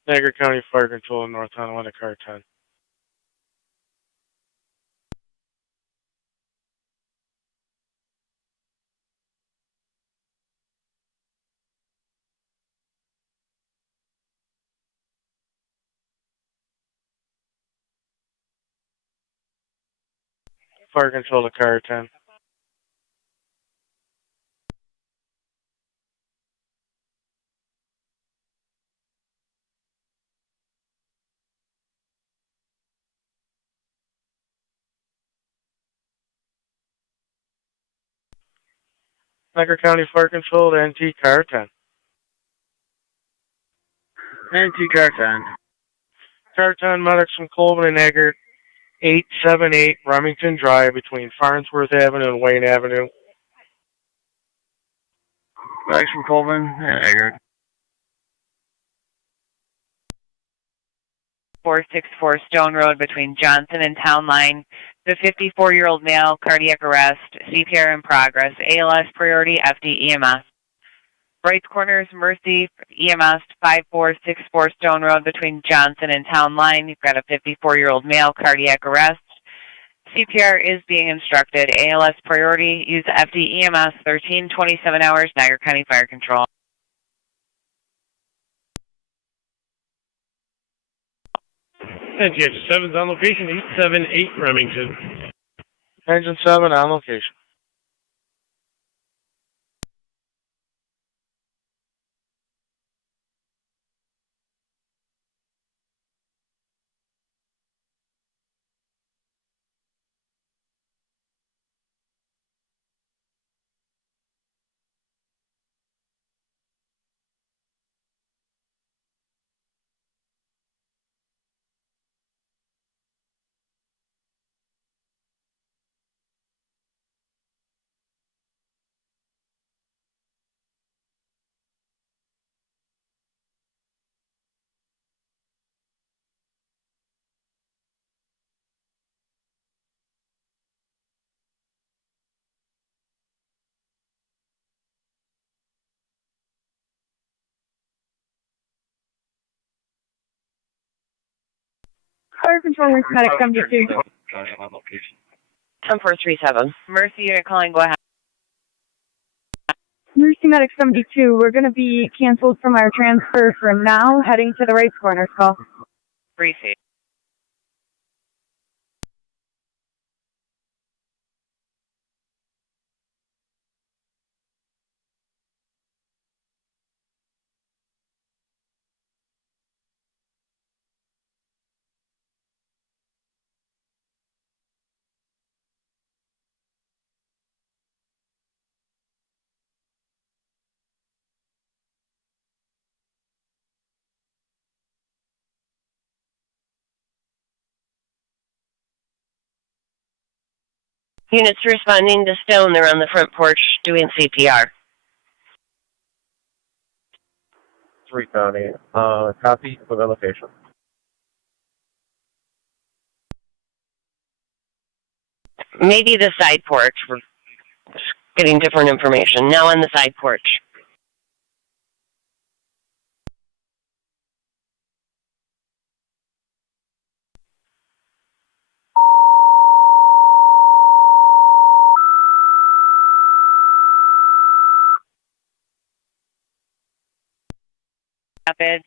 Niagara County Fire Control in North Tonawanda, car 10. Fire Control to car 10. Niagara County Fire Control to NT car 10. NT car 10. Car 10 medics from Colvin and Eggert, 878 Remington Drive between Farnsworth Avenue and Wayne Avenue. Medics from Colvin and Eggert. 464 Stone Road between Johnson and Town Line. The 54-year-old male, cardiac arrest, CPR in progress, ALS priority, FD EMS. Right corner is Mercy EMS, 5464 Stone Road between Johnson and Town Line. You've got a 54-year-old male, cardiac arrest. CPR is being instructed. ALS priority, use FD EMS, 1327 hours, Niagara County Fire Control. NGH 7's on location, 878 Remington. Engine 7 on location. Fire Control Medic 72. 10437. Mercy unit calling, go ahead. Mercy Medic 72, we're going to be canceled from our transfer from now, heading to the right corner call. Receive. Units responding to Stone. They're on the front porch doing CPR. 3 County. Copy for the location. Maybe the side porch. We're getting different information. Now on the side porch. Rapids,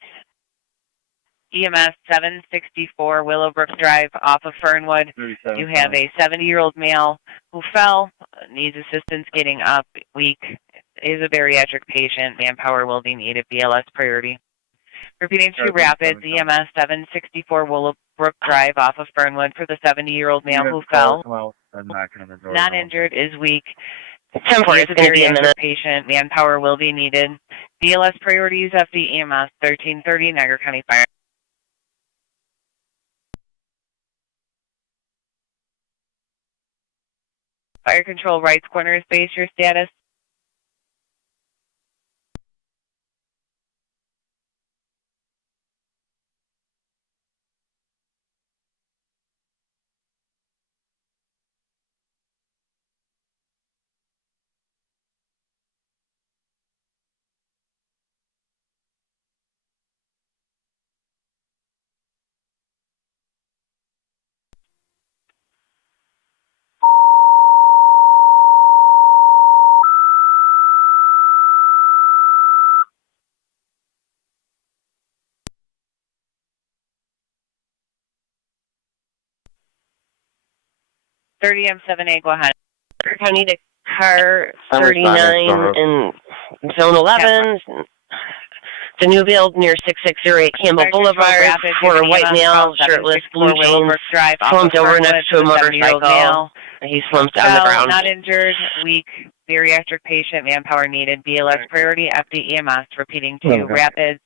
EMS 764 Willowbrook Drive off of Fernwood. You have a 70-year-old male who fell, needs assistance getting up, weak, is a bariatric patient. Manpower will be needed. BLS priority. Repeating to Rapids, EMS 764 Willowbrook Drive off of Fernwood for the 70-year-old male who fell. Not injured, is weak. He is a bariatric patient. Manpower will be needed. BLS priorities FD EMS 1330 Niagara County Fire. Fire control rights corner space, your status. M7A, go ahead. County to car 39 in zone 11. The new build near 6608 Campbell Boulevard for a white male, shirtless, blue jeans, slumped over next to a motorcycle. He slumped on the ground. Not injured, weak, bariatric patient, manpower needed. BLS priority, FD EMS. Repeating to Rapids,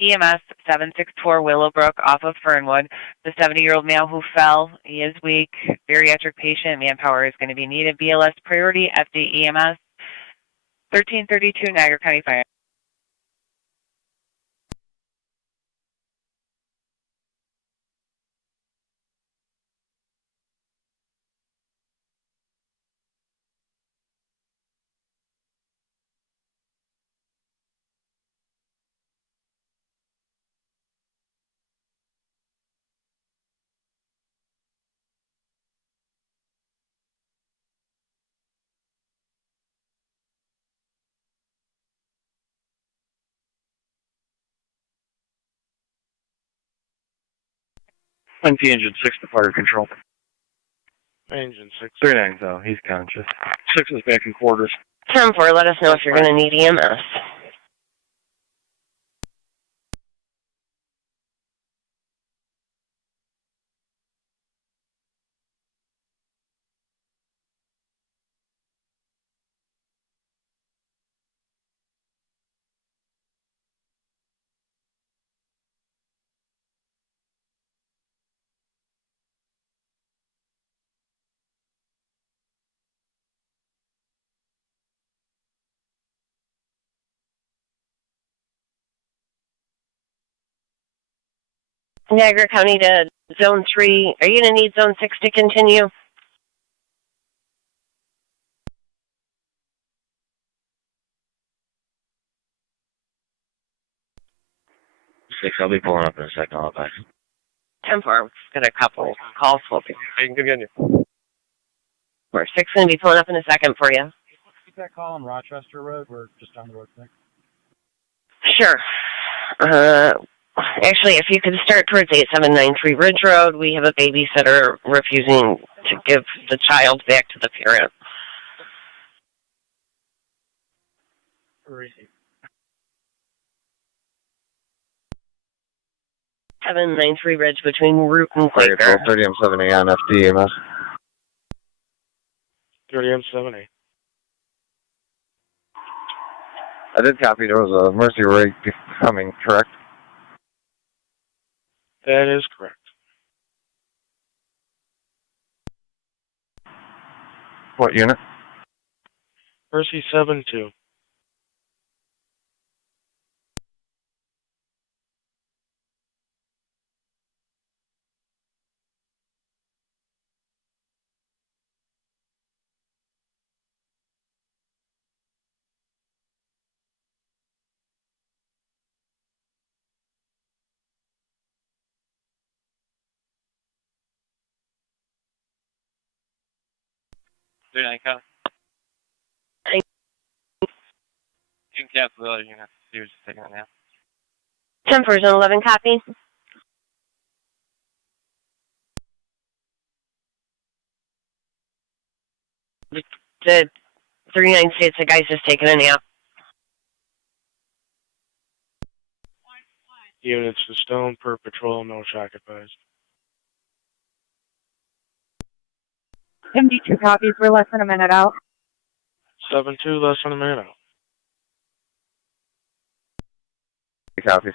EMS 764 Willowbrook off of Fernwood. The 70-year-old male who fell, he is weak, bariatric patient, manpower is going to be needed. BLS priority, FD EMS 1332 Niagara County Fire. NP engine 6 to fire control. Engine 6. 39, though. He's conscious. 6 is back in quarters. 10-4, let us know if you're going to need EMS. 'Niagara County to Zone 3. Are you going to need Zone 6 to continue? I'll be pulling up in a second. I'll back. 10-4, got a couple calls flipping. I can get you. We're 6 going to be pulling up in a second for you. Keep that call on Rochester Road. We're just on the road 6. Sure. Actually, if you could start towards 8793 Ridge Road, we have a babysitter refusing to give the child back to the parent. Receive. 793 Ridge between Route and Quaker. 30 M7A on FDMS. 30 M7A. I did copy. There was a Mercy rig coming, correct? That is correct. What unit? Mercy 7-2. Incompatible unit. He was just taking it now. 10 for zone 11, copy. The 39 states the guy's just taking a nap. Units to Stone per patrol, no shock advised. 72 copies. We're less than a minute out. 7-2, less than a minute out. Copies.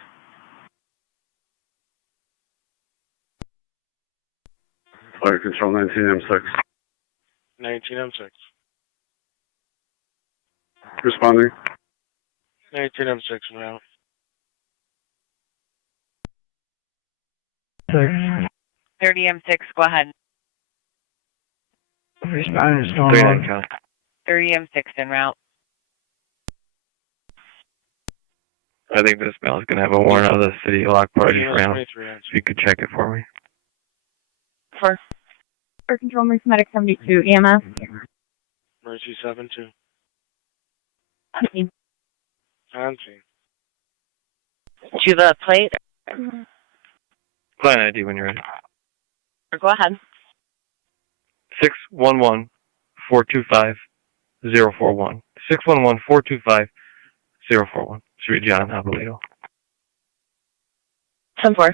Fire control 19M6. 19M6. Responding. 19M6 now. 30M6, go ahead. Responding to Tonawanda. 30M6 en route. I think this mail is going to have a warrant out of the city of Lockport. If you could check it for me. For control, Mercy Medic 72, EMS. Mercy 7-2. On scene. To the plate. Client ID when you're ready. Go ahead. 611-425-041. 611-425-041. Street John Abolito. 10-4.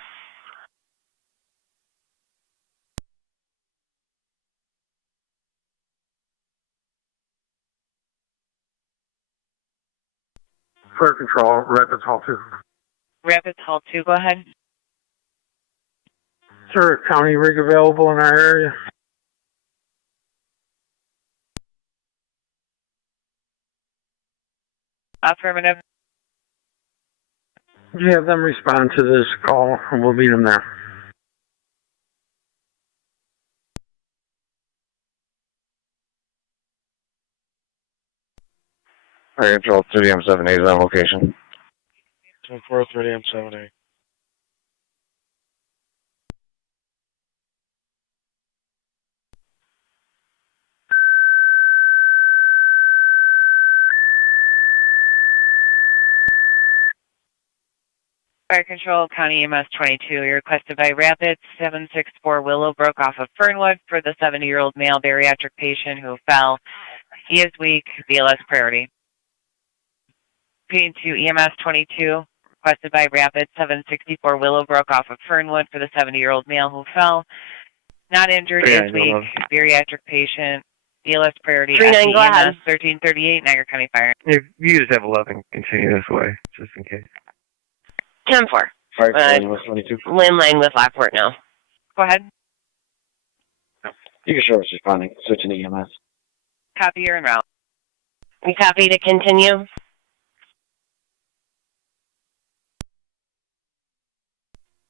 Fire control, Rapids Hall 2. Rapids Hall 2, go ahead. Sir, county rig available in our area? Affirmative. You have them respond to this call, and we'll meet them there. Fire control 30M7A is on location. 10-4, 30M7A. Fire Control, County EMS 22. You're requested by Rapids 764 Willow broke off of Fernwood for the 70-year-old male bariatric patient who fell. He is weak. BLS priority. Repeating to EMS 22. Requested by Rapids 764 Willow broke off of Fernwood for the 70-year-old male who fell. Not injured. Is weak. Bariatric patient. BLS priority. 39, go ahead. EMS 1338 Niagara County Fire. If you just have 11, continue this way, just in case. 10-4. Landline with Lockport now. Go ahead. You can show us responding. Switching to EMS. Copy, you're en route. You copy to continue?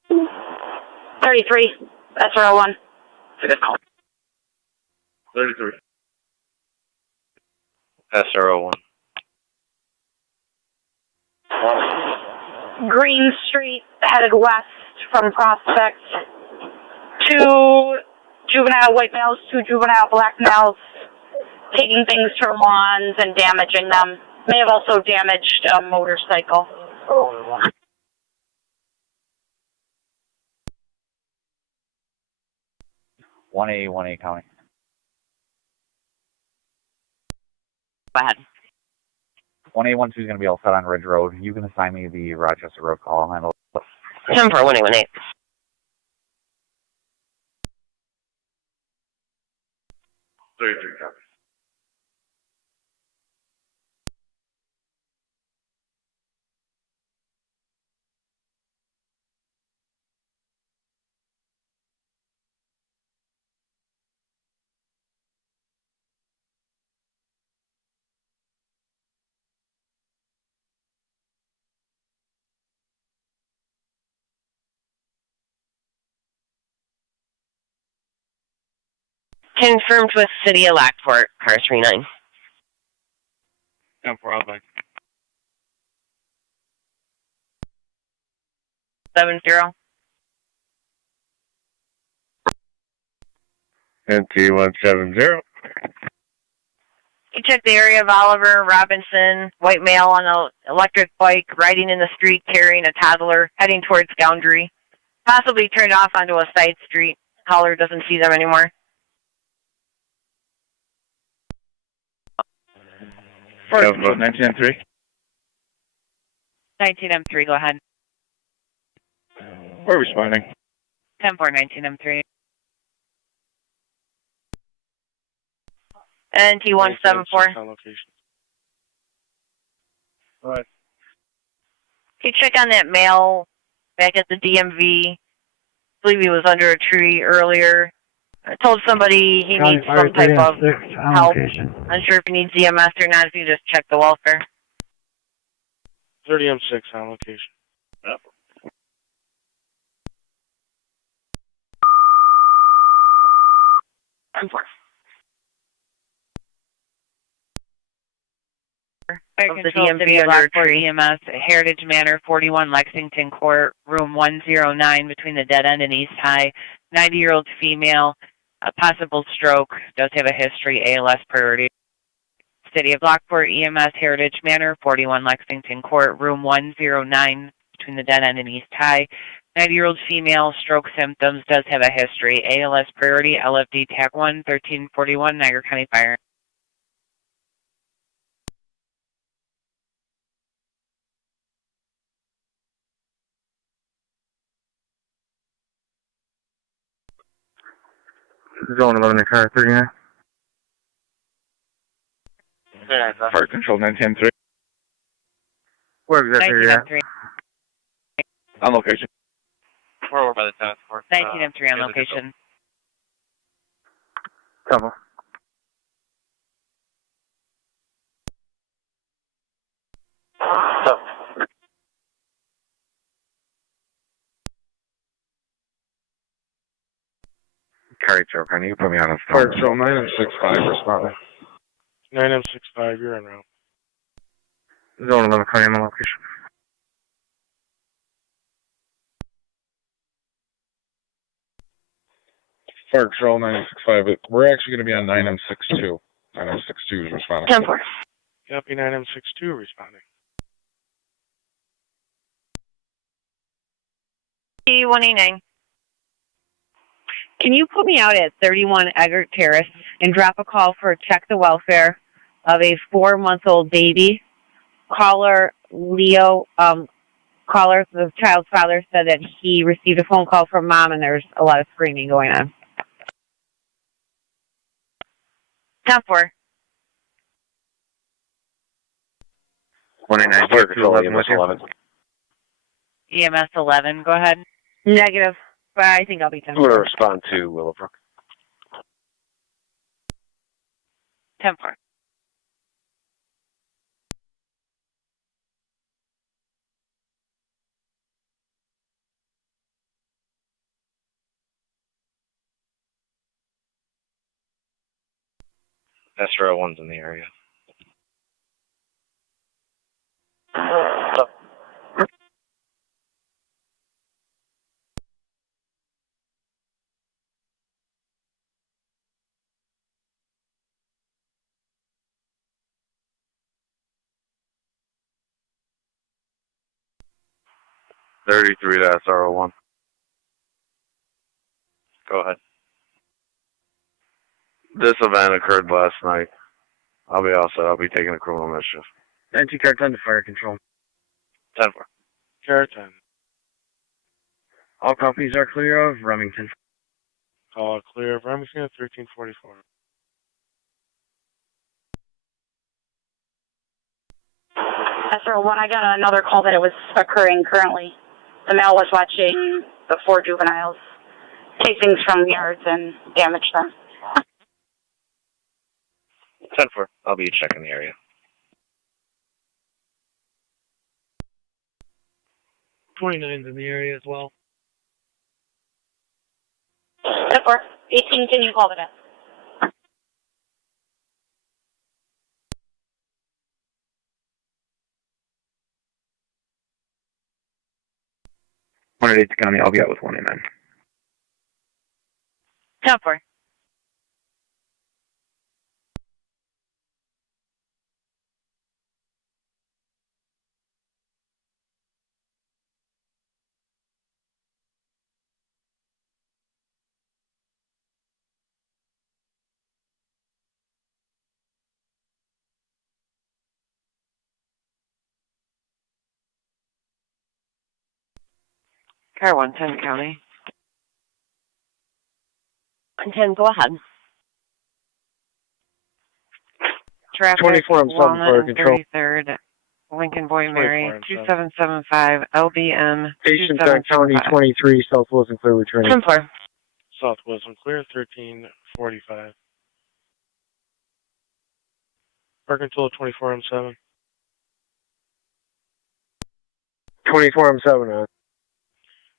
$33. SRO1. It's a good call. 33. SRO1. Green Street, headed west from Prospect. 2 juvenile white males, 2 juvenile black males, taking things from lawns and damaging them. May have also damaged a motorcycle. 1A County. Go ahead. 1A12 is going to be all set on Ridge Road. You can assign me the Rochester Road call. I'll handle it. 10-4, 1A18. 33 copies. Confirmed with City of Lockport, car 39. 10-4, I'll buy. 70. NT170. You check the area of Oliver Robinson, white male on an electric bike, riding in the street carrying a toddler, heading towards Boundary. Possibly turned off onto a side street. Caller doesn't see them anymore. First, 19M3. 19M3, go ahead. We're responding. 10-4, 19M3. NT174. Location. Right. Can you check on that male back at the DMV? I believe he was under a tree earlier. I told somebody he needs some type of help. Unsure if he needs EMS or not, if you just check the welfare. 30M6 on location. Yep. Fire Of the Control DMV City of under a Lockport tree. EMS, Heritage Manor, 41 Lexington Court, room 109 between the dead end and East High. 90-year-old female, a possible stroke, does have a history, ALS priority. City of Lockport EMS, Heritage Manor, 41 Lexington Court, room 109 between the dead end and East High. 90-year-old female, stroke symptoms, does have a history, ALS priority, LFD tag 1, 1341, Niagara County Fire. Zone 11 in car 39. Fire Control 19M3. Where exactly are you at? 19M3. On location. We're over by the tennis court. 19M3 on location. Cover. Carry choke, can you put me on a Fire phone? Control 9 and 65 responding. 9M65, you're en route. Zone 11 currently on location. Fire Control 965, we're actually going to be on 9M62. 9M62 is responding. 10-4. Copy 9M62 responding. T189. Can you put me out at 31 Eggert Terrace and drop a call for check the welfare of a 4-month-old baby? Caller Leo, the child's father said that he received a phone call from mom and there's a lot of screaming going on. 10-4. 29 Fire Control EMS 11. EMS 11, go ahead. Negative, but I think I'll be 10. I'm going to respond to Willowbrook. 10-4. SRO 1's in the area. $33 to SRO1. Go ahead. This event occurred last night. I'll be all set. I'll be taking a criminal mischief. NT-car 10 to Fire Control. 10-4. Car 10. All copies are clear of Remington. Call clear of Remington at 1344. SR1, I got another call that it was occurring currently. The male was watching the 4 juveniles take things from yards and damage them. 10-4. I'll be checking the area. 29's in the area as well. 10-4. 18, can you call it in? 1 at County, I'll be out with 1 amen. 10-4. Car 110 County. 110, go ahead. Traffic 24, I'm Walnut for and control. 33rd. Lincoln Boy Mary 24, 2775 LBM Station on County 2775. 23, Southwest and clear returning. 10-4. Southwest and clear, 1345. Park until 24M7. 24, I'm 7 on.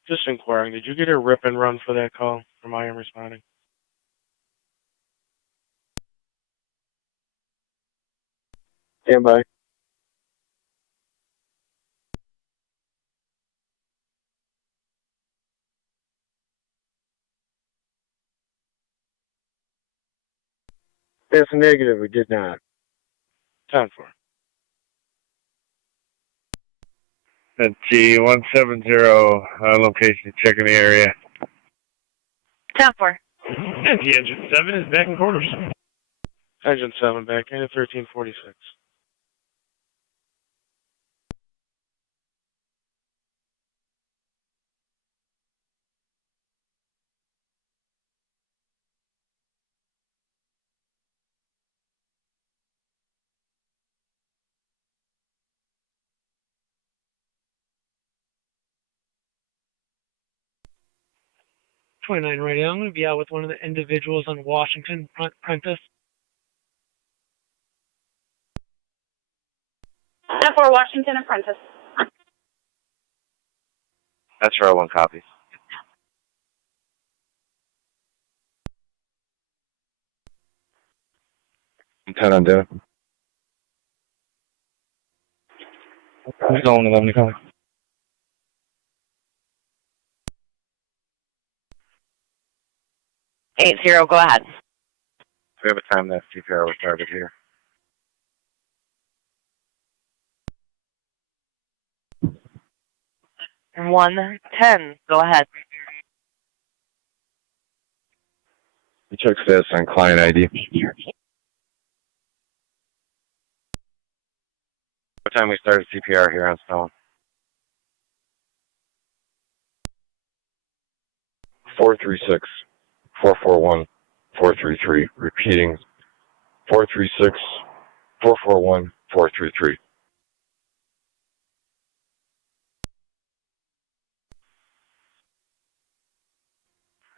Just inquiring, did you get a rip and run for that call? Or I am responding? Stand by. That's a negative, we did not. 10-4. That's G170, location, checking the area. 10-4. The engine 7 is back in quarters. Engine 7 back in at 1346. Right now, I'm going to be out with one of the individuals on Washington, Prentice. 10-4, Washington Apprentice. That's for 1 copy. I'm 10 on deck. Zone 11 coming. 80, go ahead. We have a time that CPR with target here. And 110, go ahead. You check status on client ID. What time we started CPR here on Stone? 436 441 433. Repeating 436 441 433.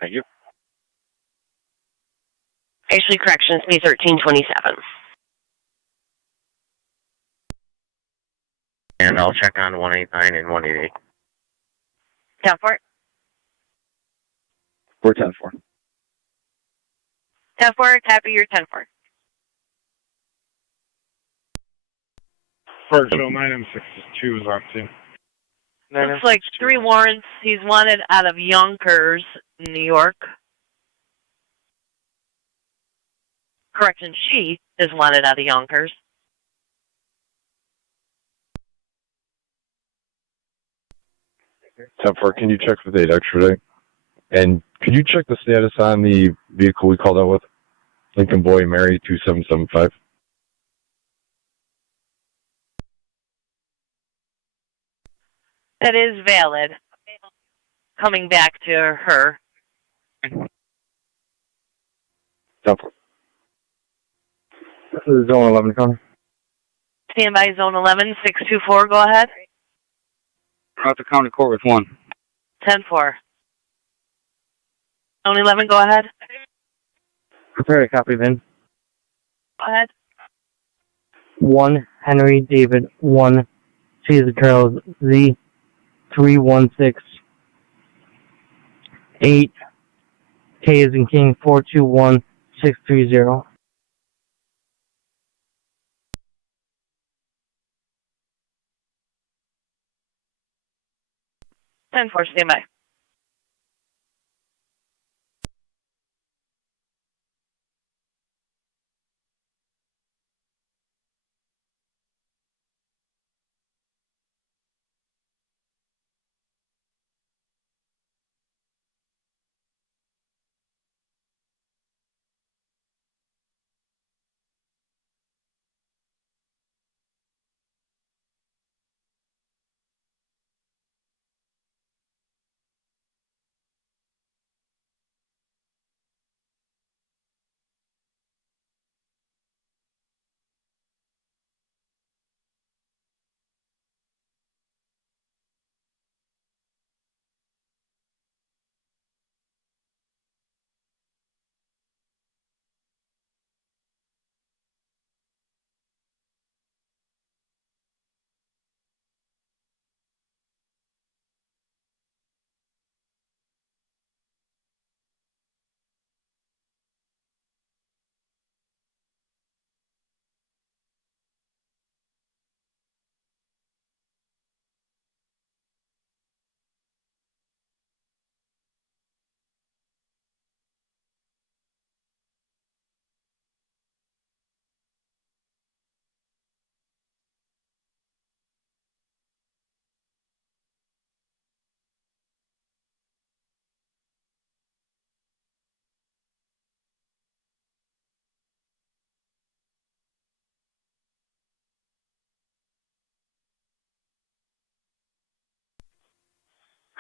Thank you. Actually, corrections, me 1327. And I'll check on 189 and 188. 10-4. We're 10-4. 10-4, copy your 10-4. Park Joe 9M62 is on too. Looks like 3 warrants. He's wanted out of Yonkers, New York. Correction, she is wanted out of Yonkers. Temper, can you check for the extra day? And could you check the status on the vehicle we called out with? Lincoln Boy Mary 2775. That is valid. Coming back to her. Temper. This is Zone 11 coming. Stand by zone 11, 624, go ahead. Out to county court with 1. 10-4. Zone 11, go ahead. Prepare to copy, Vin. Go ahead. 1 Henry David 1 Caesar Charles Z 316 8 K as in King 421 630. 10-4, stand by.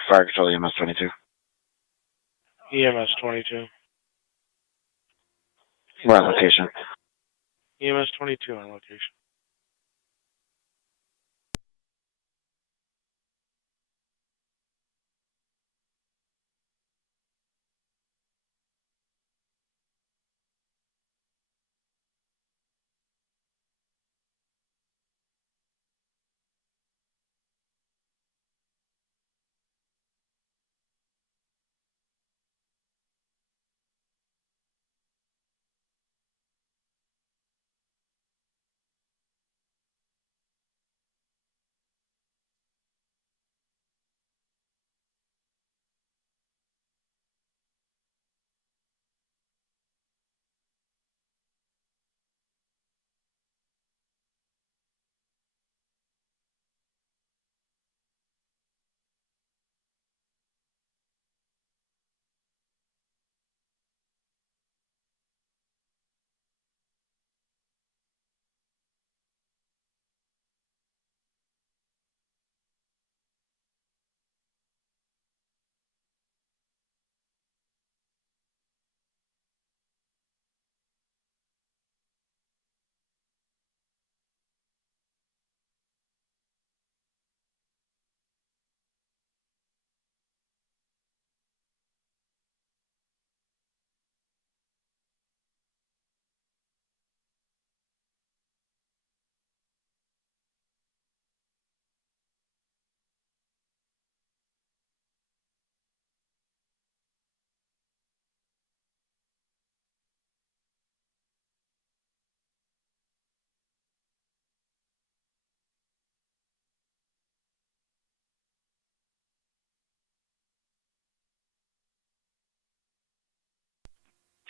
Fire Control EMS 22. EMS 22. We're on location. EMS 22 on location.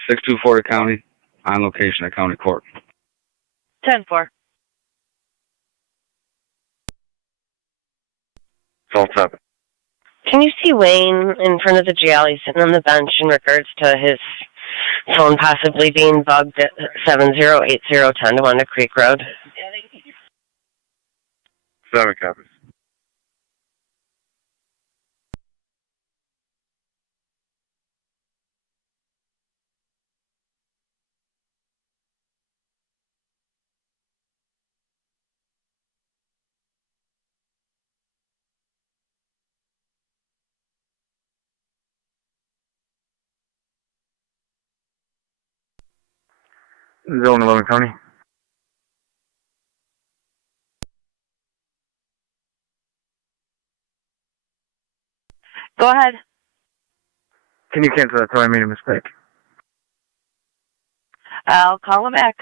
Six two four County, on location at County Court. 10-4. Fault's up. Can you see Wayne in front of the jail? He's sitting on the bench in regards to his phone possibly being bugged at 7080 Tonawanda Creek Road. 7 copies. Zone 11 County. Go ahead. Can you cancel that? So I made a mistake. I'll call him back.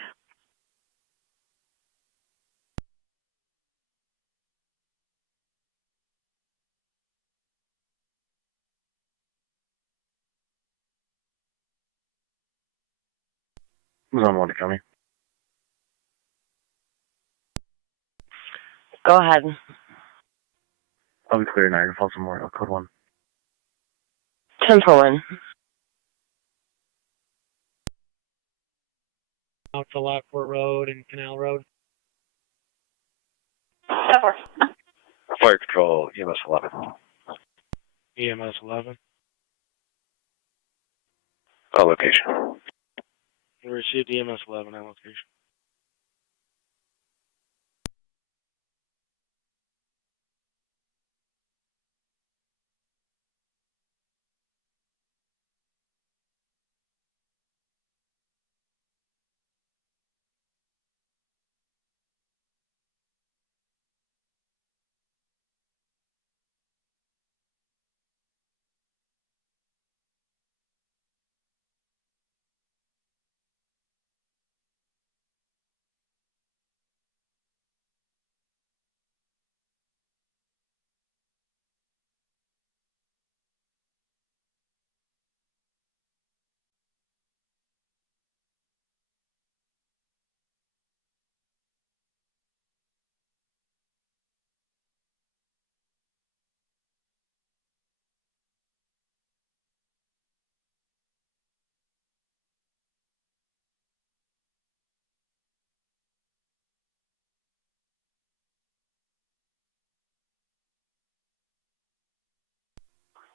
Zone 1 to County. Go ahead. I'll be clear Niagara Falls Memorial, code 1. 10-1. Out to Lockport Road and Canal Road. Fire Control, EMS 11. EMS 11. Location. We received EMS 11 on location.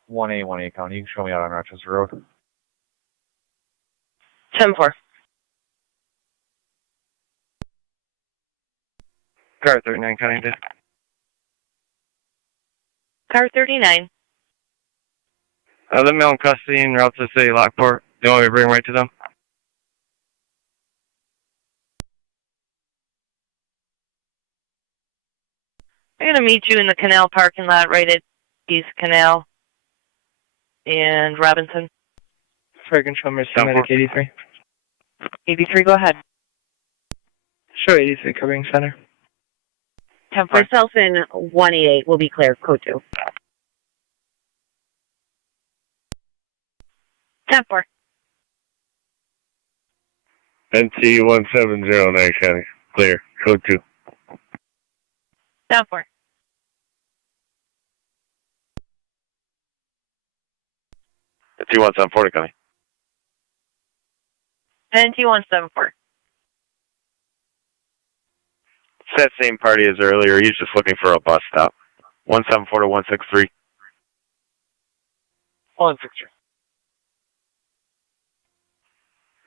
One A County. You can show me out on Rochester Road. 10-4. Car 39 County. Car 39. The male in custody en route to city Lockport. Do you want me to bring him right to them? I'm going to meet you in the canal parking lot right at East Canal and Robinson. Sorry, can show me medic 83. 83, go ahead. Show 83 covering center. 10-4. Myself in 188 will be clear, code 2. 10-4. NT 170 Niagara County. Clear. Code 2. 10-4. NT 174 County. NT 174. It's that same party as earlier. He's just looking for a bus stop. 174 to 163. 163.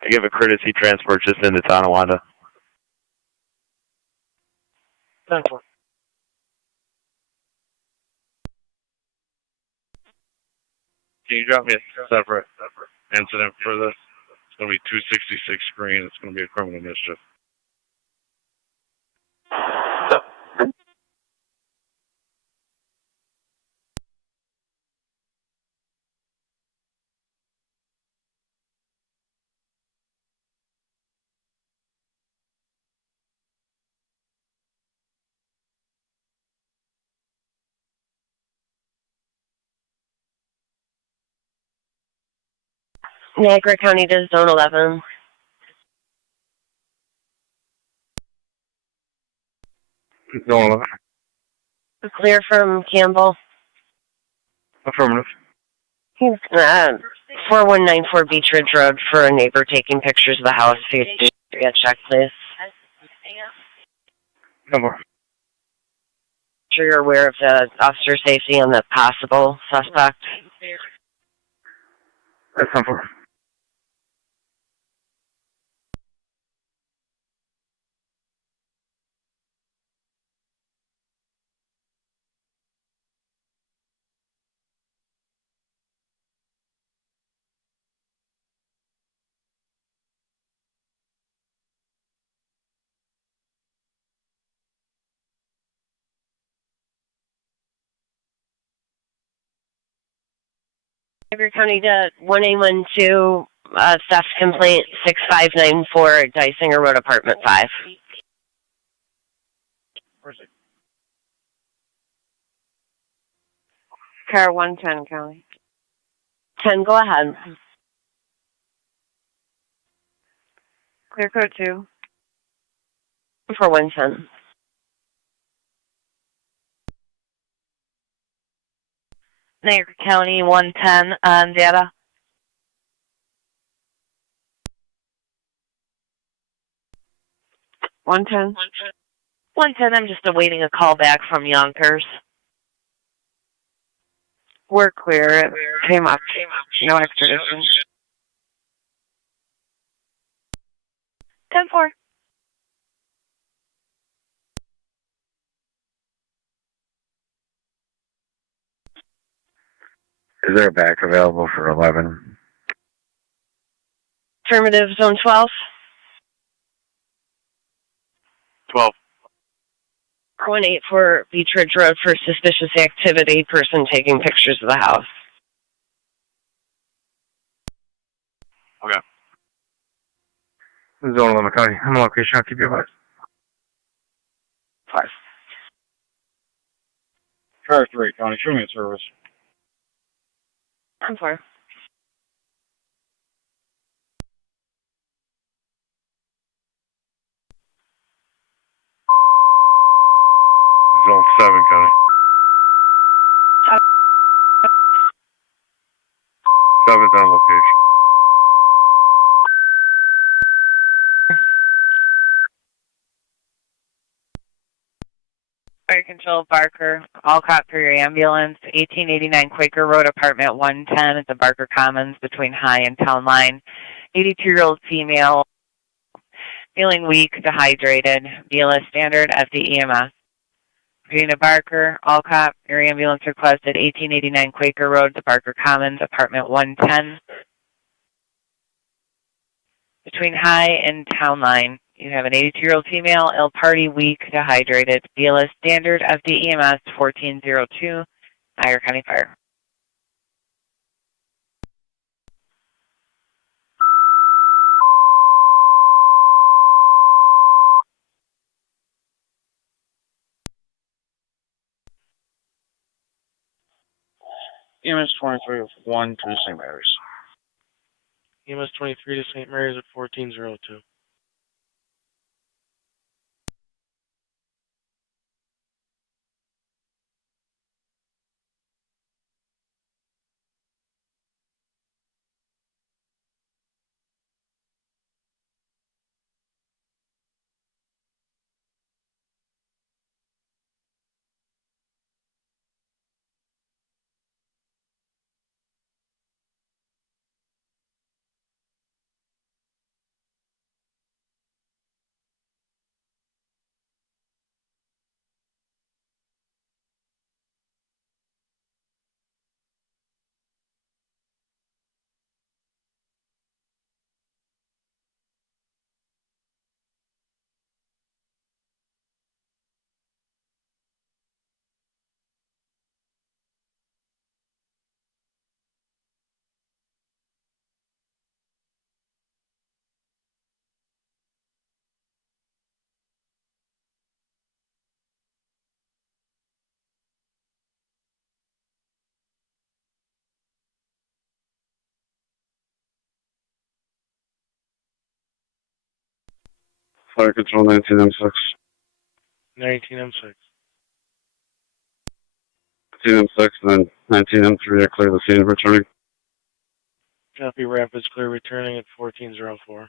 I give a courtesy transport just into Tonawanda. 10-4. Can you drop me a separate incident for this? It's going to be 266 screen. It's going to be a criminal mischief. Niagara County to Zone 11. Zone 11. Clear from Campbell. Affirmative. 4194 Beach Ridge Road for a neighbor taking pictures of the house. If you get checked, please. Number. Sure you're aware of the officer safety on the possible suspect. That's number. Niagara County to 1A12, theft complaint 6594 Dysinger Road, apartment 5. Where's it? Car 110, County. 10, go ahead. Clear code 2. For 110. Niagara County 110 on data. One ten. I'm just awaiting a call back from Yonkers. We're clear. It came up. No extradition. 10-4. Is there a back available for 11? Affirmative, zone 12. 12. 18 for Beach Ridge Road for suspicious activity, person taking pictures of the house. Okay. Zone 11 County. I'm on location. I'll keep you advised. 5. Car 3, County, show me a service. 10-4. Zone 7, County. 7's on location. Fire Control, Barker. All cop for your ambulance. 1889 Quaker Road, apartment 110 at the Barker Commons between High and Town Line. 82-year-old female, feeling weak, dehydrated. BLS standard, FDEMS. Regina Barker, all cop, your ambulance requested 1889 Quaker Road, the Barker Commons, apartment 110. Between High and Town Line, you have an 82-year-old female, ill party, weak, dehydrated. BLS standard, FDEMS 1402, Niagara County Fire. EMS 23 of 1 to St. Mary's. EMS 23 to St. Mary's at 1402. Fire Control 19M6. 19M6. 19M6 and then 19M3 are clear the scene returning. Copy, Rapids clear returning at 1404.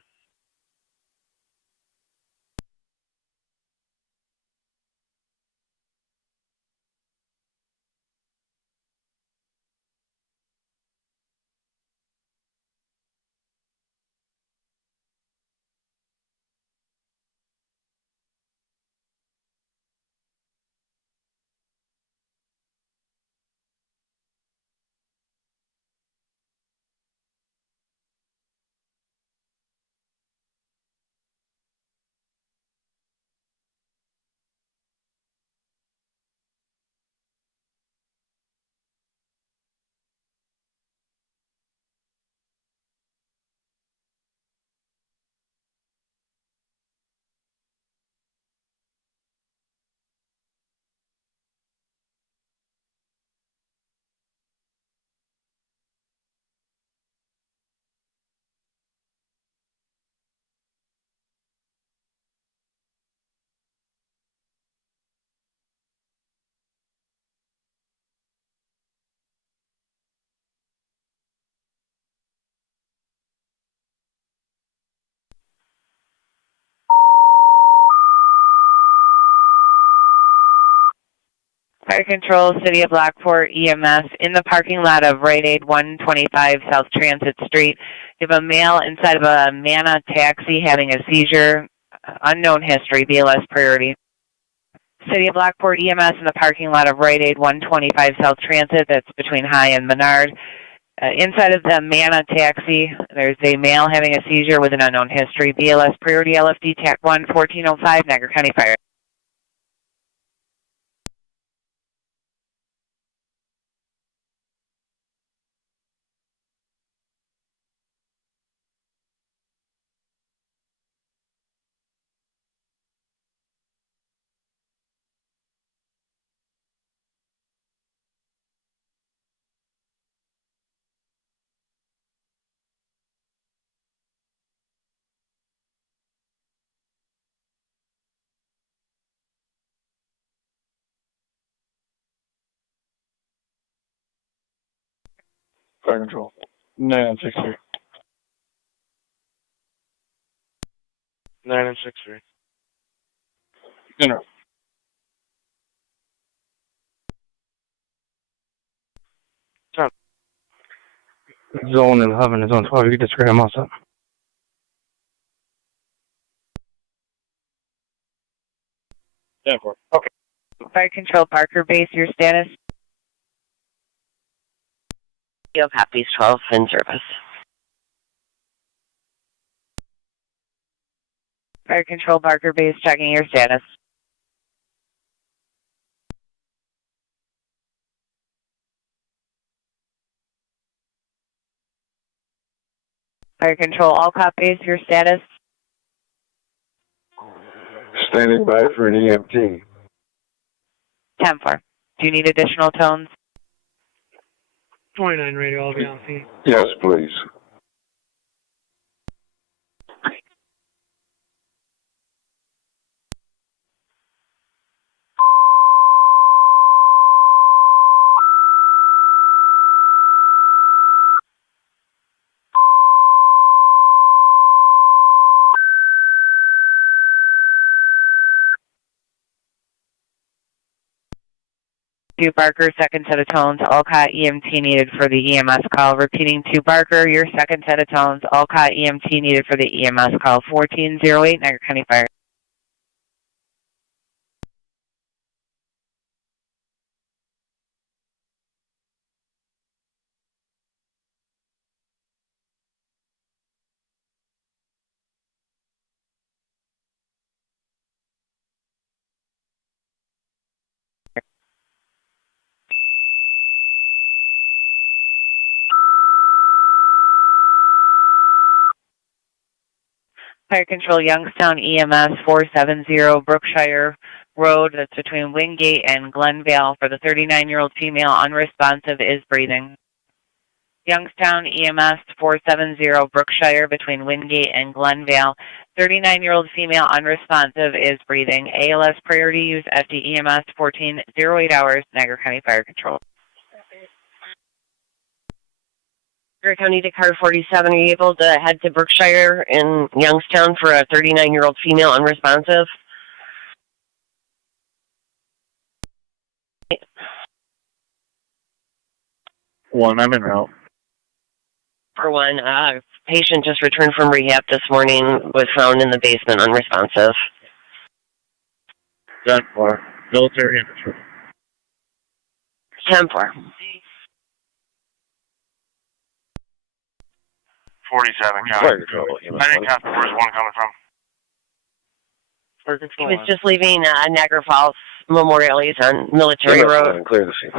Fire Control, City of Lockport, EMS, in the parking lot of Rite Aid 125 South Transit Street. You have a male inside of a Mana taxi having a seizure, unknown history, BLS priority. City of Lockport, EMS, in the parking lot of Rite Aid 125 South Transit, that's between High and Menard. Inside of the Mana taxi, there's a male having a seizure with an unknown history, BLS priority, LFD TAC 1, 1405, Niagara County Fire. Fire Control. 963. 963. General. Zone 11 and Zone 12, you can disagree on also. Yeah, okay. Fire Control, Parker Base, your status? You have Happy's 12 in service. Fire Control, Parker Base, checking your status. Fire Control, Alcott Base, your status? Standing by for an EMT. 10-4. Do you need additional tones? 29 radio, I'll be on scene. Yes, please. Two Barker, second set of tones, Alcott EMT needed for the EMS call. Repeating 2 Barker, your second set of tones, Alcott EMT needed for the EMS call. 1408, Niagara County Fire. Fire Control, Youngstown EMS 470 Brookshire Road, that's between Wingate and Glenvale, for the 39-year-old female unresponsive, is breathing. Youngstown EMS 470 Brookshire, between Wingate and Glenvale, 39-year-old female unresponsive, is breathing. ALS priority, use FD EMS 1408 hours, Niagara County Fire Control. Niagara County to car 47, are you able to head to Brookshire in Youngstown for a 39-year-old female unresponsive? One, I'm en route. For one, patient just returned from rehab this morning, was found in the basement unresponsive. 10-4. Military infantry. 10-4. 47, Fire Control. I didn't count where's one coming from. Fire He Control. was just leaving Niagara Falls Memorial. He's on Military Road. Clear the scene.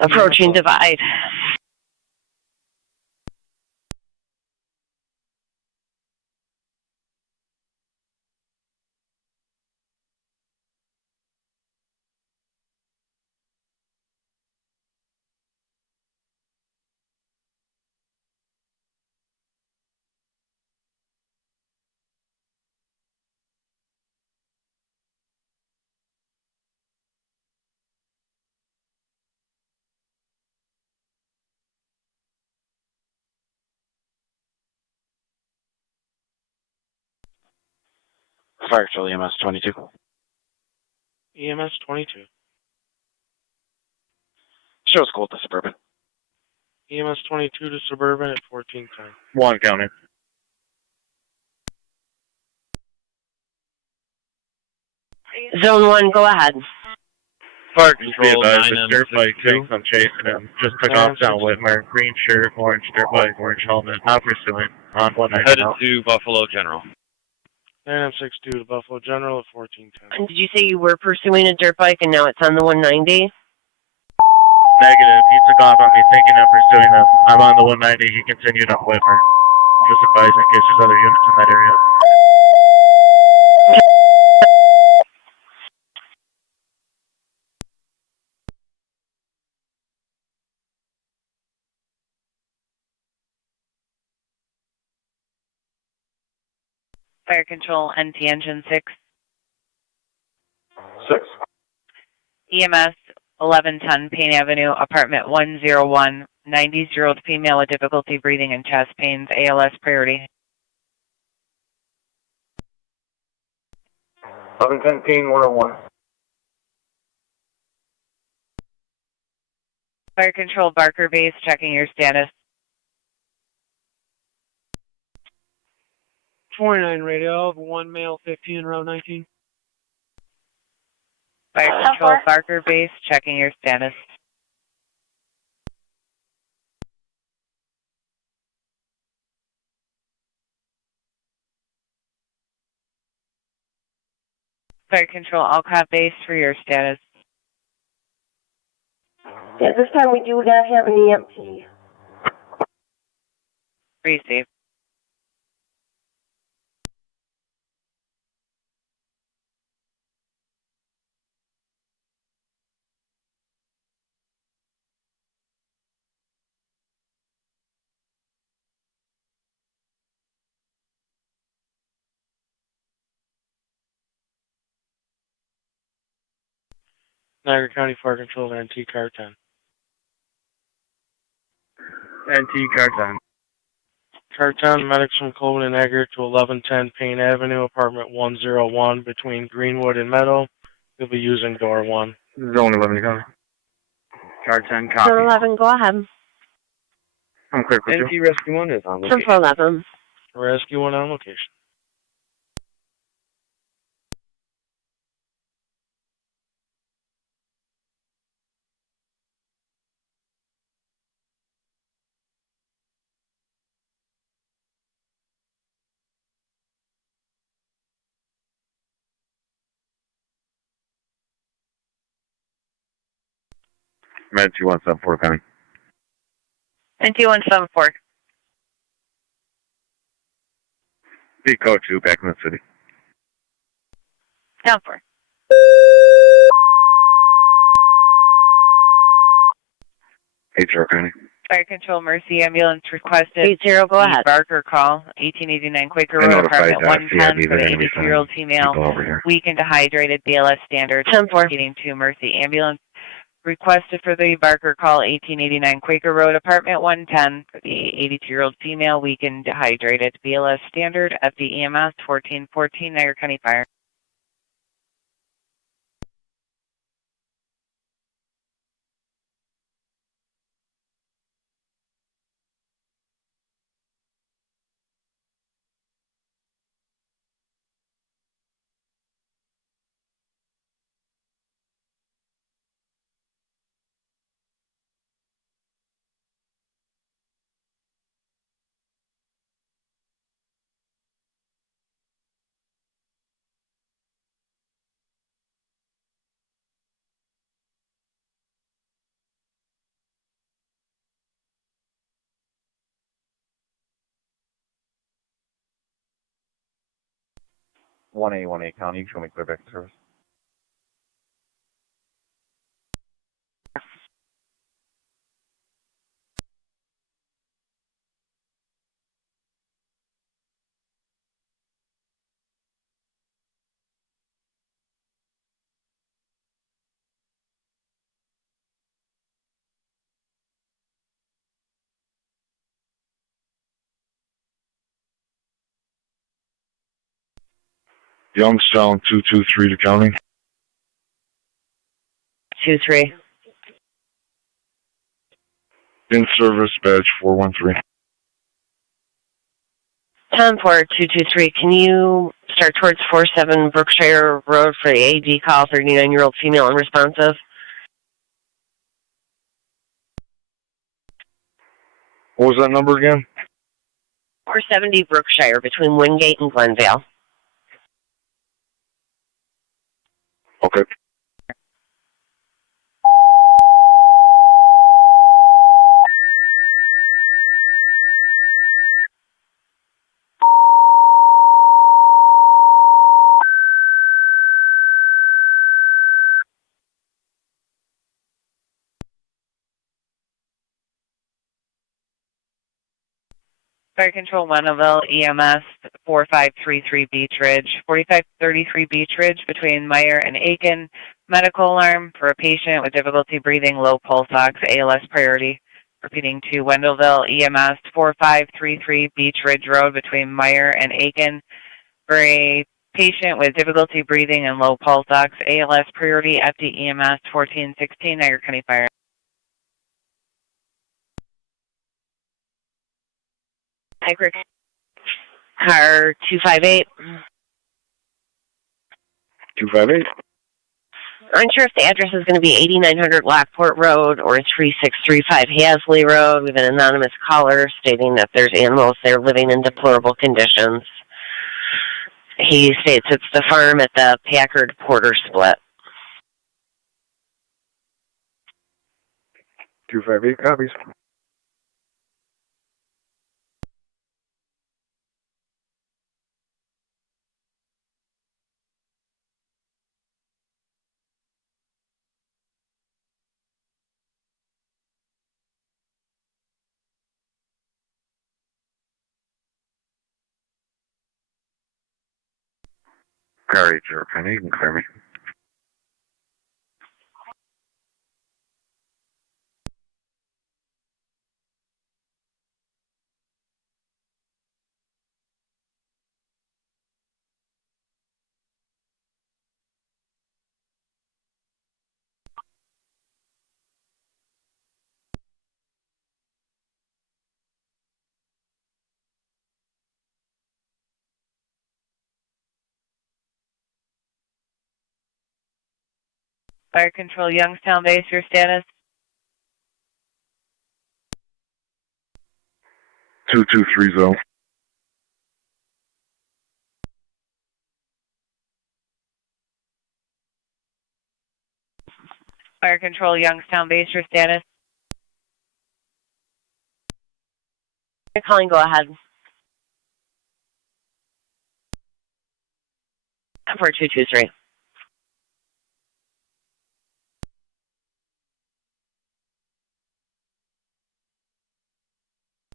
Approaching Divide. Fire Control EMS 22. EMS 22. Show school to Suburban. EMS 22 to Suburban at 1410. 1 county. Zone 1, go ahead. Fire Control, control, 9 the dirt bike too. I'm chasing him. Just took off down Whitmer. Green shirt, orange dirt bike, orange helmet. Not pursuing. On 190 Headed now. to Buffalo General. Dynam 62 to Buffalo General at 1410. And did you say you were pursuing a dirt bike and now it's on the 190? Negative. He took off on me thinking I'm pursuing them. I'm on the 190. He continued on Whitmer. Just advising in case there's other units in that area. Fire Control, NT Engine 6. 6. EMS 1110 Payne Avenue, apartment 101, 90-year-old female with difficulty breathing and chest pains, ALS priority. 1110 101. Fire Control, Barker Base, checking your status. 49 radio, 1 male, 15, row 19. Fire Control, Barker Base, checking your status. Fire Control, Alcott Base for your status. Yeah, this time we do not have an EMT. Receive. Niagara County Fire Control, NT Car 10. NT car 10. Car 10, medics from Coleman and Egger to 1110 Payne Avenue, apartment 101, between Greenwood and Meadow. You'll be using door 1. Zone 11 to county. Car 10 copy. Zone 11, go ahead. I'm clear for you. NT Rescue 1 is on Zone location. 411. Rescue 1 on location. Med 2174 county. NT 174. B code 2 back in the city. Down 4. HR county. Fire Control, Mercy Ambulance requested. 80, go ahead. Barker call, 1889 Quaker I Road, notified apartment 110 CID for that the enemy 82-year-old female, people over here. weak and dehydrated, BLS standard, 10-4. proceeding to Mercy Ambulance. Requested for the Barker call, 1889 Quaker Road, apartment 110 for the 82-year-old female, weak and dehydrated, BLS standard, FDEMS 1414, Niagara County Fire. One A County, show me clear back to service. Youngstown 223 to county. 2-3. In service, badge 413. 10-4-223, can you start towards 47 Brookshire Road for the AD call, 39-year-old female unresponsive? What was that number again? 470 Brookshire between Wingate and Glenvale. Okay. Fire Control Wendellville, EMS 4533 Beach Ridge, 4533 Beach Ridge between Meyer and Aiken. Medical alarm for a patient with difficulty breathing, low pulse ox, ALS priority. Repeating to Wendellville, EMS 4533 Beach Ridge Road between Meyer and Aiken for a patient with difficulty breathing and low pulse ox, ALS priority, FD EMS 1416, Niagara County Fire. Hi, Rick. Car 258. 258. I'm unsure if the address is going to be 8900 Lockport Road or 3635 Hasley Road. We have an anonymous caller stating that there's animals there living in deplorable conditions. He states it's the farm at the Packard-Porter split. 258 copies. Car 805, you can clear me. Fire Control Youngstown Base, your status? 2230. Fire Control Youngstown Base, your status? You're calling, go ahead. 4223.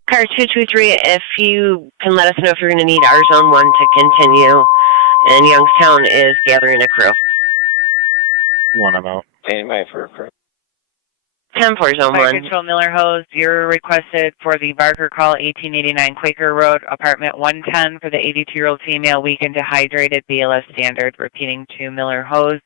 Car 223, if you can let us know if you're going to need our Zone 1 to continue, and Youngstown is gathering a crew. 1, I'm out. Standing by for a crew. 10-4 Zone Fire 1. Control Miller Hose, you're requested for the Barker call, 1889 Quaker Road, apartment 110 for the 82-year-old female, weakened dehydrated, BLS standard. Repeating to Miller Hose,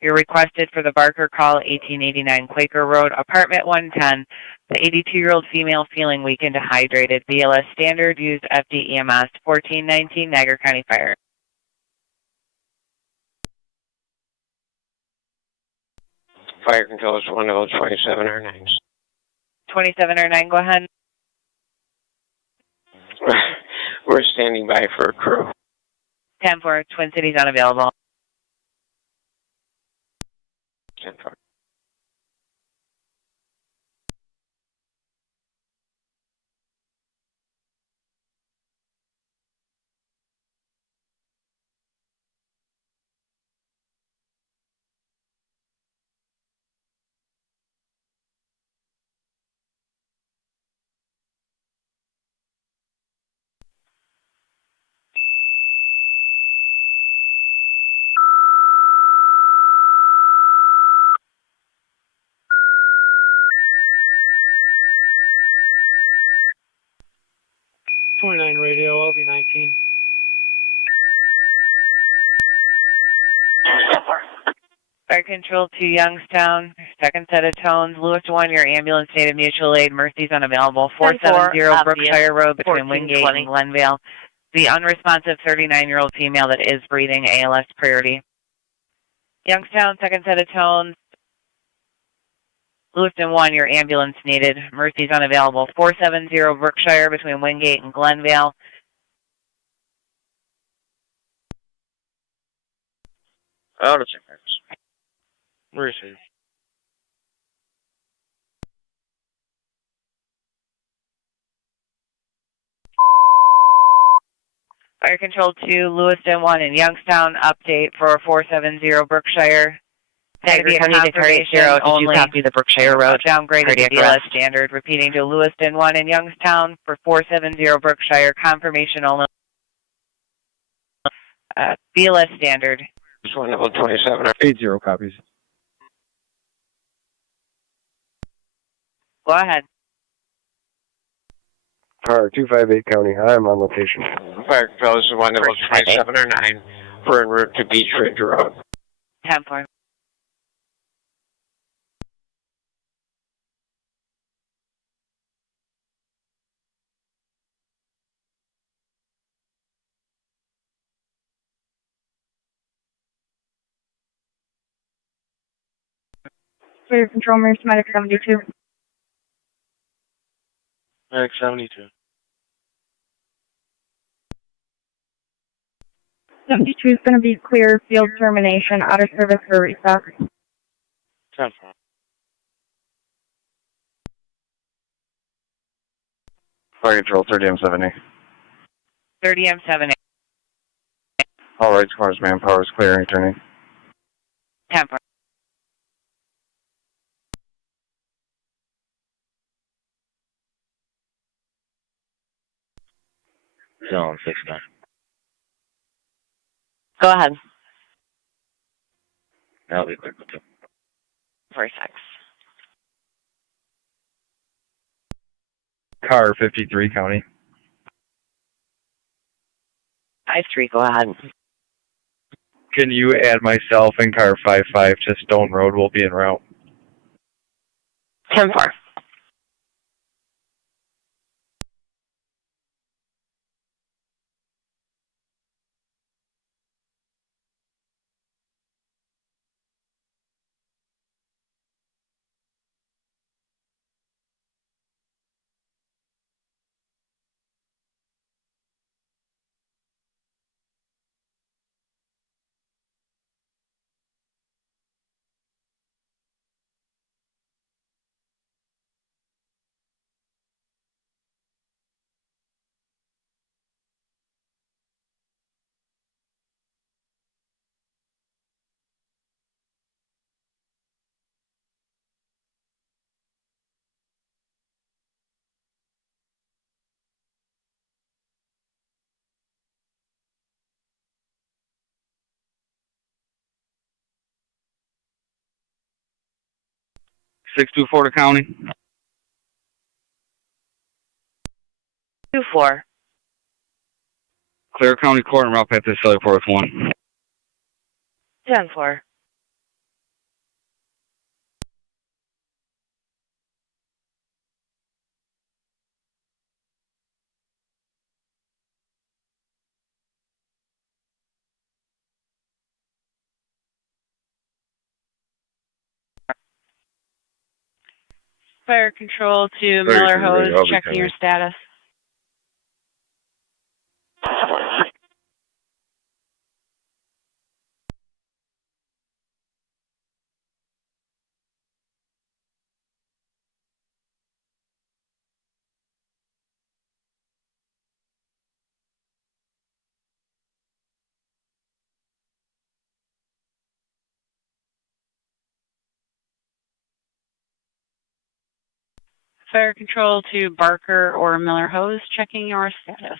you're requested for the Barker call, 1889 Quaker Road, apartment 110, the 82-year-old female feeling weakened dehydrated, BLS standard, used FD EMS 1419, Niagara County Fire. Fire Control is 1027R9. 2709, go ahead. We're standing by for a crew. 10-4, Twin Cities unavailable. 10-4. Radio, LV19. Fire Control to Youngstown, second set of tones. Lewis 1, your ambulance needed mutual aid. Mercy's unavailable. 470 Brookshire Road between Wingate and Glenvale. The unresponsive 39-year-old female that is breathing, ALS priority. Youngstown, second set of tones. Lewiston 1, your ambulance needed. Mercy's unavailable. 470 Brookshire between Wingate and Glenvale. Out of seconds. Mercy. Fire Control to Lewiston 1 in Youngstown. Update for 470 Brookshire. Niagara County to Target 0. Did you copy the Brookshire Road? Downgraded to BLS standard. Repeating to Lewiston 1 in Youngstown for 470 Brookshire. Confirmation only. BLS standard. Just 1 level 27. 80 copies. Go ahead. Car 258 County. I'm on location. Fire Control, this is 1 level 27 or 9. We're en route to Beach Ridge Road. 10-4. Fire Control, Mercy Medic 72. Medic 72. 72 is going to be clear field termination, out of service for restock. 10-4. Fire Control, 30M7A. 30M7A. All rights, cars, manpower is clear, returning. 10-4. Zone 69. Go ahead. That'll be clear for 2. 46. Car 53 County. 53, go ahead. Can you add myself and car 55 to Stone Road? We'll be en route. 10-4. Six two four to County. 2-4. Clear County Court and route path to Cellular Port 1. 10-4. Fire Control to Miller Hose, checking your status. Fire Control to Barker or Miller Hose, checking your status.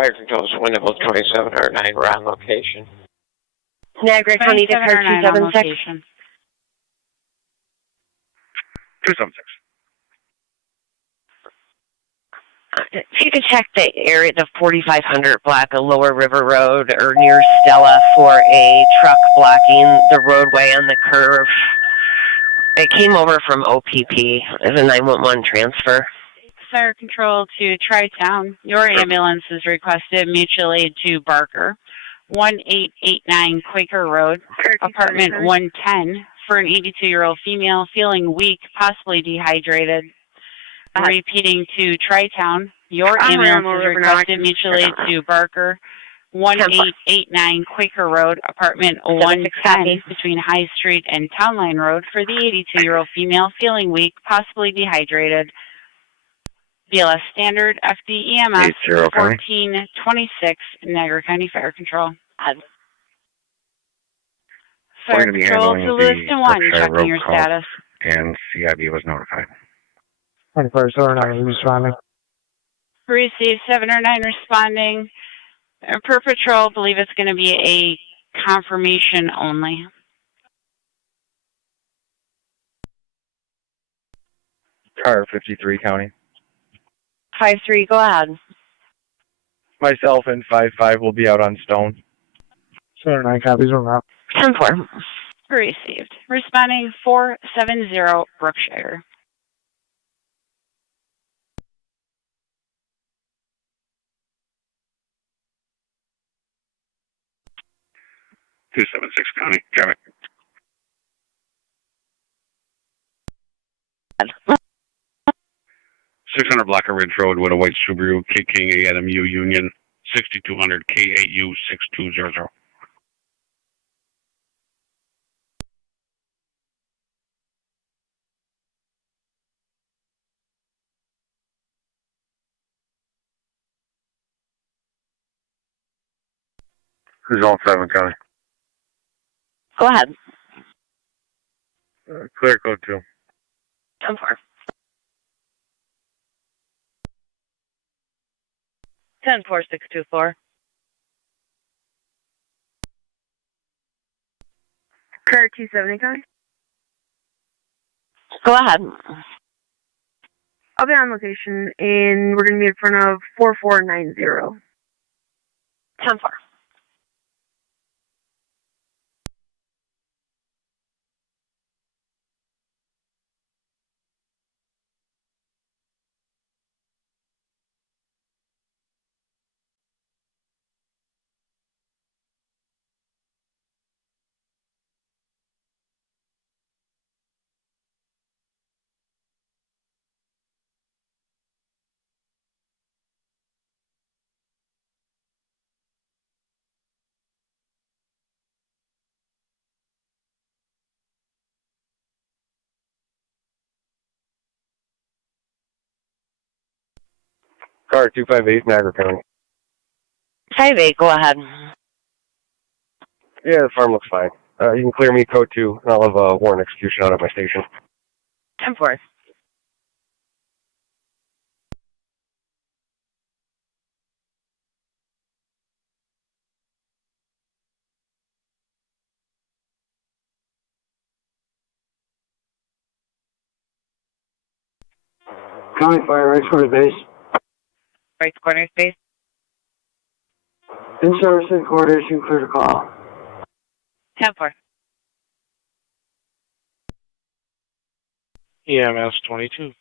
Fire Control is Winnable 2709. We're on location. Niagara County to car 276. 276. If you could check the area, the 4500 block of Lower River Road or near Stella for a truck blocking the roadway on the curve. It came over from OPP as a 911 transfer. Fire Control to Tri-Town. Your ambulance is requested. Mutual aid to Barker. 1889 Quaker Road, apartment 110, for an 82-year-old female feeling weak, possibly dehydrated. Repeating to Tri-Town. Your ambulance is requested. Mutual aid to Barker. 1889 Quaker Road, apartment 110, between High Street and Town Line Road, for the 82-year-old female feeling weak, possibly dehydrated. BLS Standard, FD EMS, 1426, Niagara County Fire Control. Fire Control to Lewiston 1, checking your status. And CIB was notified. 2409, responding. Received 709 responding. Per patrol, believe it's going to be a confirmation only. Car 53 County. 53, go ahead. Myself and 55 will be out on Stone. 79 copies on that. 10-4. Received. Responding 470 Brookshire. .276 County. Traffic. 600 block of Ridge Road with a white Subaru KK AMU Union 6200 KAU 6200. Zone 7 County. Go ahead. Clear code 2. 10-4. Ten 4624. Car 270 County. Go ahead. I'll be on location, and we're going to be in front of 4490. 10-4. Car 258 Niagara County. 58, go ahead. Yeah, the farm looks fine. You can clear me code 2, and I'll have a warrant execution out at my station. 10-4. County Fire, right quarter base. Right corner space. In service headquarters, you clear to call. 10-4. EMS 22.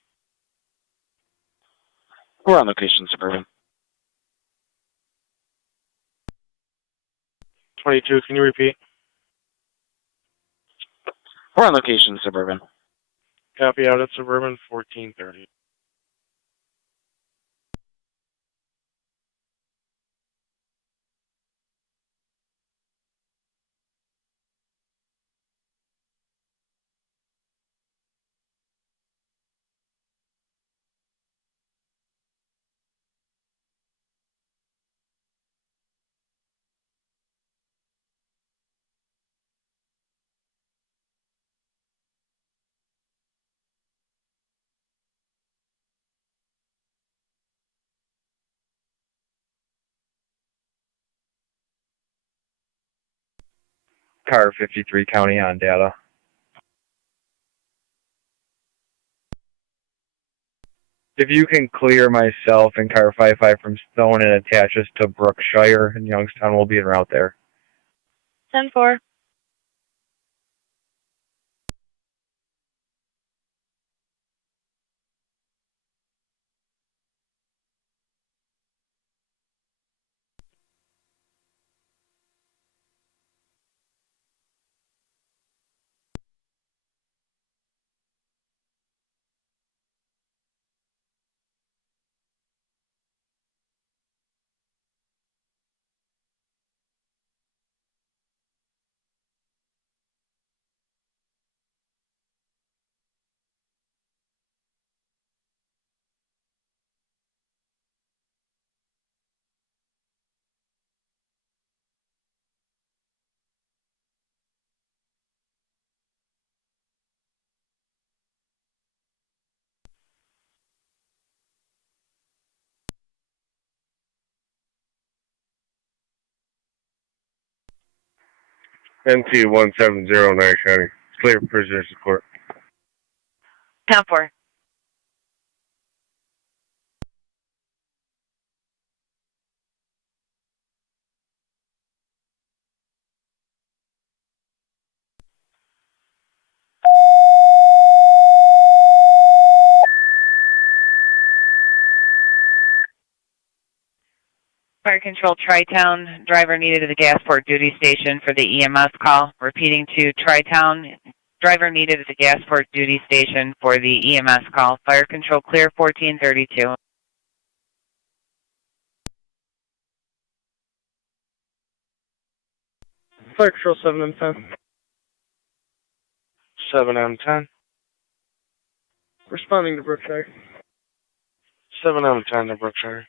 We're on location, Suburban. 22, can you repeat? We're on location, Suburban. Copy out at Suburban 1430. Car 53 County on data. If you can clear myself and car 55 from Stone and attach us to Brookshire and Youngstown, we'll be en route there. 10-4. NT 170 Niagara County. Clear prisoner support. 10-4. Fire Control Tri-Town, driver needed at the Gasport duty station for the EMS call. Repeating to Tri-Town, driver needed at the Gasport duty station for the EMS call. Fire Control clear 1432. Fire Control 7M10. 7M10. Responding to Brookshire. 7M10 to Brookshire.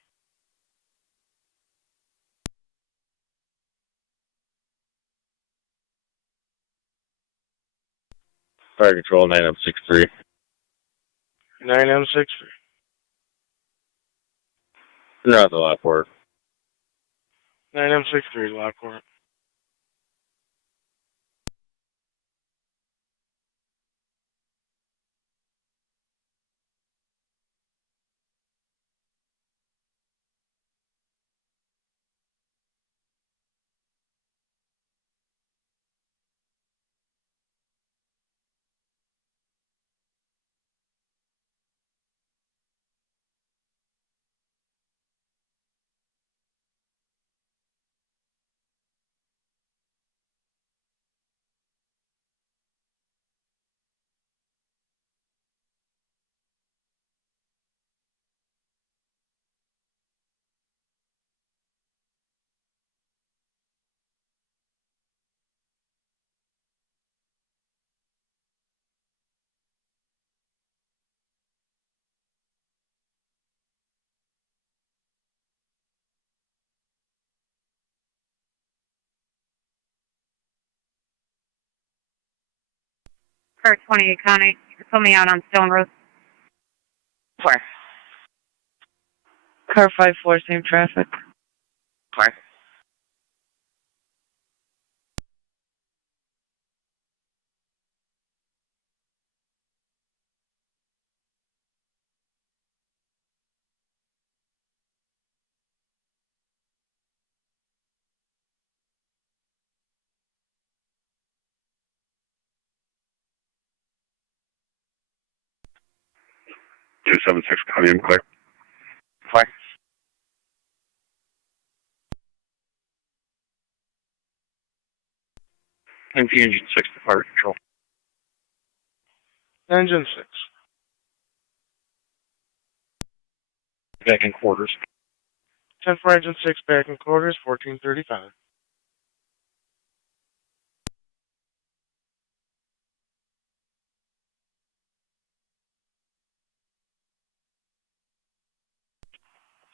Fire Control 9M63. 9M63. They're at the Lockport. 9M63 Lockport. Car 28 County. Put me out on Stone Road. 4. Car 54, same traffic. 4. Two 76 County, I'm clear. 4. NT Engine 6 to Fire Control. Engine 6. Back in quarters. 10 for Engine 6 back in quarters, 1435.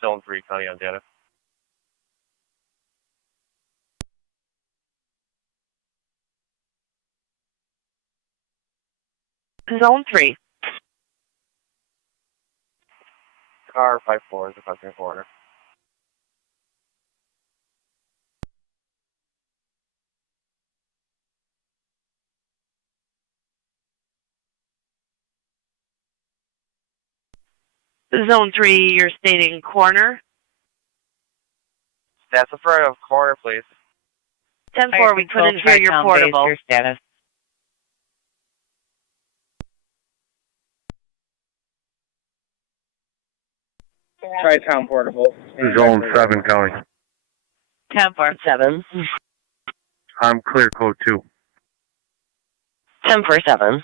Zone 3 County on data. Zone 3. Car 54 is the customer corner. Zone 3, you're stating corner. That's the front of corner, please. 10-4, we couldn't hear your portable. Your status. Tri-Town portable. Zone 7, County. 10-4. 7. I'm clear code 2. 10-4-7.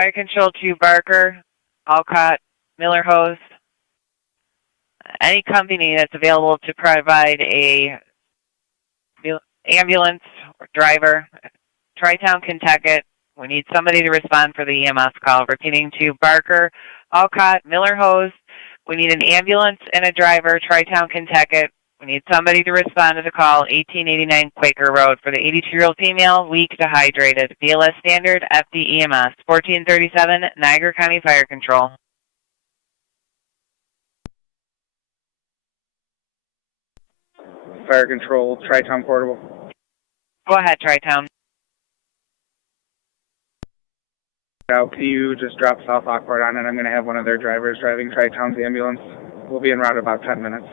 Fire Control 2 Barker, Alcott, Miller Hose. Any company that's available to provide a ambulance or driver. Tri-Town, Kentucky. We need somebody to respond for the EMS call. Repeating to Barker, Alcott, Miller Hose. We need an ambulance and a driver, Tri-Town, Kentucky. We need somebody to respond to the call, 1889 Quaker Road, for the 82-year-old female, weak dehydrated. BLS standard, FD EMS, 1437, Niagara County Fire Control. Fire Control, Tri-Town portable. Go ahead, Tri-Town. Can you just drop South Lockport on it? I'm going to have one of their drivers driving Tri-Town's ambulance. We'll be en route in about 10 minutes.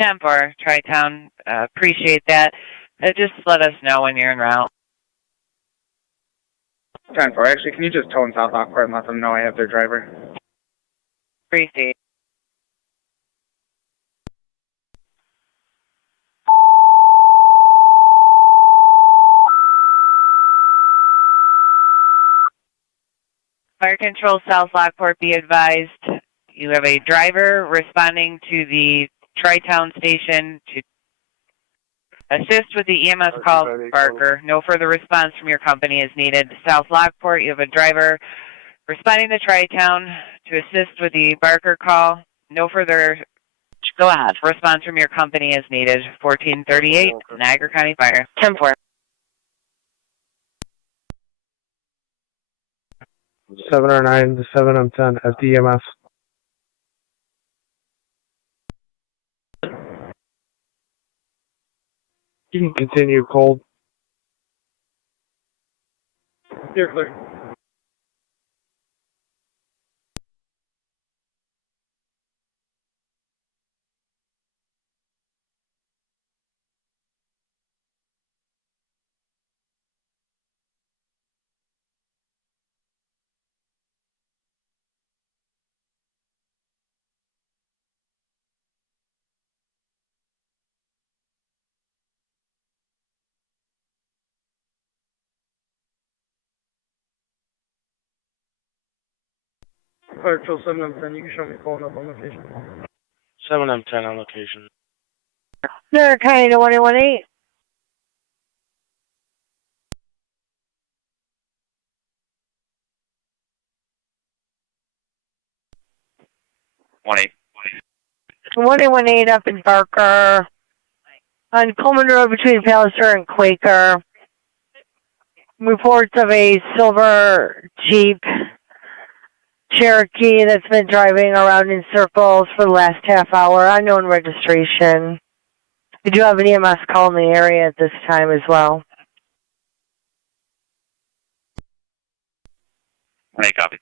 10-4, Tri-Town. Appreciate that. Just let us know when you're en route. 10-4. Actually, can you just tone South Lockport and let them know I have their driver? Appreciate. Fire Control South Lockport, be advised. You have a driver responding to the Tri-Town station to assist with the EMS call, Barker. No further response from your company is needed. South Lockport, you have a driver responding to Tri-Town to assist with the Barker call. No further response from your company is needed. 1438, Niagara County Fire. 10-4. 7 or 9 to 7 on 10 FDMS. You can continue cold. You're clear. Fire Control 7 on 10, you can show me pulling up on location. 7M10 on location. Niagara County 118. One eight. 118 up in Barker. On Coleman Road between Palliser and Quaker. Reports of a silver Jeep Cherokee that's been driving around in circles for the last half hour. Unknown registration. We do have an EMS call in the area at this time as well. One eight, copy.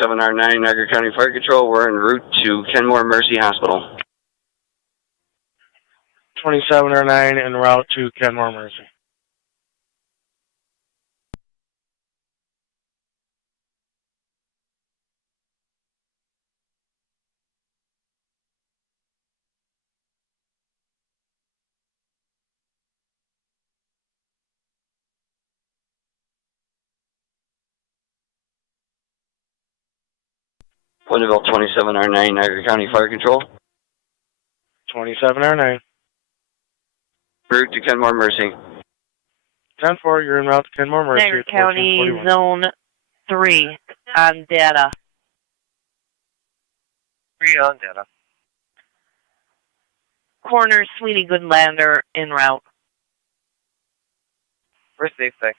27R9 Niagara County Fire Control. We're en route to Kenmore Mercy Hospital. 2709 en route to Kenmore Mercy. Winterville 27R9 Niagara County Fire Control. 2709. Route to Kenmore Mercy. 10-4, you're en route to Kenmore Mercy. Niagara at County 1441. Zone 3 on data. 3 on data. Corner Sweeney Goodlander en route. We're safe six.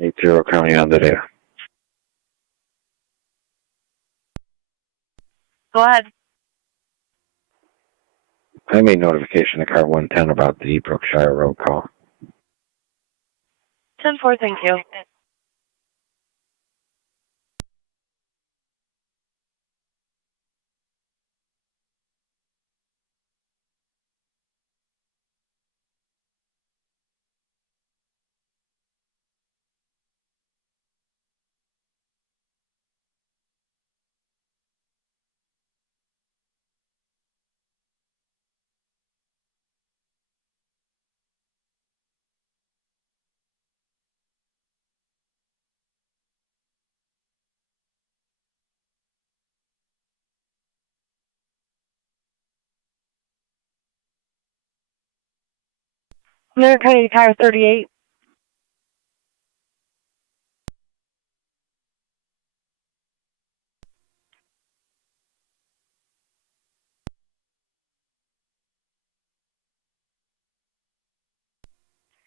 Eight zero County on the data. Go ahead. I made notification to car 110 about the Brookshire Road call. 10-4, thank you. Niagara County Tire 38.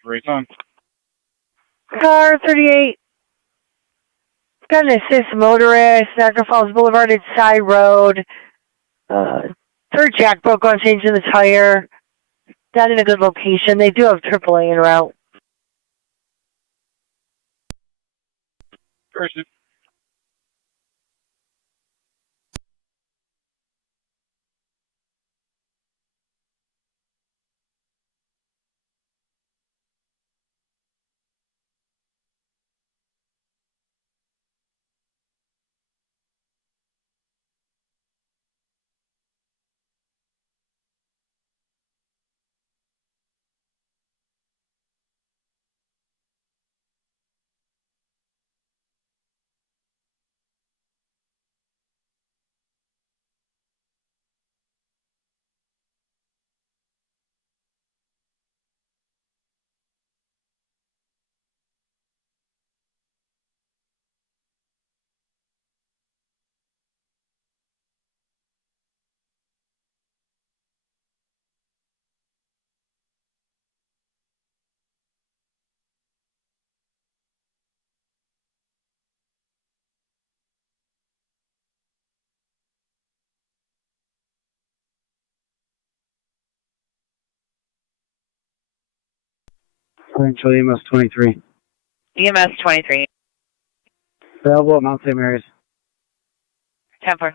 Right on. Car 38. Got an assist motorist, Niagara Falls Boulevard at Side Road. Third jack broke on changing the tire. Not in a good location. They do have AAA en route. Person. Financial EMS 23. EMS 23. Available at Mount St. Mary's. 10-4.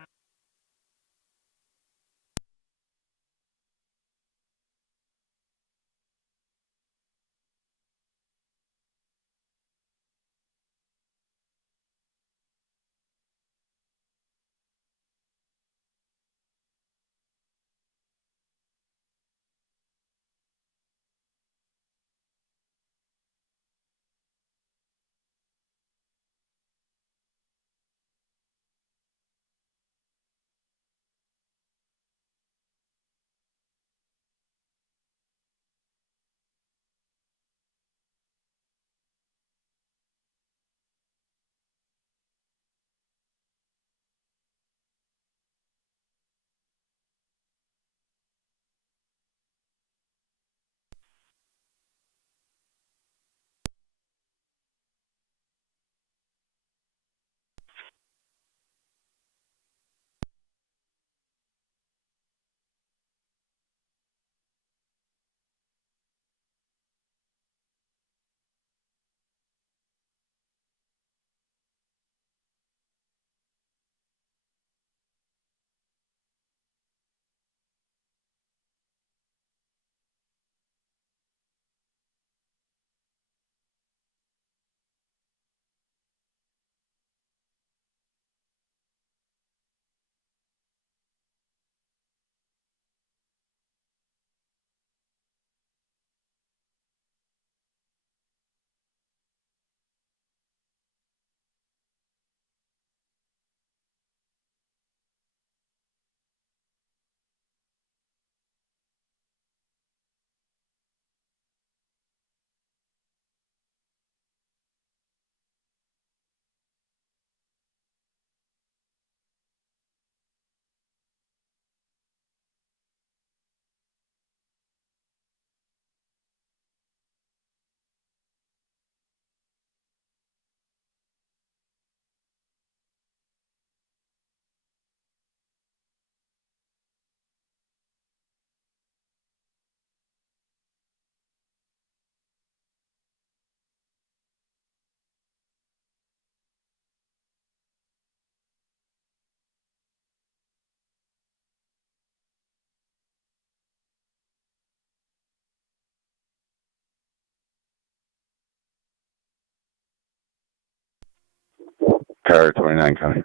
Car 29 County.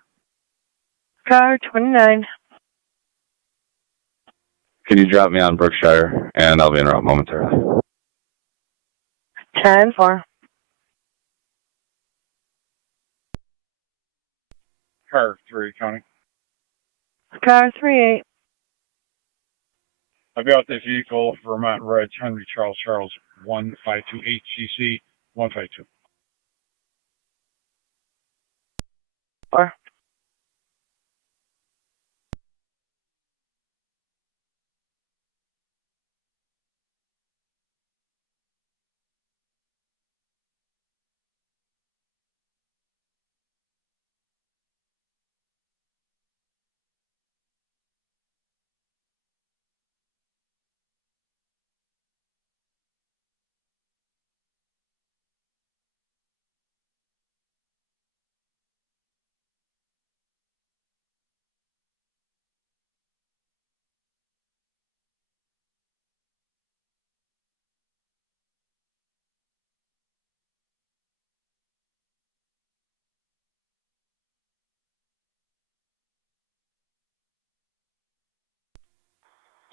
Car 29. Can you drop me on Brookshire, and I'll be en route momentarily. 10-4. Car 3 County. Car 38. I've got this vehicle, Vermont Reg, Henry Charles 152 HCC 152. Or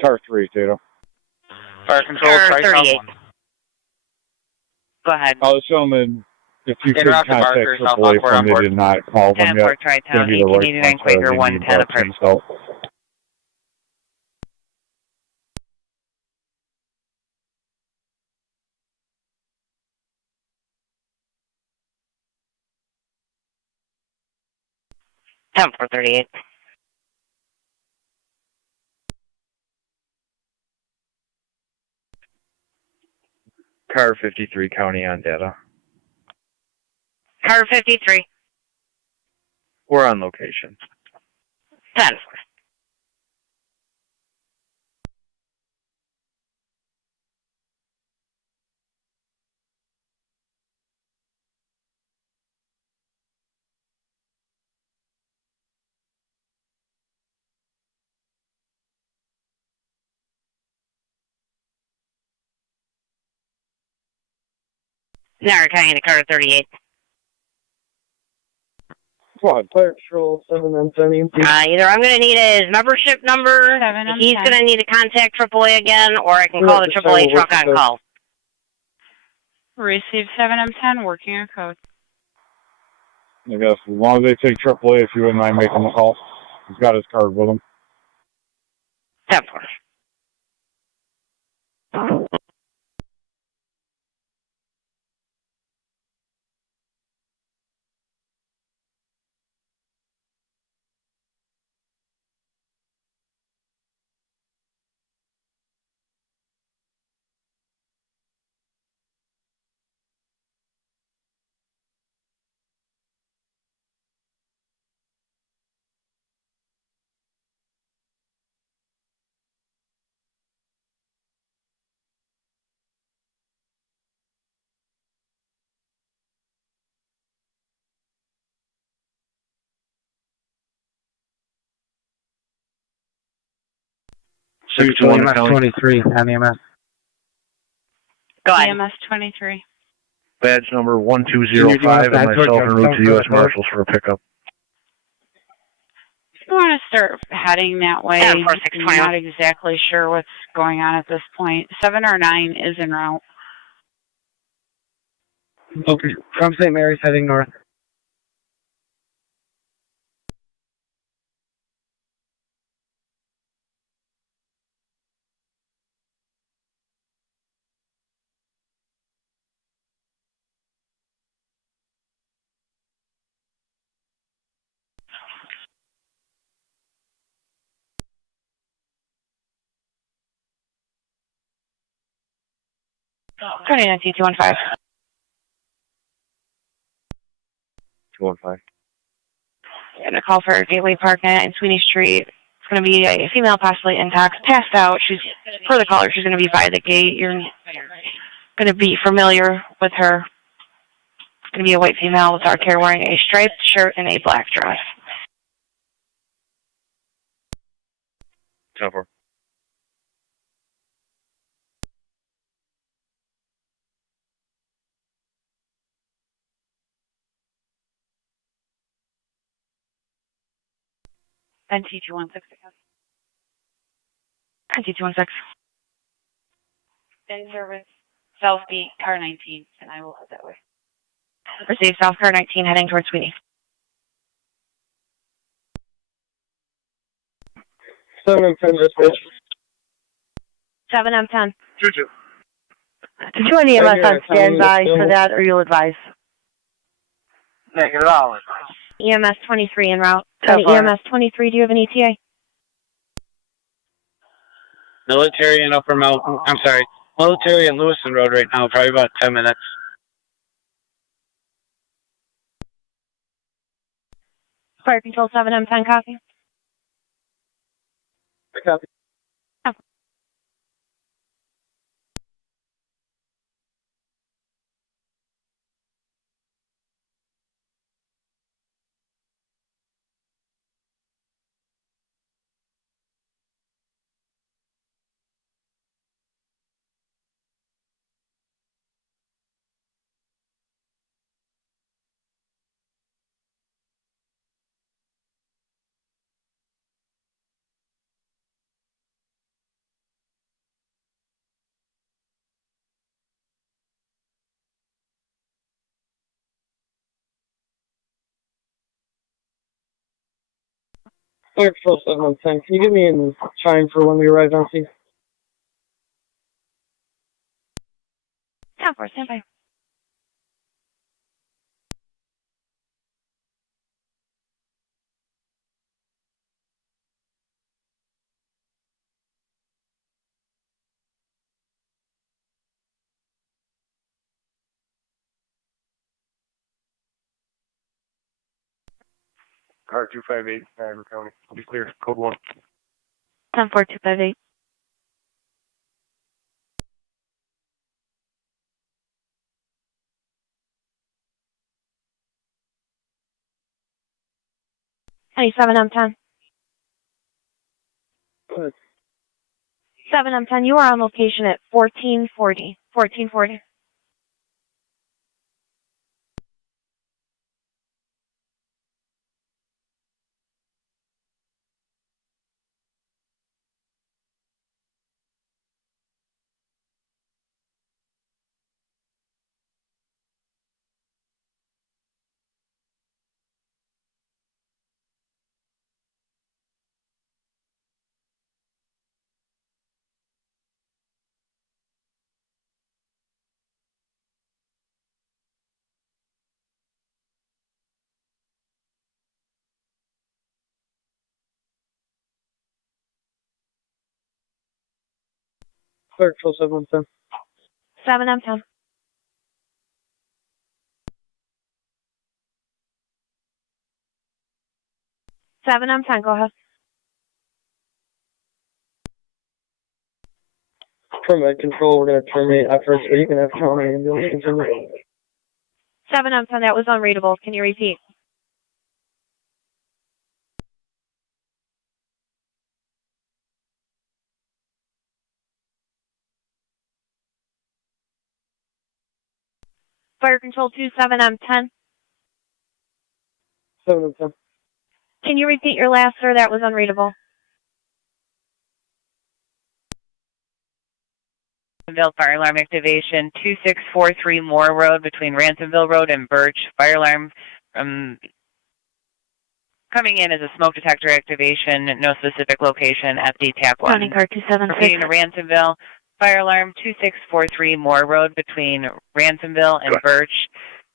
Car 3, Tato. Fire control, Car try 38. one. Go ahead. I'll assume that if you could Interrupt the contact Barker, South AAA Lockport from on they board. did not call them 10-4 yet. It's Tri-Town, going to be the right 1889 one, so Quaker they 110 need approach. so. Ten 438. Car 53 County on data. Car 53. We're on location. 10. Niagara County Car 38. Squad, Fire Patrol 7M10. Either I'm going to need his membership number, he's going to need to contact AAA again, or I can call the AAA truck on call. Receive 7M10, working a code. I guess as long as they take AAA, if you wouldn't mind making the call. He's got his card with him. 10-4. EMS 23 on EMS. Go ahead. EMS 23. Badge number 1205 and myself en route to the U.S. Marshals for a pickup. I want to start heading that way. Yeah, I'm not exactly sure what's going on at this point. 7 or 9 is en route. Okay, from St. Mary's heading north. Oh. 29 T215. 215. Getting a call for Gateway Park and Sweeney Street. It's going to be a female, possibly intox, passed out. She's, per the caller, she's going to be by the gate. You're going to be familiar with her. It's going to be a white female with dark hair wearing a striped shirt and a black dress. 10-4. NT216. NT216. In service, South Beat, car 19, and I will head that way. Receive South Car 19 heading towards Sweetie. 7M10 dispatch. 7M10. Choo-choo. Did you and EMS on standby for that, or you'll advise? Negative all. EMS 23 en route. So far. EMS 23, do you have an ETA? Military and Upper Mountain. I'm sorry. Military and Lewiston Road right now, probably about 10 minutes. Fire Control 7M10, copy. Copy. Fire Control 7M10, can you give me a time for when we arrive on scene? 10-4, standby. Car 258, Niagara County. Be clear. Code 1. 10-4-258. Hey, 7M10. Go ahead. 7M10, you are on location at 1440. 1440. Fire Control 7M10. 7M10. Seven M10, go ahead. Permit control, we're going to terminate efforts, but you can have county ambulance continue. 7M10, that was unreadable. Can you repeat? Fire Control 27M10. 7M10. Can you repeat your last, sir? That was unreadable. Ransomville fire alarm activation 2643 Moore Road between Ransomville Road and Birch. Fire alarm from coming in as a smoke detector activation, no specific location, FD tap 1. County car 276. Repeating to Ransomville, fire alarm 2643 Moore Road between Ransomville and Birch.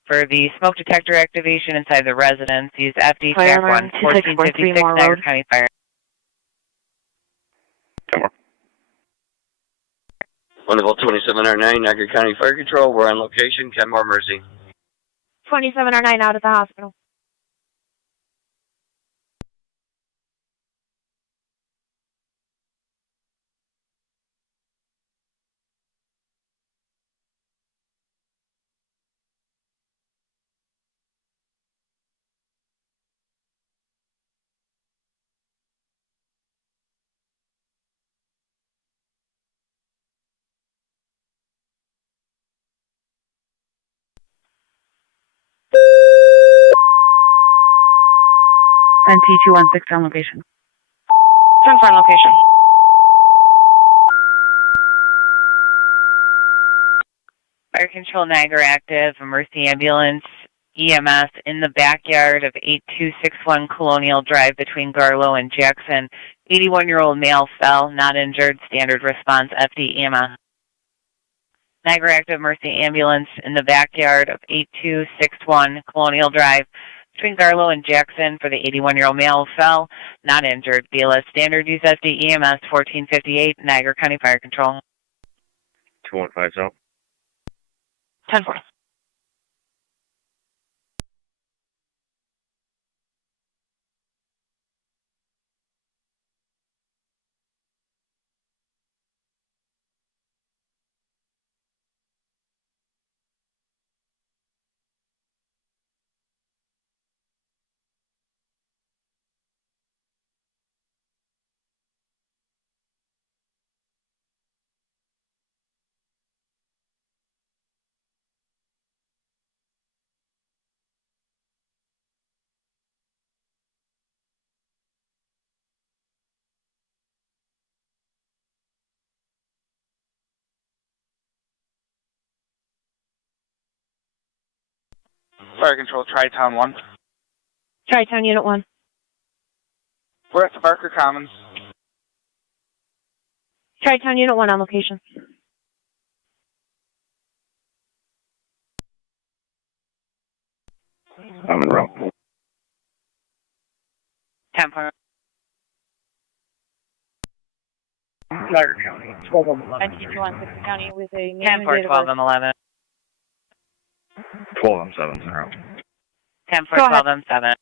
For the smoke detector activation inside the residence, use FD tap 1, 1456 Niagara County Fire. Wonderful 2709, Niagara County Fire Control. We're on location. Kenmore, Mercy. 2709 out at the hospital. NT216 on location. 10-4 on location. Fire Control Niagara active, emergency ambulance, EMS in the backyard of 8261 Colonial Drive between Garlow and Jackson. 81-year-old male fell, not injured, standard response, FD EMS. Niagara active emergency ambulance in the backyard of 8261 Colonial Drive between Garlow and Jackson for the 81-year-old male fell, not injured. BLS standard use FD EMS 1458 Niagara County Fire Control. 215 South. 10-4. Fire Control, Tri-Town 1. Tri-Town Unit 1. We're at the Barker Commons. Tri-Town Unit 1 on location. I'm in route. 10-4. Niagara County, 1211. NT216 County with a name 10-4, 12-11. 12-7's in route. 10-4, Go ahead. 12-7.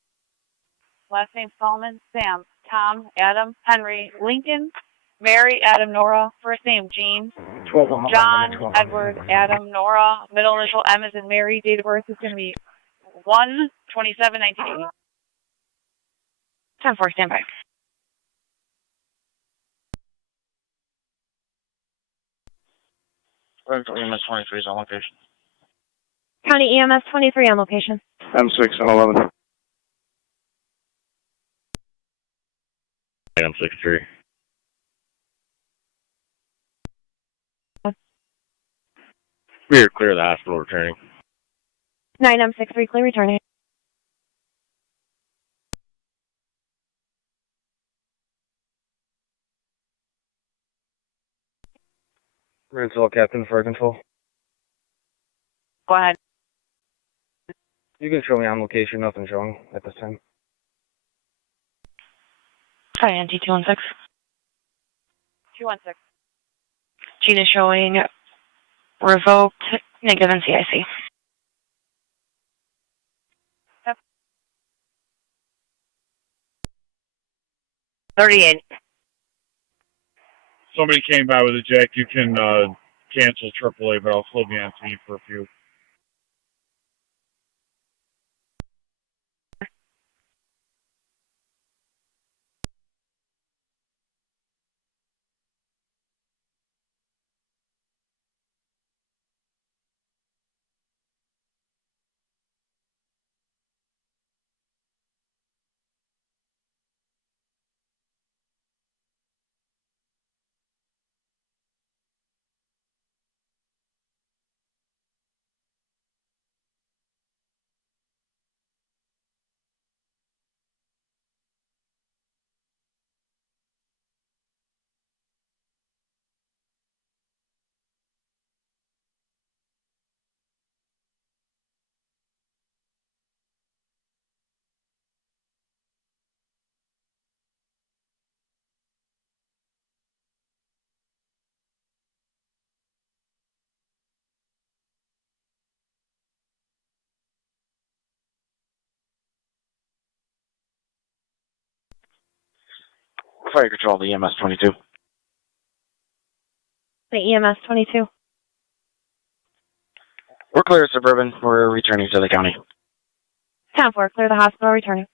Last name Solomon, Sam, Tom, Adam, Henry, Lincoln, Mary, Adam, Nora. First name Jean, 12-11. John, Edward, Adam, Nora. Middle initial M is in Mary. Date of birth is going to be 1/27/1980. 10-4, stand by. EMS 23 is on location. County EMS 23 on location. M6 and 11. Item 63. We are clear of the hospital returning. 9M63 clear returning. Rental Captain, Fire Control. Go ahead. You can show me on location, nothing showing at this time. Hi, NT216. 216. Gene is showing revoked, negative NCIC. Yep. 38. Somebody came by with a jack. You can cancel AAA, but I'll still be on scene for a few. Fire Control, the EMS 22. The EMS 22. We're clear of Suburban. We're returning to the county. 10-4, clear the hospital returning.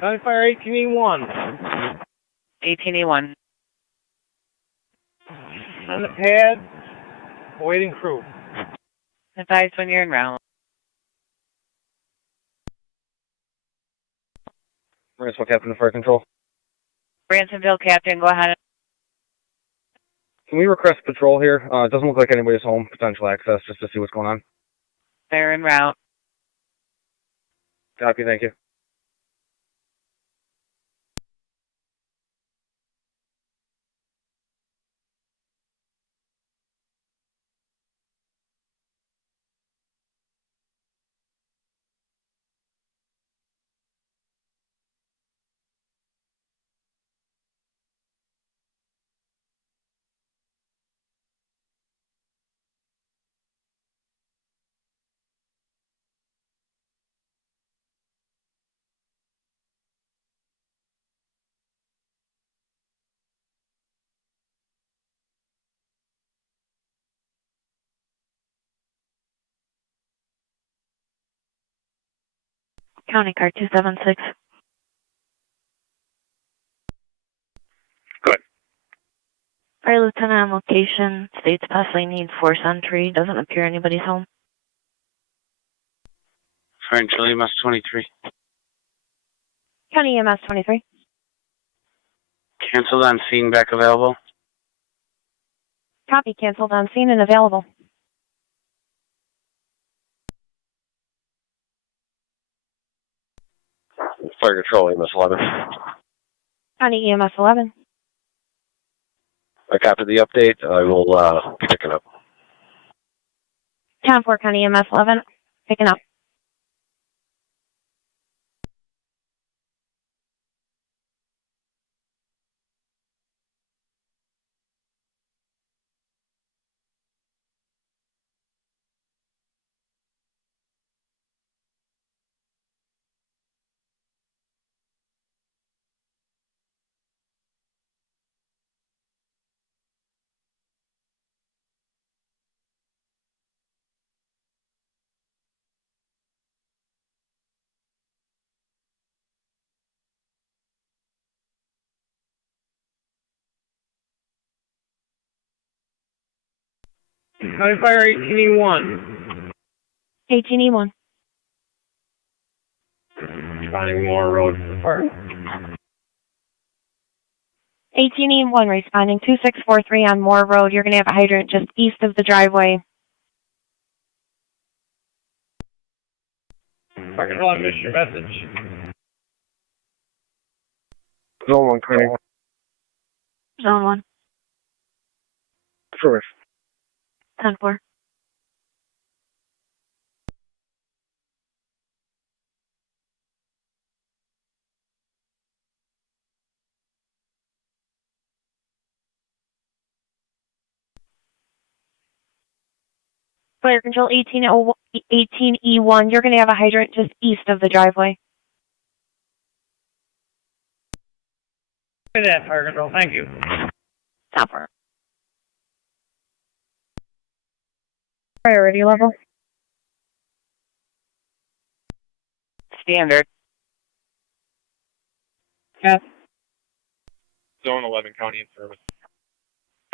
County Fire 1881. 1881. On the pad, awaiting crew. Advise when you're en route. Municipal Captain of Fire Control. Bransonville Captain, go ahead. Can we request patrol here? It doesn't look like anybody's home. Potential access, just to see what's going on. They're en route. Copy, thank you. County Car 276. Good. Fire Lieutenant on location. States possibly need force entry. Doesn't appear anybody's home. French EMS 23. County EMS 23. Canceled on scene, back available. Copy. Canceled on scene and available. Fire Control, EMS 11. County EMS 11. I copied the update. I will be picking up. Town 4 County EMS 11. Picking up. County Fire 18E1. 18E1. Finding more road for the fire. 18E1 responding 2643 on Moore Road. You're going to have a hydrant just east of the driveway. Fire Control, I missed your message. Zone 1, County. Zone 1. First. 10-4. Fire Control 18E1, you're going to have a hydrant just east of the driveway. Look at that, Fire Control, thank you. Stop her. Priority level. Standard. Yes. Zone 11, County in service.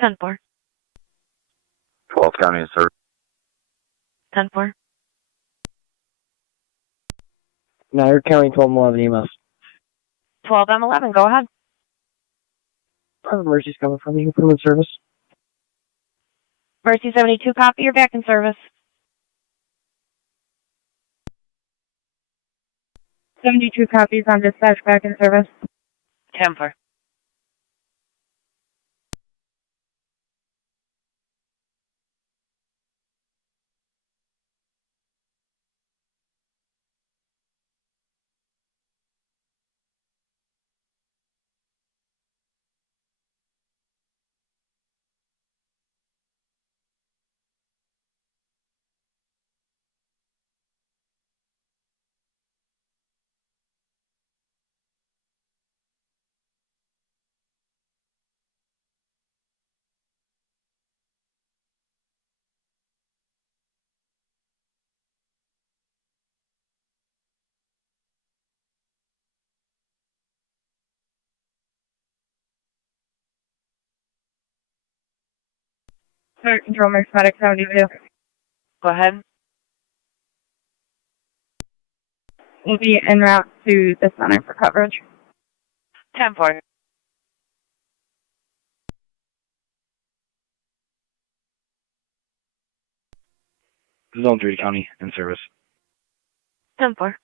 10-4. 12 County in service. 10-4. Niagara County 1211 EMS. 12M11, go ahead. Mercy's coming from you. Put them in service. Mercy 72, copy, you're back in service. 72 copies on dispatch, back in service. 10-4. Fire Control, Mercy Medic 72. Go ahead. We'll be en route to the center for coverage. 10-4. Zone 3 County in service. 10-4.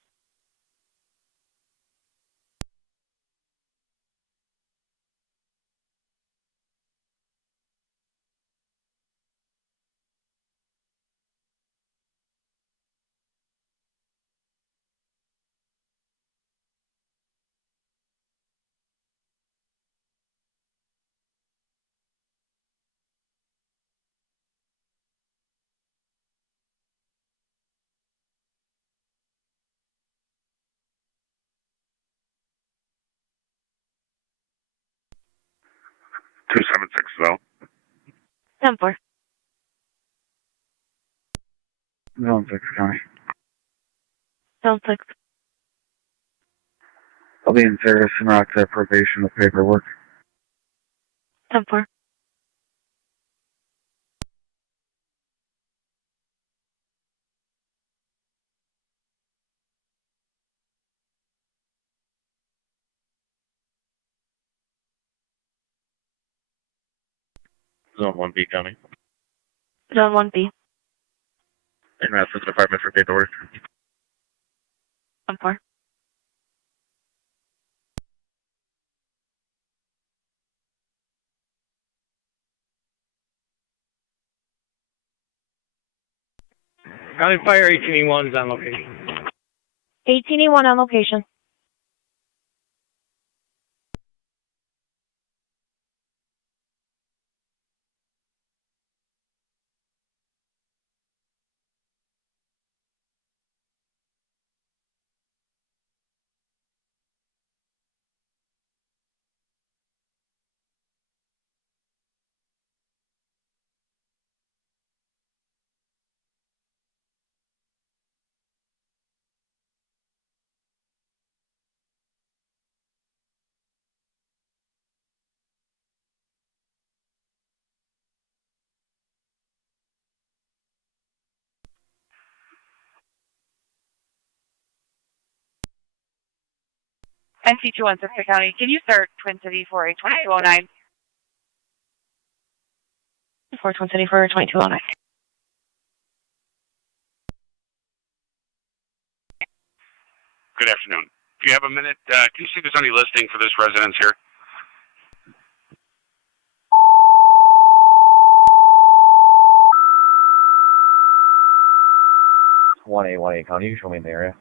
Zone. 10-4. Zone 6 County. Zone 6. I'll be in service en route to probation with paperwork. 10-4. Zone 1B County. Zone 1B. En route to the department for paperwork. 10-4. County Fire 18E1 is on location. 18E1 on location. NC216 County, can you start Twin City for a 2209? For Twin City for 2209. Good afternoon. If you have a minute, can you see if there's any listing for this residence here? One A County, you show me in the area.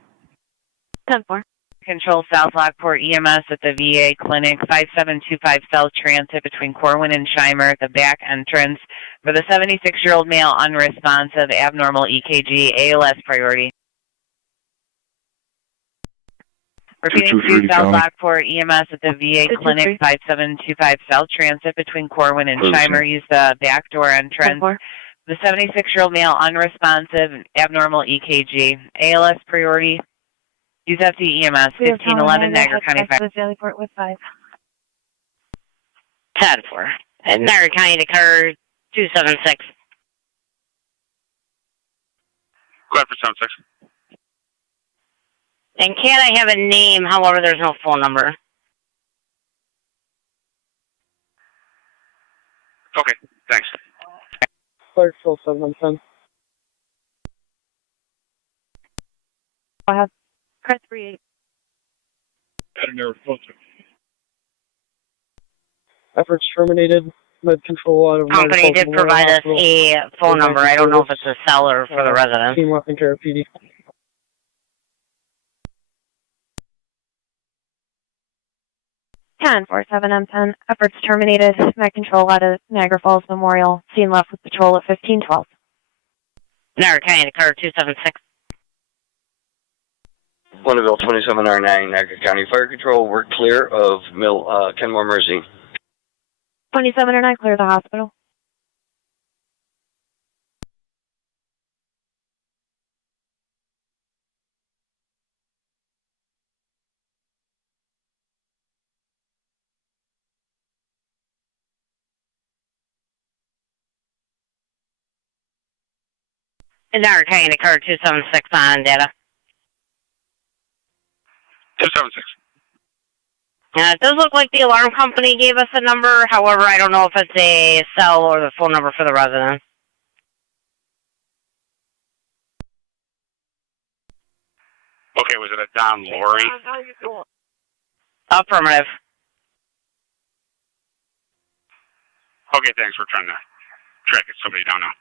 10-4. Control South Lockport EMS at the VA Clinic, 5725 South Transit between Corwin and Shimer at the back entrance for the 76-year-old male unresponsive, abnormal EKG, ALS priority. Repeating to South Lockport EMS at the VA Clinic, 5725 South Transit between Corwin and Shimer. Use the back door entrance. The 76-year-old male unresponsive, abnormal EKG, ALS priority. Use FD EMS, 1511 Niagara County Fire. Daily Port with 5. 10-4. And Niagara County to car 276. Go ahead for 76. And can I have a name? However, there's no phone number. Okay, thanks. Clarksville 710. I have press 38. Efforts terminated. Med control out of Company did provide us a phone number. I don't know if it's a cell or for the resident. Team Weapon Care PD. Ten 47M10. Efforts terminated. Med control out of Niagara Falls Memorial. Scene left with patrol at 1512. Niagara County to car 276. Bonneville 27R9, Niagara County Fire Control. We're clear of Kenmore Mercy. 2709, clear the hospital. And Niagara County to car 276 on data. 276. It does look like the alarm company gave us a number. However, I don't know if it's a cell or the phone number for the resident. Okay, was it a Don Lori? Affirmative. Okay, thanks. We're trying to track somebody down now.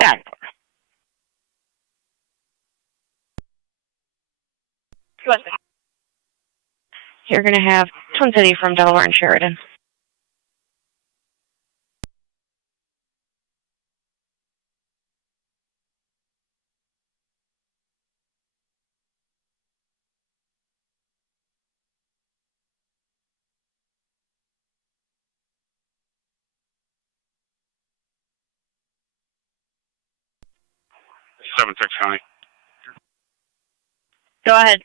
10. You're going to have Twin City from Delaware and Sheridan. Seven six, honey. Go ahead.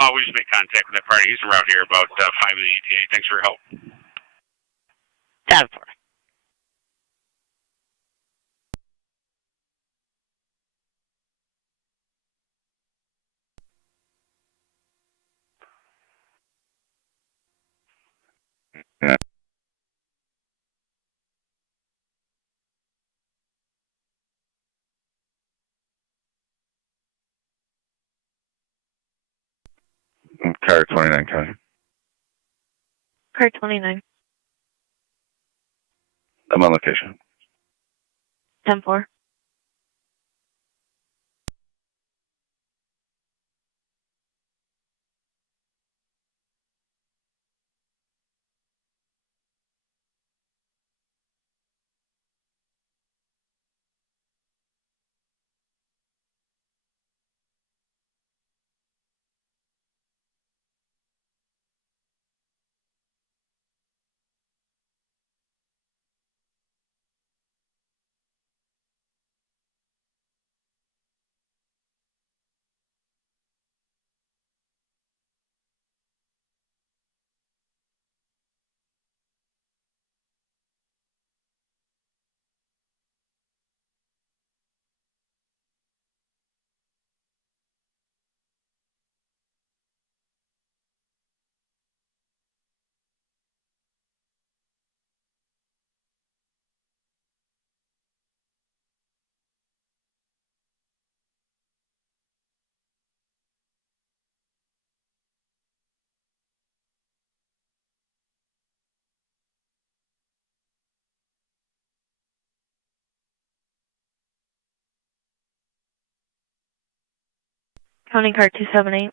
Oh, we just made contact with that party. He's around here about 5 in the ETA. Thanks for your help. 10. Car 29 County. Car 29. I'm on location. 10-4. County car 278.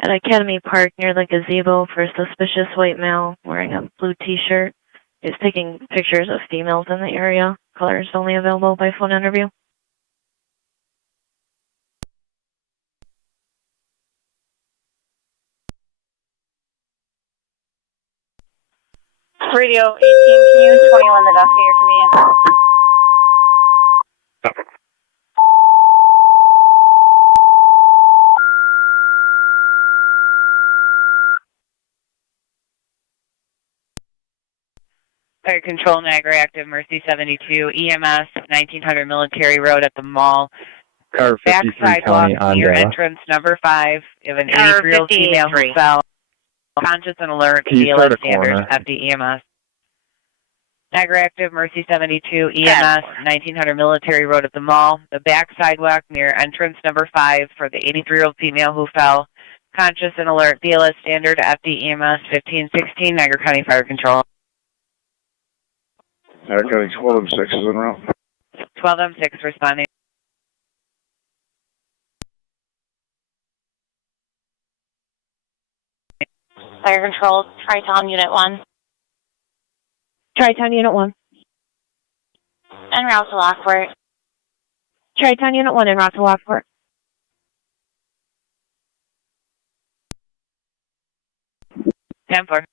At Academy Park near the gazebo for a suspicious white male wearing a blue t-shirt. He's taking pictures of females in the area. Caller is only available by phone interview. Radio 18, can you 21 the desk at your convenience? Fire Control, Niagara Active, Mercy 72, EMS, 1900 Military Road at the mall. Car Back 53 sidewalk County near Anda. entrance number 5. You have an Car 83-year-old female who 53. fell. Conscious and alert, Can you start BLS a standards, corner? FD EMS. Niagara Active, Mercy 72, EMS, 1900 Military Road at the mall. The back sidewalk near entrance number 5 for the 83-year-old female who fell. Conscious and alert, BLS standard, FD EMS, 1516, Niagara County Fire Control. Niagara County 12M6 is en route. 12M6 responding. Fire Control, Tri-Town Unit 1. Tri-Town Unit 1. En route to Lockport. Tri-Town Unit 1 en route to Lockport. Temper.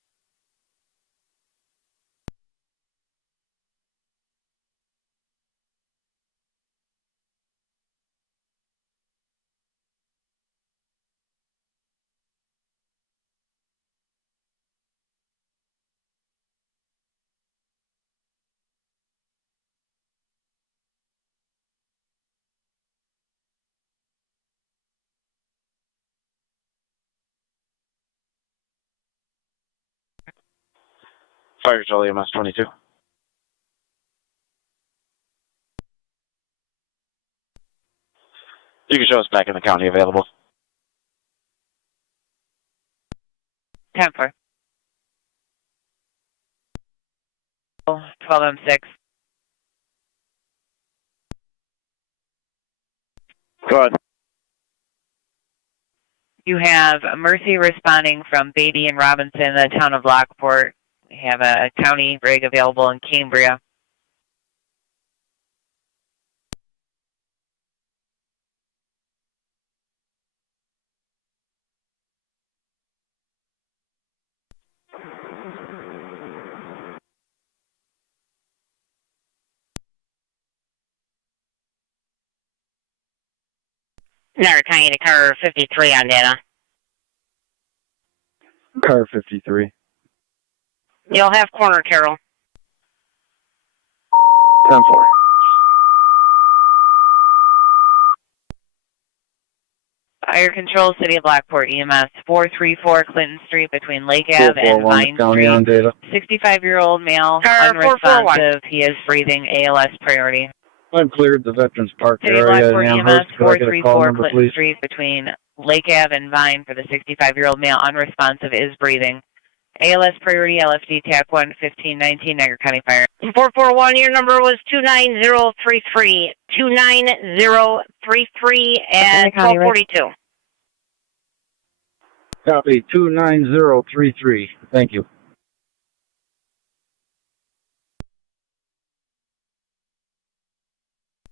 Fire Control EMS 22. You can show us back in the county available. 10-4. 12M6. Go ahead. You have Mercy responding from Beatty and Robinson, the town of Lockport. We have a county rig available in Cambria. Niagara County to car 53 on data. Car 53. You'll have corner, Carol. 10-4. Fire Control, City of Lockport, EMS 434 Clinton Street between Lake Ave and Vine County on Street. data. 65-year-old male, Car unresponsive. He is breathing, ALS priority. I've cleared the Veterans Park City of area Lockport, in EMS Amherst. Could I get a call 434 number, Clinton please? Street between Lake Ave and Vine for the 65-year-old male, unresponsive, is breathing. ALS priority, LFD TAC 1 1519, Niagara County Fire. 441, your number was 29033. 29033 at 1242. Copy 29033. Thank you.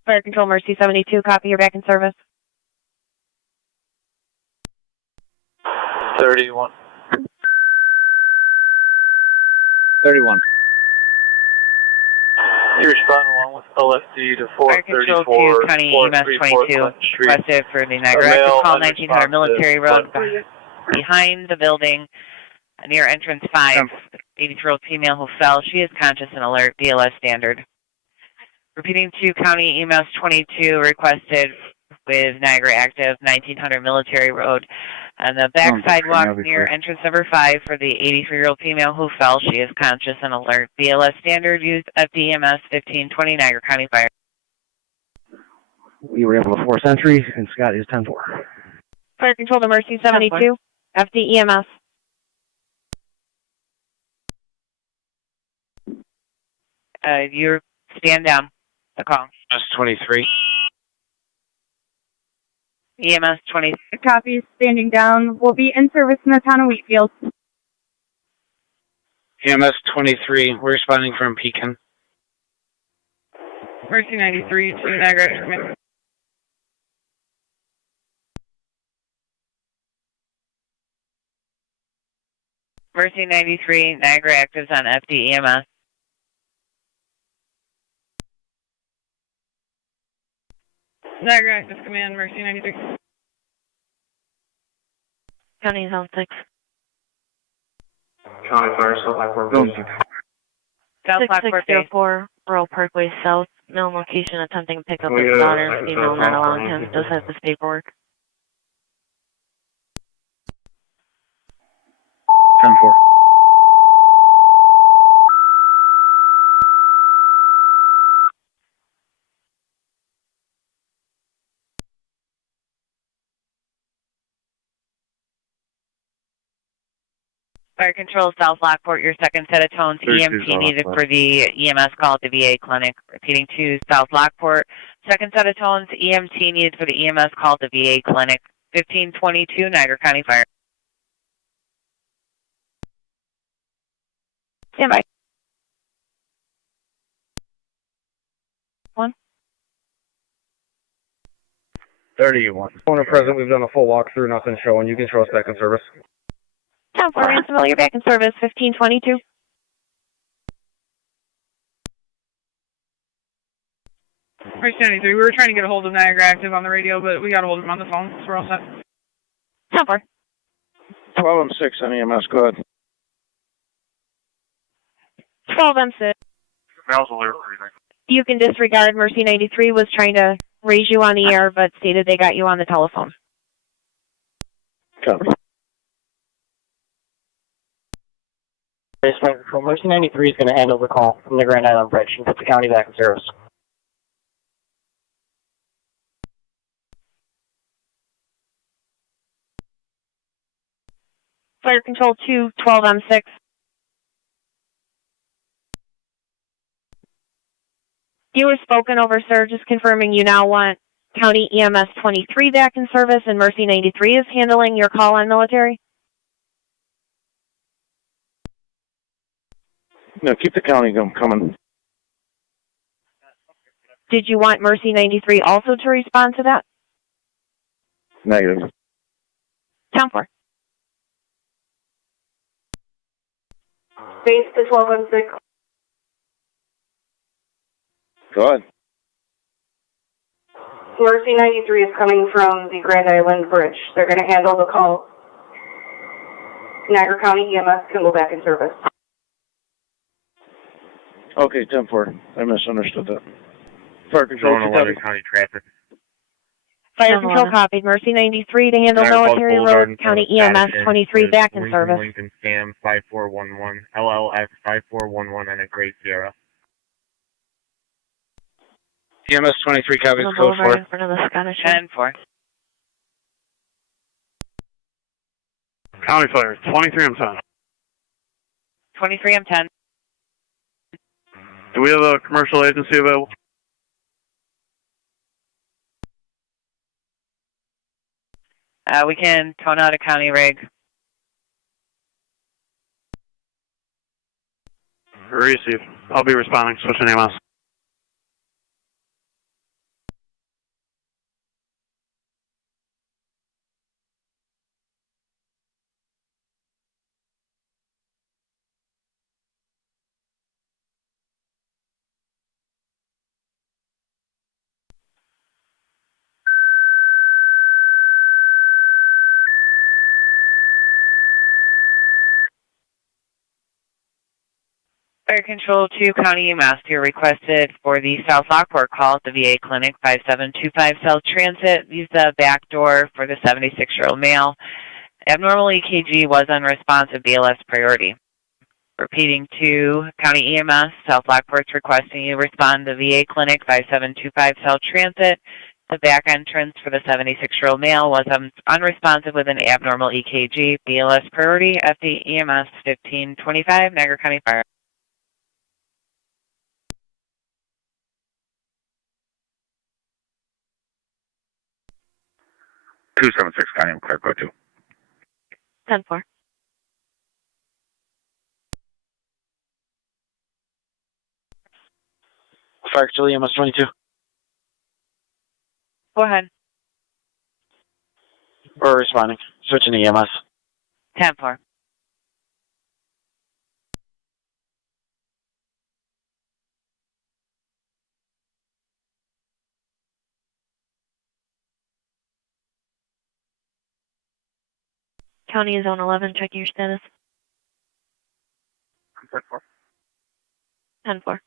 Fire Control Mercy 72, copy, you're back in service. 31. 31. You respond along with LFD to Fire Control 434, 2, County EMS 22, requested for the Niagara Active Call 1900 Military Road behind the building near entrance 5. 83-year-old female who fell. She is conscious and alert, BLS standard. Repeating to County EMS 22, requested with Niagara Active 1900 Military Road on the back sidewalk near entrance number 5 for the 83-year-old female who fell. She is conscious and alert. BLS standard, used FDEMS 1520, Niagara County Fire. We were able to force entry, and Scott is 10-4. Fire Control to Mercy 72, FDEMS. You stand down. The call. EMS 23. EMS 20. Copy, standing down. We'll be in service in the town of Wheatfield. EMS 23, we're responding from Pekin. Mercy 93 to Niagara. Mercy 93, Niagara Actives on FDEMS. Niagara Active Command, Mercy 93. County Zone 6. County Fire, South Lockport. South Lockport Base. 6604, Rural Parkway South. Male location attempting to pick up his daughter. Female not allowing him. Does have this paperwork. 10-4. Fire Control, South Lockport, your second set of tones. EMT needed for the EMS call at the VA clinic. Repeating to South Lockport, second set of tones. EMT needed for the EMS call at the VA clinic. 1522, Niagara County Fire. Stand by. 1. 31. Owner present, we've done a full walkthrough, nothing showing. You can show us back in service. Town 4, Ransomville, you're back in service. 1522. Mercy 93, we were trying to get a hold of Niagara Active on the radio, but we got a hold of him on the phone, so we're all set. Town 4. 12-6 on EMS, go ahead. 12M6. You can disregard. Mercy 93 was trying to raise you on the air, but stated they got you on the telephone. Copy. Fire Control, Mercy 93 is going to handle the call from the Grand Island Bridge and put the county back in service. Fire Control 2, 12M6. You were spoken over, sir. Just confirming you now want County EMS 23 back in service and Mercy 93 is handling your call on military? No, keep the county coming. Did you want Mercy 93 also to respond to that? Negative. 10-4. Base to 12M6. Go ahead. Mercy 93 is coming from the Grand Island Bridge. They're going to handle the call. Niagara County EMS can go back in service. Okay, 10-4. I misunderstood that. Fire Control, Tonawanda County Traffic. Fire Control copied. Mercy 93 to handle military road. County EMS 23 back in service. Lincoln Sam 5411, LLS 5411 and a Gray Sierra. EMS 23 copies code 4. In front of the Scottish 10-4. County Fire, 23M10. 23M10. Do we have a commercial agency available? We can tone out a county rig. Receive. I'll be responding. Switching EMS. Fire Control 2, County EMS, you're requested for the South Lockport call at the VA Clinic, 5725 South Transit. Use the back door for the 76-year-old male. Abnormal EKG was unresponsive, BLS priority. Repeating to County EMS, South Lockport's requesting you respond to VA Clinic, 5725 South Transit. The back entrance for the 76-year-old male was unresponsive with an abnormal EKG, BLS priority, FD EMS 1525, Niagara County Fire. 276 County Clear Code 2. 10-4. Fire Control EMS 22. Go ahead. We're responding. Switching to EMS. 10-4. County Zone 11, checking your status. 10-4.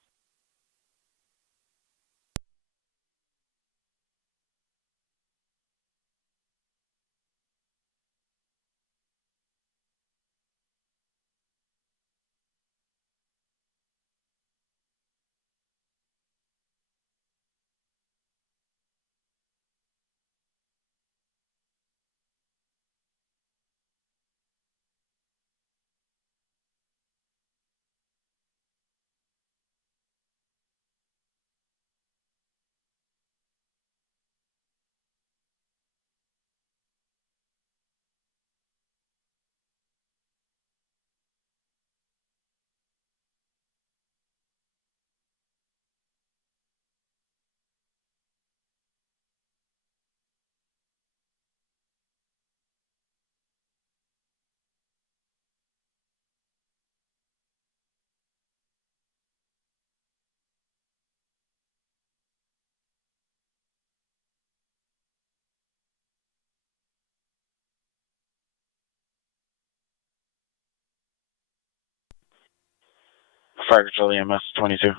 Fire Control EMS 22.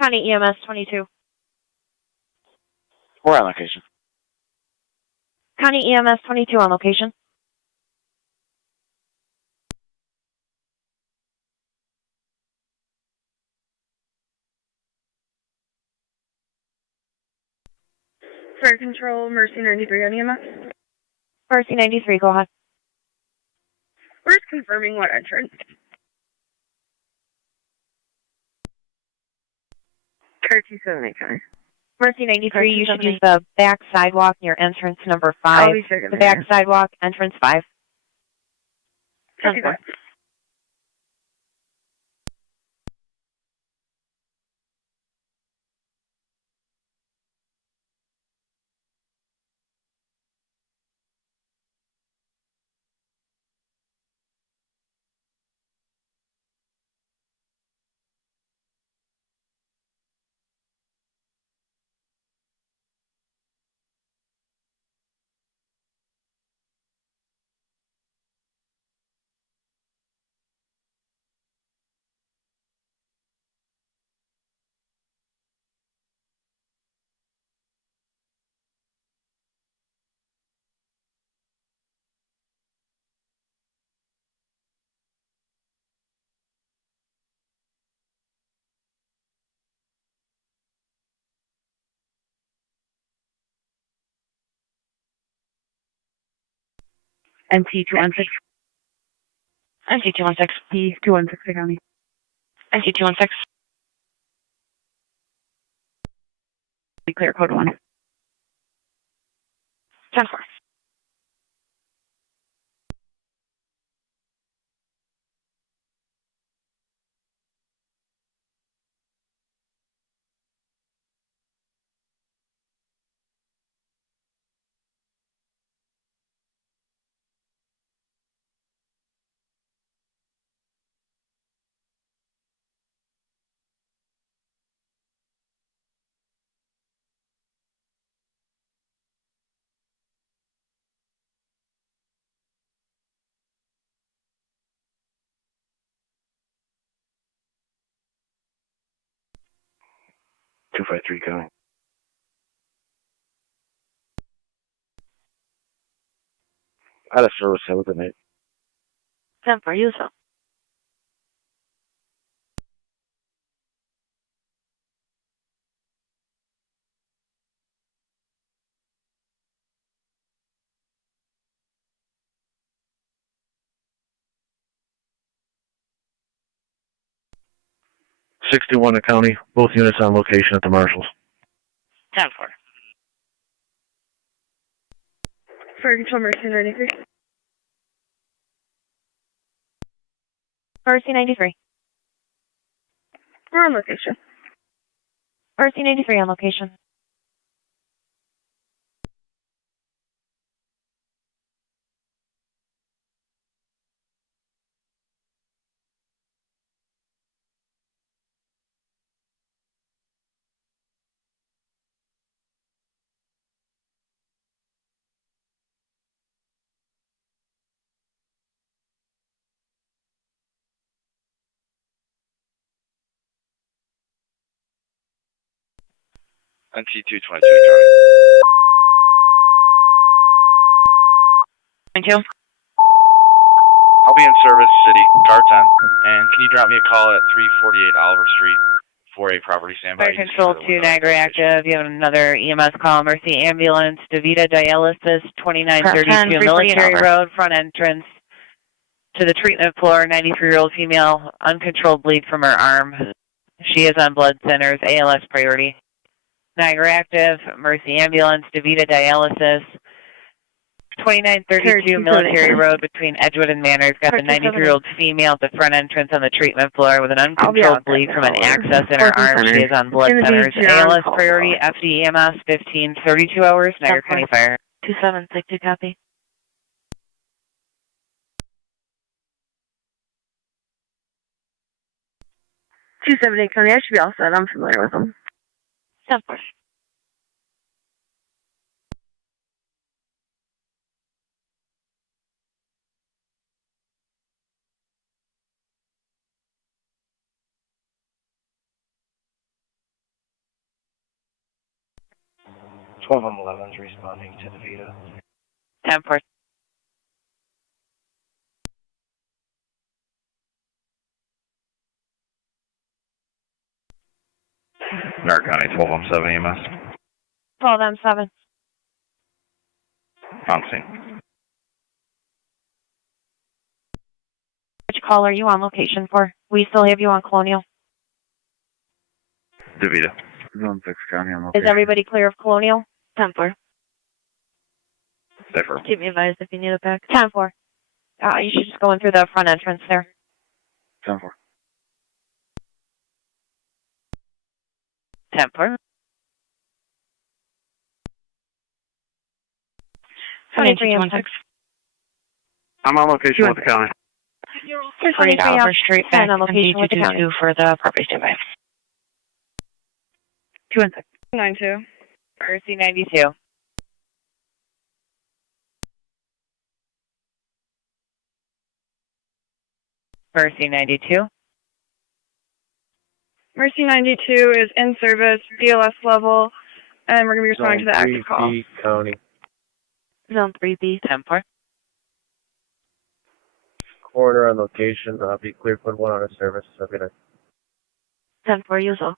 County EMS 22. We're on location. County EMS 22 on location. Fire Control, Mercy 93 on EMS. Mercy 93, go ahead. We're just confirming what entrance. Car 278, County. Mercy 93, you should use the back sidewalk near entrance number 5. I'll be checking The back sidewalk, entrance 5. Copy that. NC 216. NC 216. P 216, County. NC 216. Be clear, code 1. 10-4. Two five three County. Out of service, have a good night. 10-4, use them. '61 County. Both units on location at the marshals. 10-4. Fire Control, Mercy 93. Mercy 93. We're on location. Mercy 93 on location. NC 222 County. Thank you. I'll be in service, city, car 10. And can you drop me a call at 348 Oliver Street for a property standby? Fire Control 2, Niagara active. You have another EMS call. Mercy Ambulance, DeVita Dialysis, 2932 Military Road, front entrance to the treatment floor. 93-year-old female, uncontrolled bleed from her arm. She is on blood thinners, ALS priority. Niagara active, Mercy Ambulance, DeVita Dialysis, 2932 Military Road between Edgewood and Manners. Got the 93-year-old female at the front entrance on the treatment floor with an uncontrolled bleed from an access in her arm. She is on blood thinners. ALS priority, FDEMS, 15, 32 hours, Niagara County Fire. 2762, copy. $278 County. I should be all set. I'm familiar with them. 10-4. Twelve on 11's responding to the Vita. 10-4. Niagara County 12 on 7 EMS. 12 M7. On scene. Which call are you on location for? We still have you on Colonial. DeVita. Zone 6 County, I'm Is everybody clear of Colonial? 10-4. Differ. Keep me advised if you need it back. 10-4. You should just go in through the front entrance there. 10-4. 10-4. 23M6. I'm on location with the county. 23M Street, and on location with the county. 222 for the property standby. 2 and 6. 92. Mercy 92. Mercy 92. Mercy 92 is in service, BLS level, and we're going to be responding to the active call. Zone 3B County. Zone 3B. 10-4. Corner on location. Be clear, put 1 out of service. Have a good night. 10-4, use all.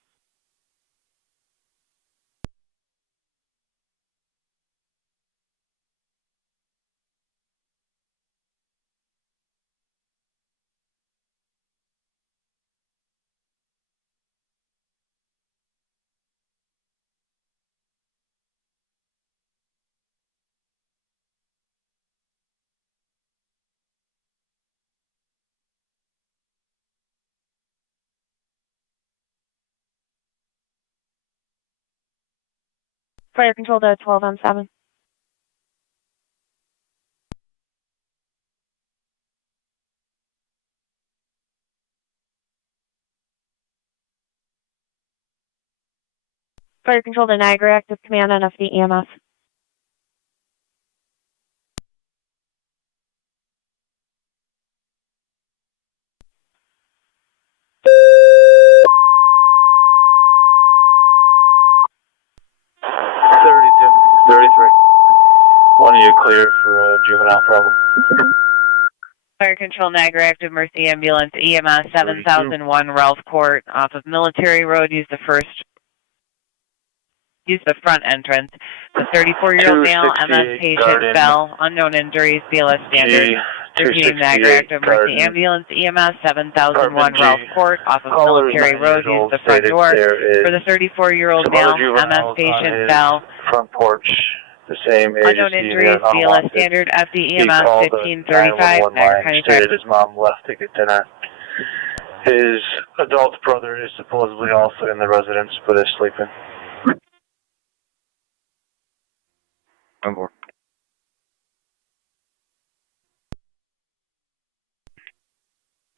Fire control to 12M7. Fire control to Niagara, active command NFD EMS. One of you cleared for a juvenile problem. Fire control Niagara active Mercy ambulance EMS 7001 Ralph Court off of Military Road. Use the front entrance. The 34-year-old male MS patient fell. Unknown injuries. BLS standard. Repeating Niagara active Mercy ambulance EMS 7001 Ralph Court off of Military Road. Use the front door. For the 34-year-old male MS patient fell. Front porch. The same age Unknown injuries, BLS standard, FDEMS 1535, Niagara County Fire. His mom left to get dinner. His adult brother is supposedly also in the residence, but is sleeping. I'm bored.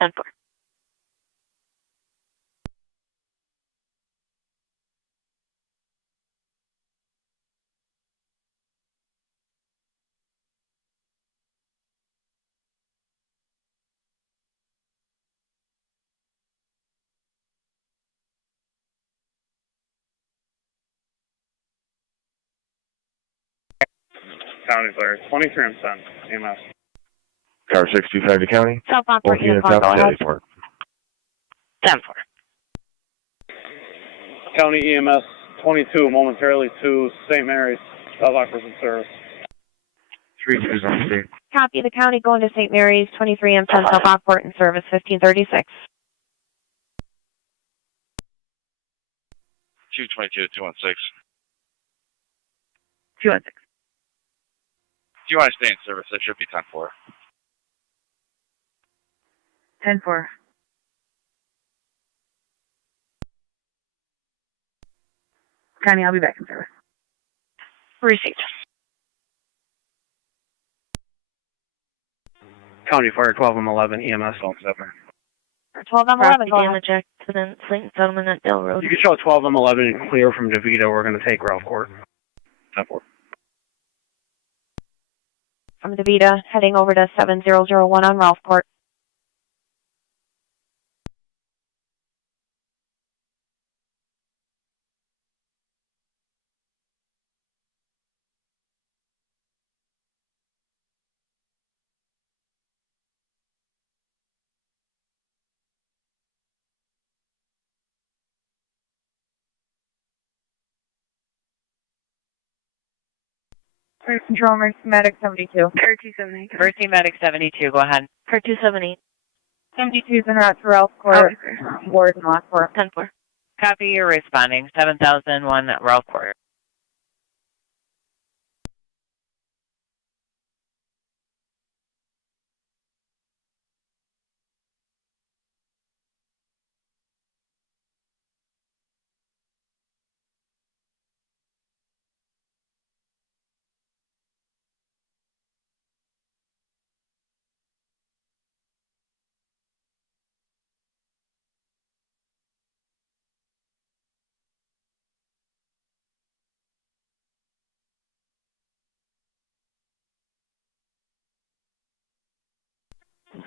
And 4. County Fire, 23 and 10, EMS. Car 625 to county. South Lockport, Both units out go to ahead. 4. 10-4. County EMS 22, momentarily to St. Mary's. South Lockport's in service. 3-2's on scene. Copy the county going to St. Mary's, 23M10 South Lockport in service, 1536. 222 to 216. 2 and 6. Do you want to stay in service? It should be 10-4. 10-4. County, I'll be back in service. Received. County Fire, 12 and 11, EMS, 7. 12M11, Property go ahead. damage accident, Slayton Settlement at Dale Road. You can show 12 and 11 and clear from DeVita. We're going to take Ralph Court. 10-4. From DeVita, heading over to 7001 on Ralph Court. Control Emergency Medic 72. Air 278. Emergency Medic 72, go ahead. Car 278. 72 is en route to Ralph Court, Ward and Lockport. 10-4. Copy, you're responding. 7001 Ralph Court.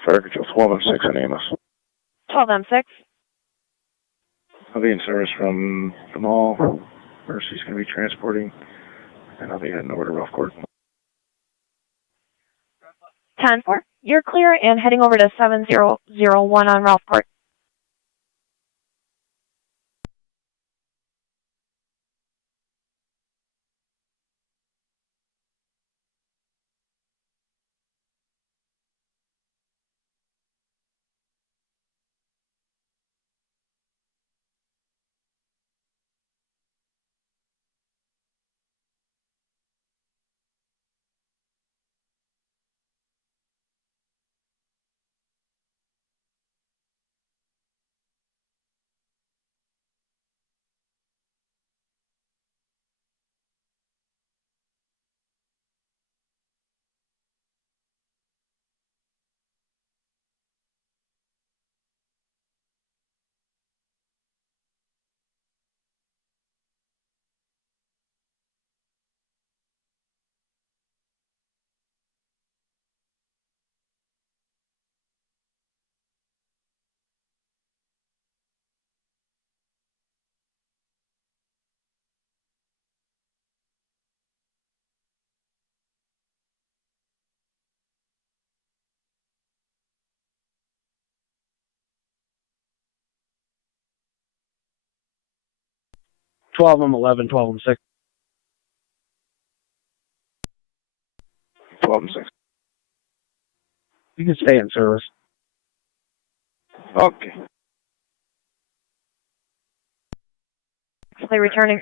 Fire Control 12M6 on Amos. 12M6. I'll be in service from the mall. Mercy's going to be transporting, and I'll be heading over to Ralph Court. 10-4. You're clear and heading over to 7001 on Ralph Court. Twelve M 11, 12 M 6. 12M6. You can stay in service. Okay. Clear returning.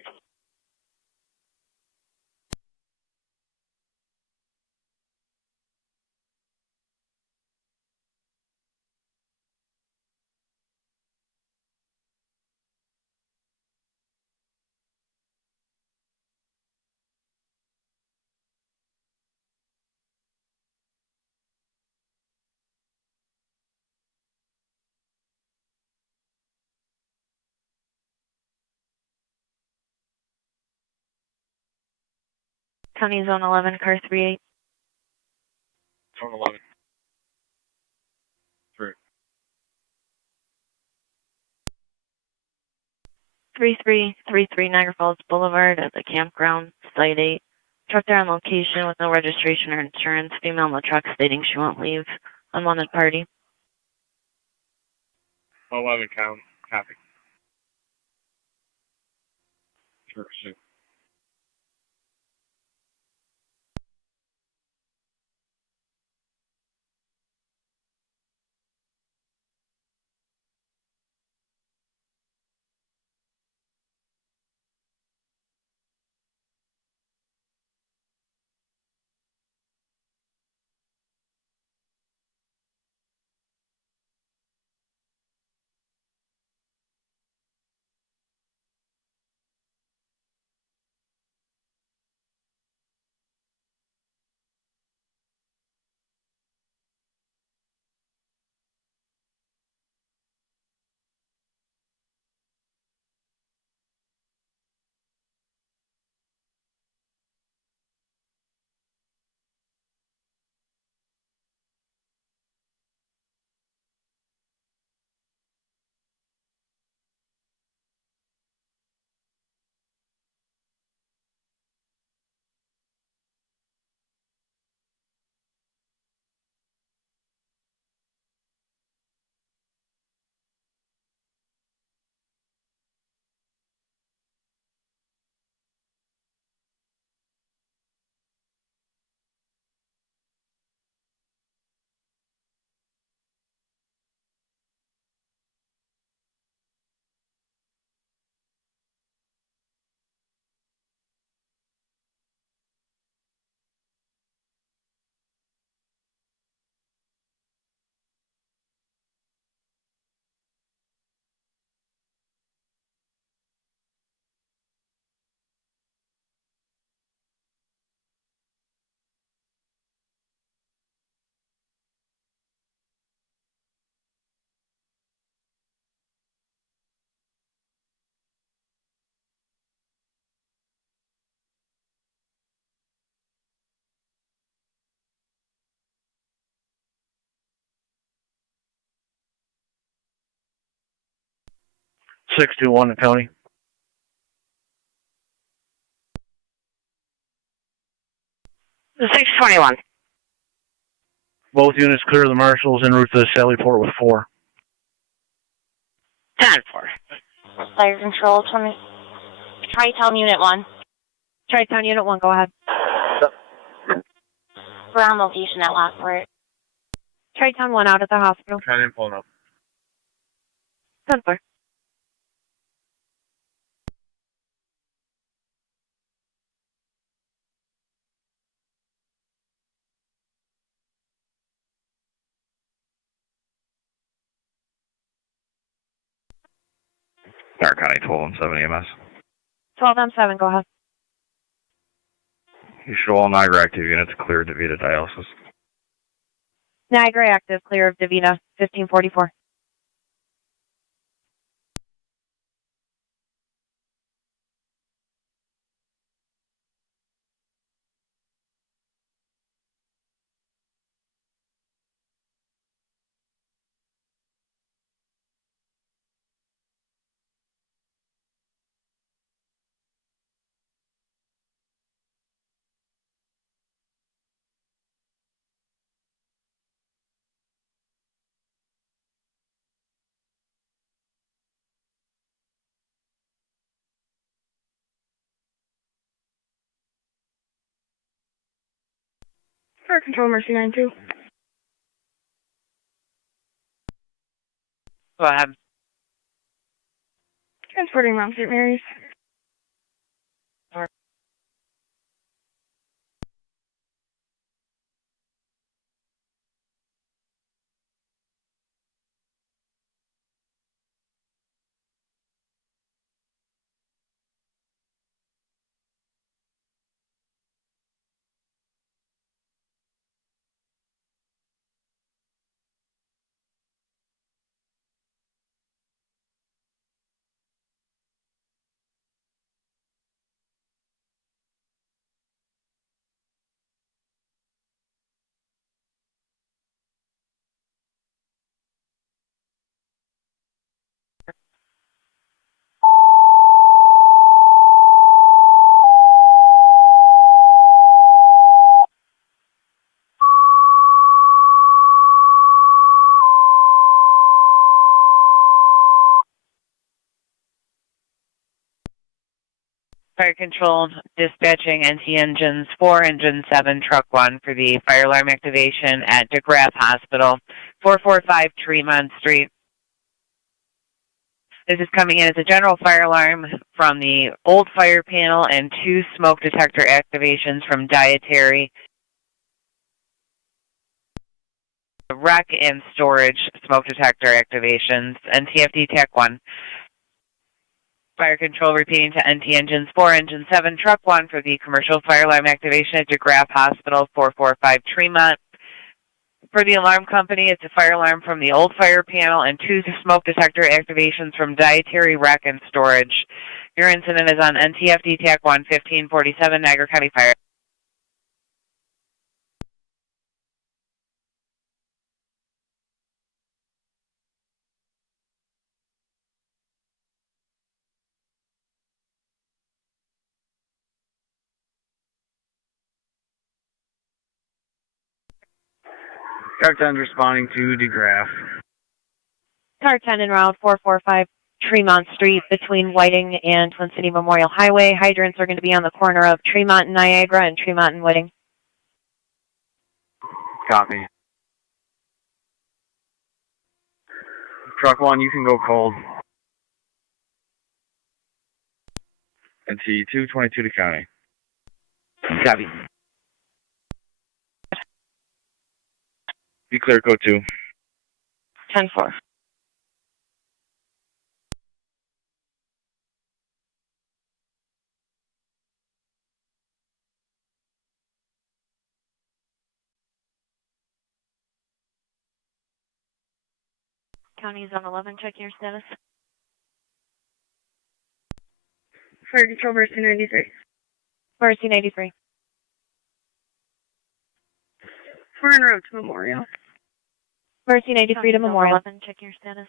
County Zone 11, car 38. Zone 11. 3333 Niagara Falls Boulevard at the campground, Site 8. Truck there on location with no registration or insurance. Female in the truck stating she won't leave. Unwanted party. 11 count. Copy. Sure. 621 County. The 621. Both units clear the marshals en route to the Sallyport with 4. 10-4. Fire control, Tri-Town Unit 1. Tri-Town Unit 1, go ahead. We're on location at Lockport. Tri-Town 1 out at the hospital. Trying to pulling up. 10-4. Niagara County 1217 EMS. 12M7, go ahead. You show all Niagara active units clear DaVita dialysis. Niagara active, clear of DaVita, 1544. Fire control, Mercy 92. Go ahead. Transporting Mount St. Mary's. Fire control, dispatching NT engines 4, engine 7, truck 1 for the fire alarm activation at DeGraff Hospital, 445 Tremont Street. This is coming in as a general fire alarm from the old fire panel and 2 smoke detector activations from dietary, rec and storage smoke detector activations, NTFD Tech 1. Fire control repeating to NT engines 4, engine 7, truck 1 for the commercial fire alarm activation at DeGraff Hospital, 445 Tremont. For the alarm company, it's a fire alarm from the old fire panel and 2 smoke detector activations from dietary, rec, and storage. Your incident is on NTFD TAC 1, 1547, Niagara County Fire. Car 10 responding to DeGraff. Car 10 en route, 445 Tremont Street between Whiting and Twin City Memorial Highway. Hydrants are going to be on the corner of Tremont and Niagara and Tremont and Whiting. Copy. Truck 1, you can go cold. NT 222 to county. Copy. Be clear, code 2. 10-4. County Zone 11, check your status. Fire control, Mercy 93. Mercy 93. We're en route to Memorial. Mercy 93 to Memorial. 11, check your status.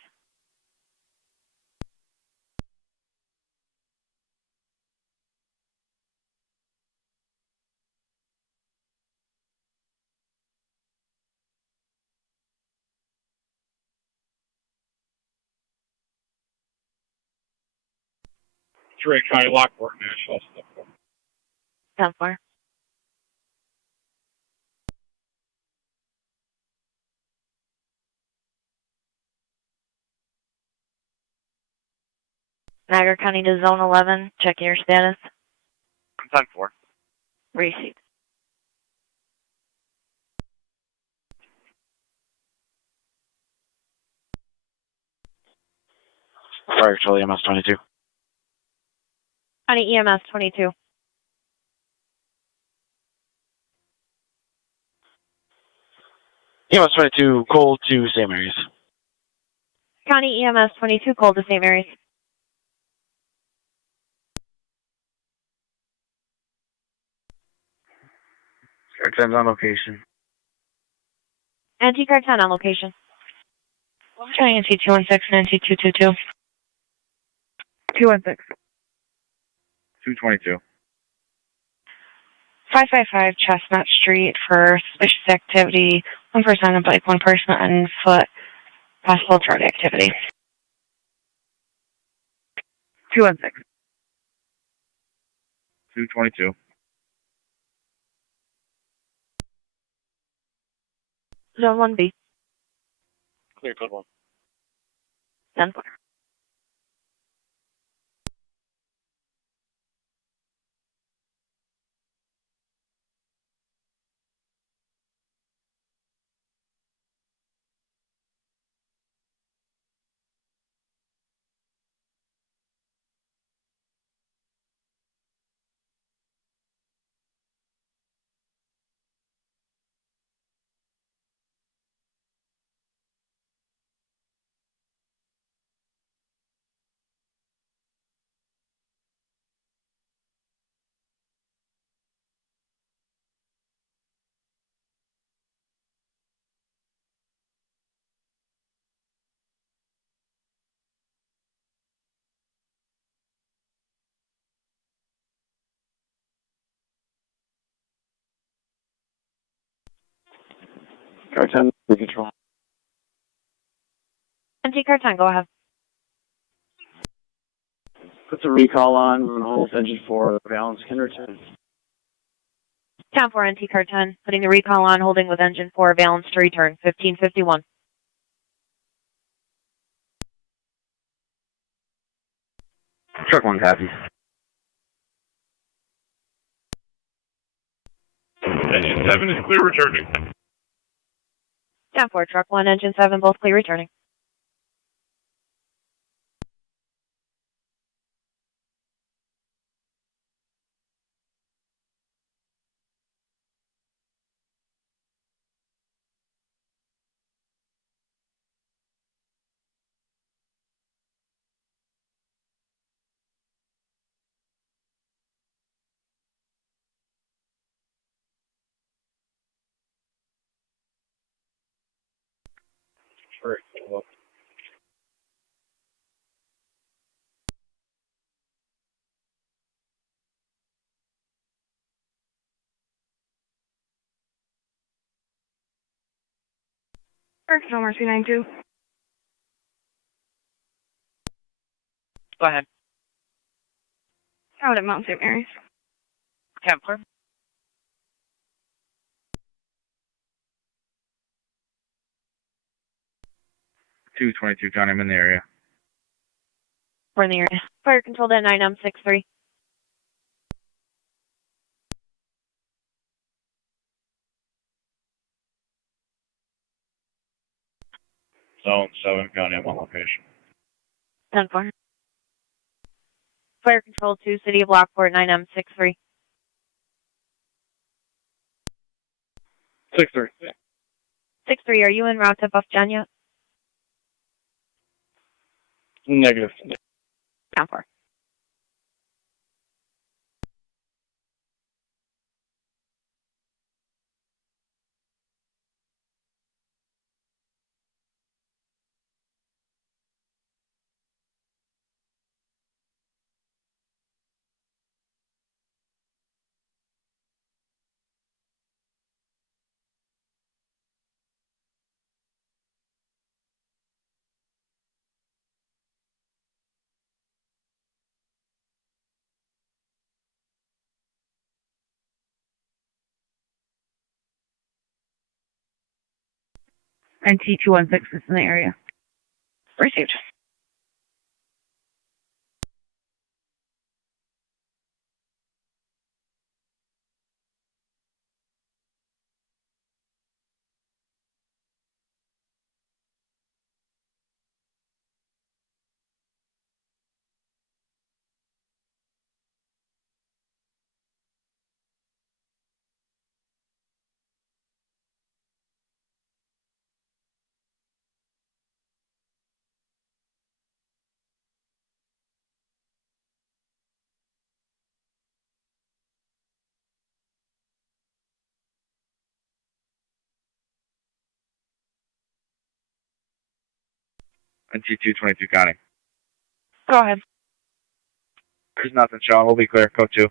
Erie County, Lockport, Nashville. 10-4. Niagara County to Zone 11. Checking your status. 10-4. Receipt. Fire Control EMS 22. County EMS 22. EMS 22, cold to St. Mary's. County EMS 22, cold to St. Mary's. Car 10's on location. NT-Car 10 on location. Trying NT-216 and NT-222. 216. 222. 555 Chestnut Street for suspicious activity. One person on a bike, one person on foot. Possible drug activity. 216. 222. Zone 1B. Clear code 1. 10-4. Car 10, control. NT-Car 10, go ahead. Put the recall on, we're going to hold engine 4, balance can return. 10-4 NT-Car 10, putting the recall on, holding with engine 4, balance to return. 1551. Truck 1 copy. Engine 7 is clear returning. 10-4, Truck 1, Engine 7, both clear returning. Fire Control Mercy 92. Go ahead. Out at Mount St. Mary's. 10-4. Two 22 County, I'm in the area. We're in the area. Fire controlled at 9M63. Zone 7 County, I'm on location. 10-4. Fire control 2, City of Lockport, 9M63. 6-3. 63, are you en route to Buff John yet? Negative. 10-4. NT216 is in the area. Received. NT222 County. Go ahead. There's nothing showing. We'll be clear. Code 2.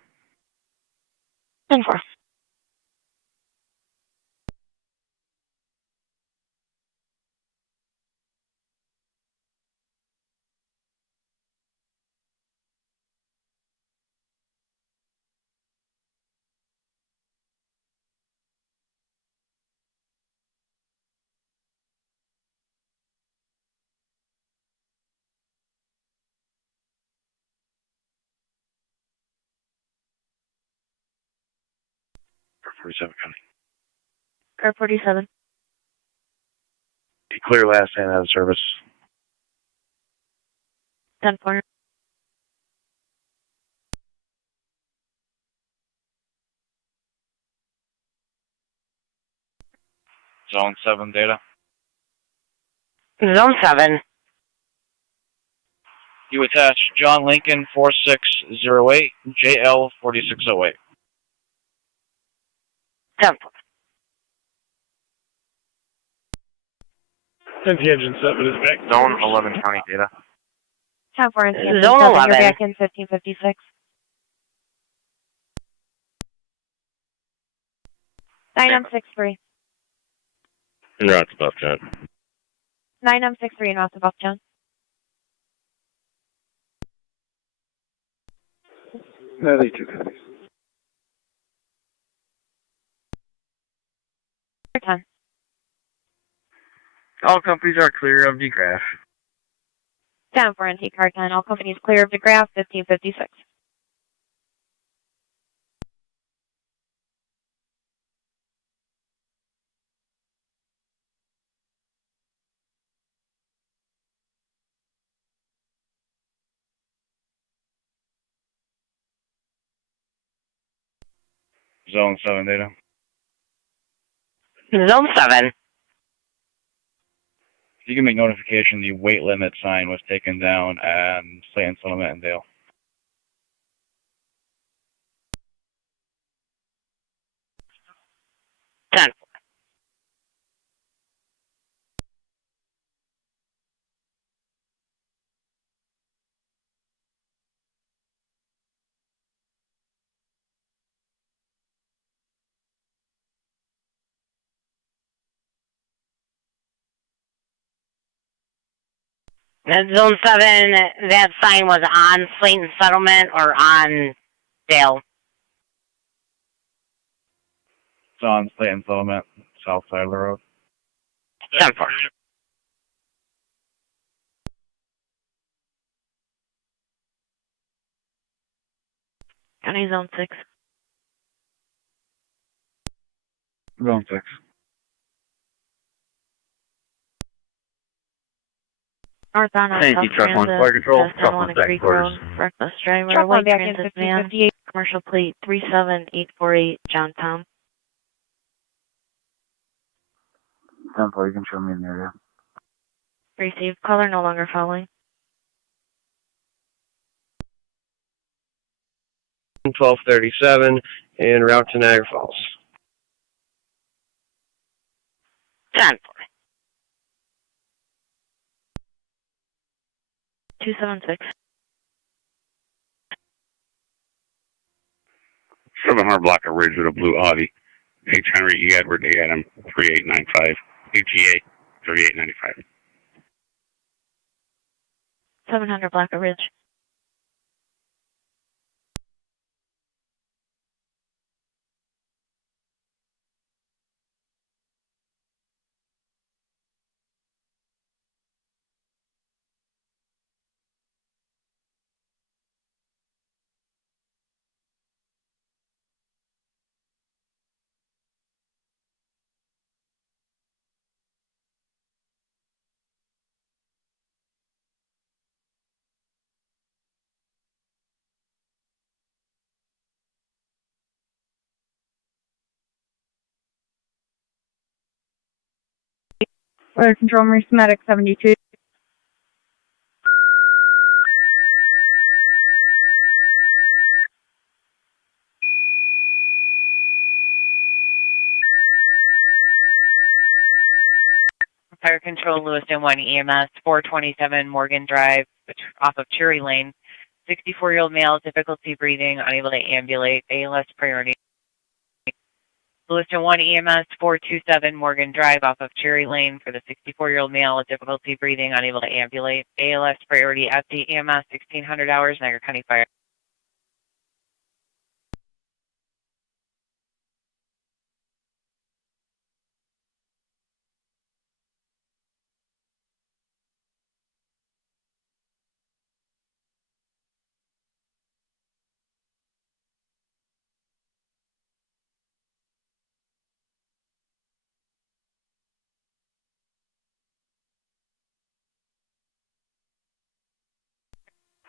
10-4. For 47 County. Car 47. Be clear last and out of service. 10-4. Zone 7 data. Zone 7. You attach John Lincoln 4608, JL 4608. 10. NT Engine 7 is back. Zone 11 County data. 10-4 and Zone 7, 11. you're back in 1556. 9M63. Right above John. 9M63 north of Uptown. Natalie 2 copies. 10. All companies are clear of the graph. 10 for NT Car 10. All companies clear of the graph, 1556. Zone 7 data. Zone 7. If you can make notification, the weight limit sign was taken down at Slayton, Settlement, and Dale. 10. Zone 7, that sign was on Slayton Settlement or on Dale? It's on Slayton Settlement, south side of the road. 10-4. County Zone 6. Zone 6. Northbound on Thank South you, Truck 1. Transit, Fire Control. just Truck on 1 Walnut back Creek quarters. Road, reckless driver, Truck 1 white back in transit van, 1558. commercial plate 37848, John Tom. 10-4, you can show me in the area. Received. Caller no longer following. 1237 en route to Niagara Falls. 10-4. 276. 700 block of Ridge with a blue Audi. H. Henry E. Edward A. Adam 3895. HEA 3895. 700 Blacker Ridge. Weather Control Marine Medic 72. Fire Control, Lewiston 1 EMS, 427 Morgan Drive, off of Cherry Lane. 64-year-old male, difficulty breathing, unable to ambulate, ALS priority. Lewiston 1 EMS, 427 Morgan Drive, off of Cherry Lane, for the 64-year-old male with difficulty breathing, unable to ambulate, ALS priority, FD EMS, 1600 hours, Niagara County Fire.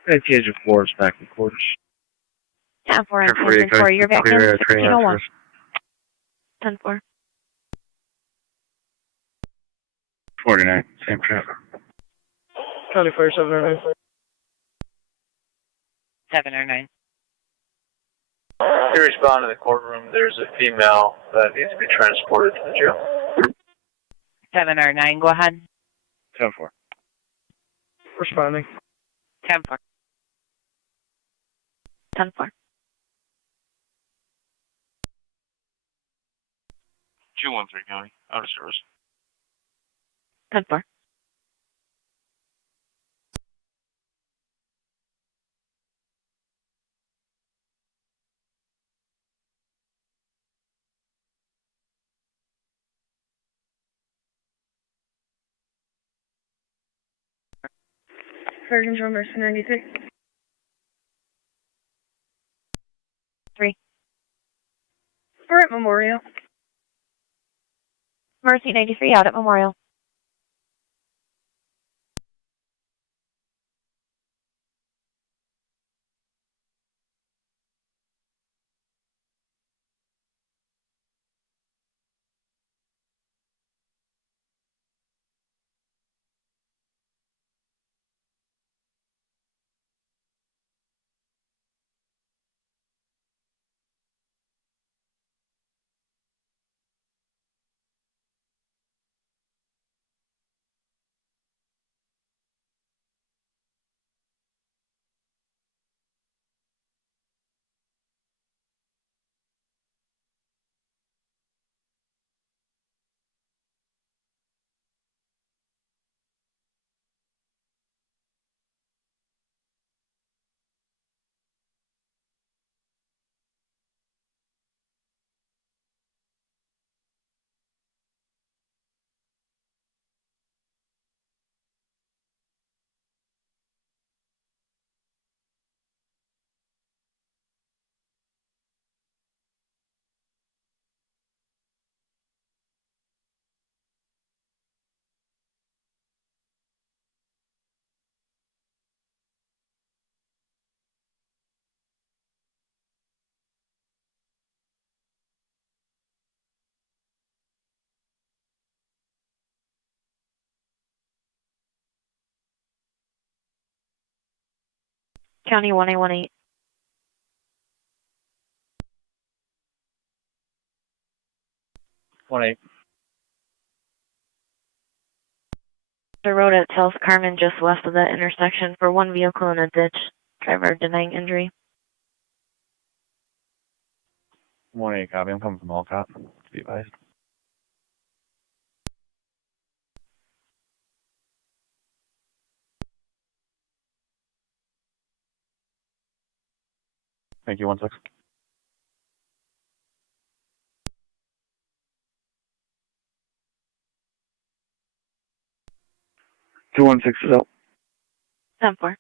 Edge of Forest back in quarters. 10-4 and 10-4. You're back in 1601. 10-4. 49, same traffic. County Fire 709. 709. You respond to the courtroom. There's a female that needs to be transported to the jail. 709, go ahead. 10-4. Responding. 10-4. 10-4. 213 County, out of service. 10-4. Fire Control Mercy 93. 3. We're at Memorial. Mercy 93 out at Memorial. County 1818. 1-8. The road at South Carmen, just west of that intersection, for one vehicle in a ditch. Driver denying injury. 1-8 copy. I'm coming from Olcott. Be advised. Thank you, 1-6. Two 1-6 is out. 10-4.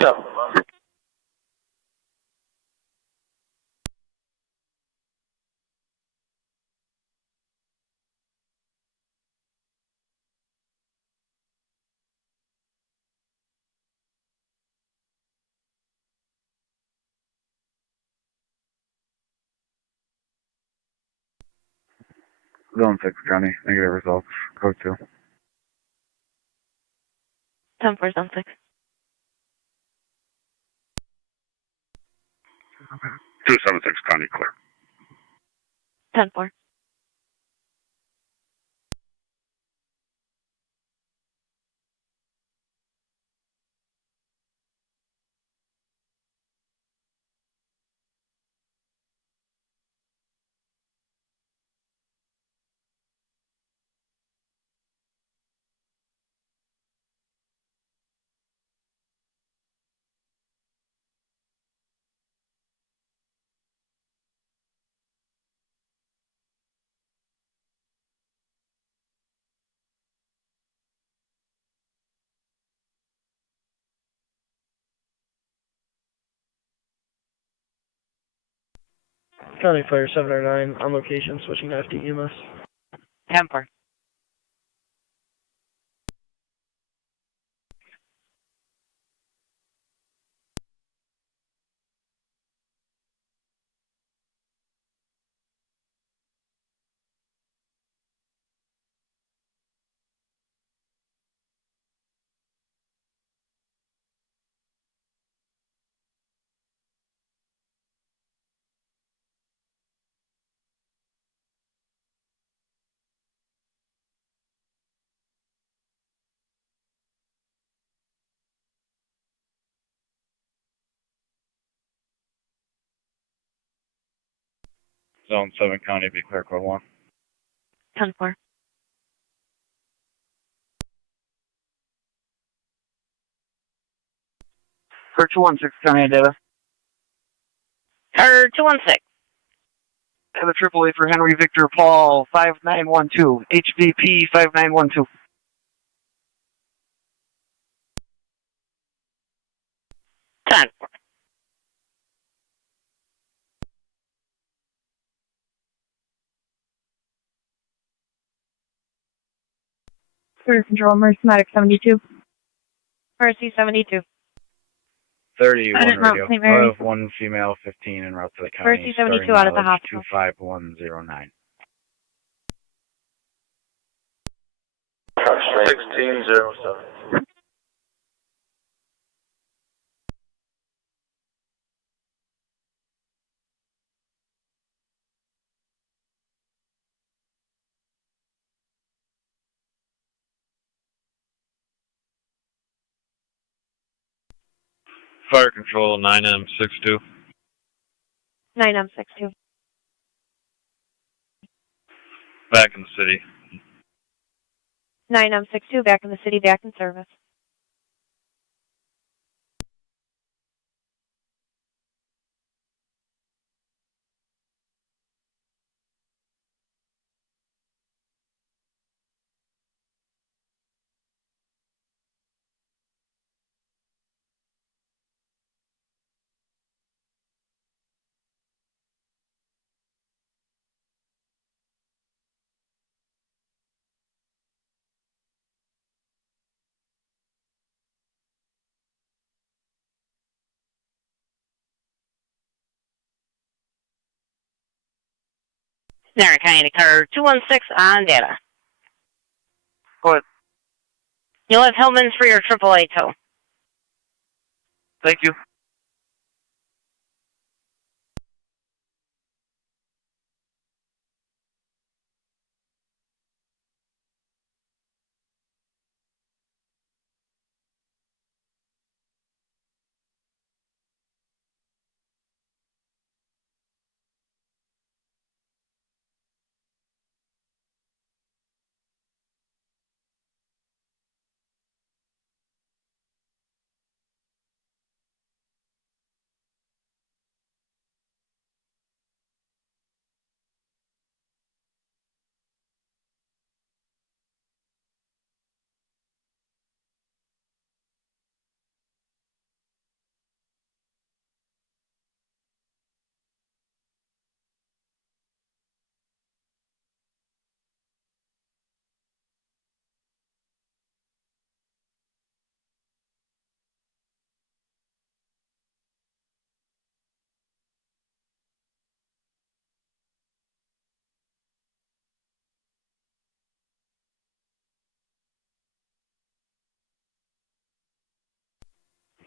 No. Zone 6 County, negative results. Code 2. 10-4, Zone 6. 276 County clear. 10-4. County Fire 709 on location, switching to FD EMS. 10-4. Zone 7 County, be clear, code 1. 10-4. For 216 County data. Or 216. And the AAA for Henry Victor Paul 5912. HVP 5912. 10. Fire Control, Mercy 72. Mercy 72. 31 Out at Mount radio. St. Mary. Out of 1 female, 15 en route to the county. Mercy 72 starting out of the mileage hospital. 25109. 1607. Fire Control 9M62. 9M62. Back in the city. 9M62 back in the city, back in service. Niagara County declared 216 on data. Go ahead. You'll have Hillman's for your AAA tow. Thank you.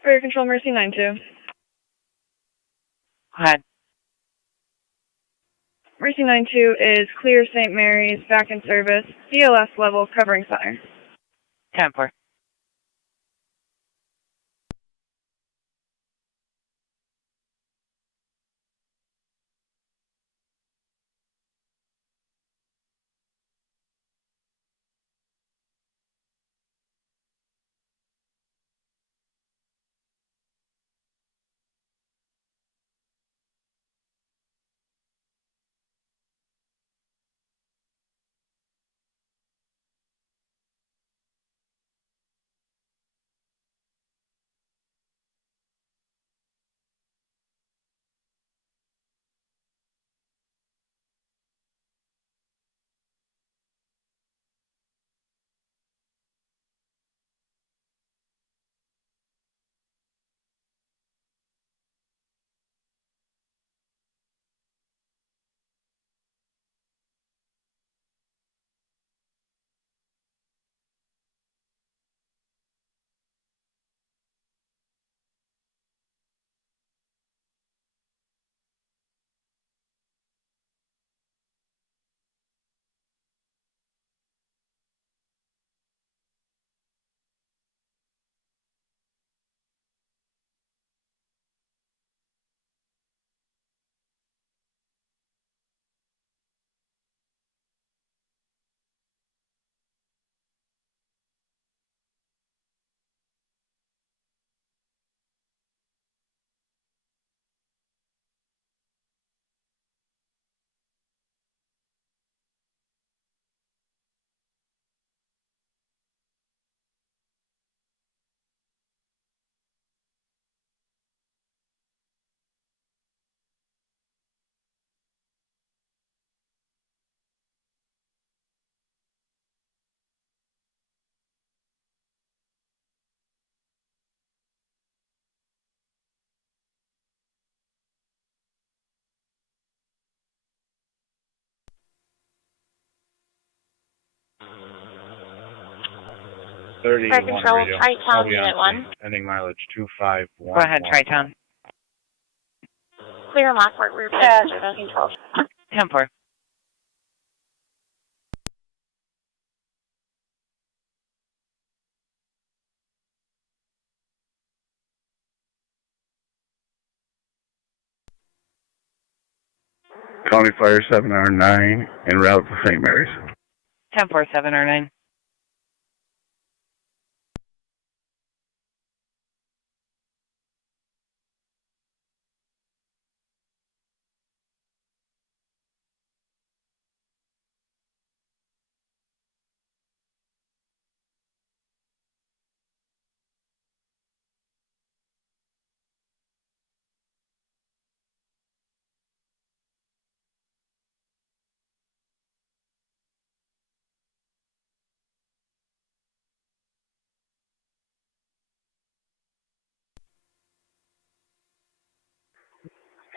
Fire Control Mercy 92. Go ahead. Mercy 92 is clear St. Mary's, back in service, BOS level, covering center. 10-4. Fire Control, Tri-Town Unit 1. Ending mileage 251. Go ahead, Tri-Town. Clear Lockport, rear passenger control. 10-4. County Fire 7R9 en route to St. Mary's. 10-4, 7R9.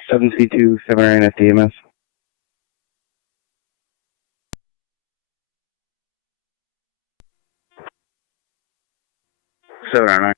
Seven C2, 7 at DMS. 7R9.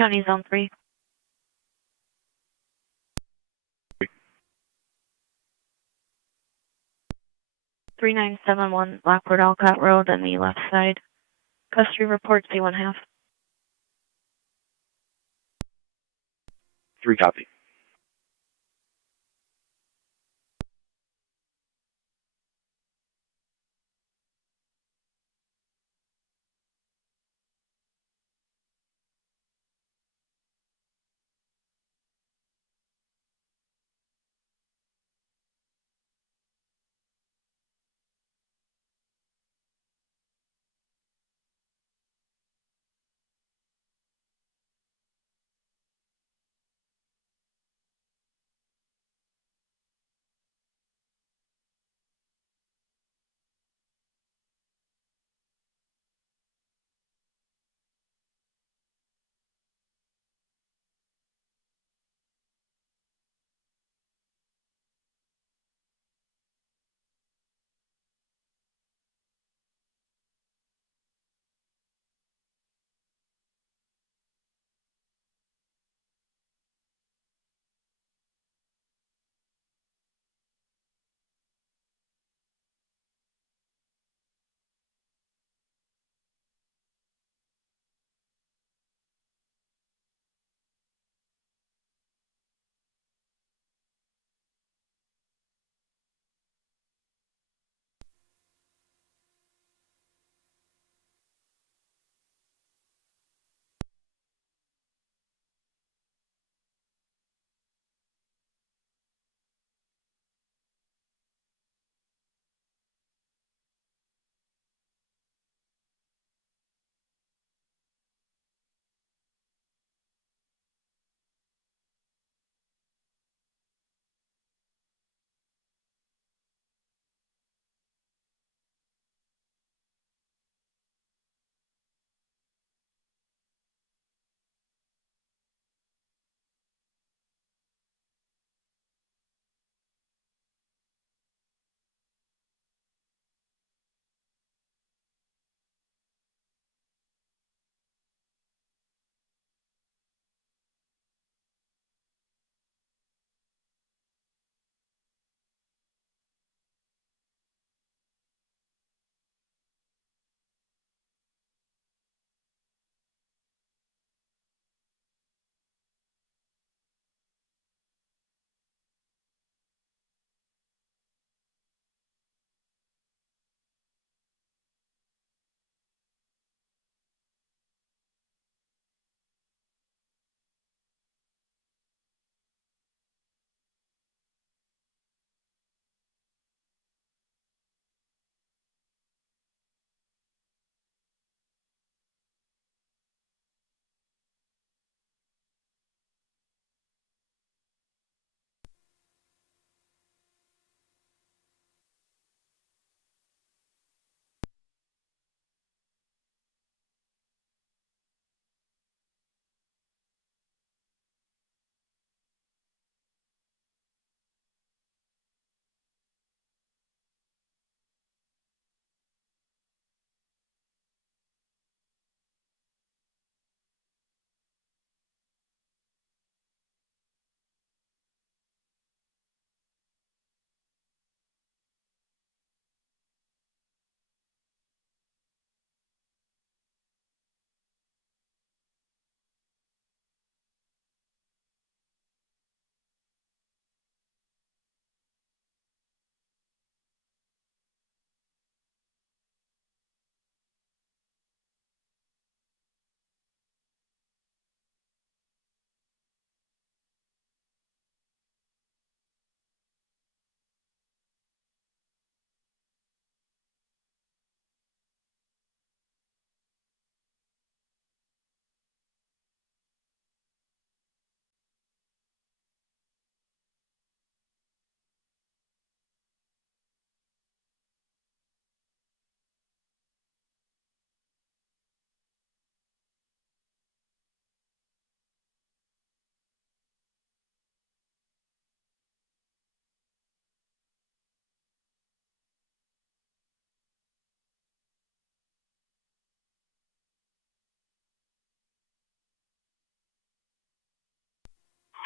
County Zone 3. 3971 Lockport Alcott Road on the left side. Custody report C1/2. 3 copy.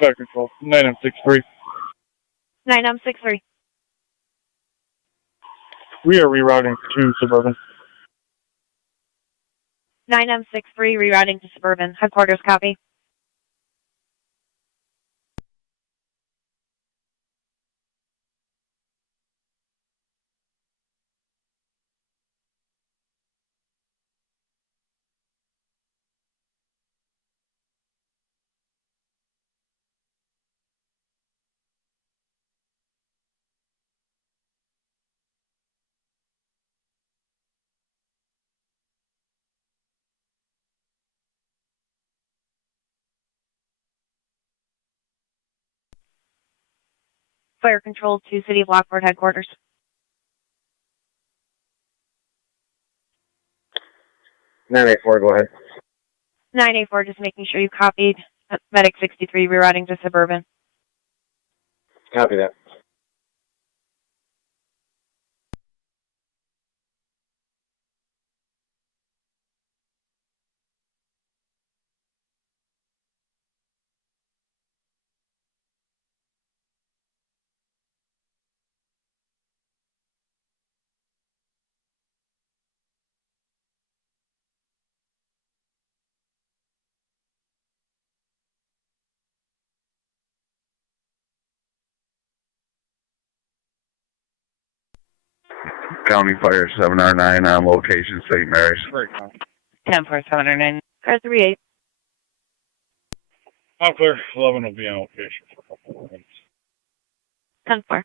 Fire control, 9M63. 9M63. We are rerouting to Suburban. 9M63 rerouting to Suburban. Headquarters copy. Fire control to City of Lockport headquarters. 984, go ahead. 984, just making sure you copied. Medic 63 rerouting to Suburban. Copy that. County Fire 7R9 on location, St. Mary's. 10-4-709. Car 38. I'm clear. 11 will be on location for a couple of minutes. 10-4.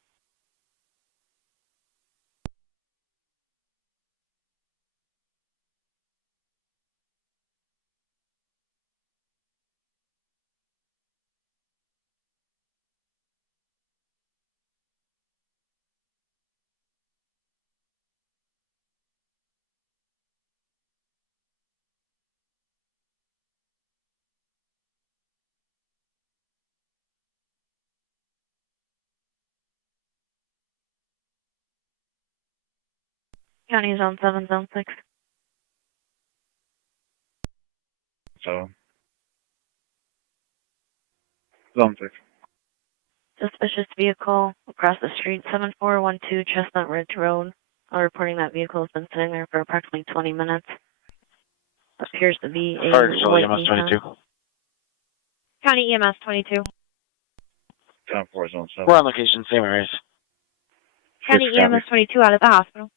County Zone 7, Zone 6. So, Zone 6. Suspicious vehicle across the street, 7412 Chestnut Ridge Road. Reporting that vehicle has been sitting there for approximately 20 minutes. Appears to be a Fire control, white EMS Nissan. 22. County EMS 22. 10-4, Zone 7. We're on location, St. Mary's. County EMS 22 out of the hospital.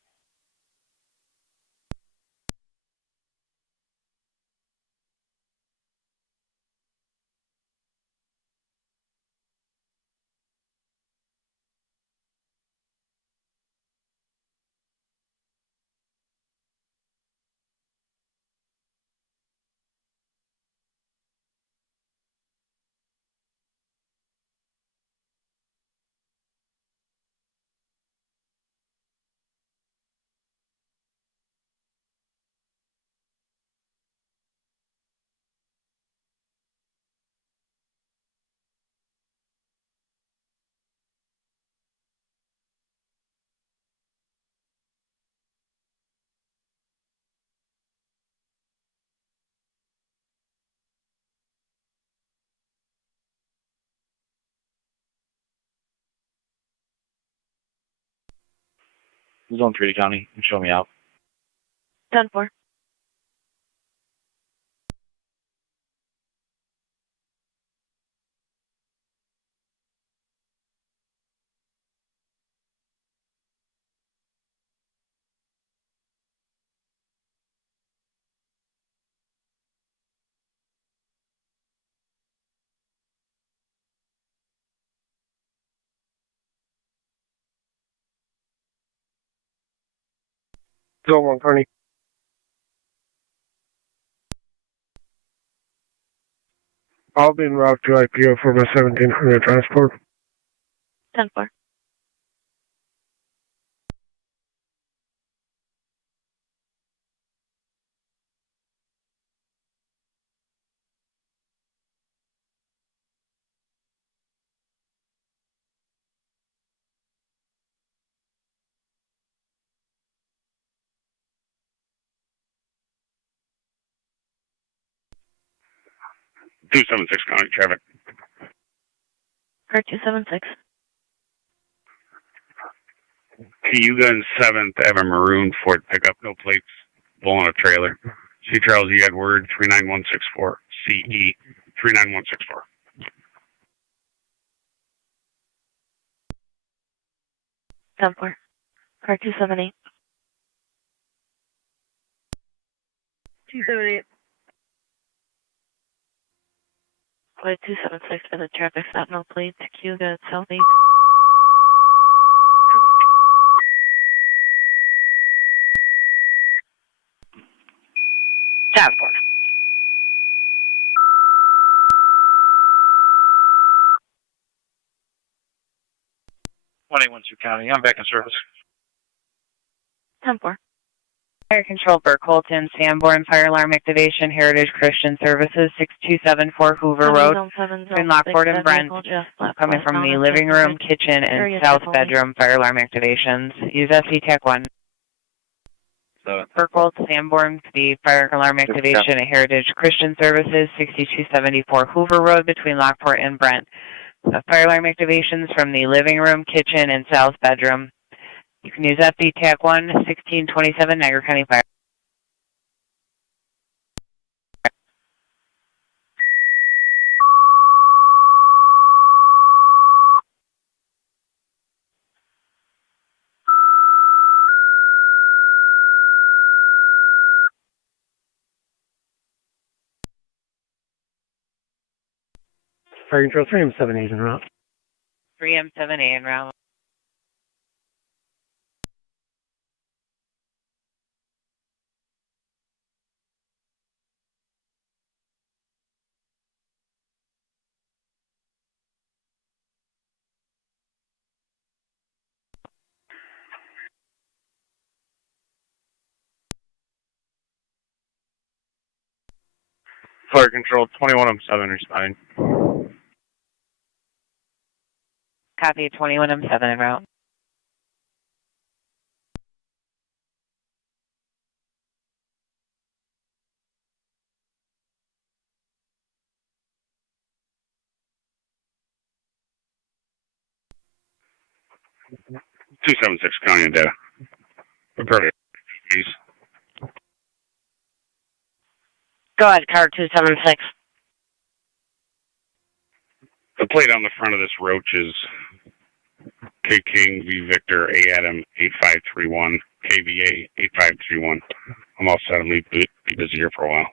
Zone 3 to County. Show me out. 10-4. Zone 1, Kearney. I'll be en route to IPO for my 1700 transport. 10-4. Two 276 County traffic. Car 276. Cayuga and 7th have a maroon Ford pickup, no plates, pulling a trailer. C. Charles E. Edward, 39164. CE, 39164. 10-4. Car 278. 278. Flight 276 for the traffic stop, no plates. Cayuga at Southeast. Davenport. County. I'm back in service. 10-4. Fire Control, Burkholton, Sanborn, Fire Alarm Activation, Heritage Christian Services, 6274 Hoover Road, between Lockport and Brent, coming from the living room, kitchen, and south bedroom, Fire Alarm Activations. Use SC Tech 1. Burkholt, Sanborn, the Fire Alarm Activation at Heritage Christian Services, 6274 Hoover Road, between Lockport and Brent. Fire alarm activations from the living room, kitchen, and south bedroom. You can use FD TAC 1, 1627 Niagara County Fire. Fire Control 3M7A en route. 3M7A en route. Fire Control 21M7 responding. Copy 21M7 en route. Two 76 County and data. Prepare to please. Go ahead, car 276. The plate on the front of this roach is K King V Victor A Adam 8531 KVA 8531. I'm all set. I'm going to be busy here for a while.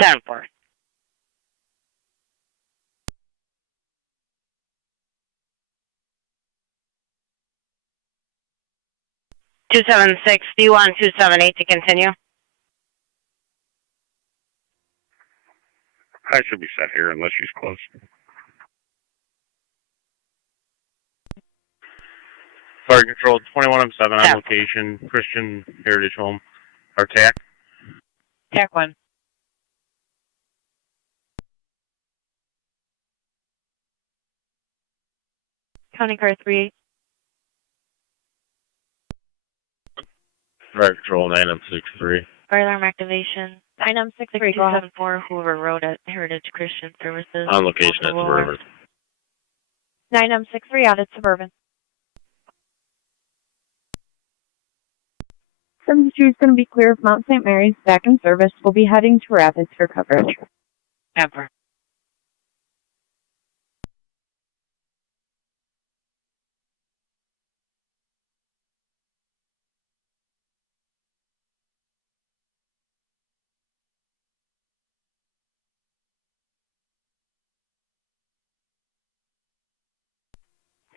Davenport. D1 278 to continue. I should be set here unless she's close. Fire Control 21M7 on location, Christian Heritage Home. Our TAC. TAC 1. County Car 38. Fire Control 9M63. Fire alarm activation. 6274 Hoover Road at Heritage Christian Services. On location at Suburban. 9M63 out at Suburban. 72 is going to be clear of Mount St. Mary's, back in service. We'll be heading to Rapids for coverage. Ever.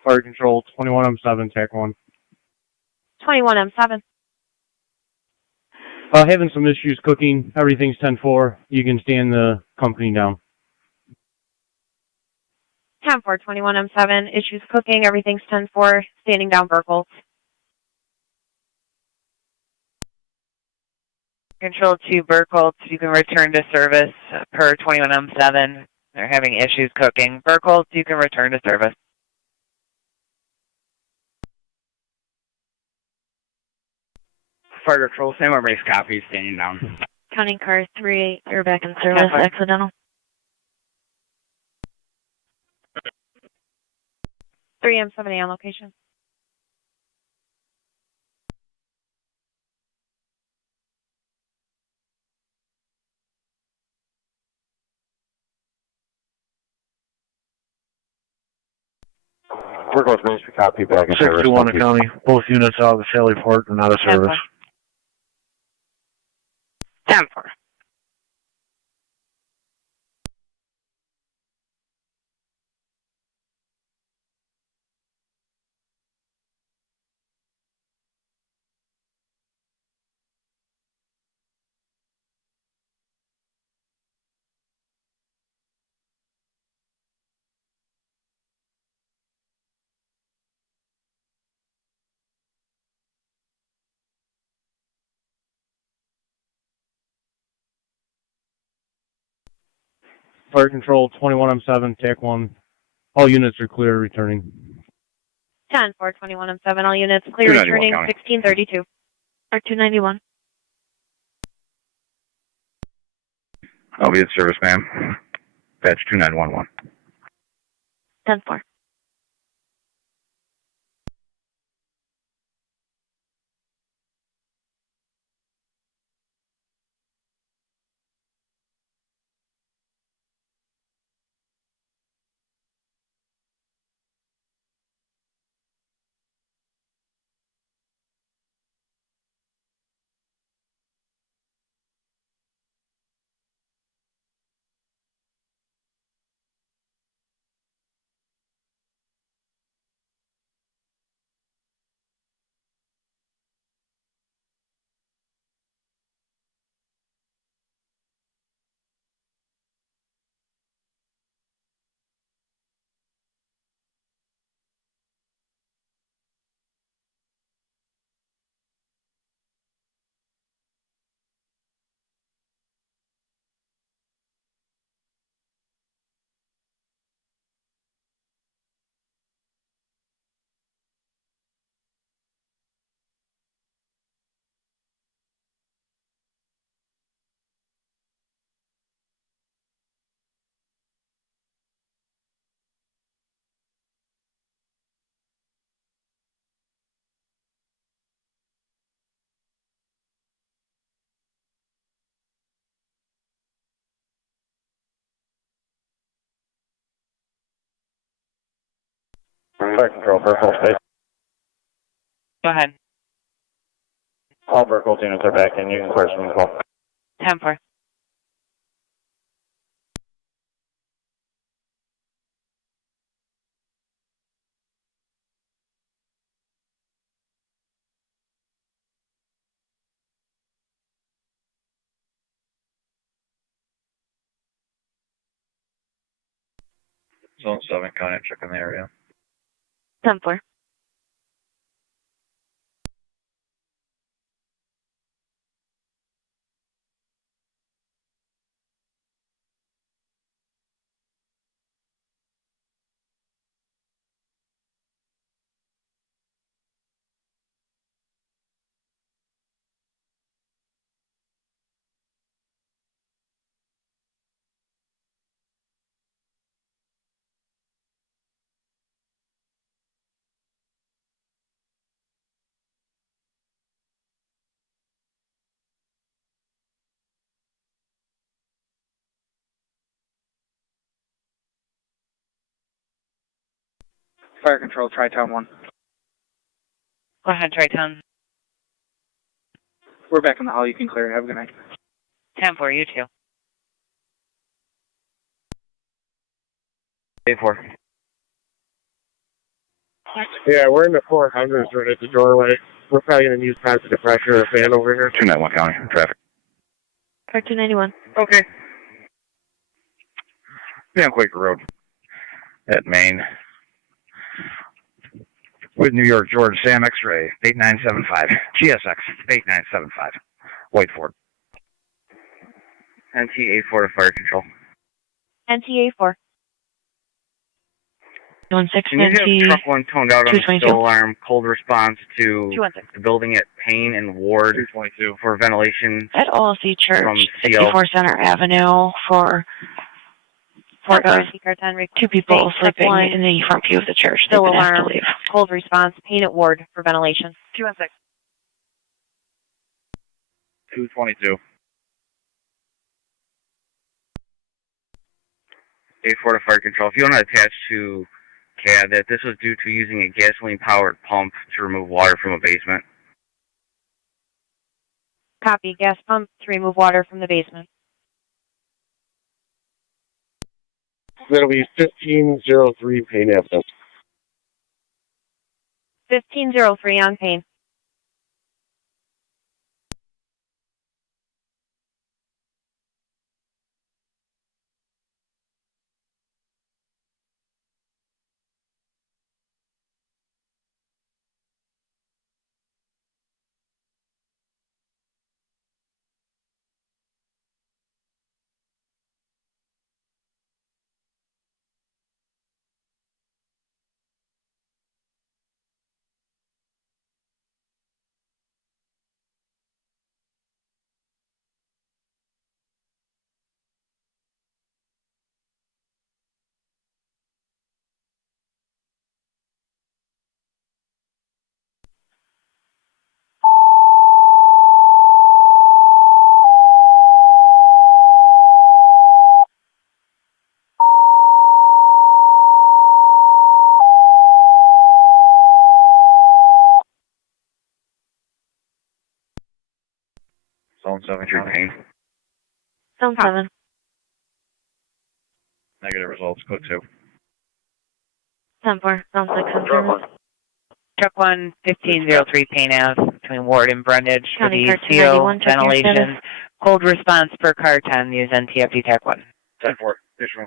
Fire Control 21M7, TAC 1. 21M7. Having some issues cooking. Everything's 10-4. You can stand the company down. 10-4, 21M7. Issues cooking. Everything's 10-4. Standing down Burkholz. Control 2 Burkholz, you can return to service per 21M7. They're having issues cooking. Burkholz, you can return to service. Fire Control, same race copy, standing down. County Car 38, you're back in service, accidental. 3M7A on location. We're going to Ministry copy back in service. 621 County. Both units out of the Sally Port and out of service. 10-4. Fire Control 21M7, take 1. All units are clear, returning. 10-4, 21M7, all units clear, returning 1632. Or 291. I'll be in service, ma'am. Batch 2911. 10-4. Fire Control, Burkle Space. Go ahead. All Burkle units are back in. You can clear some call. 10-4. Zone 7, County, checking the area. 10-4. Fire Control, Tri-Town 1. Go ahead, Tri-Town. We're back in the hall. You can clear it. Have a good night. 10-4, you too. A4. Yeah, we're in the 400s right at the doorway. We're probably going to use positive pressure fan over here. 291 County, traffic. Or 291. Okay. Be on Quaker Road at Main. With New York, George, Sam X-Ray, 8975. GSX, 8975. White Ford. NT84 to Fire Control. NTA4. 216, Can you have truck 1 toned out on the still alarm, cold response to 216. the building at Payne and Ward 222 for ventilation At OLC Church, from CL? 64 Center Avenue for report of car 10, 2 people check sleeping one. in the front view of the church. They've Still been asked to alarm. leave. Cold response. Painted ward for ventilation. 216. 222. 84 to fire control. If you want to attach to CAD that this was due to using a gasoline-powered pump to remove water from a basement. Copy. Gas pump to remove water from the basement. That'll be 1503 Payne Avenue. 1503 on Payne. Zone 73 Payne. Zone 7. Negative results. Code 2. 10-4. Zone 6 in service. Truck 1, 1503 Payne Ave between Ward and Brundage for County the car CO 291, check your ventilation. status. Cold response per car 10. Use NTFD TAC 1. 10-4. Additional.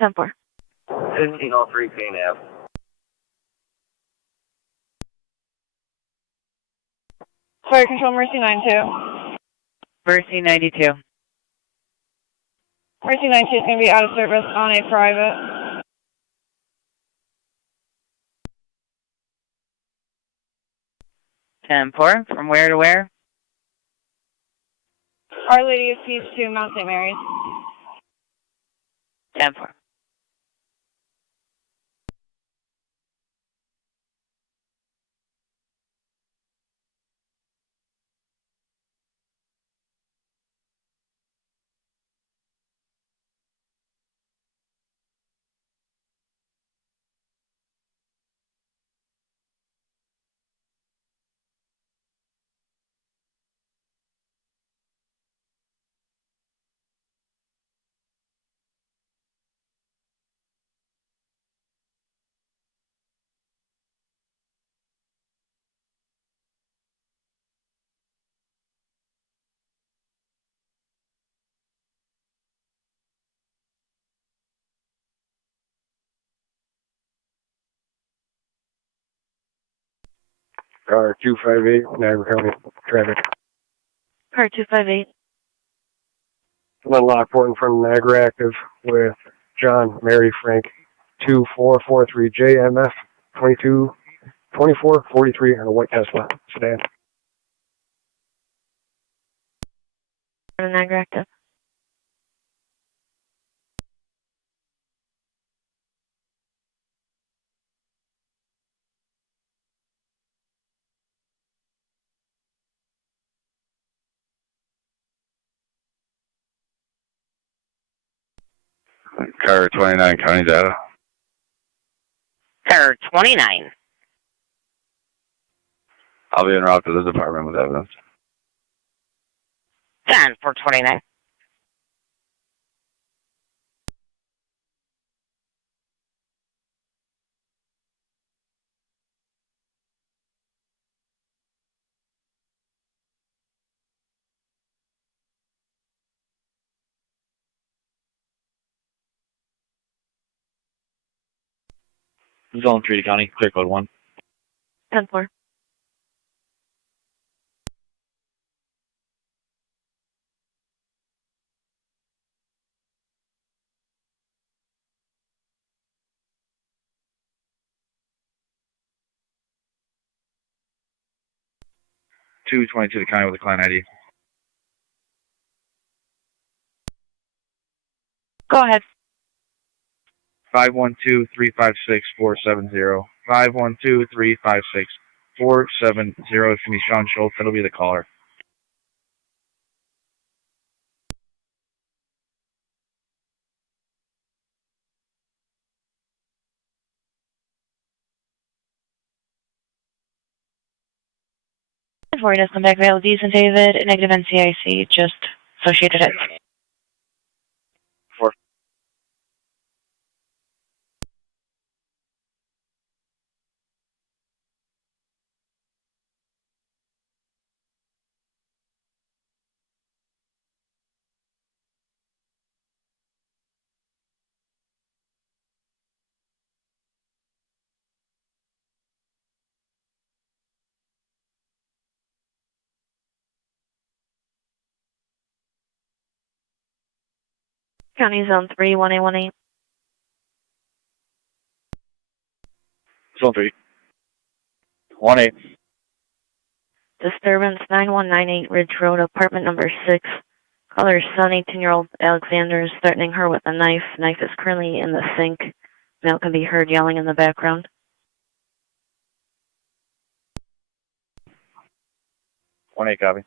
10-4. 1503 Payne Ave. Fire control, Mercy 92. Mercy 92. Mercy 92 is going to be out of service on a private. Ten four. From where to where? Our Lady of Peace to Mount St. Mary's. 10-4. Car 258, Niagara County traffic. Car 258. I'm on Lockport in front of Niagara active with John, Mary, Frank, 2443 JMF 222443 on a white Tesla sedan. Niagara active. Car 29 county data. Car 29. I'll be en route to the department with evidence. 10 for 29. Zone 3 County, clear code 1. 10-4. Two 22 to county with a client ID. Go ahead. 512-356-470. 512-356-470. It's going to be Sean Schultz. That'll be the caller. For it, come back, Valdez and David, negative NCIC, just associated hits. County Zone 3, 1818. Zone 3. 1-8. Disturbance 9198 Ridge Road, apartment number 6. Caller son, 18-year-old Alexander, is threatening her with a knife. Knife is currently in the sink. Male can be heard yelling in the background. 1-8, copy.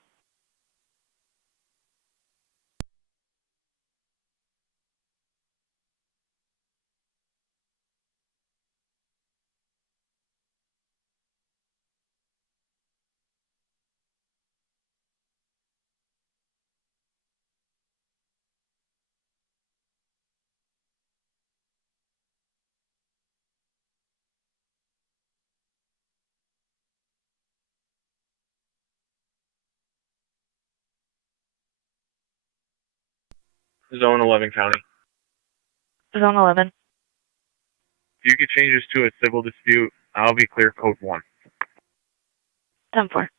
Zone 11 County. Zone 11. If you could change this to a civil dispute, I'll be clear code 1. 10-4.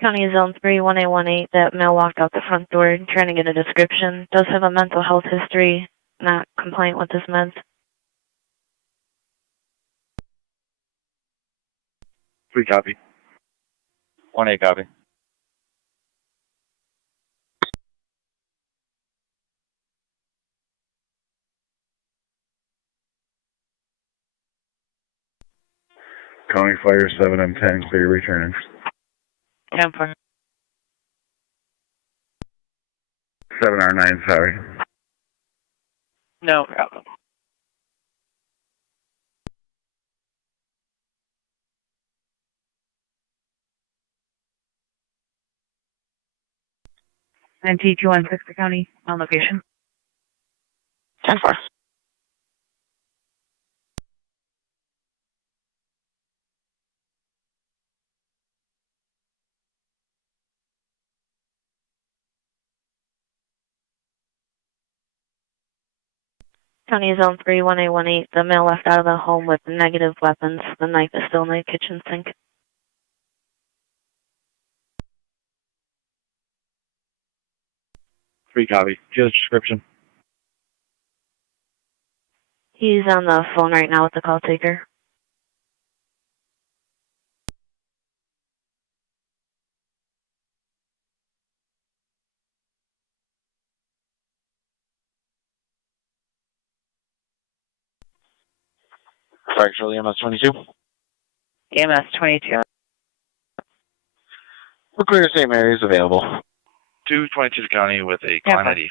County Zone 3, 1818. That male walked out the front door trying to get a description. Does have a mental health history, not compliant with his meds. 3, copy. 1-8, copy. County Fire 7M10, clear returning. 10-4. 7R9, sorry. No problem. NT216 for County, on location. 10-4. County Zone 3, 1818. The male left out of the home with negative weapons. The knife is still in the kitchen sink. 3, copy. Just description. He's on the phone right now with the call taker. Fire Control EMS 22. EMS 22. We're clear the same areas available. 222 County with a client ID.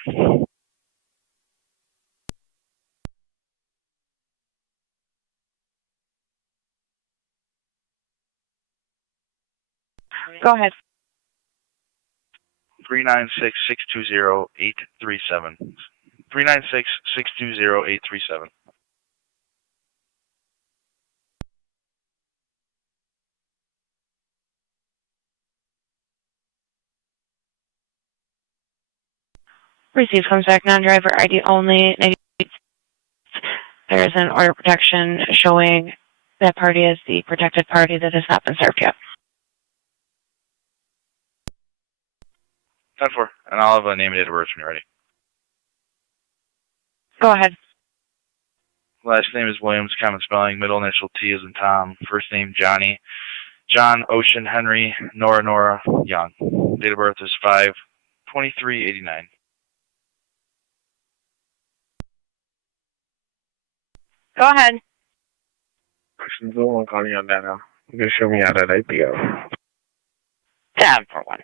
Go ahead. 396-620-837. 396-620-837. Received comes back, non-driver ID only. There is an order of protection showing that party as the protected party that has not been served yet. 10-4. And I'll have a name and date of birth when you're ready. Go ahead. Last name is Williams, common spelling. Middle initial T as in Tom. First name Johnny. John Ocean Henry Nora Young. Date of birth is 5/23/89. Go ahead. Questions on calling on data. You can show me out at IPO. 741.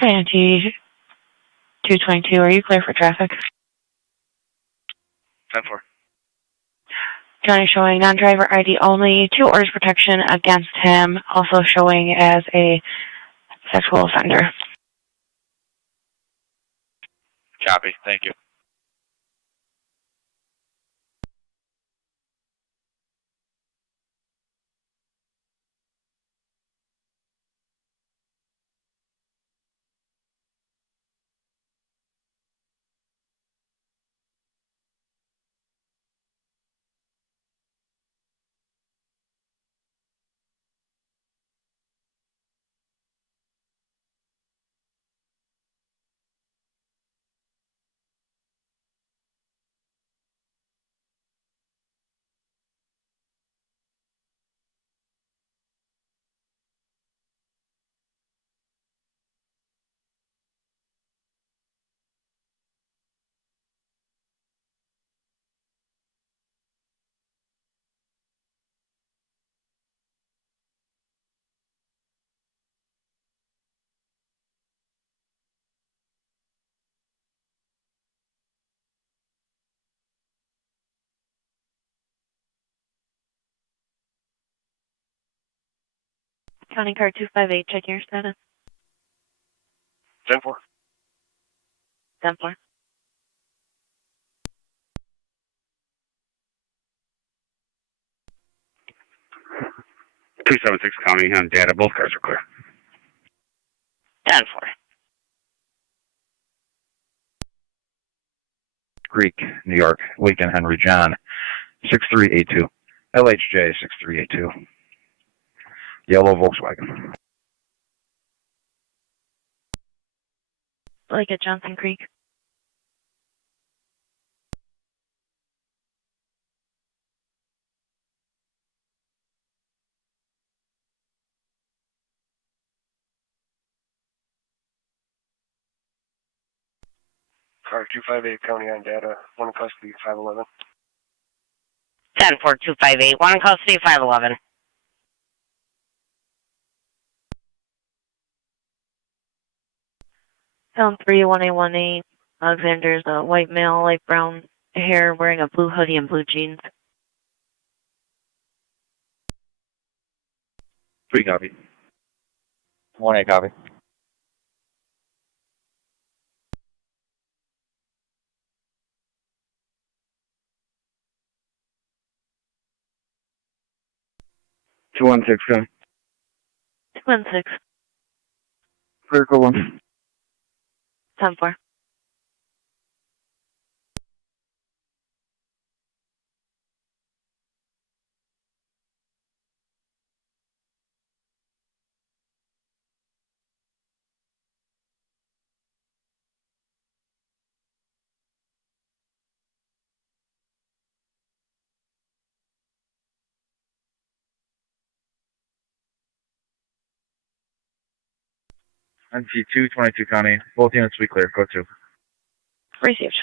County 222, are you clear for traffic? 10-4. Johnny showing non-driver ID only, 2 orders protection against him, also showing as a sexual offender. Copy. Thank you. County car 258, check your status. 10-4. 10-4. 276 County on data. Both cars are clear. 10-4. Greek, New York, Lincoln Henry John, 6382. LHJ 6382. Yellow Volkswagen. Like at Johnson Creek. Car 258, County on data. One in custody, 511. 10-4-258. One in custody, 511. Town 31818. Alexander's a white male, light brown hair, wearing a blue hoodie and blue jeans. 3 copy. 1A copy. Two one six, go. 216. Critical 1. 10-4. NC2, 22 County. Both units we clear. Go 2. Received.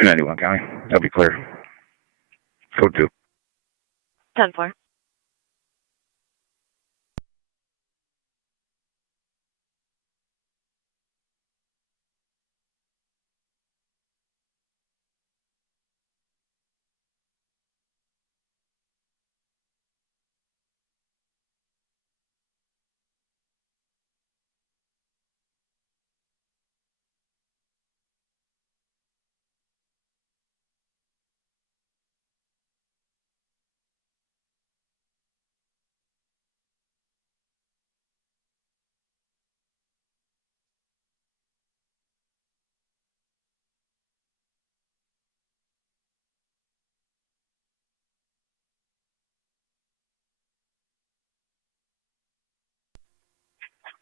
Two 91 County. That'll be clear. Code 2. 10-4.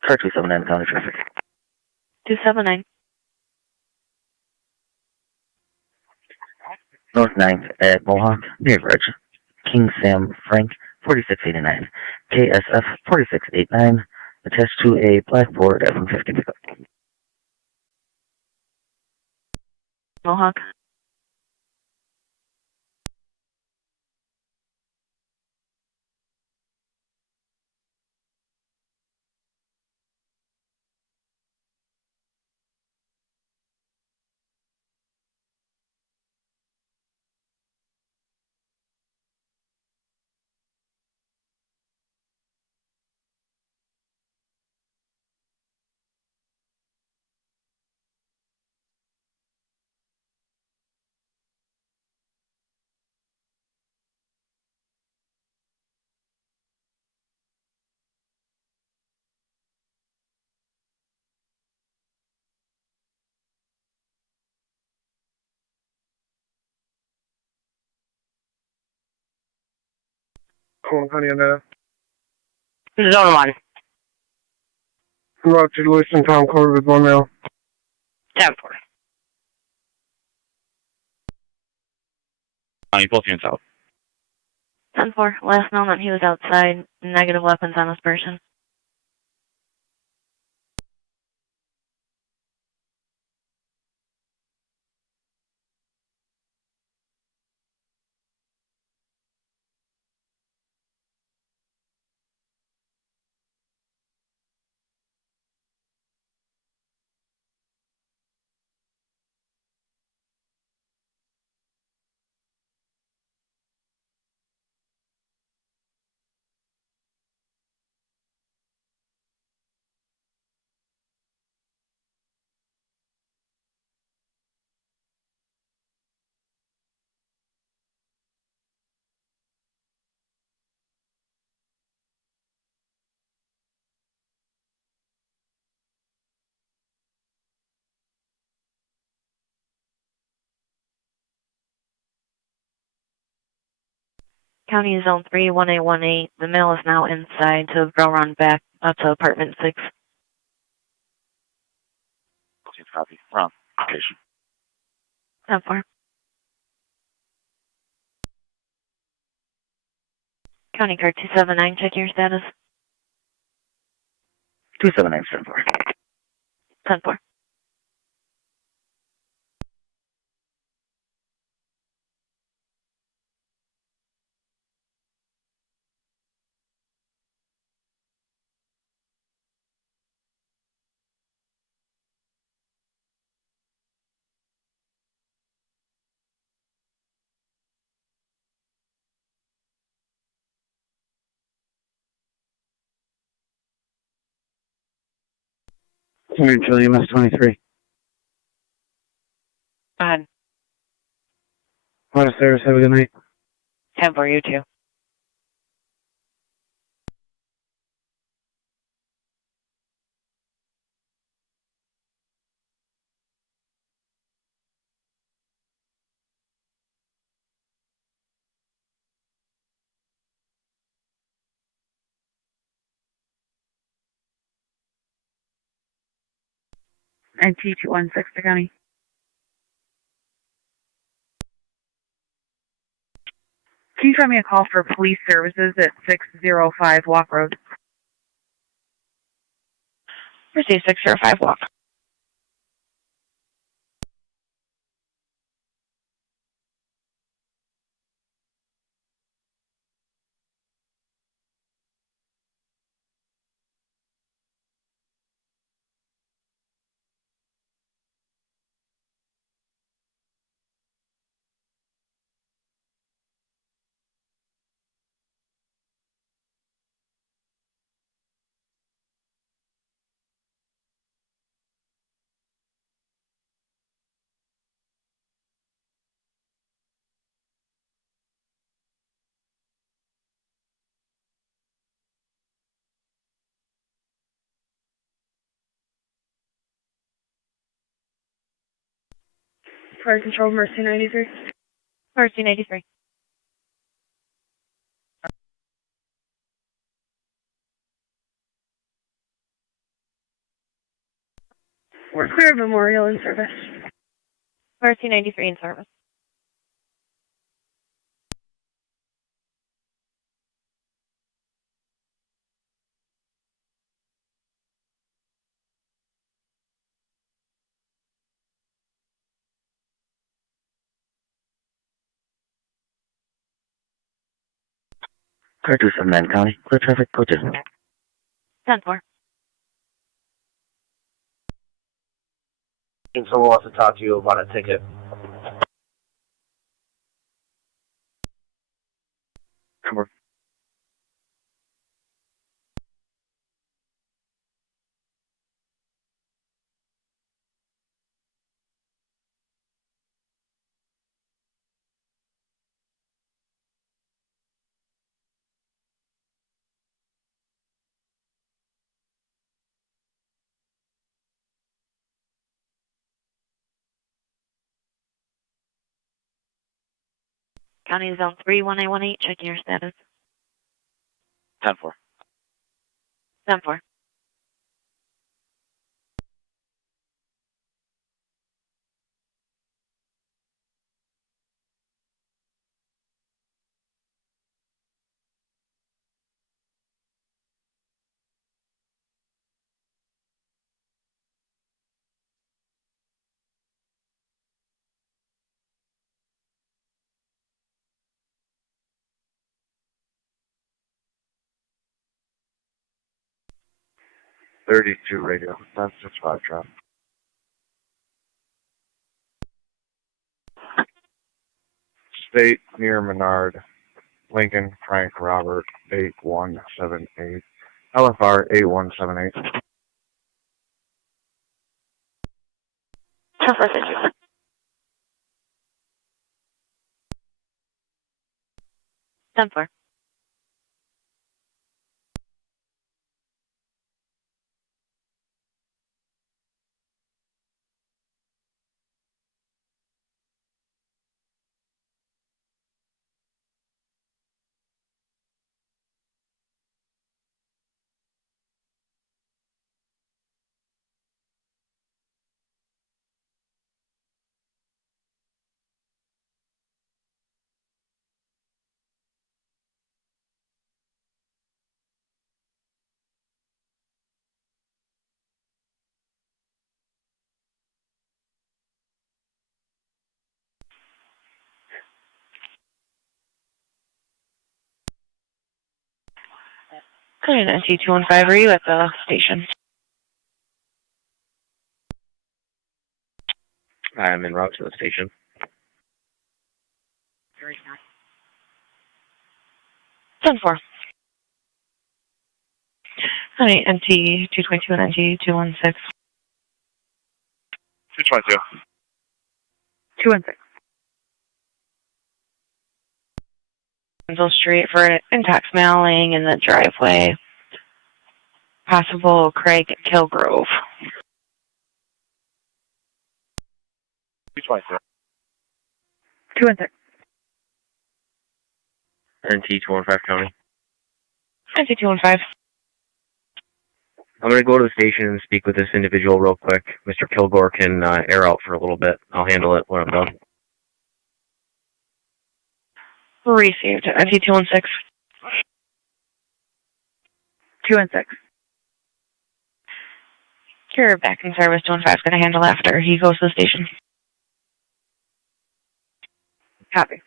Car 279 County traffic. 279. North 9th at Mohawk, near Bridge. King Sam Frank, 4689. KSF 4689, attached to a black Ford F-150 pickup. Mohawk. Cool, honey, on that. Zone 1. Roger, Lewiston Town Court with 1 male. 10-4. Both units out. 10-4. Last known that he was outside. Negative weapons on his person. County is Zone 3, 1818. The male is now inside to go run back up to apartment 6. Copy. Wrong. Location. 10-4. County Car 279, check your status. 279 4. 10-4. Charlie, MS-23. Go ahead. Honest service, have a good night. 10-4, you too. NT 216 to county. Can you try me a call for police services at 605 Walk Road? Receive 605 Walk. Fire Control, Mercy 93. Mercy 93. We're clear of Memorial in service. Mercy 93 in service. Car 279 County, clear traffic, go to. 10-4. Someone wants to talk to you about a ticket. Come on. County Zone 3, 1818, checking your status. 10-4. 10-4. .32 radio, 965 traffic. State near Menard, Lincoln, Frank, Robert, 8178. LFR 8178. 10-4, thank you. 10-4. Good, NT215, are you at the station? I'm en route to the station. Very nice. 10-4. Honey, NT222 and NT216. 222. 216. Windsor Street for an intact mailing in the driveway. Possible Craig Kilgrove. 222. 216. NT 215 County. NT215. I'm going to go to the station and speak with this individual real quick. Mr. Kilgore can air out for a little bit. I'll handle it when I'm done. Received. FT 216. 216. You're back in service. 215 is going to handle after he goes to the station. Copy.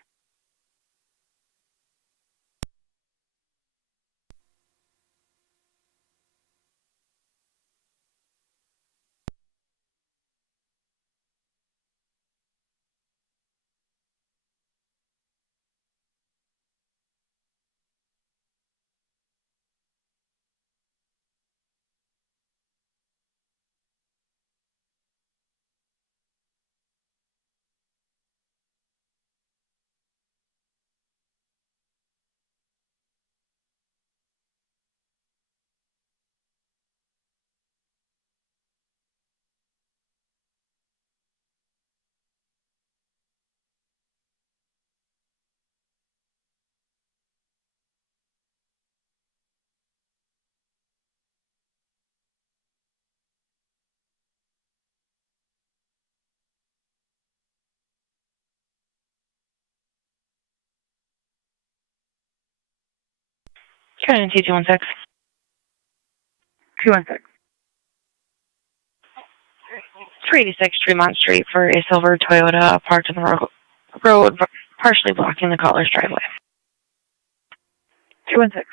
Trying to 216. 216. 386 Tremont Street for a silver Toyota parked on the road, partially blocking the caller's driveway. 216.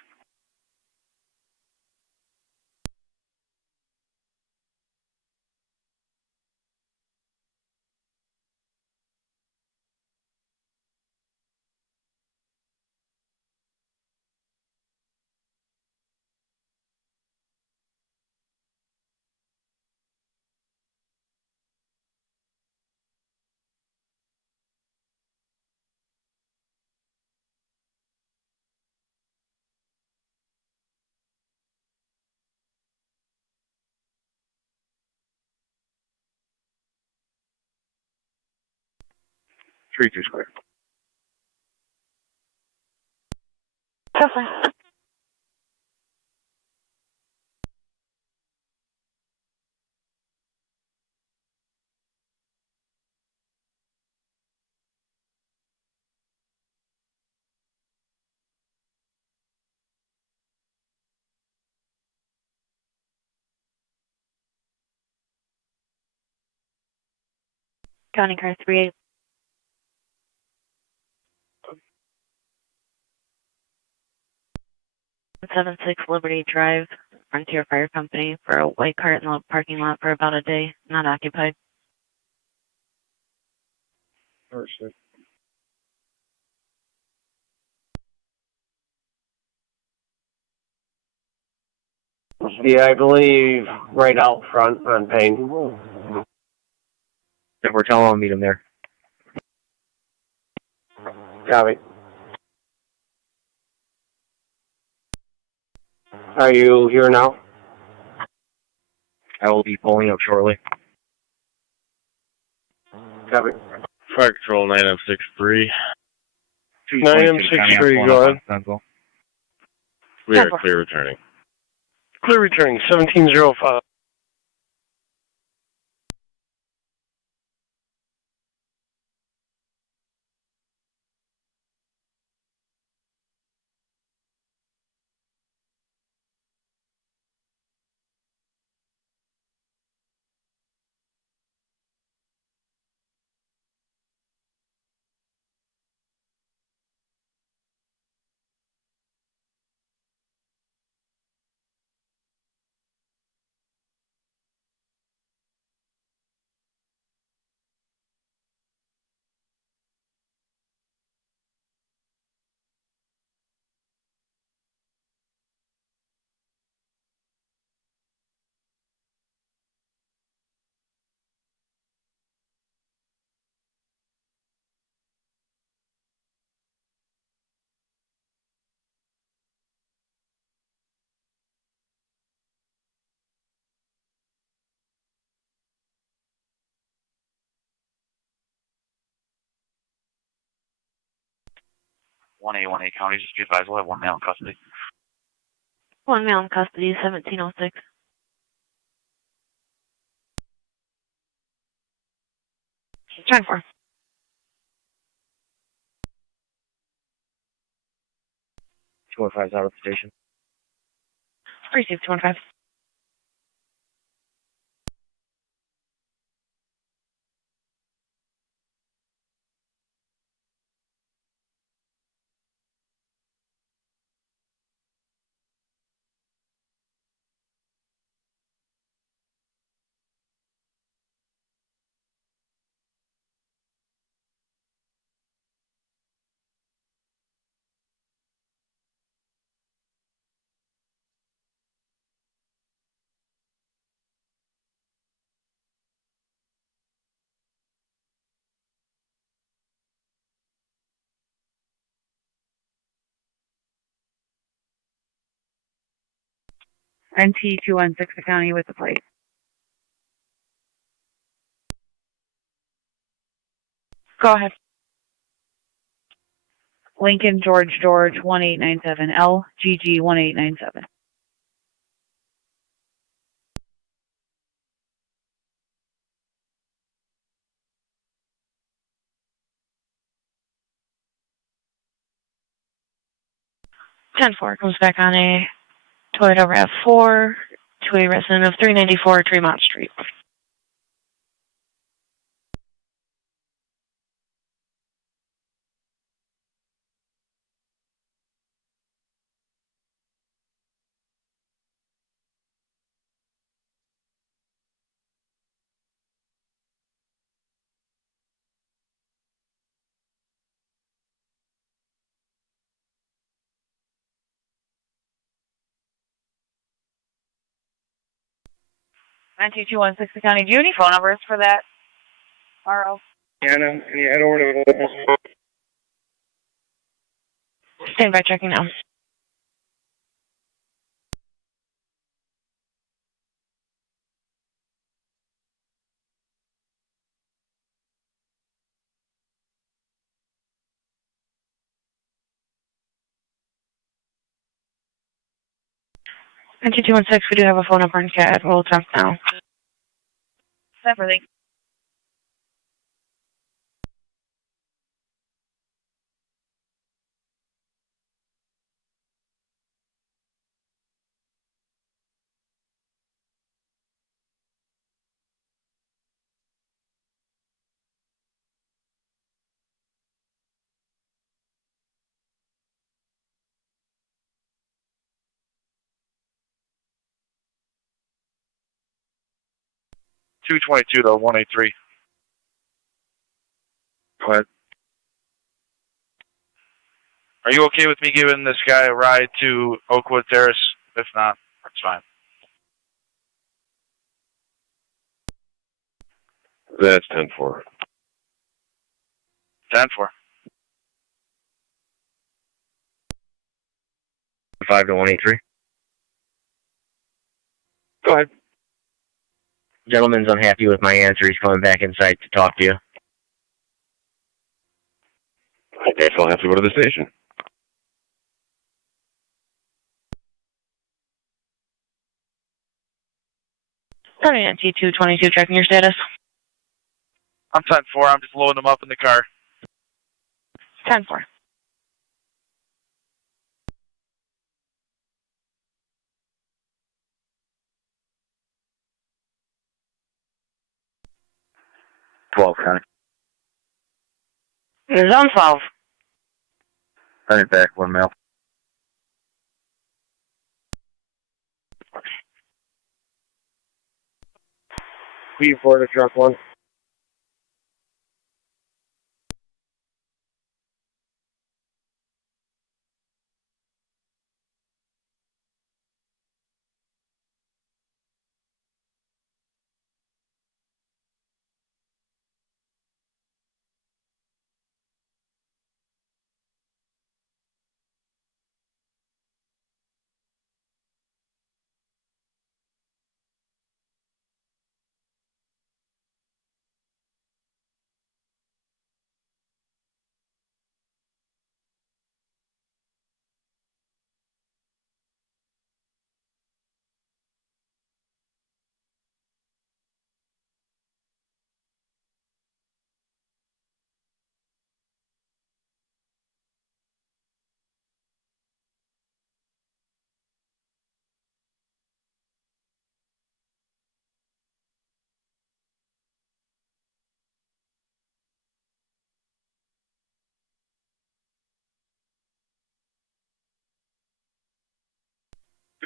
Three two square. Definitely. County car 38. Seven six Liberty Drive, Frontier Fire Company, for a white cart in the parking lot for about a day, not occupied. Understood. Yeah, I believe right out front on Payne. If we're telling them, meet him there. Copy. Are you here now? I will be pulling up shortly. Copy. Fire Control 9M63. 9M63, go ahead. We are clear returning. Clear returning, 1705. One A County, just be advised, we'll have one male in custody. One male in custody, 1706. 10-4. Two one five's out of the station. Receive 215. NT 216 the county with the plate. Go ahead. Lincoln George 1897 LGG 1897. Ten four comes back on a Toyota RAV4 to a resident of 394 Tremont Street. NT 216 the county. Do you have any phone numbers for that? RO. Anna, can you head over to Stand by checking now. NT 216, we do have a phone number in CAD. We'll attempt now. Separately. Two 22 to 183. Go ahead. Are you okay with me giving this guy a ride to Oakwood Terrace? If not, that's fine. That's 10-4. 10-4. 5 to 183. Go ahead. Gentleman's unhappy with my answer. He's coming back inside to talk to you. I guess I'll have to go to the station. County NT 222, checking your status. I'm 10-4. I'm just loading him up in the car. 10-4. County. Zone 12. Send it back, 1 mile. P4 to truck 1.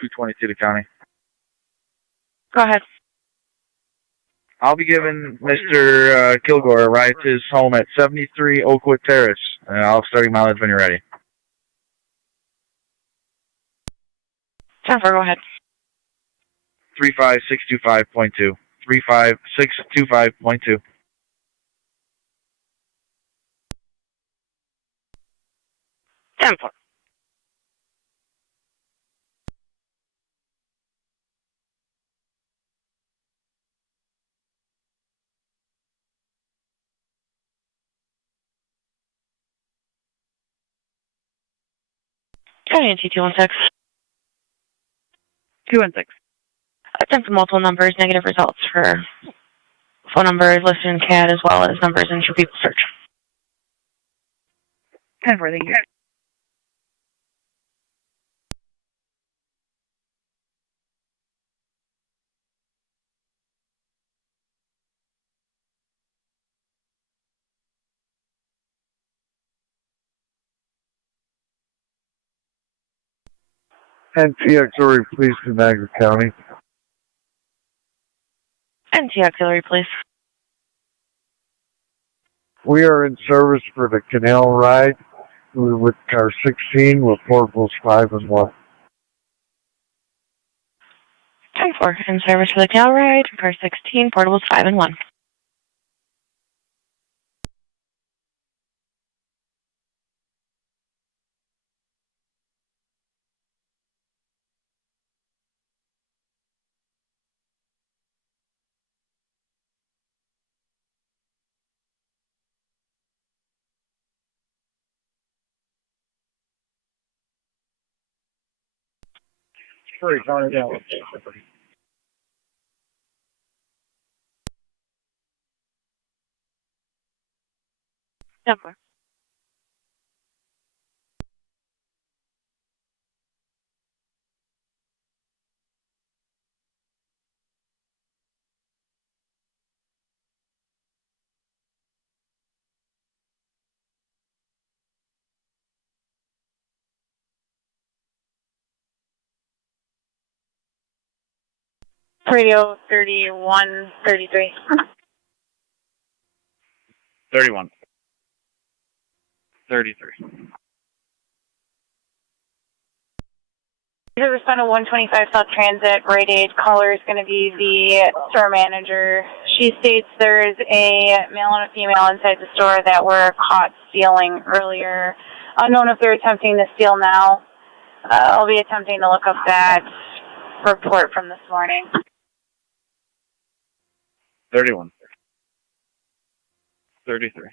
222 to county. Go ahead. I'll be giving Mr. Kilgore a ride to his home at 73 Oakwood Terrace. And I'll have starting mileage when you're ready. Jennifer, go ahead. 35625.2. 35625.2. Jennifer. County NT 216. 216. Attempt multiple numbers, negative results for phone numbers listed in CAD as well as numbers in True People Search. 10-4, thank you. NT Auxiliary Police in Niagara County. NT Auxiliary Police. We are in service for the canal ride with car 16 with portables 5 and 1. 10-4, in service for the canal ride, car 16, portables 5 and 1. Sorry, Connor. Yeah. 10-4. Radio 3133. 31. 33. To respond to 125 South Transit, right aid caller is going to be the store manager. She states there is a male and a female inside the store that were caught stealing earlier. Unknown if they're attempting to steal now. I'll be attempting to look up that report from this morning. 31. 33.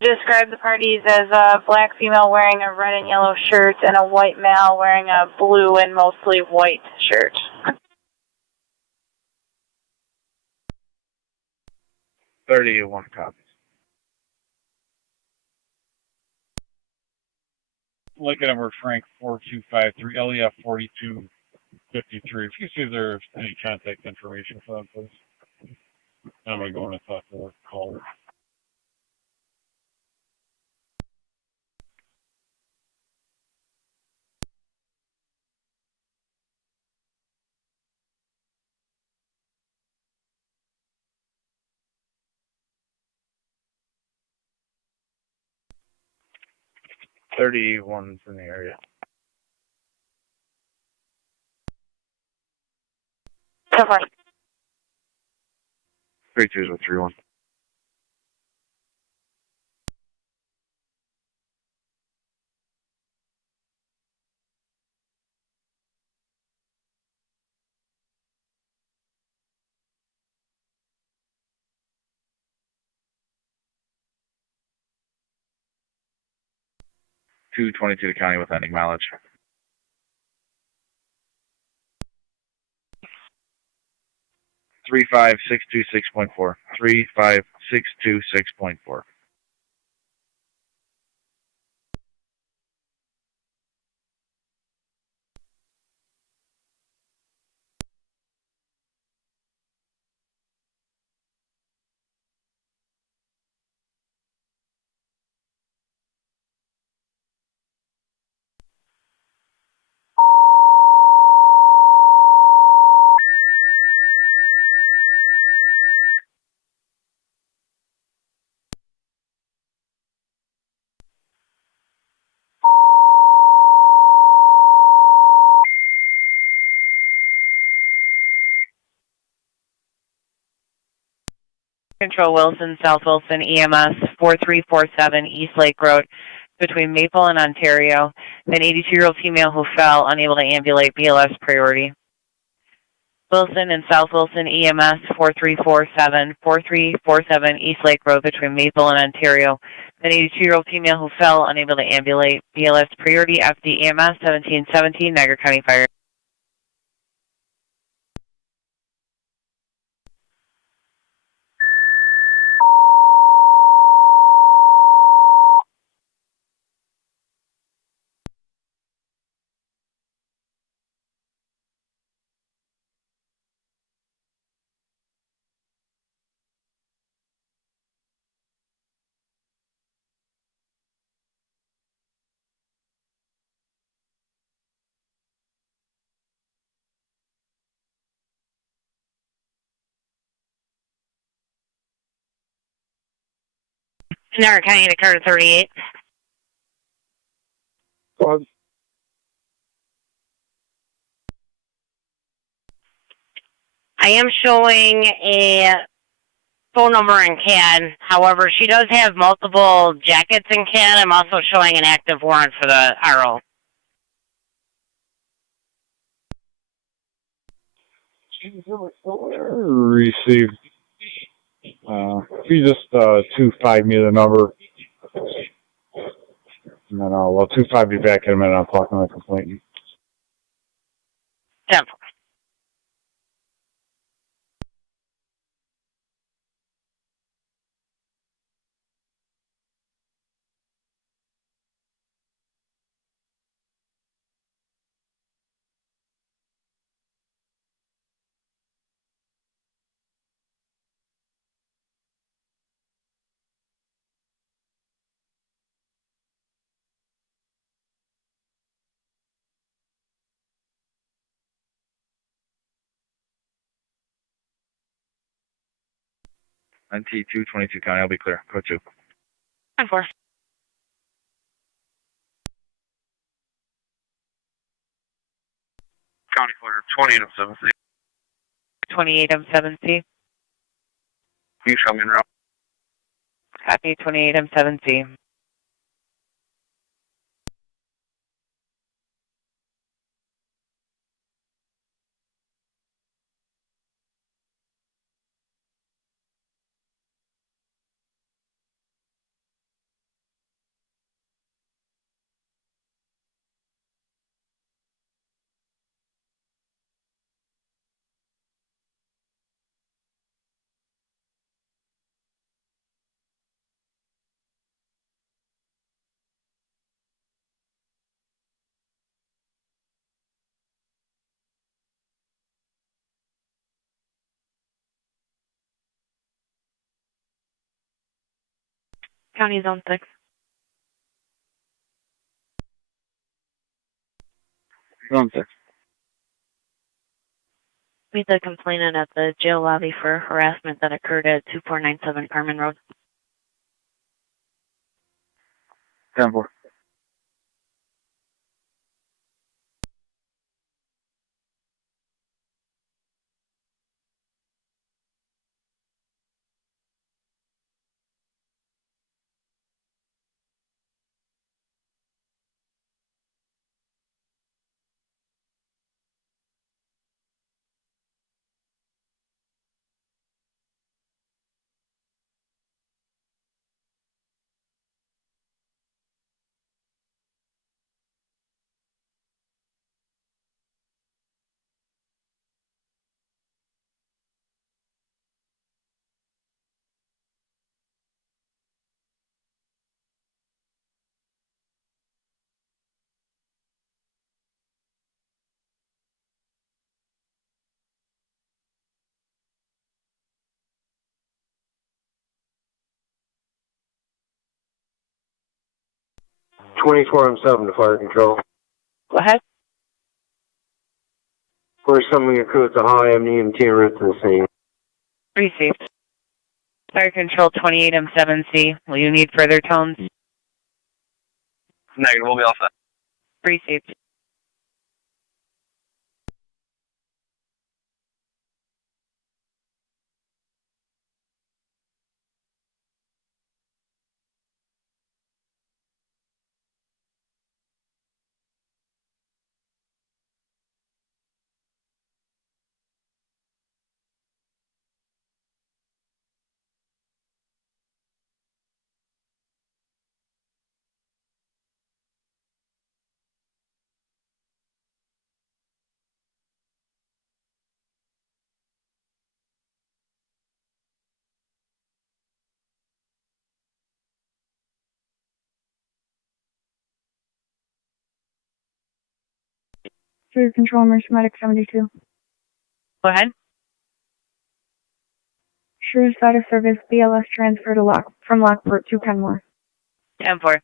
Describe the parties as a black female wearing a red and yellow shirt and a white male wearing a blue and mostly white shirt. 31 copies. Looking at Frank 4253, LEF 4253. If you see there's any contact information for them, please. I'm going to go in and talk to the caller. Thirty-one's in the area. 32s with 31. .222 to county with ending mileage. 35626.4. 35626.4. Control Wilson, South Wilson, EMS 4347 East Lake Road between Maple and Ontario. An 82-year-old female who fell, unable to ambulate, BLS priority. Wilson and South Wilson, EMS 4347 East Lake Road between Maple and Ontario. An 82-year-old female who fell, unable to ambulate, BLS priority. FD EMS 1717 Niagara County Fire. Niagara County Dakota 38. I am showing a phone number in CAD. However, she does have multiple jackets in CAD. I'm also showing an active warrant for the RO. Received. If you just 2-5 me the number, and then I'll 2-5 you back in a minute. I'll talk on the complaint. 10. NT2, 22 County, I'll be clear. Go 2. 10-4. County clear, 28M7C. 28M7C. Can you show me en route? Copy 28M7C. County Zone 6. Zone 6. Meet the complainant at the jail lobby for harassment that occurred at 2497 Carmen Road. 10-4. M7 to fire control. Go ahead. Where's something occurred to high EMT en route to the scene? Received. Fire Control 28M7C. Will you need further tones? Negative, we'll be all set. Received. Fire Control, Emergency Medic 72. Go ahead. Shrews out of service, BLS transfer to from Lockport to Kenmore. 10-4.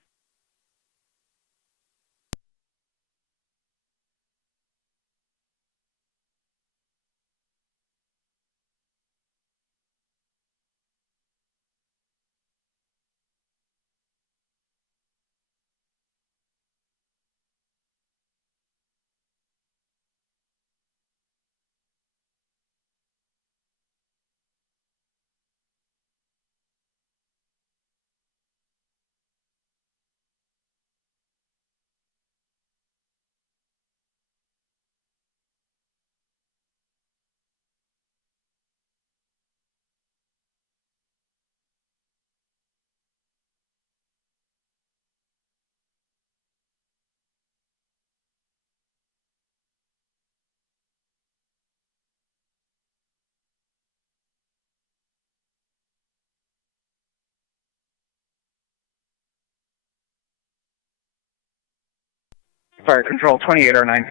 Fire Control, 2809.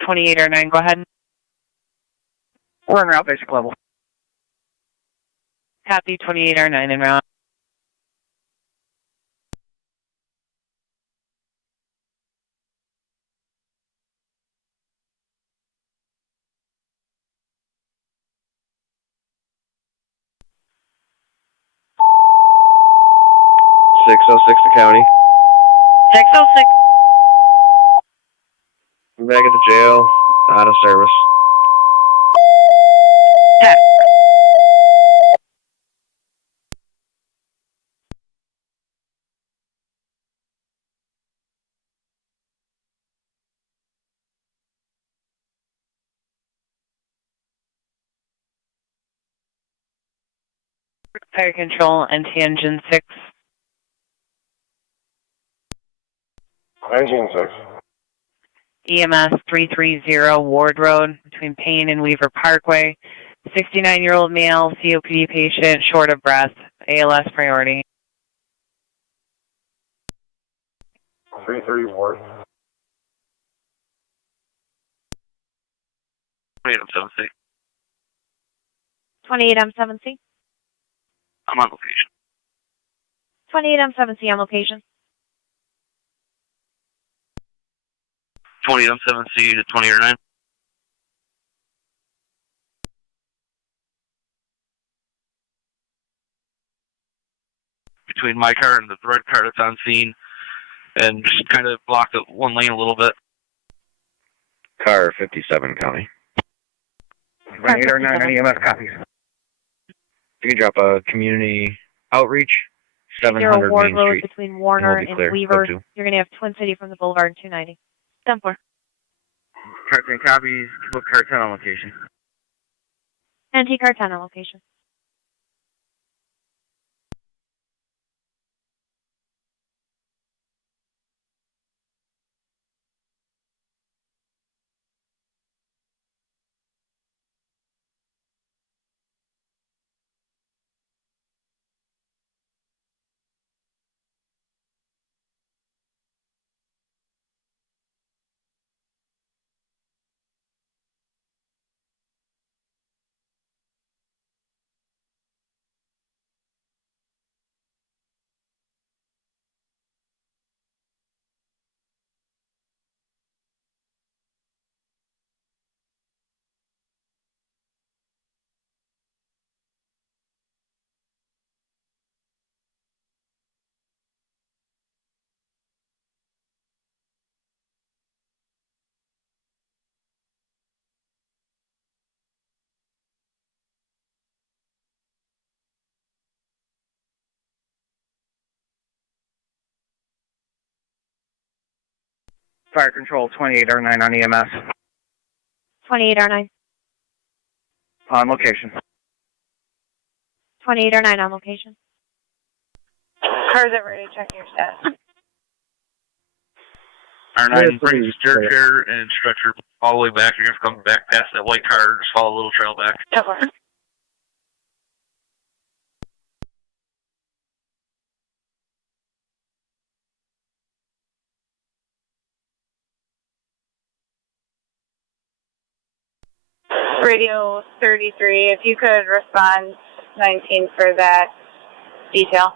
2809, go ahead. We're en route, basic level. Copy, 2809 en route. to county. 606. I'm back at the jail, out of service. Tech. Fire Control, NT Engine 6. Engine 6. EMS 330 Ward Road between Payne and Weaver Parkway. 69-year-old male, COPD patient, short of breath, ALS priority. 330 Ward. 28M7C. 28M7C. I'm on location. 28M7C on location. 28M7C to 2009. Between my car and the red car that's on scene, and just kind of blocked one lane a little bit. Car 57 county. 2809 on EMS copies. You can drop a community outreach, 700 Ward Main Road Street. between Warner and and we'll be clear. Weaver. Go to. You're going to have Twin City from the Boulevard and 290. 10-4. Car 10 copies, book car 10 on location. NT car 10 on location. Fire Control, 2809 on EMS. 2809. On location. 2809 on location. Cars are ready to check your status. R9, bring the steer chair and stretcher all the way back. You're going to come back past that white car, just follow a little trail back. 10-4. Radio 33, if you could respond 19 for that detail.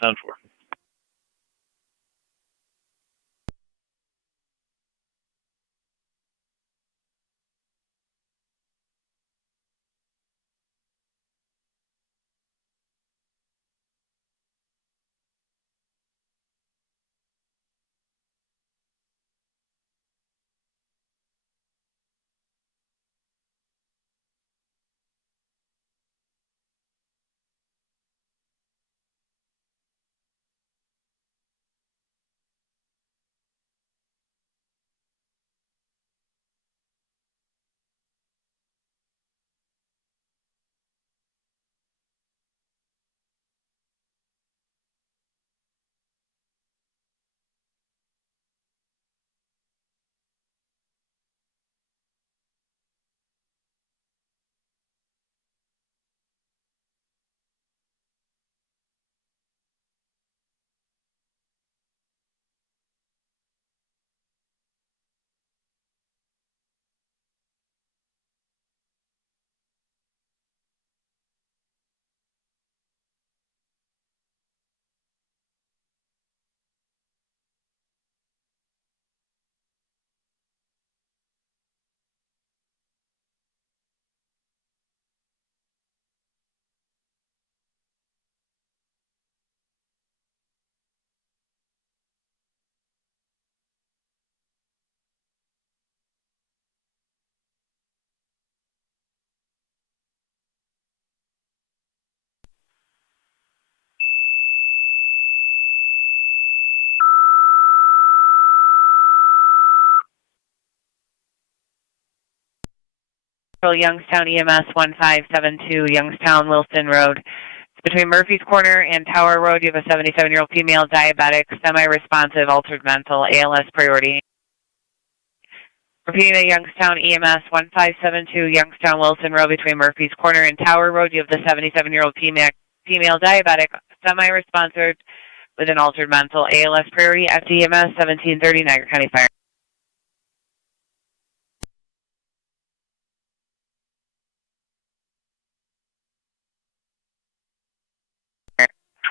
Sound 4. Youngstown EMS 1572, Youngstown Wilson Road. Between Murphy's Corner and Tower Road, you have a 77-year-old female diabetic, semi-responsive, altered mental, ALS priority. Repeating the Youngstown EMS 1572, Youngstown Wilson Road, between Murphy's Corner and Tower Road, you have the 77-year-old female diabetic, semi-responsive, with an altered mental, ALS priority, FDMS 1730, Niagara County Fire.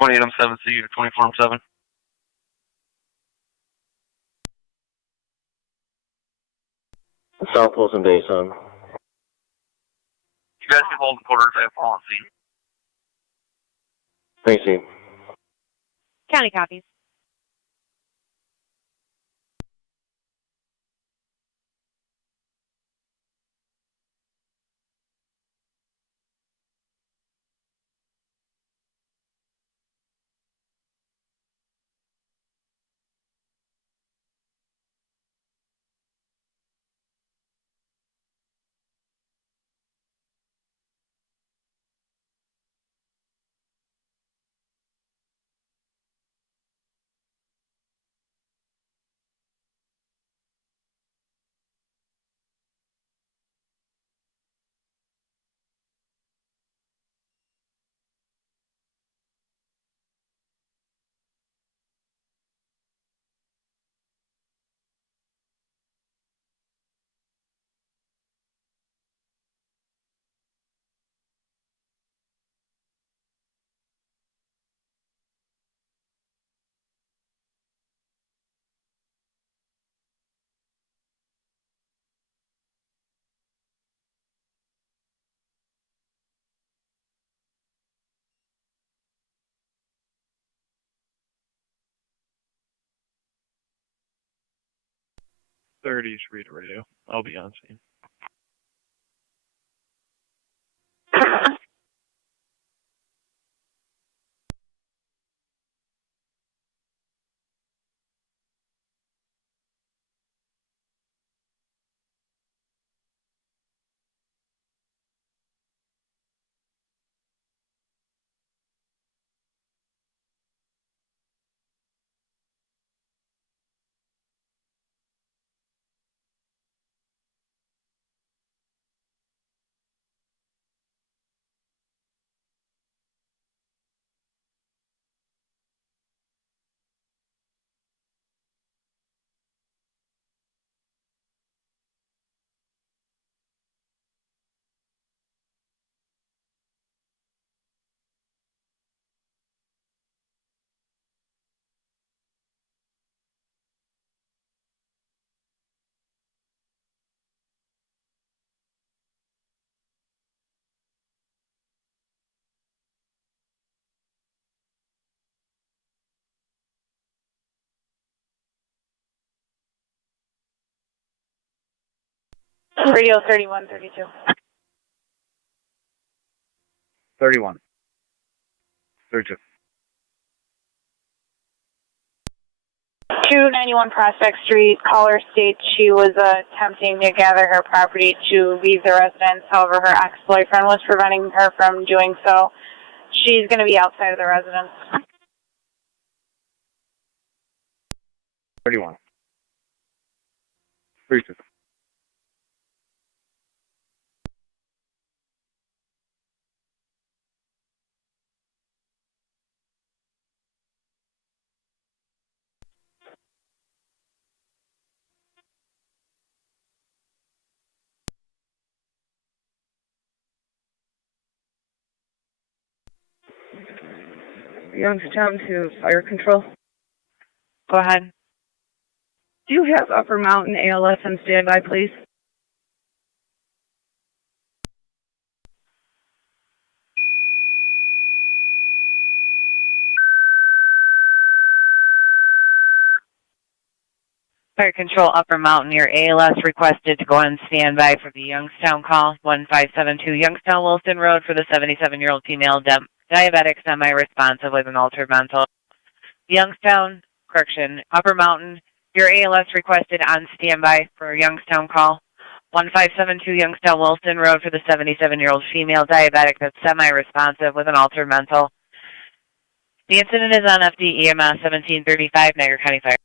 28M7C or 24M7. South Wilson Bay, son. You guys can hold the quarters. I have fallen scene. Thanks, Steve. County copies. Thirties read radio. I'll be on scene. Radio 3132. 31. 32. 291 Prospect Street. Caller states she was attempting to gather her property to leave the residence. However, her ex-boyfriend was preventing her from doing so. She's going to be outside of the residence. 31. 32. Youngstown to fire control. Go ahead. Do you have Upper Mountain ALS on standby, please? Fire Control Upper Mountain, your ALS requested to go on standby for the Youngstown call, 1572 Youngstown Wilson Road for the 77-year-old female diabetic semi-responsive with an altered mental. Youngstown, correction, Upper Mountain, your ALS requested on standby for Youngstown call, 1572 Youngstown Wilson Road for the 77-year-old female diabetic that's semi-responsive with an altered mental. The incident is on FD EMS 1735 Niagara County Fire.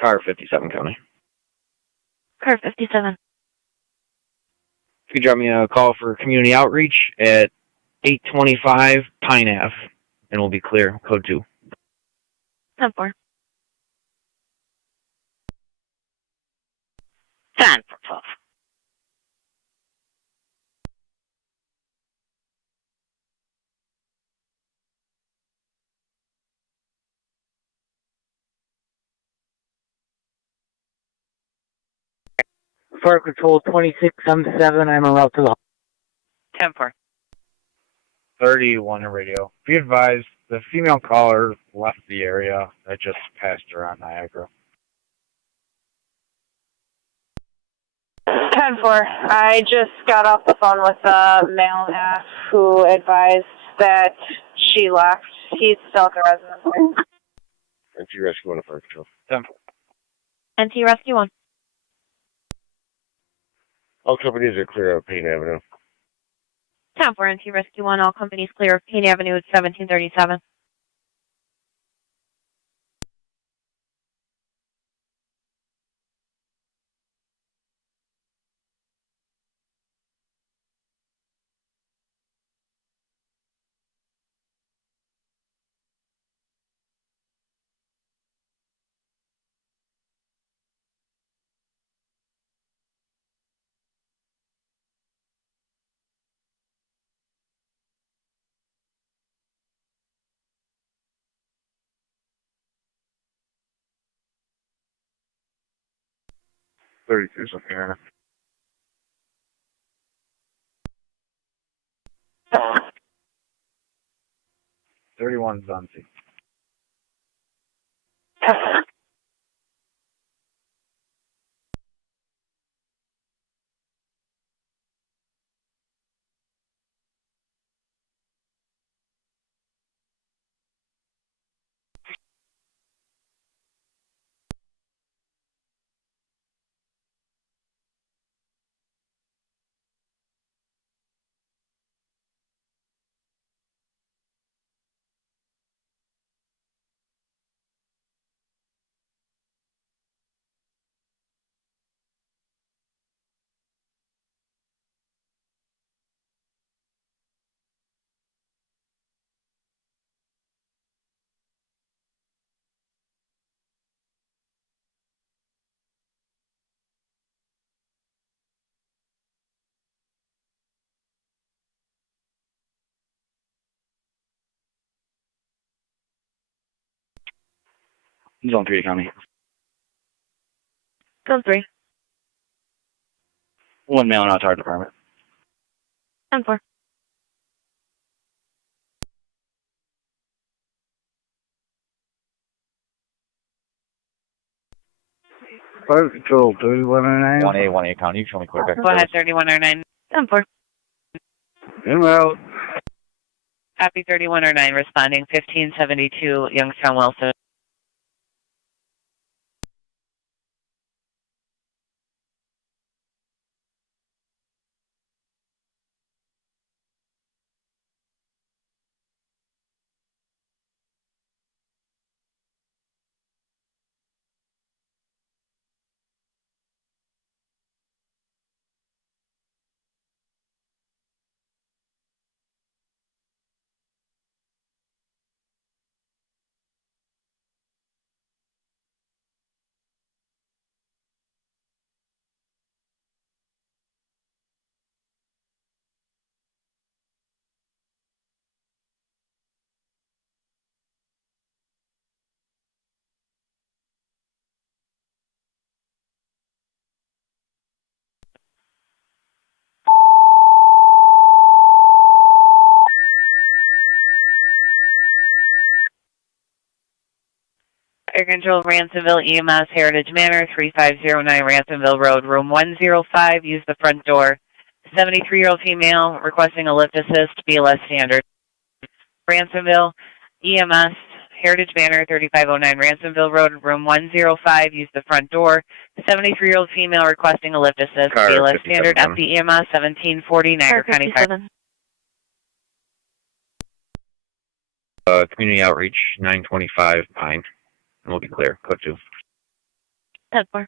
Car 57 County. Car 57. If you drop me a call for community outreach at 825 Pine Ave, and we'll be clear. Code 2. 10-4. 10 for 12. Fire Control 2677, I'm en route to the 10-4. 31 on radio. Be advised, the female caller left the area. I just passed her on Niagara. 10-4. I just got off the phone with the male F who advised that she left. He's still at the residence. NT Rescue 1 to Fire Control. NT Rescue 1. All companies are clear of Payne Avenue. 10-4 NT Rescue 1. All companies clear of Payne Avenue at 1737. Thirty-two, something like that. 31's on scene. Zone 3 County. Zone 3. 1 male out to our department. 10-4. Fire Control 3109. 1A County. You show me clear back. Go ahead, 3109. 10-4. In route. Copy 3109, responding 1572 Youngstown Wilson. Air Control, Ransomville, EMS, Heritage Manor, 3509 Ransomville Road, room 105. Use the front door. 73-year-old female requesting a lift assist, BLS standard. Ransomville, EMS, Heritage Manor, 3509 Ransomville Road, room 105. Use the front door. 73-year-old female requesting a lift assist, Car BLS 57. standard. FDEMS, 1740 Niagara County Fire. Community Outreach 925 Pine. And we'll be clear. Code 2. 10-4.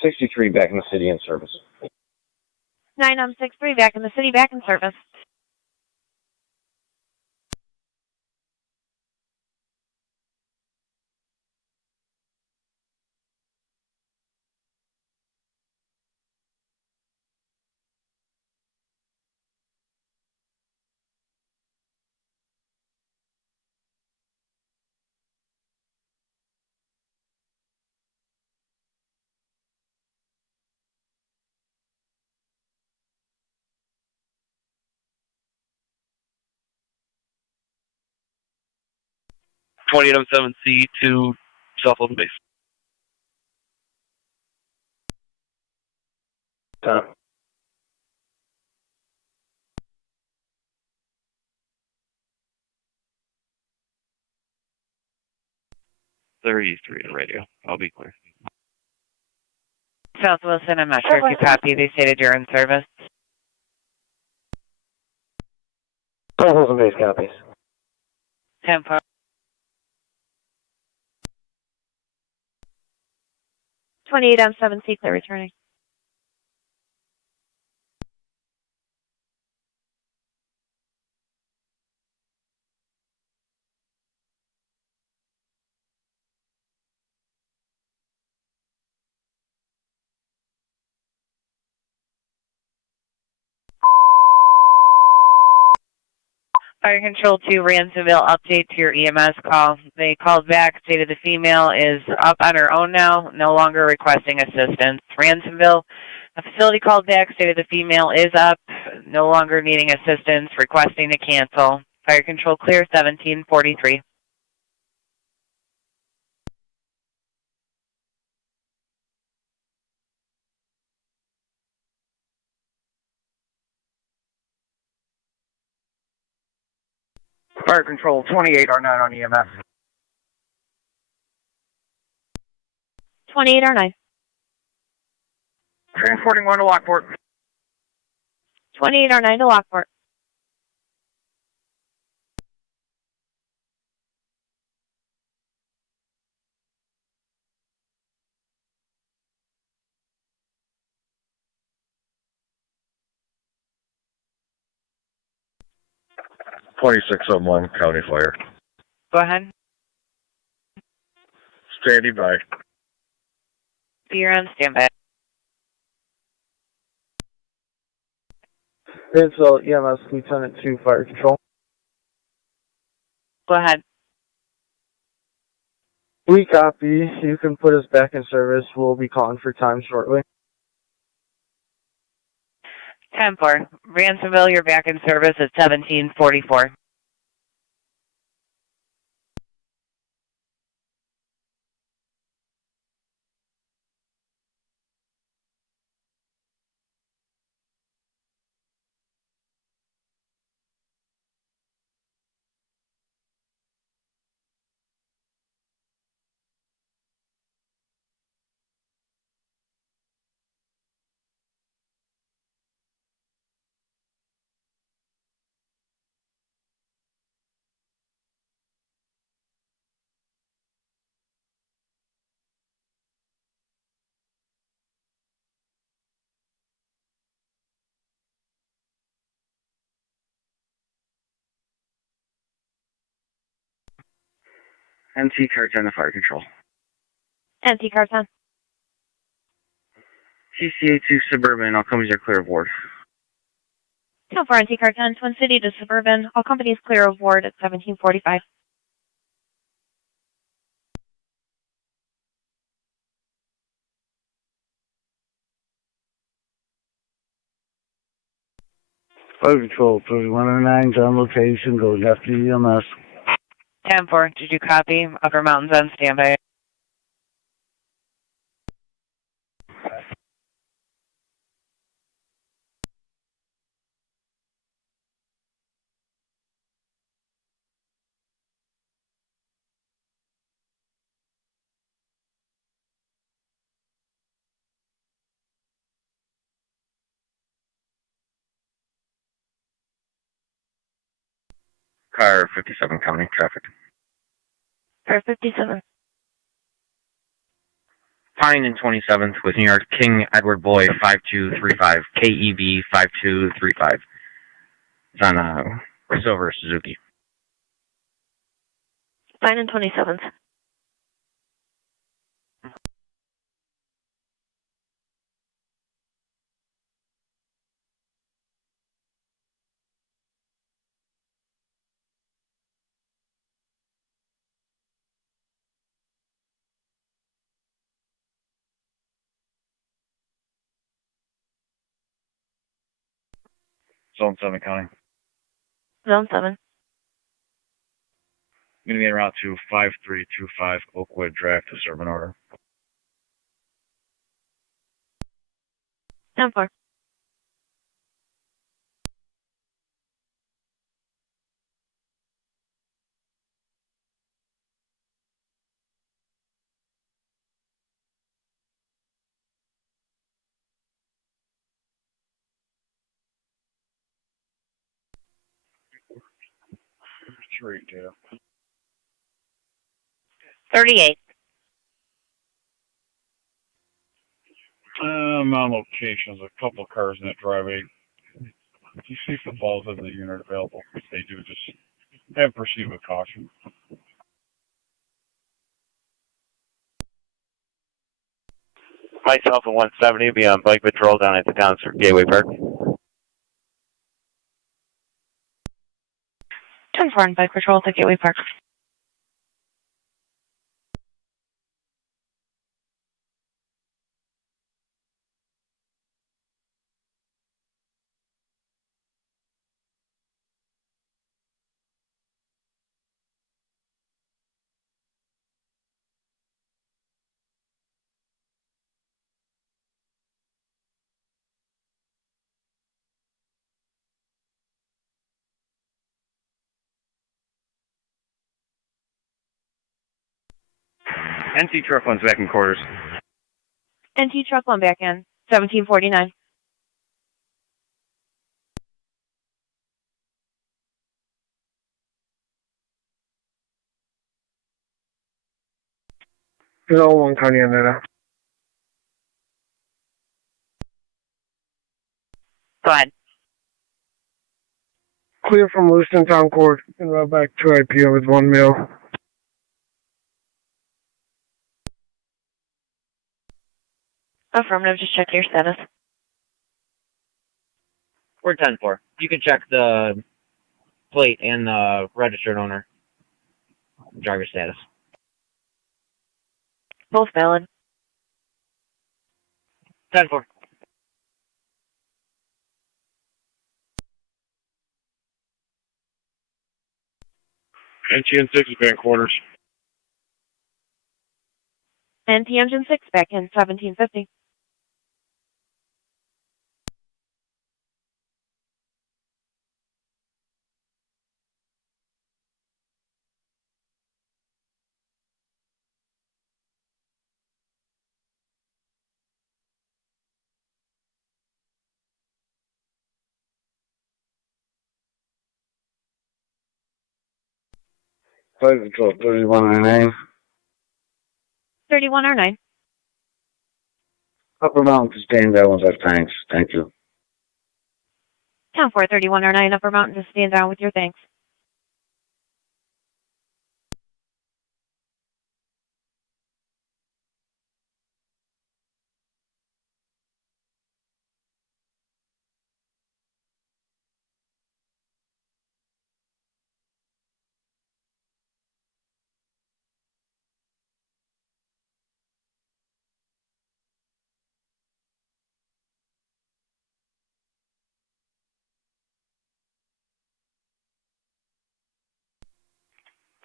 '63 back in the city in service. 963 back in the city, back in service. C to South Open Base. Tom. .33 to radio. I'll be clear. South Wilson, I'm not sure if you copy. They stated you're in service. South Wilson base copies. 10-4. 28 on 7C, clear returning. Fire Control 2, Ransomville, update to your EMS call. They called back, stated the female is up on her own now, no longer requesting assistance. Ransomville, a facility called back, stated the female is up, no longer needing assistance, requesting to cancel. Fire Control clear, 1743. Fire Control 28R9 on EMS. 28R9. Transporting one to Lockport. 2809 to Lockport. (2601) County Fire. Go ahead. Standing by. You're on standby. Painesville EMS Lieutenant 2 Fire Control. Go ahead. We copy. You can put us back in service. We'll be calling for time shortly. 10-4. Ransomville, you're back in service at 1744. NT Car 10 to Fire Control. NT Car 10. TCA 2 Suburban, all companies are clear of ward. 10-4 NT Car 10, Twin City to Suburban. All companies clear of ward at 1745. Fire Control 3109 on location, going after EMS. 10-4. Did you copy? Upper Mountains on standby. Car 57 County traffic. Car 57. Pine and 27th with New York King Edward Boy 5235, KEB 5235. It's on Silver Suzuki. Fine and 27th. Zone 7 County. Zone 7. I'm going to get around to 5325 Oakwood Drive to serve an order. 10-4. Street data. 38. I'm on location. There's a couple of cars in that driveway. If you see footballs in the unit available, if they do, just have proceed with caution. Myself at 170 be on bike patrol down at the concert Gateway Park. 10-4 on bike patrol at the Gateway Park. NT Truck 1's back in quarters. NT Truck 1 back in. 1749. 1 County Oneida. Go ahead. Clear from Lewiston Town Court and route back to IPO with 1 male. Affirmative, just check your status. We're 10-4. You can check the plate and the registered owner. Driver status. Both valid. 10-4. NTN 6 is back quarters. NT Engine 6 back in 1750. Flight Control 3109. 3109. Upper Mountain to stand down with our tanks. Thank you. Town 4 3109 Upper Mountain to stand down with your thanks.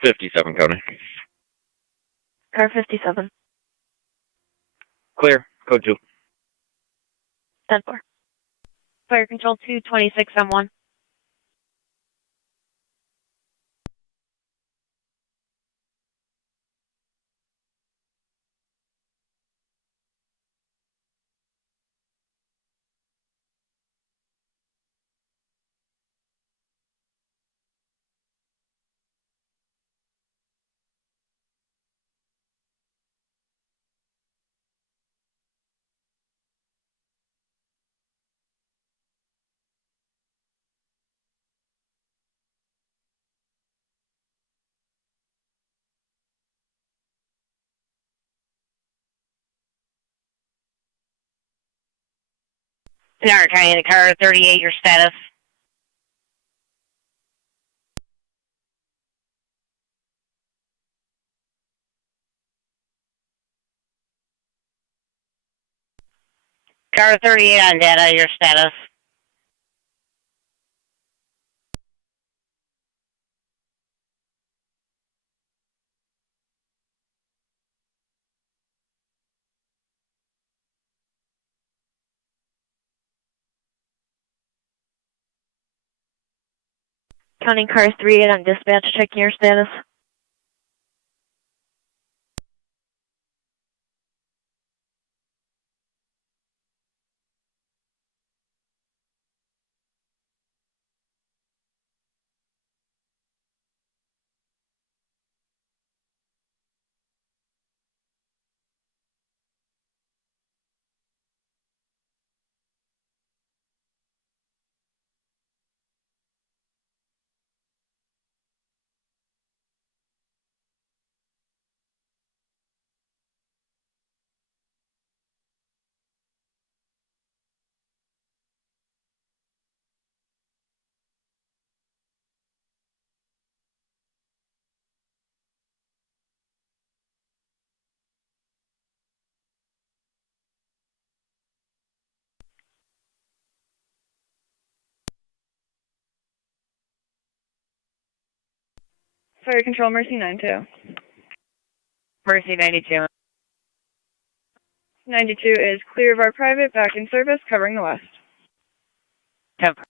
'57 County. Car 57. Clear. Code 2. 10-4. Fire Control 226 M1. Niagara County, car 38, your status. Car 38 on data, your status. Counting car 38 on dispatch, checking your status. Fire Control, Mercy 92. Mercy 92. 92 is clear of our private, back in service, covering the west. 10-4.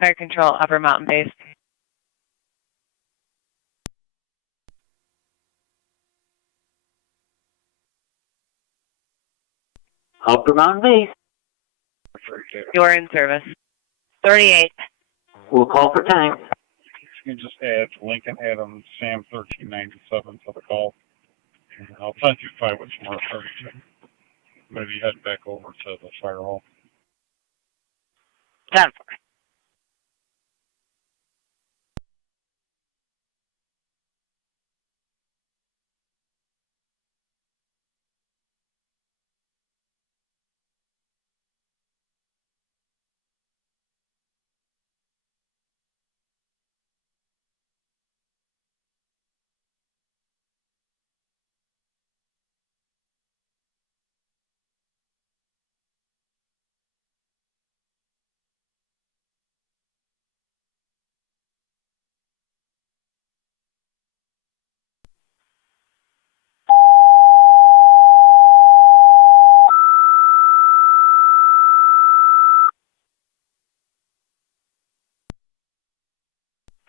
Fire Control, Upper Mountain Base. Upper Mountain Base. You're in service. 38. We'll call for time. You can just add Lincoln Adams Sam 1397 to the call. And I'll send you 5 with some more service. Maybe head back over to the fire hall. 10-4.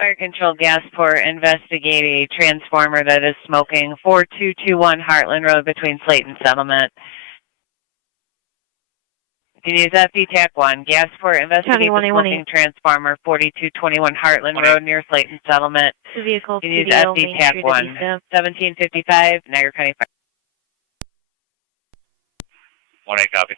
Fire Control Gasport, investigate a transformer that is smoking 4221 Heartland Road between Slate and Settlement. You can use FD TAC 1. Gasport, investigate the smoking transformer 4221 Heartland Road near Slate and Settlement. Vehicle You can use PDO, FD Main TAC Street 1. at East 1755, Niagara County Fire. 1-8 copy.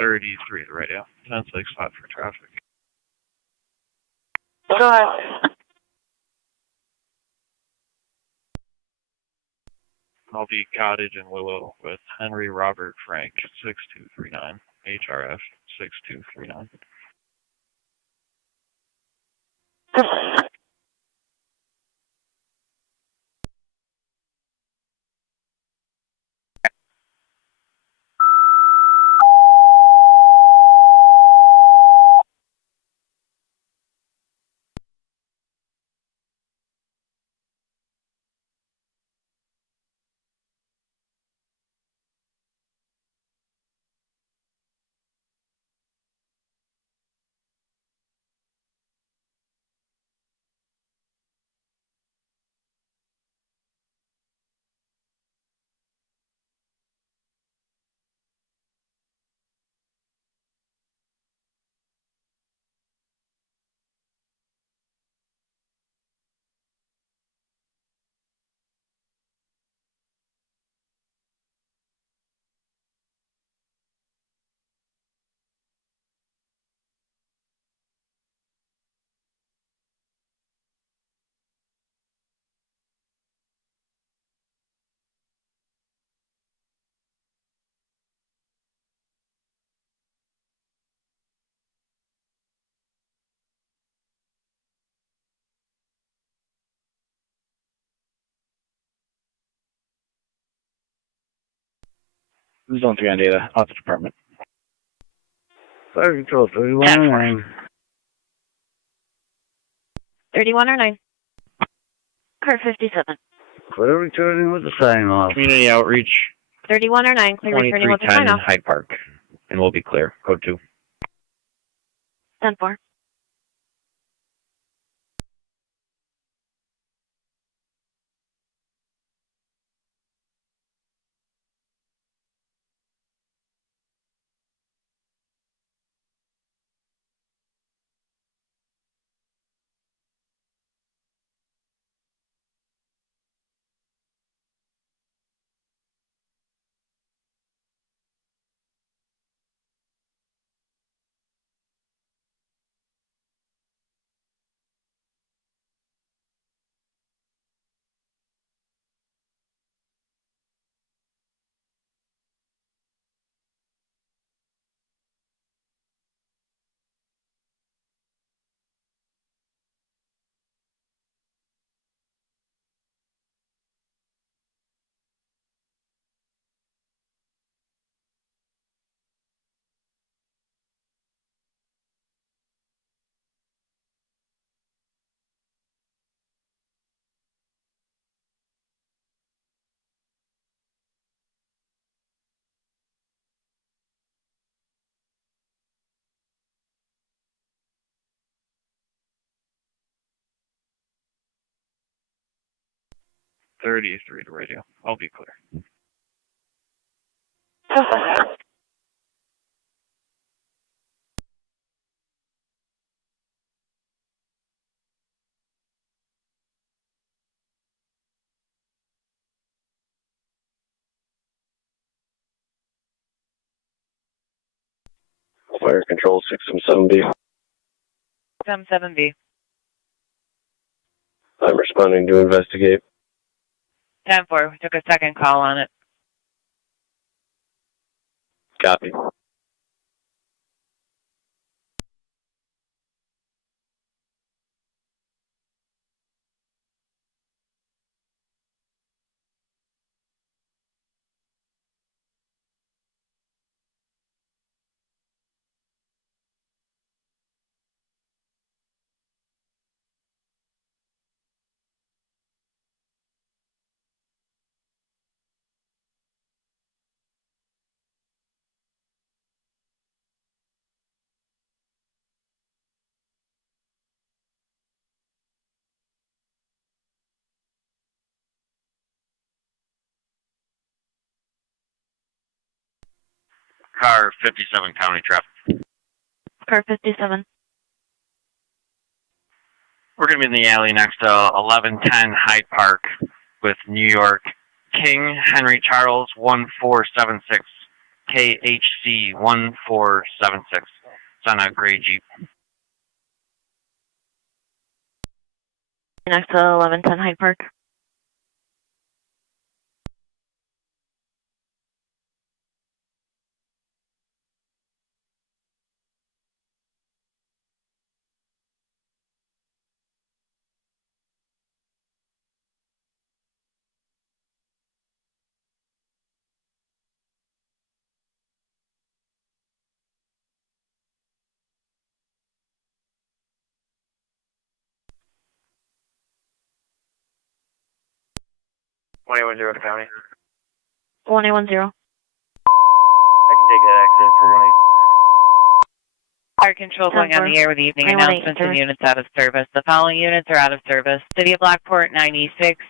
$33 at the radio. 10-6 spot for traffic. Go ahead. I'll be Cottage and Willow with Henry Robert Frank, 6239. HRF 6239. Who's on 3 on data? Office Department. Fire Control, 3109. 3109. Car 57. Clear returning with the sign off. Community outreach. 3109, clear returning with the sign 2310 off. Hyde Park. And we'll be clear. Code 2. 10-4. 33 to radio. I'll be clear. Fire control 677B. 7B. I'm responding to investigate. 10-4. We took a second call on it. Copy. Car 57 county traffic. Car 57. We're going to be in the alley next to 1110 Hyde Park with New York King Henry Charles 1476 KHC 1476. It's on a gray Jeep. Next to 1110 Hyde Park. What do you want to do with the county? 1810. I can take that accident for 1-8. Fire control going on the air with evening announcements and units out of service. The following units are out of service. City of Lockport 96,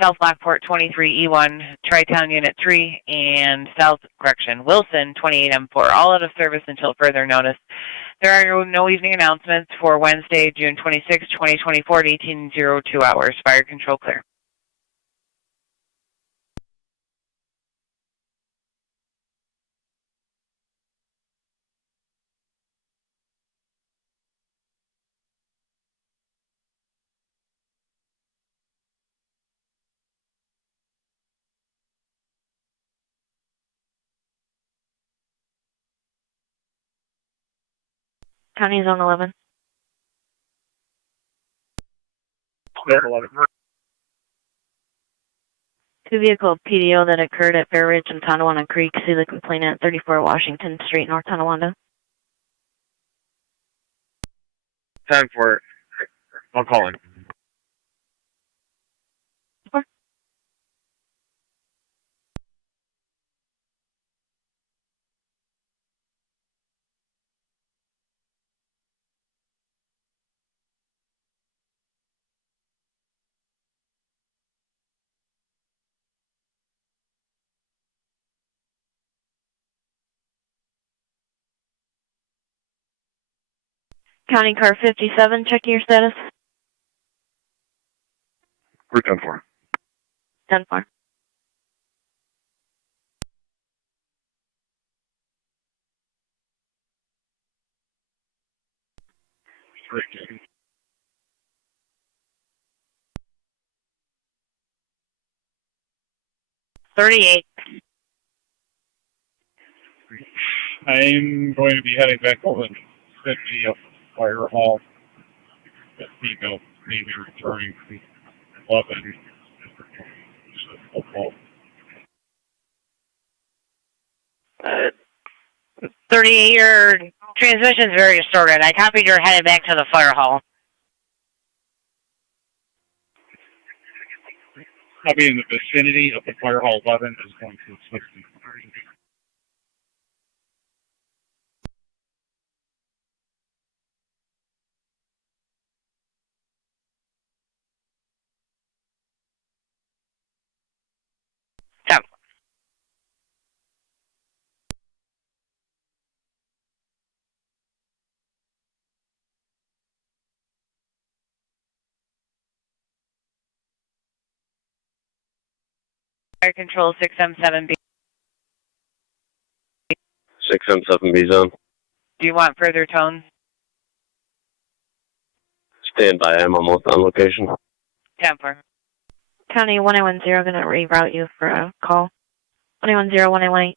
South Lockport 23E1, Tri-Town Unit 3, and Wilson 28M4, all out of service until further notice. There are no evening announcements for Wednesday, June 26, 2024 at 18:02 hours. Fire control clear. County Zone 11. Two-vehicle PDO that occurred at Fair Ridge and Tonawanda Creek. See the complainant at 34 Washington Street, North Tonawanda. 10-4. I'll call in. County Car 57, checking your status. We're 10-4. 10-4. I'm going to be heading back over to 50 of Fire Hall. That female maybe returning to 11. 38, your transmission's very distorted. I copied you're headed back to the fire hall. I'll be in the vicinity of the Fire Hall 11 is going to 60. Fire Control 6M7B. 6M7B zone. Do you want further tone? Stand by. I'm almost on location. 10-4. County 1910, going to reroute you for a call. 1910, 1918.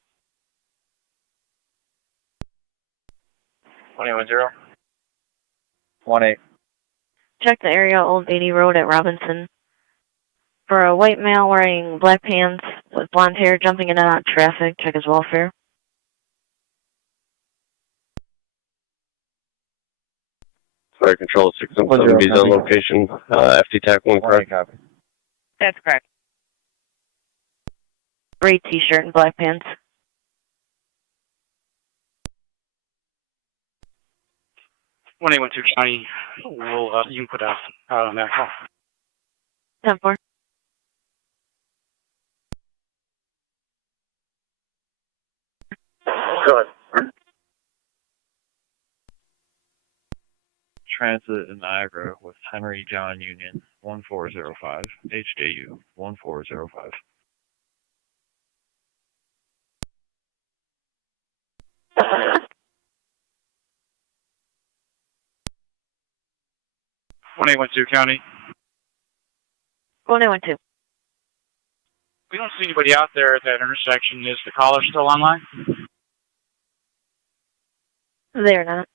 21-0. 1-8. Check the area, Old Beatty Road at Robinson. For a white male wearing black pants with blonde hair jumping in and out of traffic, check his welfare. Fire Control 6M7B zone location. FT TAC 1 correct. Copy. That's correct. Gray t-shirt and black pants. 1812 County, you can put out on that call. 10-4. Go ahead. Transit in Niagara with Henry John Union 1405, HJU 1405. One 1812 County. 1912. We don't see anybody out there at that intersection. Is the caller still online? They're not.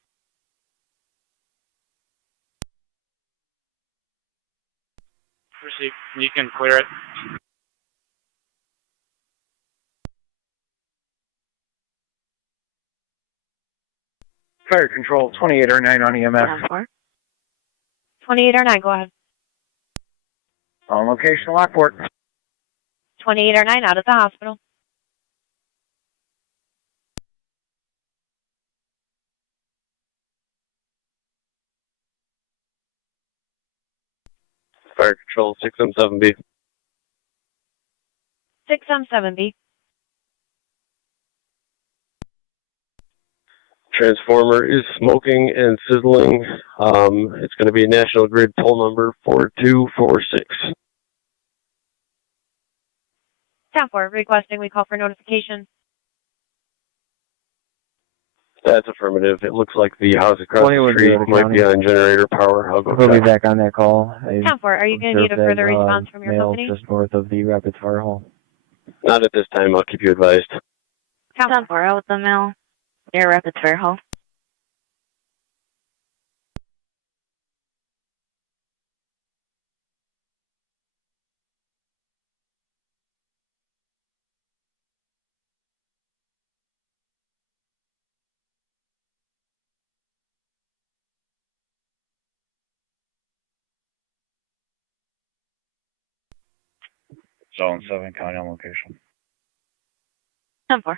Receive. You can clear it. Fire Control 2809 on EMS. 2809, go ahead. On location, Lockport. 2809 out at the hospital. Fire Control 6M7B. 6M7B. Transformer is smoking and sizzling. It's going to be National Grid toll number 4246. 10-4, requesting we call for notification. That's affirmative. It looks like the house across the street might be on generator power. I'll go We'll be check. back on that call. 10-4, are you going to need a further response from your company? Just north of the Rapid Fire Hall. Not at this time. I'll keep you advised. 10-4, out with the mail near Rapid Fire Hall. Zone 7 County on location. 10-4.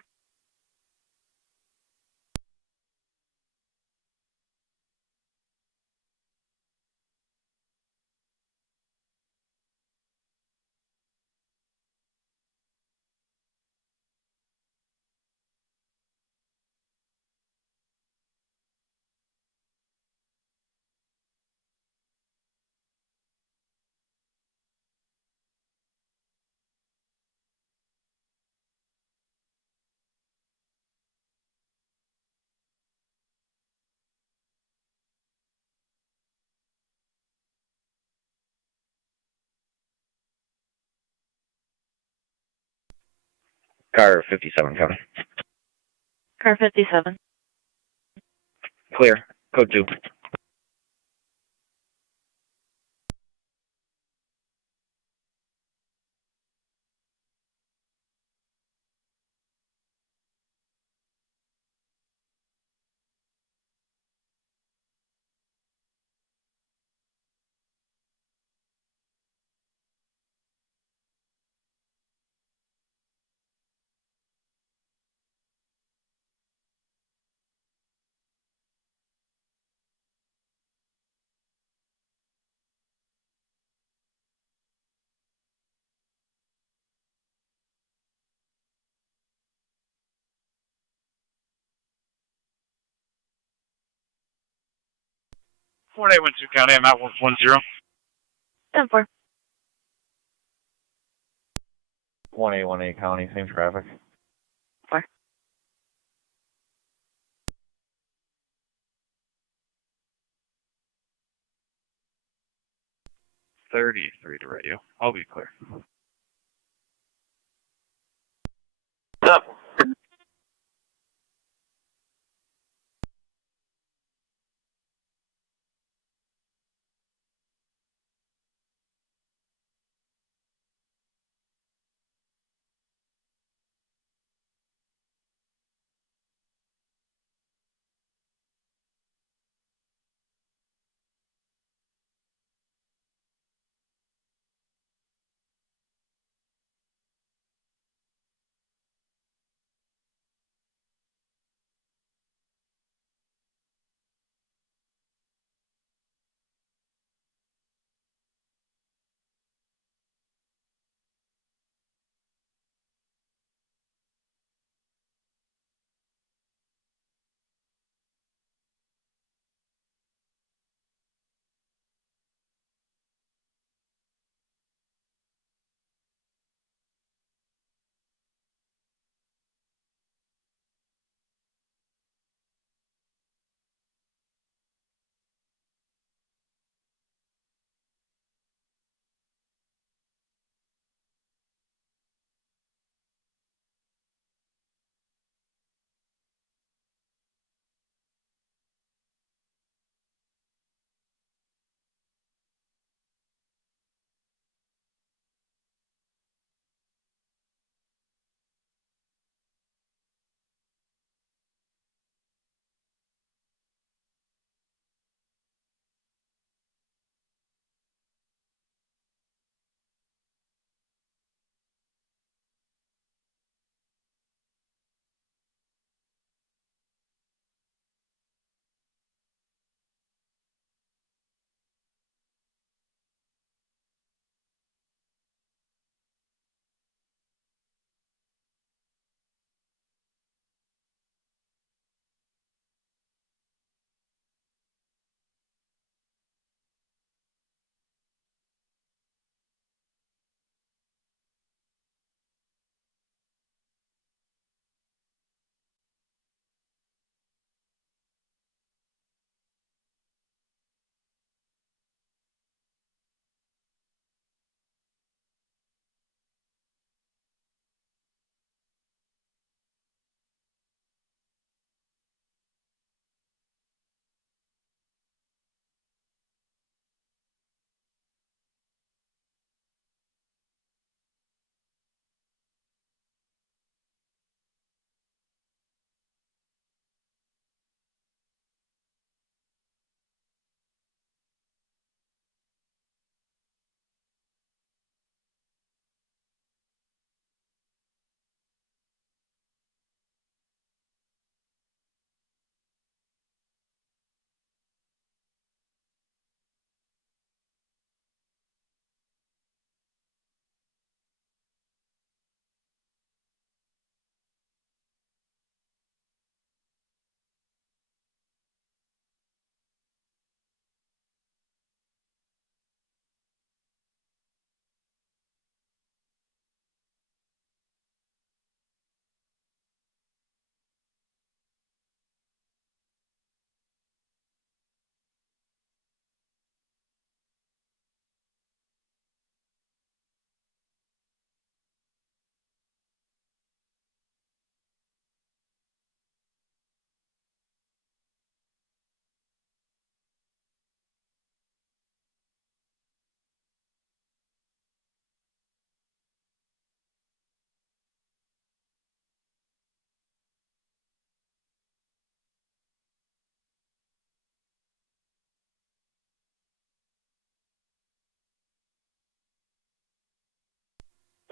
Car 57 County. Car 57. Clear. Code 2. Fort 812 County, I'm out 110. 10-4. 1A County, same traffic. 33 to radio. I'll be clear. What's up?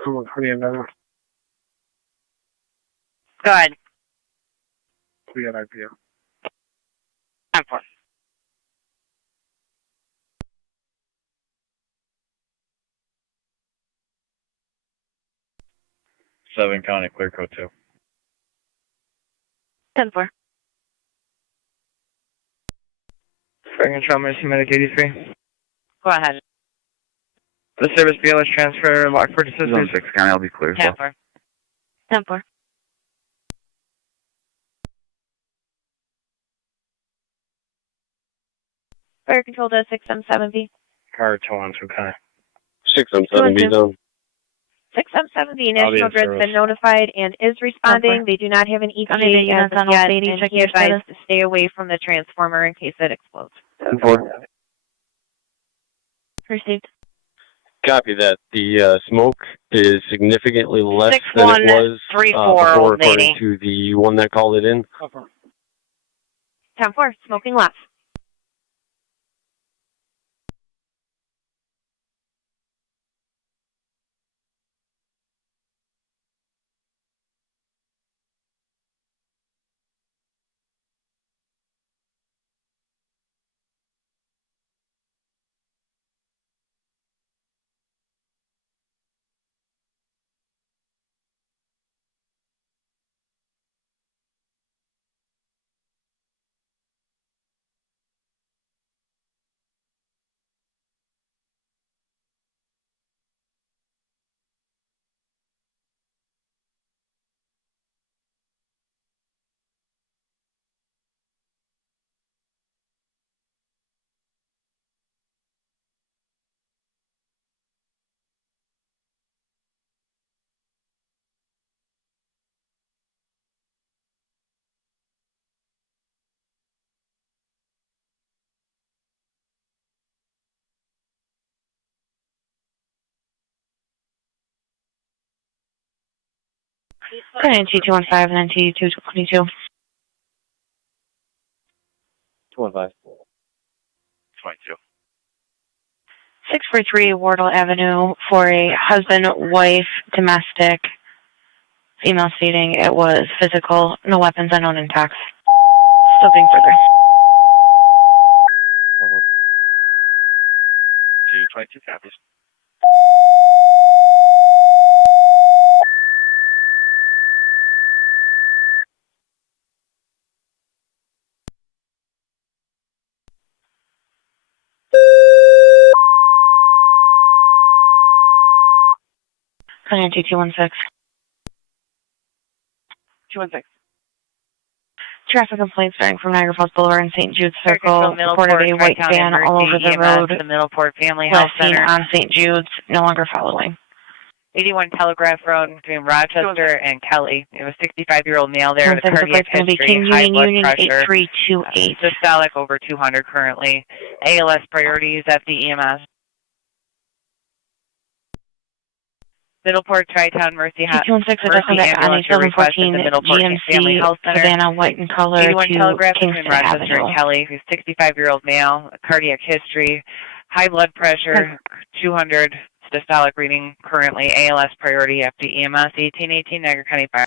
Someone put in there. Good. We got idea. I'm for. Seven County Clear Code 2. 10-4. Frank and Trauma, Medic 83. Go ahead. The service BLS transfer, Lockport to Zone 6 County, I'll be clear as well. 10-4. 10-4. Fire control to 6M7B. Car Tonawanda County. 6M7B zone. 6M7B, National Grid's been notified and is responding. They do not have an ETA as of yet, and he advised to stay away from the transformer in case it explodes. 10-4. Received. Copy that. The smoke is significantly less than it was 6134, before, old according lady. to the one that called it in. 10-4, smoking less. Current T215 and then T222. 215. 22. 643 Wardle Avenue for a husband-wife domestic female stating it was physical, no weapons, unknown intact. Still being further. G22 copies. Current T216. 216. Traffic complaints starting from Niagara Falls Boulevard and St. Jude's Circle. Middleport, Reported a white Tri-County van all over the Emergency road. EMS, the Middleport Family Was Health seen Center. on St. Jude's, no longer following. 81 Telegraph Road between Rochester and Kelly. It was a 65-year-old male there with cardiac Going to be history, King high Union blood Union pressure, 8328. systolic over 200 currently. ALS priorities at the EMS. Middleport Tri-Town Mercy T216 adjustment back on ambulance requested 8714 the Middleport Family GMC Health Center. Savannah white in color 81 to Telegraph between Kingston Rochester Avenue. and Kelly, who's 65-year-old male, cardiac history, high blood pressure, 200 systolic reading currently, ALS priority after EMS, 1818 Niagara County Fire.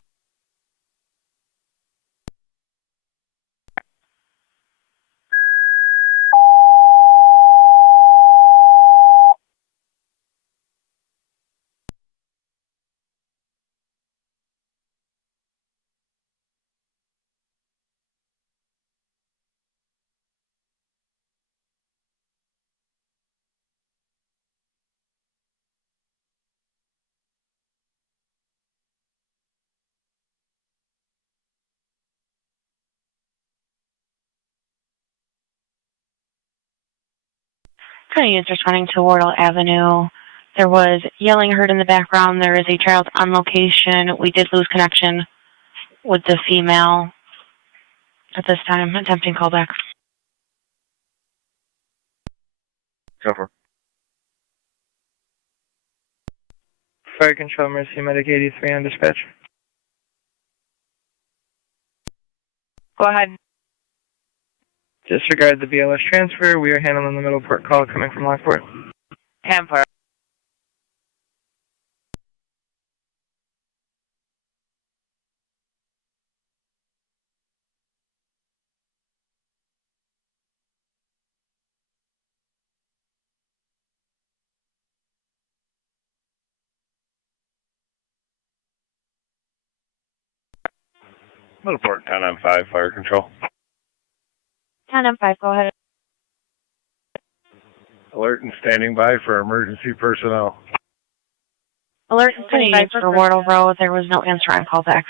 Current units responding to Wardle Avenue. There was yelling heard in the background. There is a child on location. We did lose connection with the female at this time. Attempting callback. Cover. Fire control, Mercy Medic 83 on dispatch. Go ahead. Disregard the BLS transfer. We are handling the Middleport call coming from Lockport. 10-4. Middleport 10-5 fire control. 10-5, go ahead. Alert and standing by for emergency personnel. Alert and standing by for Wardle Road. There was no answer on callback.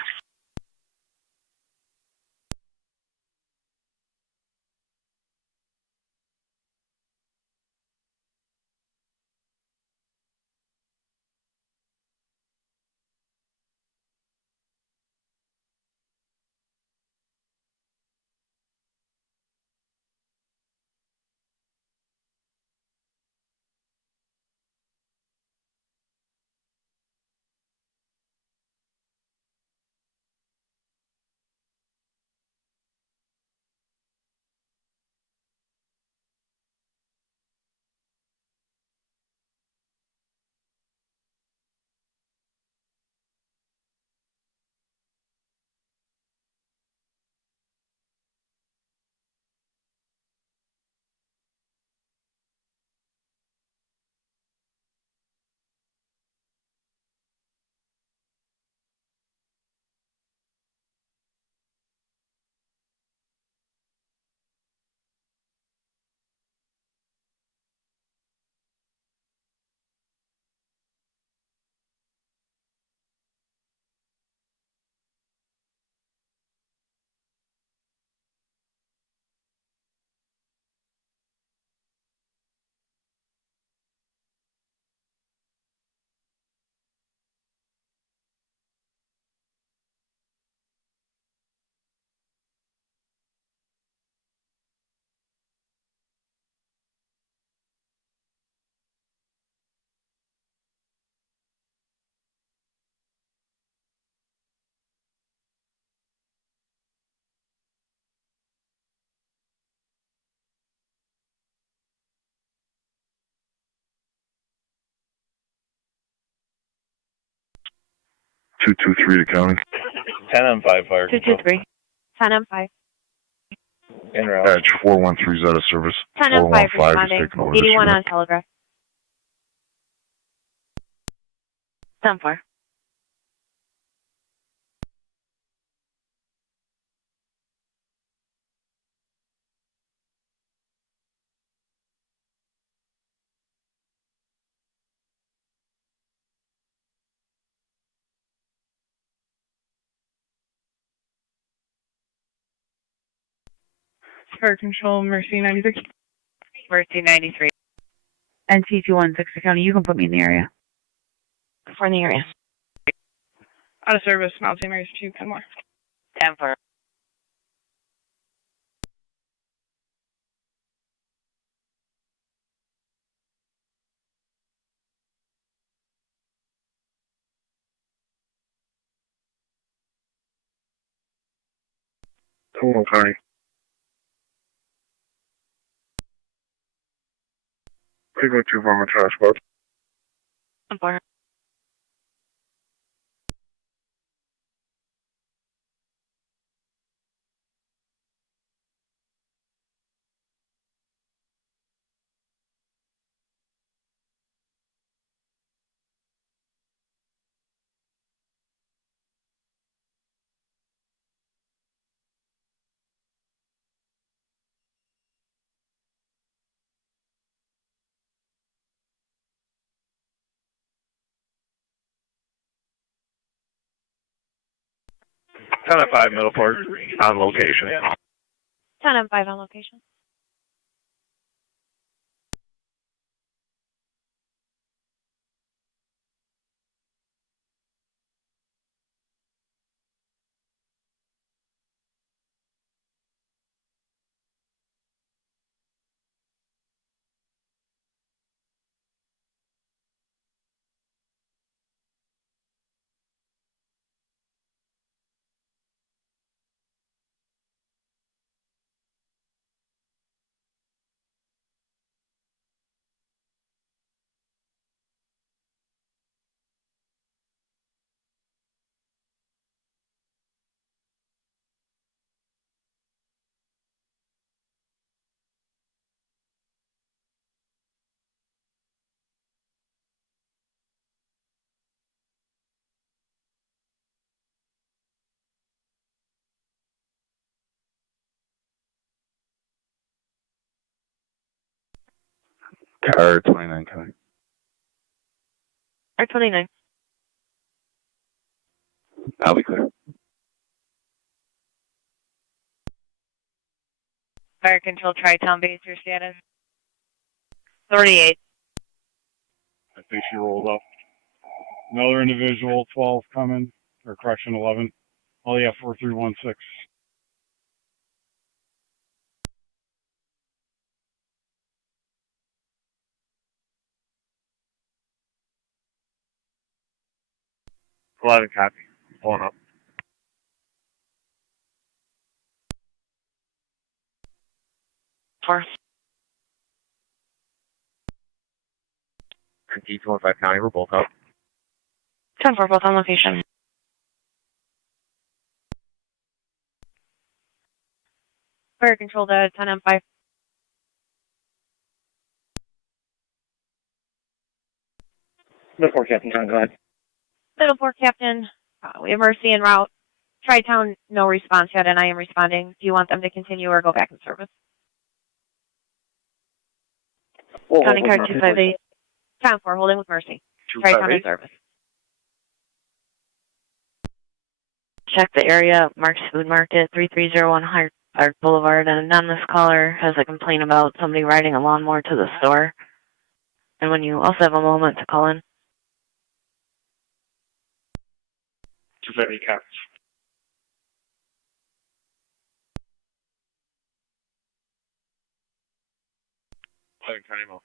Two two three to county. 10-5 fire control. 223. 10-5. En route. Edge 413 is out of service. 10-5 415 is responding. taking over this 81 unit. on telegraph. 10-4. Fire control, Mercy 96. Mercy 93. NT216 County, you can put me in the area. For in the area. Out of service, Mount St. Mary's 2, 10 more. 10-4. Total county. Take one two from a trash boat. 10-4. Ten at 5 Middleport on location. 10-5 on location. Car 29 coming. Car 29. I'll be clear. Fire control, Tri-Town base, your status? 38. I think she rolled up. Another individual, 12 coming, or correction, 11. LEF 4316. Copy. Pulling up. Four. D25 County, we're both up. 10-4, both on location. Fire control to 10M5. Middle 4, Captain John, go ahead. Middle 4, Captain. We have Mercy en route. Tri-Town, no response yet, and I am responding. Do you want them to continue or go back in service? County card 258. 10-4, holding with Mercy. Tri-Town in service. Check the area, Mark's Food Market, 3301 Hart Park Boulevard. An anonymous caller has a complaint about somebody riding a lawnmower to the store. And when you also have a moment to call in. 250 counts. County Mo.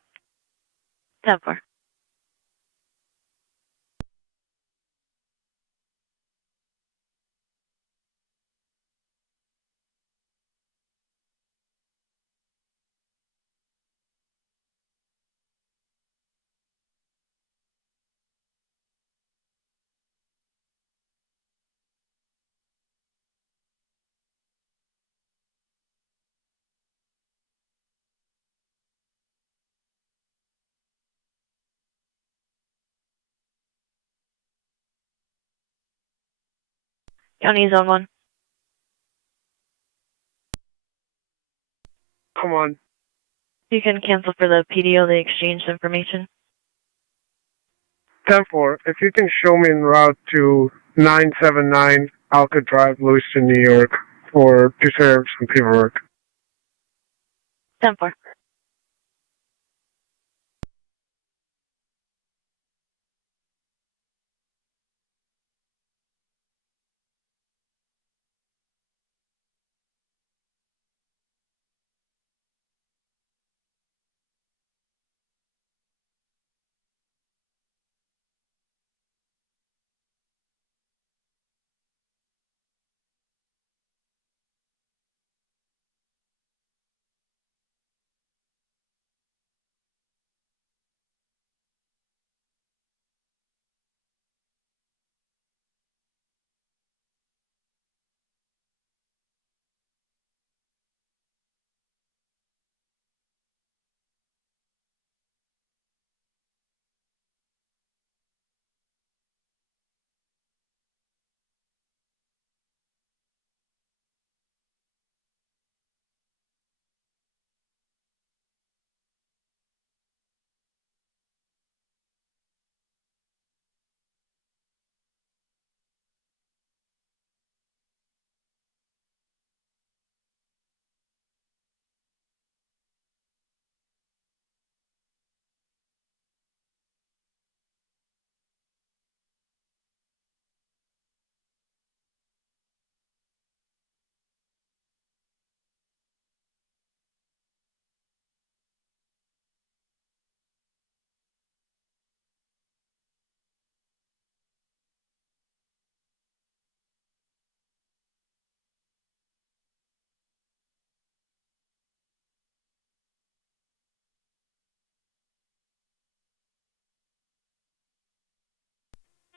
10-4. County Zone 1. Come on. You can cancel for the PDO, they exchanged information. 10-4, if you can show me en route to 979 Alka Drive, Lewiston, New York, for to serve some paperwork. 10-4.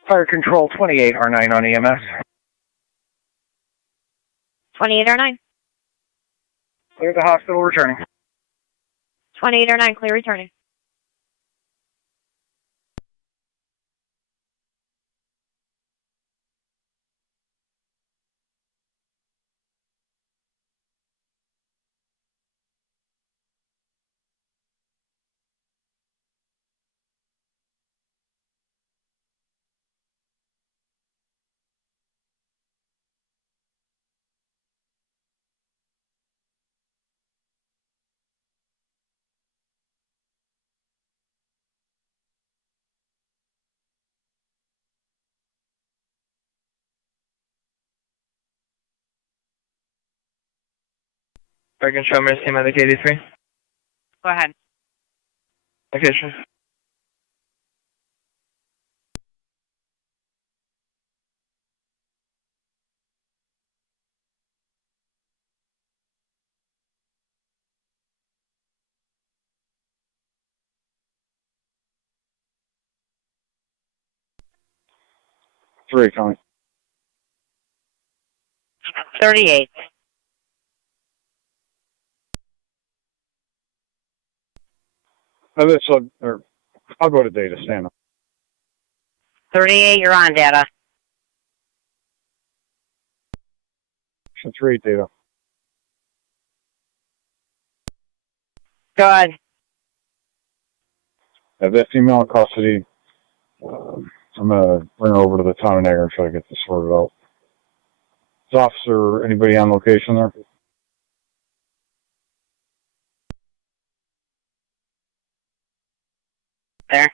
Fire control 28 R9 on EMS. 28 or 9. Clear the hospital, returning. 28 or 9, clear returning. I can show Mercy Medic 83. Go ahead. Location. Erie County. 38. I'll go to data, stand up. 38, you're on data. Section 3 data. Go ahead. Have that female in custody. I'm going to bring her over to the town of Niagara and try to get this sorted out. Is officer, anybody on location there? There.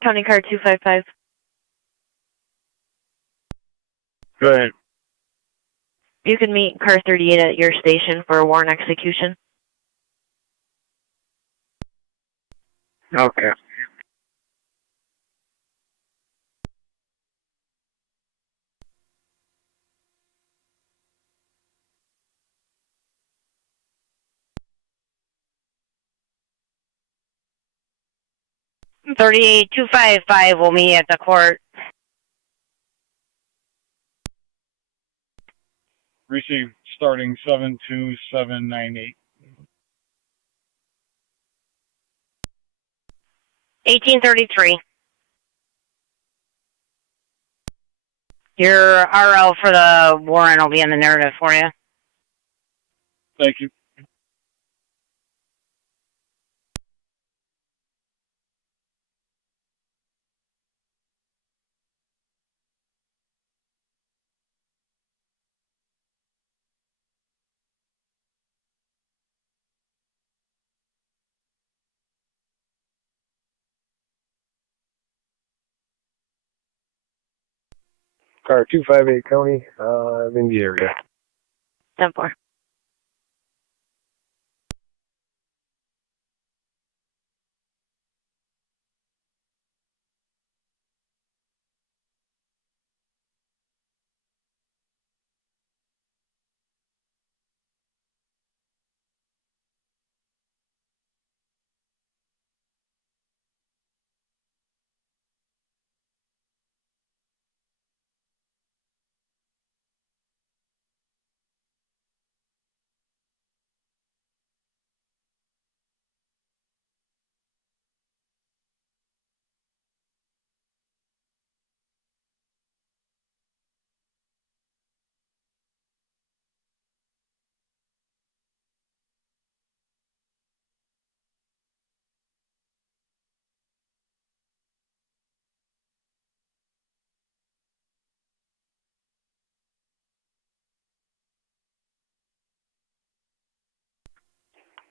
County car 255. Go ahead. You can meet car 38 at your station for a warrant execution. Okay. $38,255 255 will meet at the court. Receive starting 72798. 1833. Your RL for the warrant will be in the narrative for you. Thank you. Car 258 County, I'm in the area. 10-4.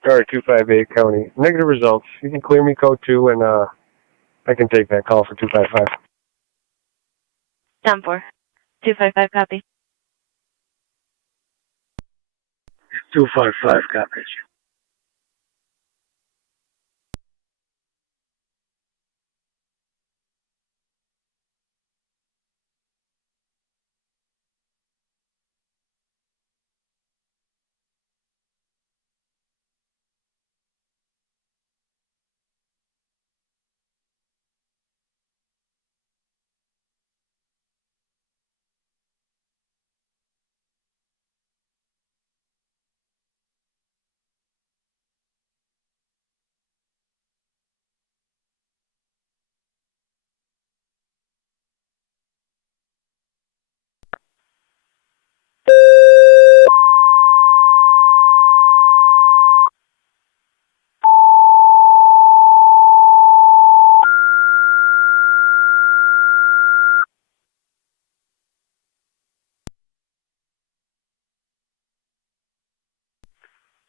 Car 258 County, negative results. You can clear me code 2 and I can take that call for 255. 10-4. 255 copy. 255 copies.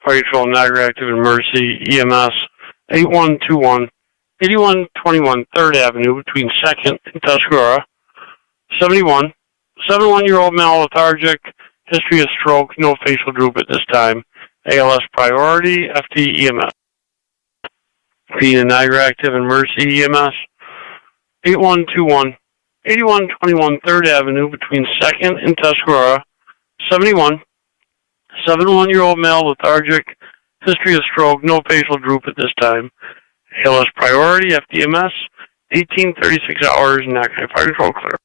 Fire Patrol, Niagara Active and Mercy, EMS, 8121, 8121 3rd Avenue between 2nd and Tuscarora. 71-year-old male lethargic, history of stroke, no facial droop at this time. ALS priority, FT EMS. Being Niagara Active and Mercy EMS, 8121, 8121 3rd Avenue between 2nd and Tuscarora. 71-year-old male lethargic, history of stroke, no facial droop at this time. ALS priority, FDMS, 1836 hours, Nac Fire Control clear.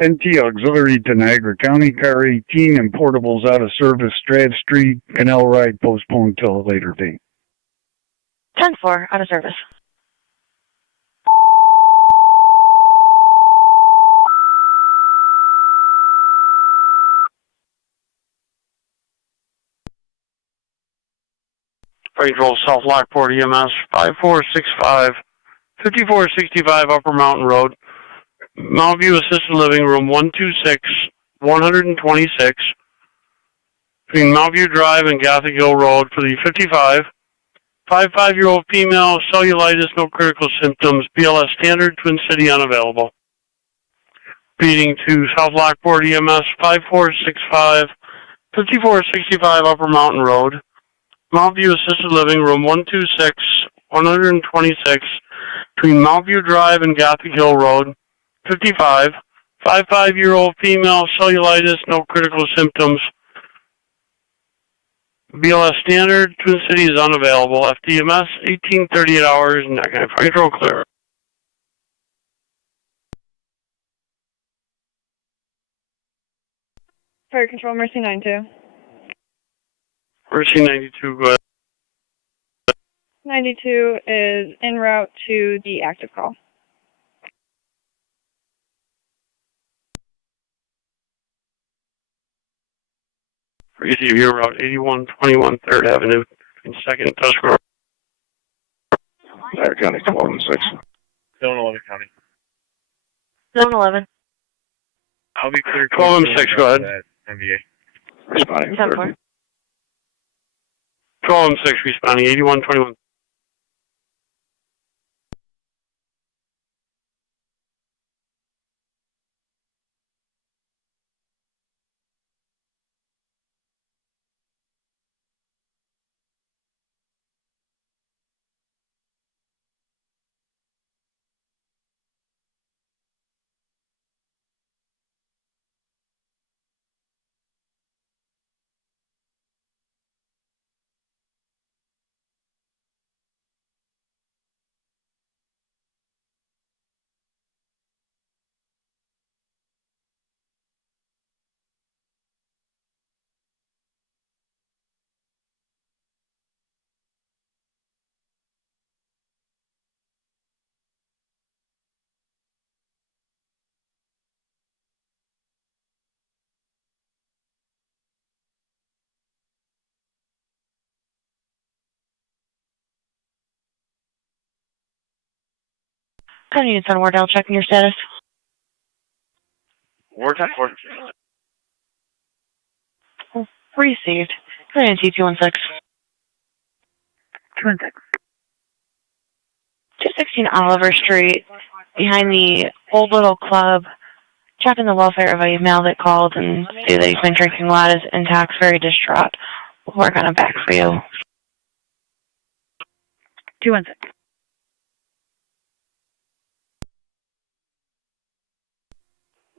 NT Auxiliary to Niagara County, car 18 and portables out of service, Strad Street, canal ride postponed till a later date. 10-4, out of service. Fire Control South Lockport EMS, 5465, 5465 Upper Mountain Road. Mountain View Assisted Living Room 126, 126, between Mountain View Drive and Gothic Hill Road for the 55-year-old female, cellulitis, no critical symptoms, BLS standard, Twin City unavailable. Repeating to South Lockport EMS 5465, 5465 Upper Mountain Road, Mountain View Assisted Living Room 126, 126, between Mountain View Drive and Gothic Hill Road. 55-year-old female, cellulitis, no critical symptoms. BLS standard, Twin City is unavailable. FDMS, 1838 hours, and that kind of fire control clear. Fire Control, Mercy 92. Mercy 92, go ahead. 92 is en route to the active call. Receive your route 8121 3rd Avenue in 2nd Tuscarora. Niagara County 12 and 6. Zone 11 County. Zone 11. I'll be clear. 12 and 6, go ahead. NBA. Responding. 10-4. 12 and 6 responding, 8121. County units on Wardell, checking your status. Ward 10 4. Received. County 216. 216. 216 Oliver Street, behind the Old Little Club. Checking the welfare of a male that called and stated that he's been drinking a lot, is intox, very distraught. We'll work on it back for you. 216.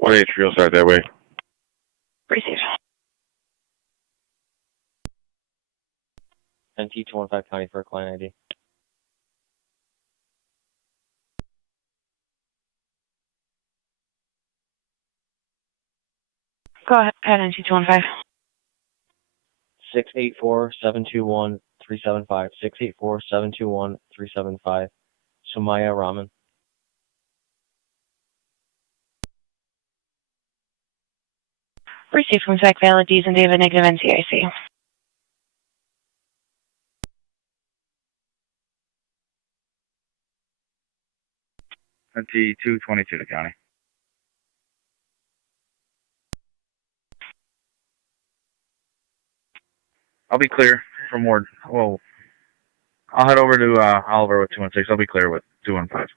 One H, real start that way. Received. NT 215 County for a client ID. Go ahead, NT 215. 684-721-375. 684-721-375. Sumaya Rahman. Received from Zach Valades and David, negative NCIC. NT 222 to county. I'll be clear from Ward. Well, I'll head over to Oliver with 216. I'll be clear with 215.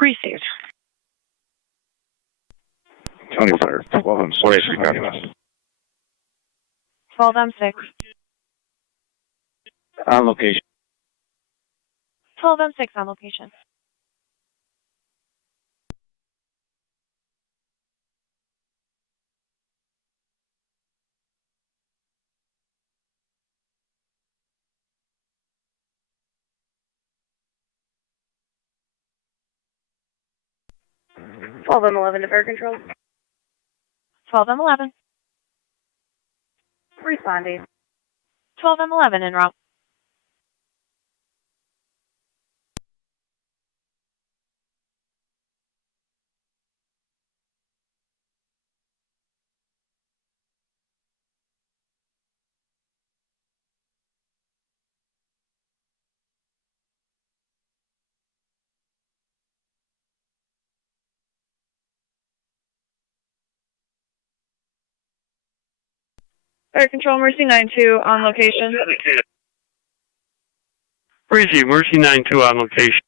Received. County Fire, 12 and 6. 12 M6. On location. 12 M6 on location. M11 to fire control. 12 M11. Responding. 12 M11 en route. Fire control, Mercy 92 on location. Receive, Mercy 92 on location.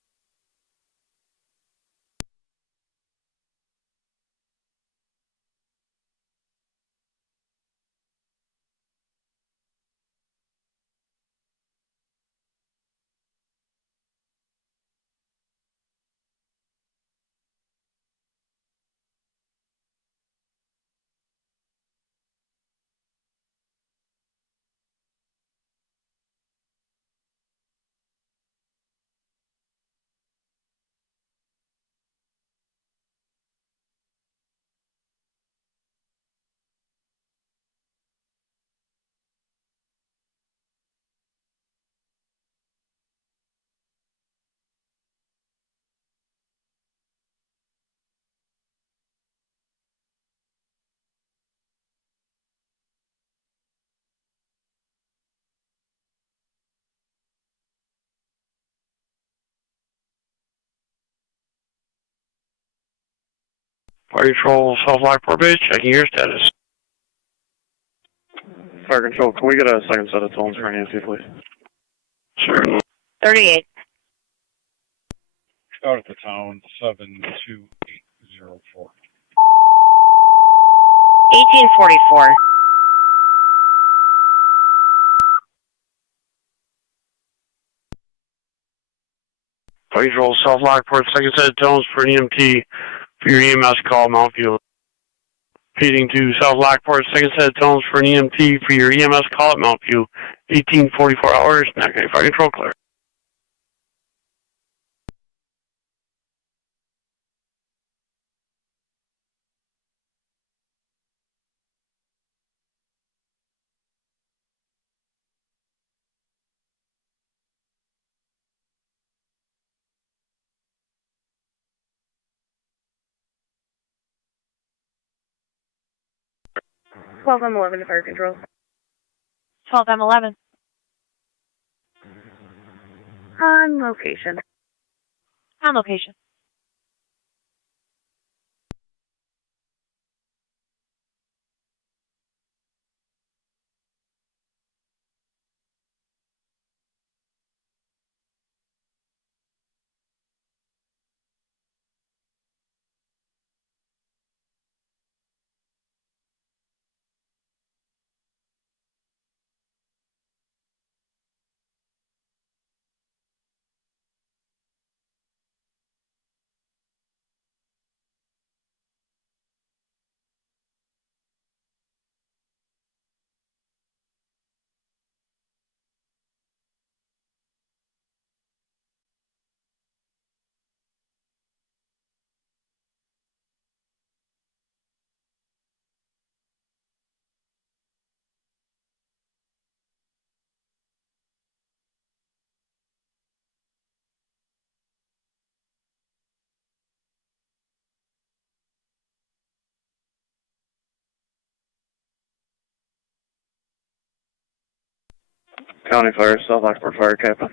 Fire Control, South Lockport Base, checking your status. Fire Control, can we get a second set of tones for Nancy, please? Certainly. 38. Out at the town, 72804. 1844. Fire Control, South Lockport, second set of tones for an EMT for your EMS call, Mount View. Feeding to South Lockport, second set of tones for an EMT for your EMS call at Mount View. 1844 hours, not going to fire control clear. M11 to fire control. 12 M11. On location. On location. County Fire, South Lockport Fire Captain.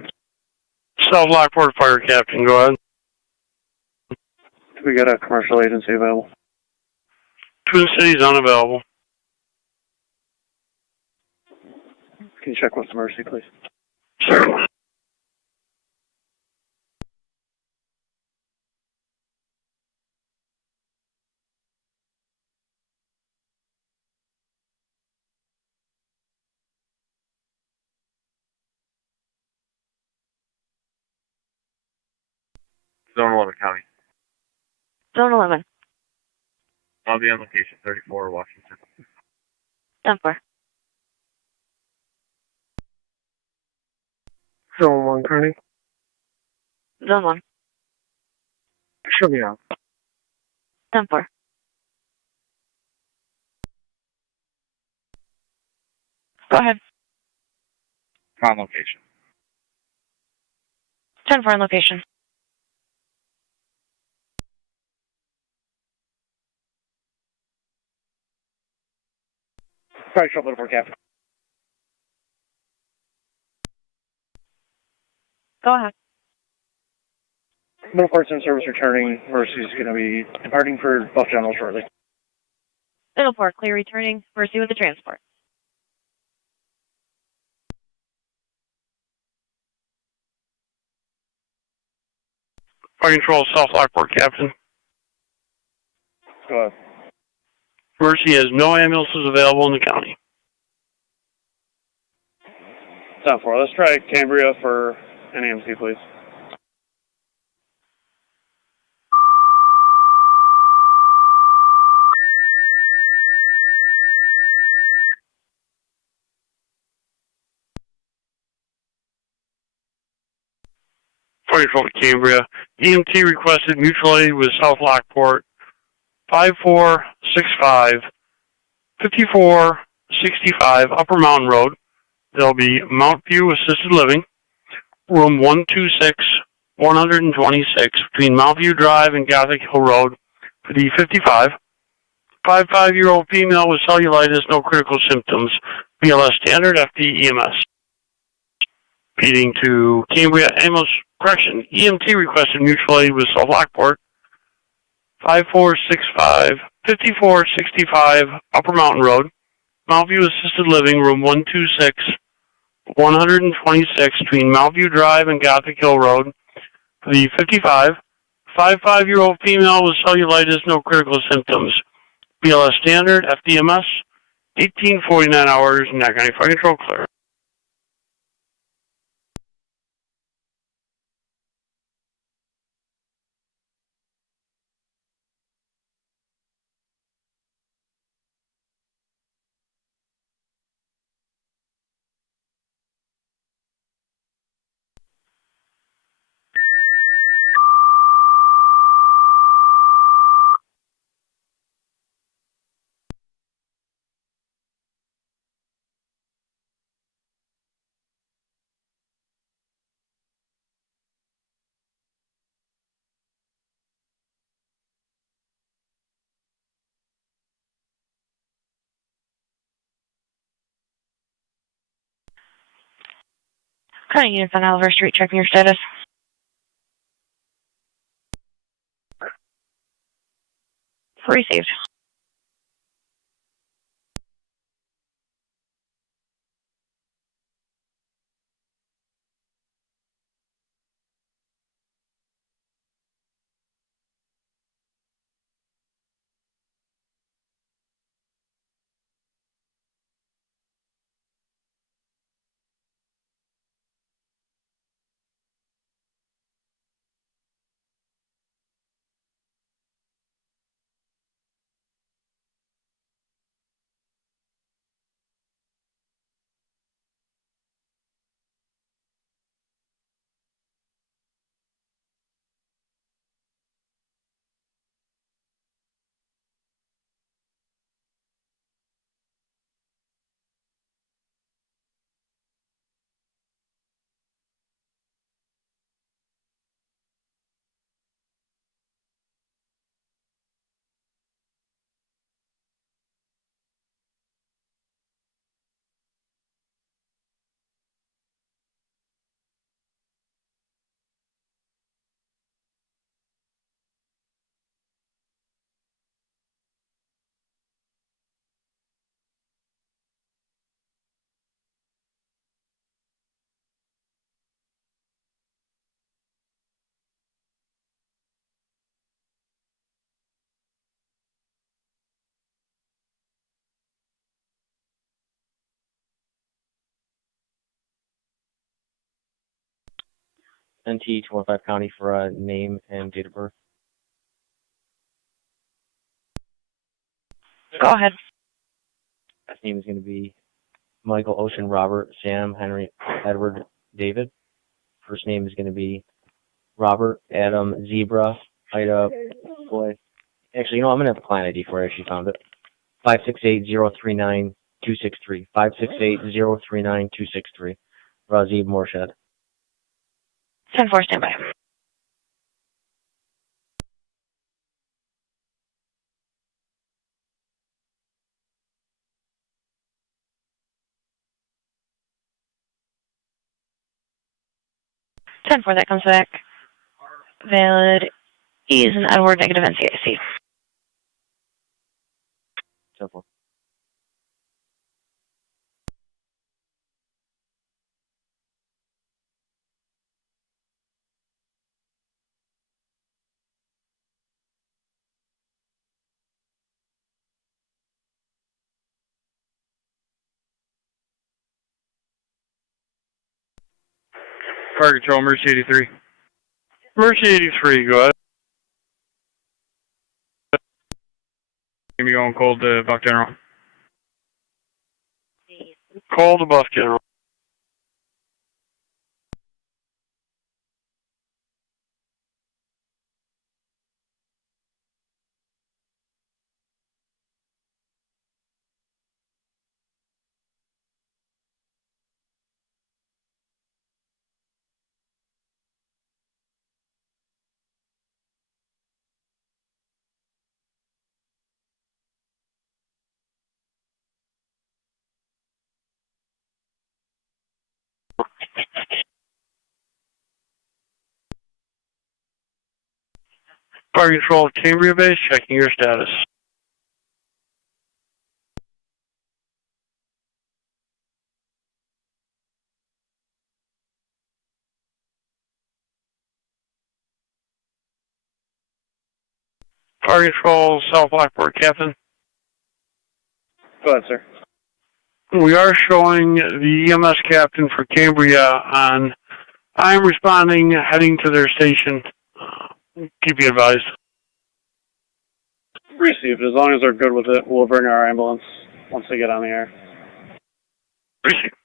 South Lockport Fire Captain, go ahead. We got a commercial agency available. Twin Cities unavailable. Can you check what's emergency, please? Sure. Zone 11 County. Zone 11. I'll be on location 34 Washington. 10-4. Zone 1, Kearney. Zone 1. Show me out. 10-4. Go ahead. On location. 10-4 on location. Sorry, show up little for Captain. Go ahead. Middle Port's in service returning. Mercy's going to be departing for Buff General shortly. Middleport, clear returning. Mercy with the transport. Fire Control, South Lockport Captain. Go ahead. Mercy has no ambulances available in the county. 10-4. Let's try Cambria for an EMC, please. Fire Control to Cambria. EMT requested mutual aid with South Lockport. 5465, 5465 Upper Mountain Road. There'll be Mount View Assisted Living, room 126, 126, between Mount View Drive and Gothic Hill Road for the 55. 55-year-old female with cellulitis, no critical symptoms. BLS standard, FD EMS. Repeating to Cambria Ambulance Correction. EMT requested mutual aid with South Lockport. 5465, 5465 Upper Mountain Road, Mount View Assisted Living, room 126, 126, between Mount View Drive and Gothic Hill Road for the 55. 55-year-old female with cellulitis, no critical symptoms. BLS standard, FDMS, 1849 hours, Niagara County Fire Control clear. Current units on Oliver Street, checking your status. Received. NT 215 County for a name and date of birth. Go ahead. Last name is going to be Michael, Ocean, Robert, Sam, Henry, Edward, David. First name is going to be Robert, Adam, Zebra, Ida, boy. Actually, I'm going to have a client ID for her. She found it. 568-039-263. 568-039-263. Razib Morshed. 10-4, standby. That comes back. Valid. E is an Edward, negative NCIC. 10-4. Fire Control, Mercy 83. Mercy 83, go ahead. Give me going cold to Buck General. Call the Buff General. Fire Control, Cambria Base, checking your status. Fire Control, South Lockport, Captain. Go ahead, sir. We are showing the EMS captain for Cambria on. I'm responding, heading to their station. Keep you advised. Received. As long as they're good with it, we'll bring our ambulance once they get on the air. Received.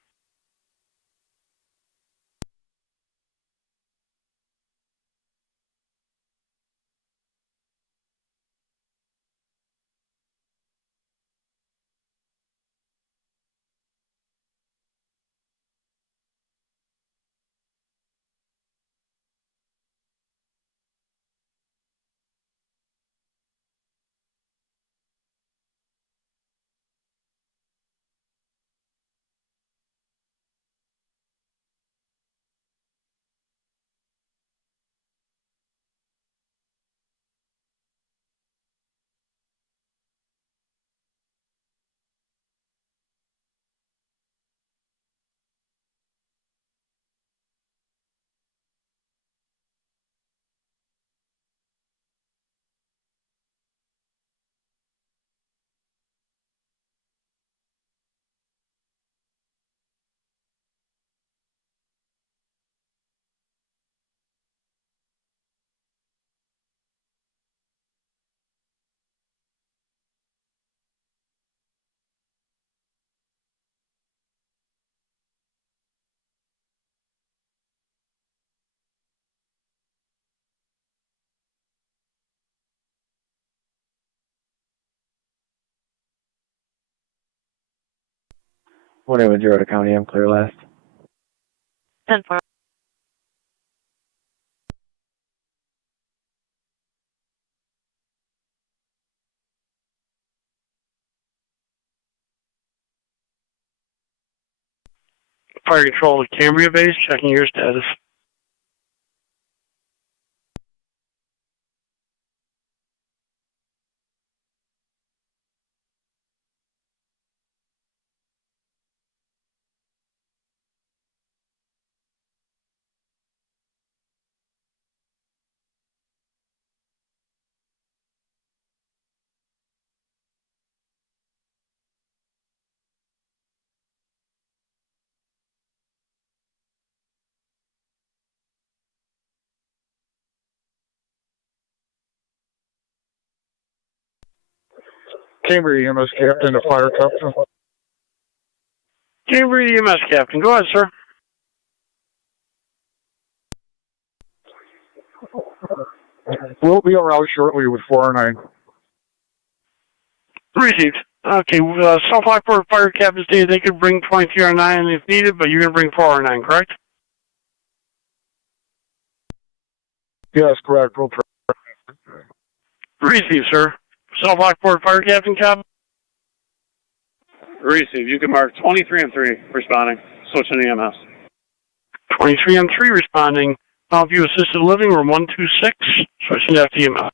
Whatever, Georgia County, I'm clear last. 10-4. Fire Control to Cambria Base, checking your status. Cambridge EMS captain to fire captain. Cambridge EMS captain, go ahead, sir. We'll be around shortly with 409. Received. Okay, South Lockport fire captain stated they could bring 2309 if needed, but you're going to bring 409, correct? Yes, correct. We'll try. Receive, sir. South Lockport fire captain, cap. Receive. You can mark 23 and 3 responding. Switching EMS. 23 and 3 responding. View assisted living, room 126, switching to FDMS.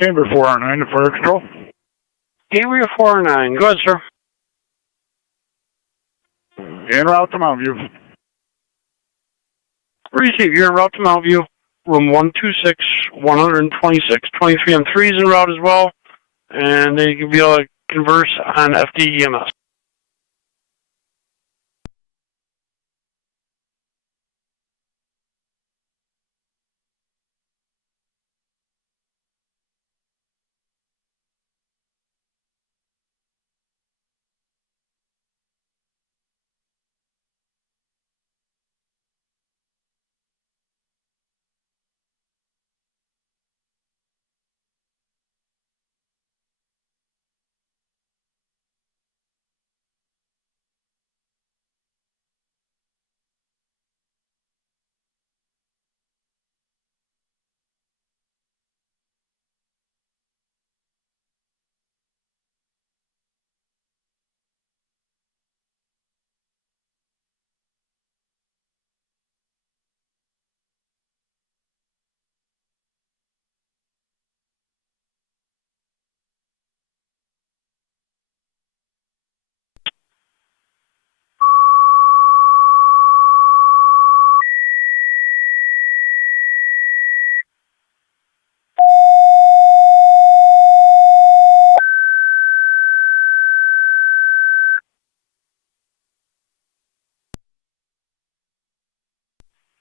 Cambridge 409 to fire control. Cambridge 409, go ahead, sir. En route to Mountain View. Receive, you're en route to Mountain View, room 126, 126, 23 and 3 is en route as well, and they can be able to converse on FDEMS.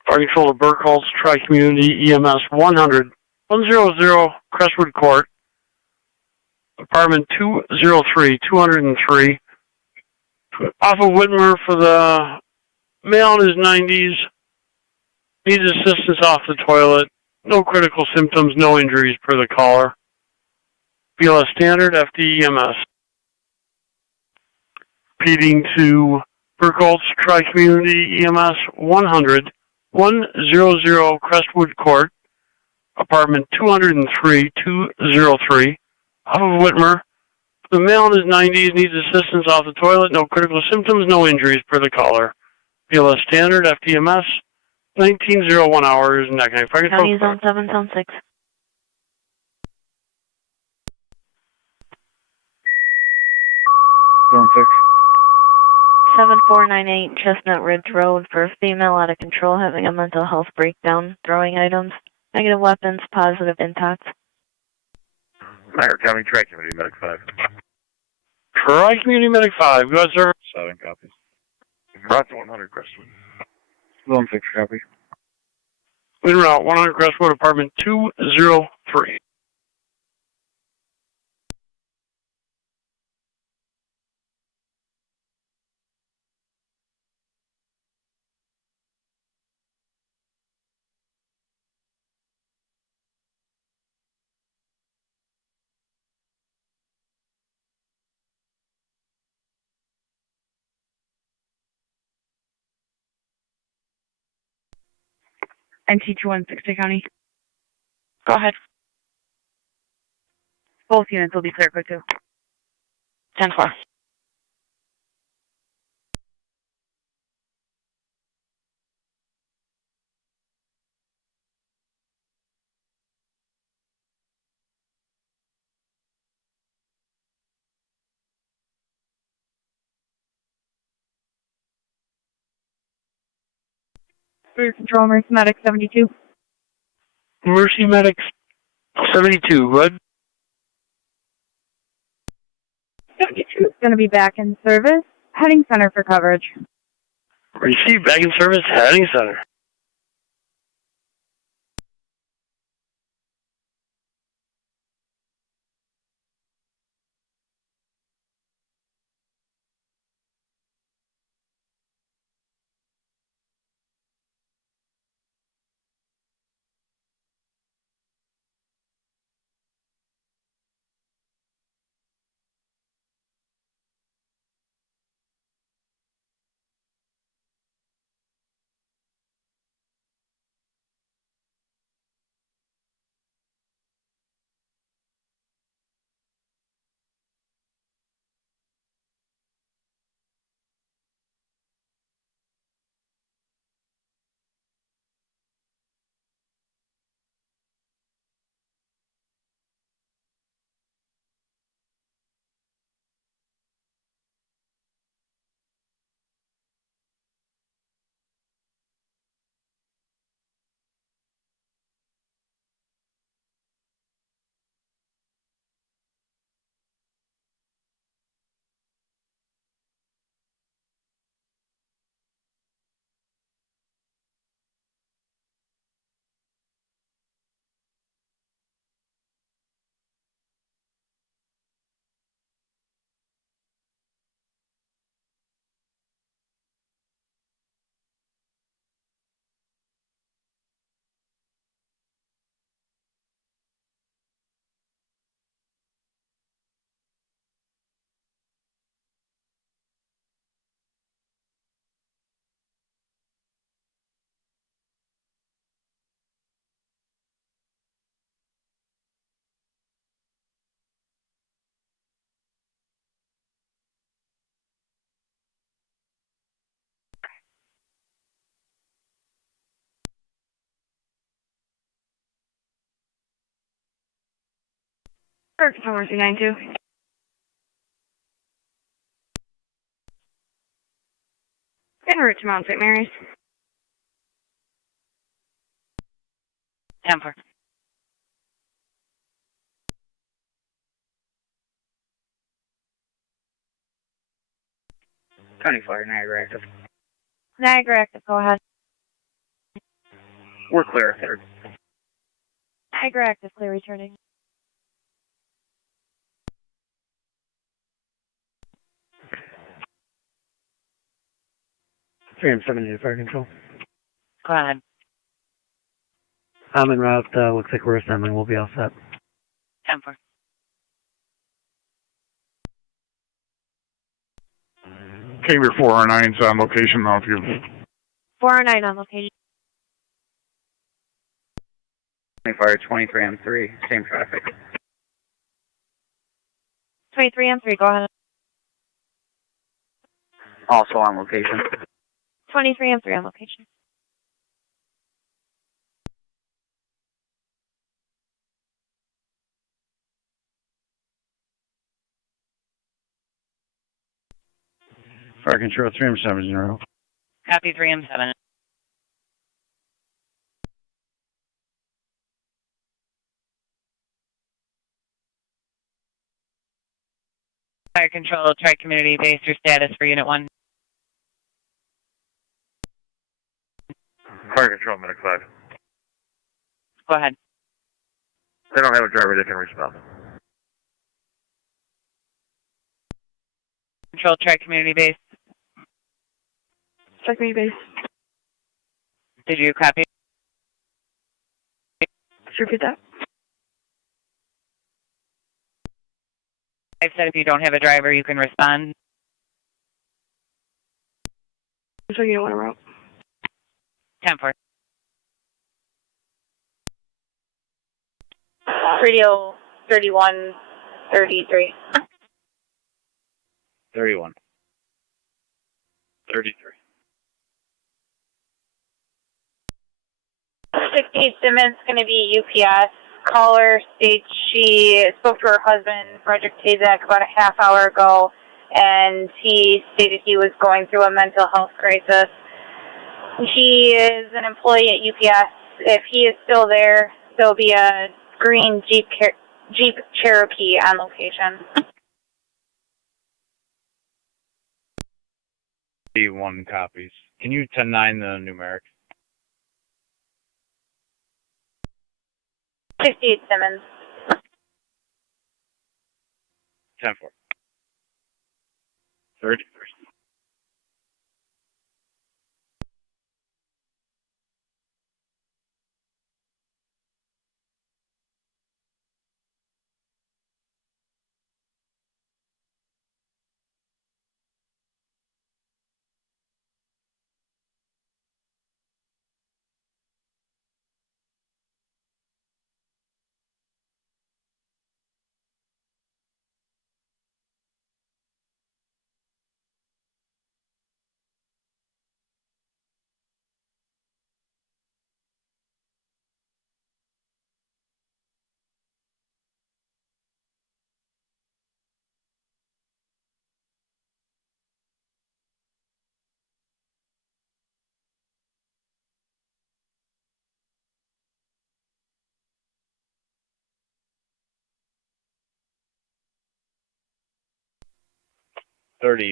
Fire Controller Burkholz, Tri-Community EMS 100, 100 Crestwood Court, apartment 203, 203. Off of Whitmer for the male in his 90s, needs assistance off the toilet, no critical symptoms, no injuries per the caller. BLS standard, FDEMS. Repeating to Burkholz, Tri-Community EMS 100, 100 Crestwood Court, apartment 203, 203, off of Whitmer. The male in his 90s needs assistance off the toilet, no critical symptoms, no injuries per the caller. BLS standard, FDMS, 1901 hours, Niagara County. County Zone 7, Zone 6. Zone 6. 7498 Chestnut Ridge Road for a female out of control having a mental health breakdown, throwing items, negative weapons, positive intox. Niagara County Tri-Community Medic 5. Tri-Community Medic 5, go ahead, sir. 7 copies. Route to 100 Crestwood. Zone 6 copy. En route 100 Crestwood, apartment 203. NT216 County. Go ahead. Both units will be clear code 2. 10-4. Fire Control, Mercy Medic 72. Mercy Medic 72, good. 72 is going to be back in service. Heading center for coverage. Receive back in service, heading center. Fire Control, Mercy 92. En route to Mount St. Mary's. 10-4. County Fire, Niagara active. Niagara active, go ahead. We're clear. Third. Niagara active, clear returning. Stream 70 Fire Control. Go ahead. I'm en route. Looks like we're assembling. We'll be all set. 10-4. Caber 409's on location now if you... 409 on location. County Fire 23M3, same traffic. 23M3, go ahead. Also on location. 23M3 on location. Fire Control 3M70. Copy 3M7. Fire Control, Tri-Community Base, your status for Unit 1. Fire Control, Medic 5. Go ahead. They don't have a driver that can respond. Control, Tri-Community Base. Tri-Community Base. Did you copy? Just repeat that. I've said if you don't have a driver, you can respond. So you don't want to route. 10-4. Radio 3133. 31. 33. 68 Simmons, going to be UPS. Caller states she spoke to her husband, Frederick Tazak, about a half hour ago, and he stated he was going through a mental health crisis. He is an employee at UPS. If he is still there, there'll be a green Jeep Cherokee on location. 1 copies. Can you 10-9 the numeric? 68 Simmons. 10-4. 33.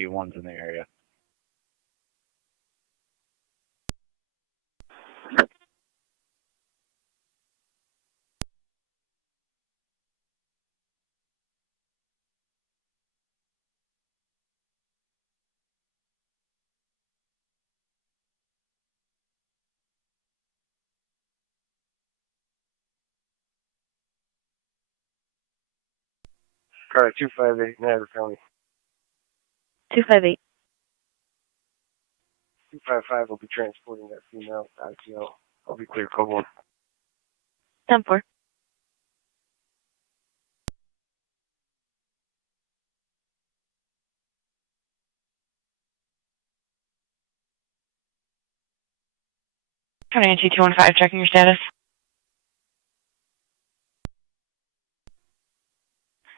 One's in the area. Car 258, Niagara County. 258. 255 will be transporting that female ITL. I'll be clear, code 1. 10-4. County NC 215, checking your status.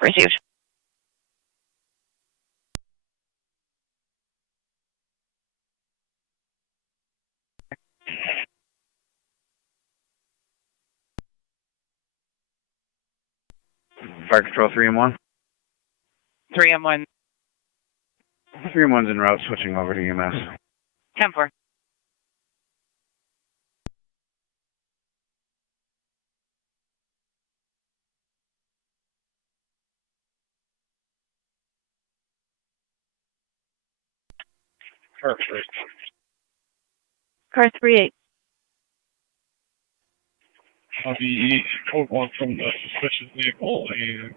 Received. Fire Control 3-1. 3-1. 3-1's en route, switching over to EMS. 10-4. First. Car 38. I'll be code 1 from the suspicious vehicle and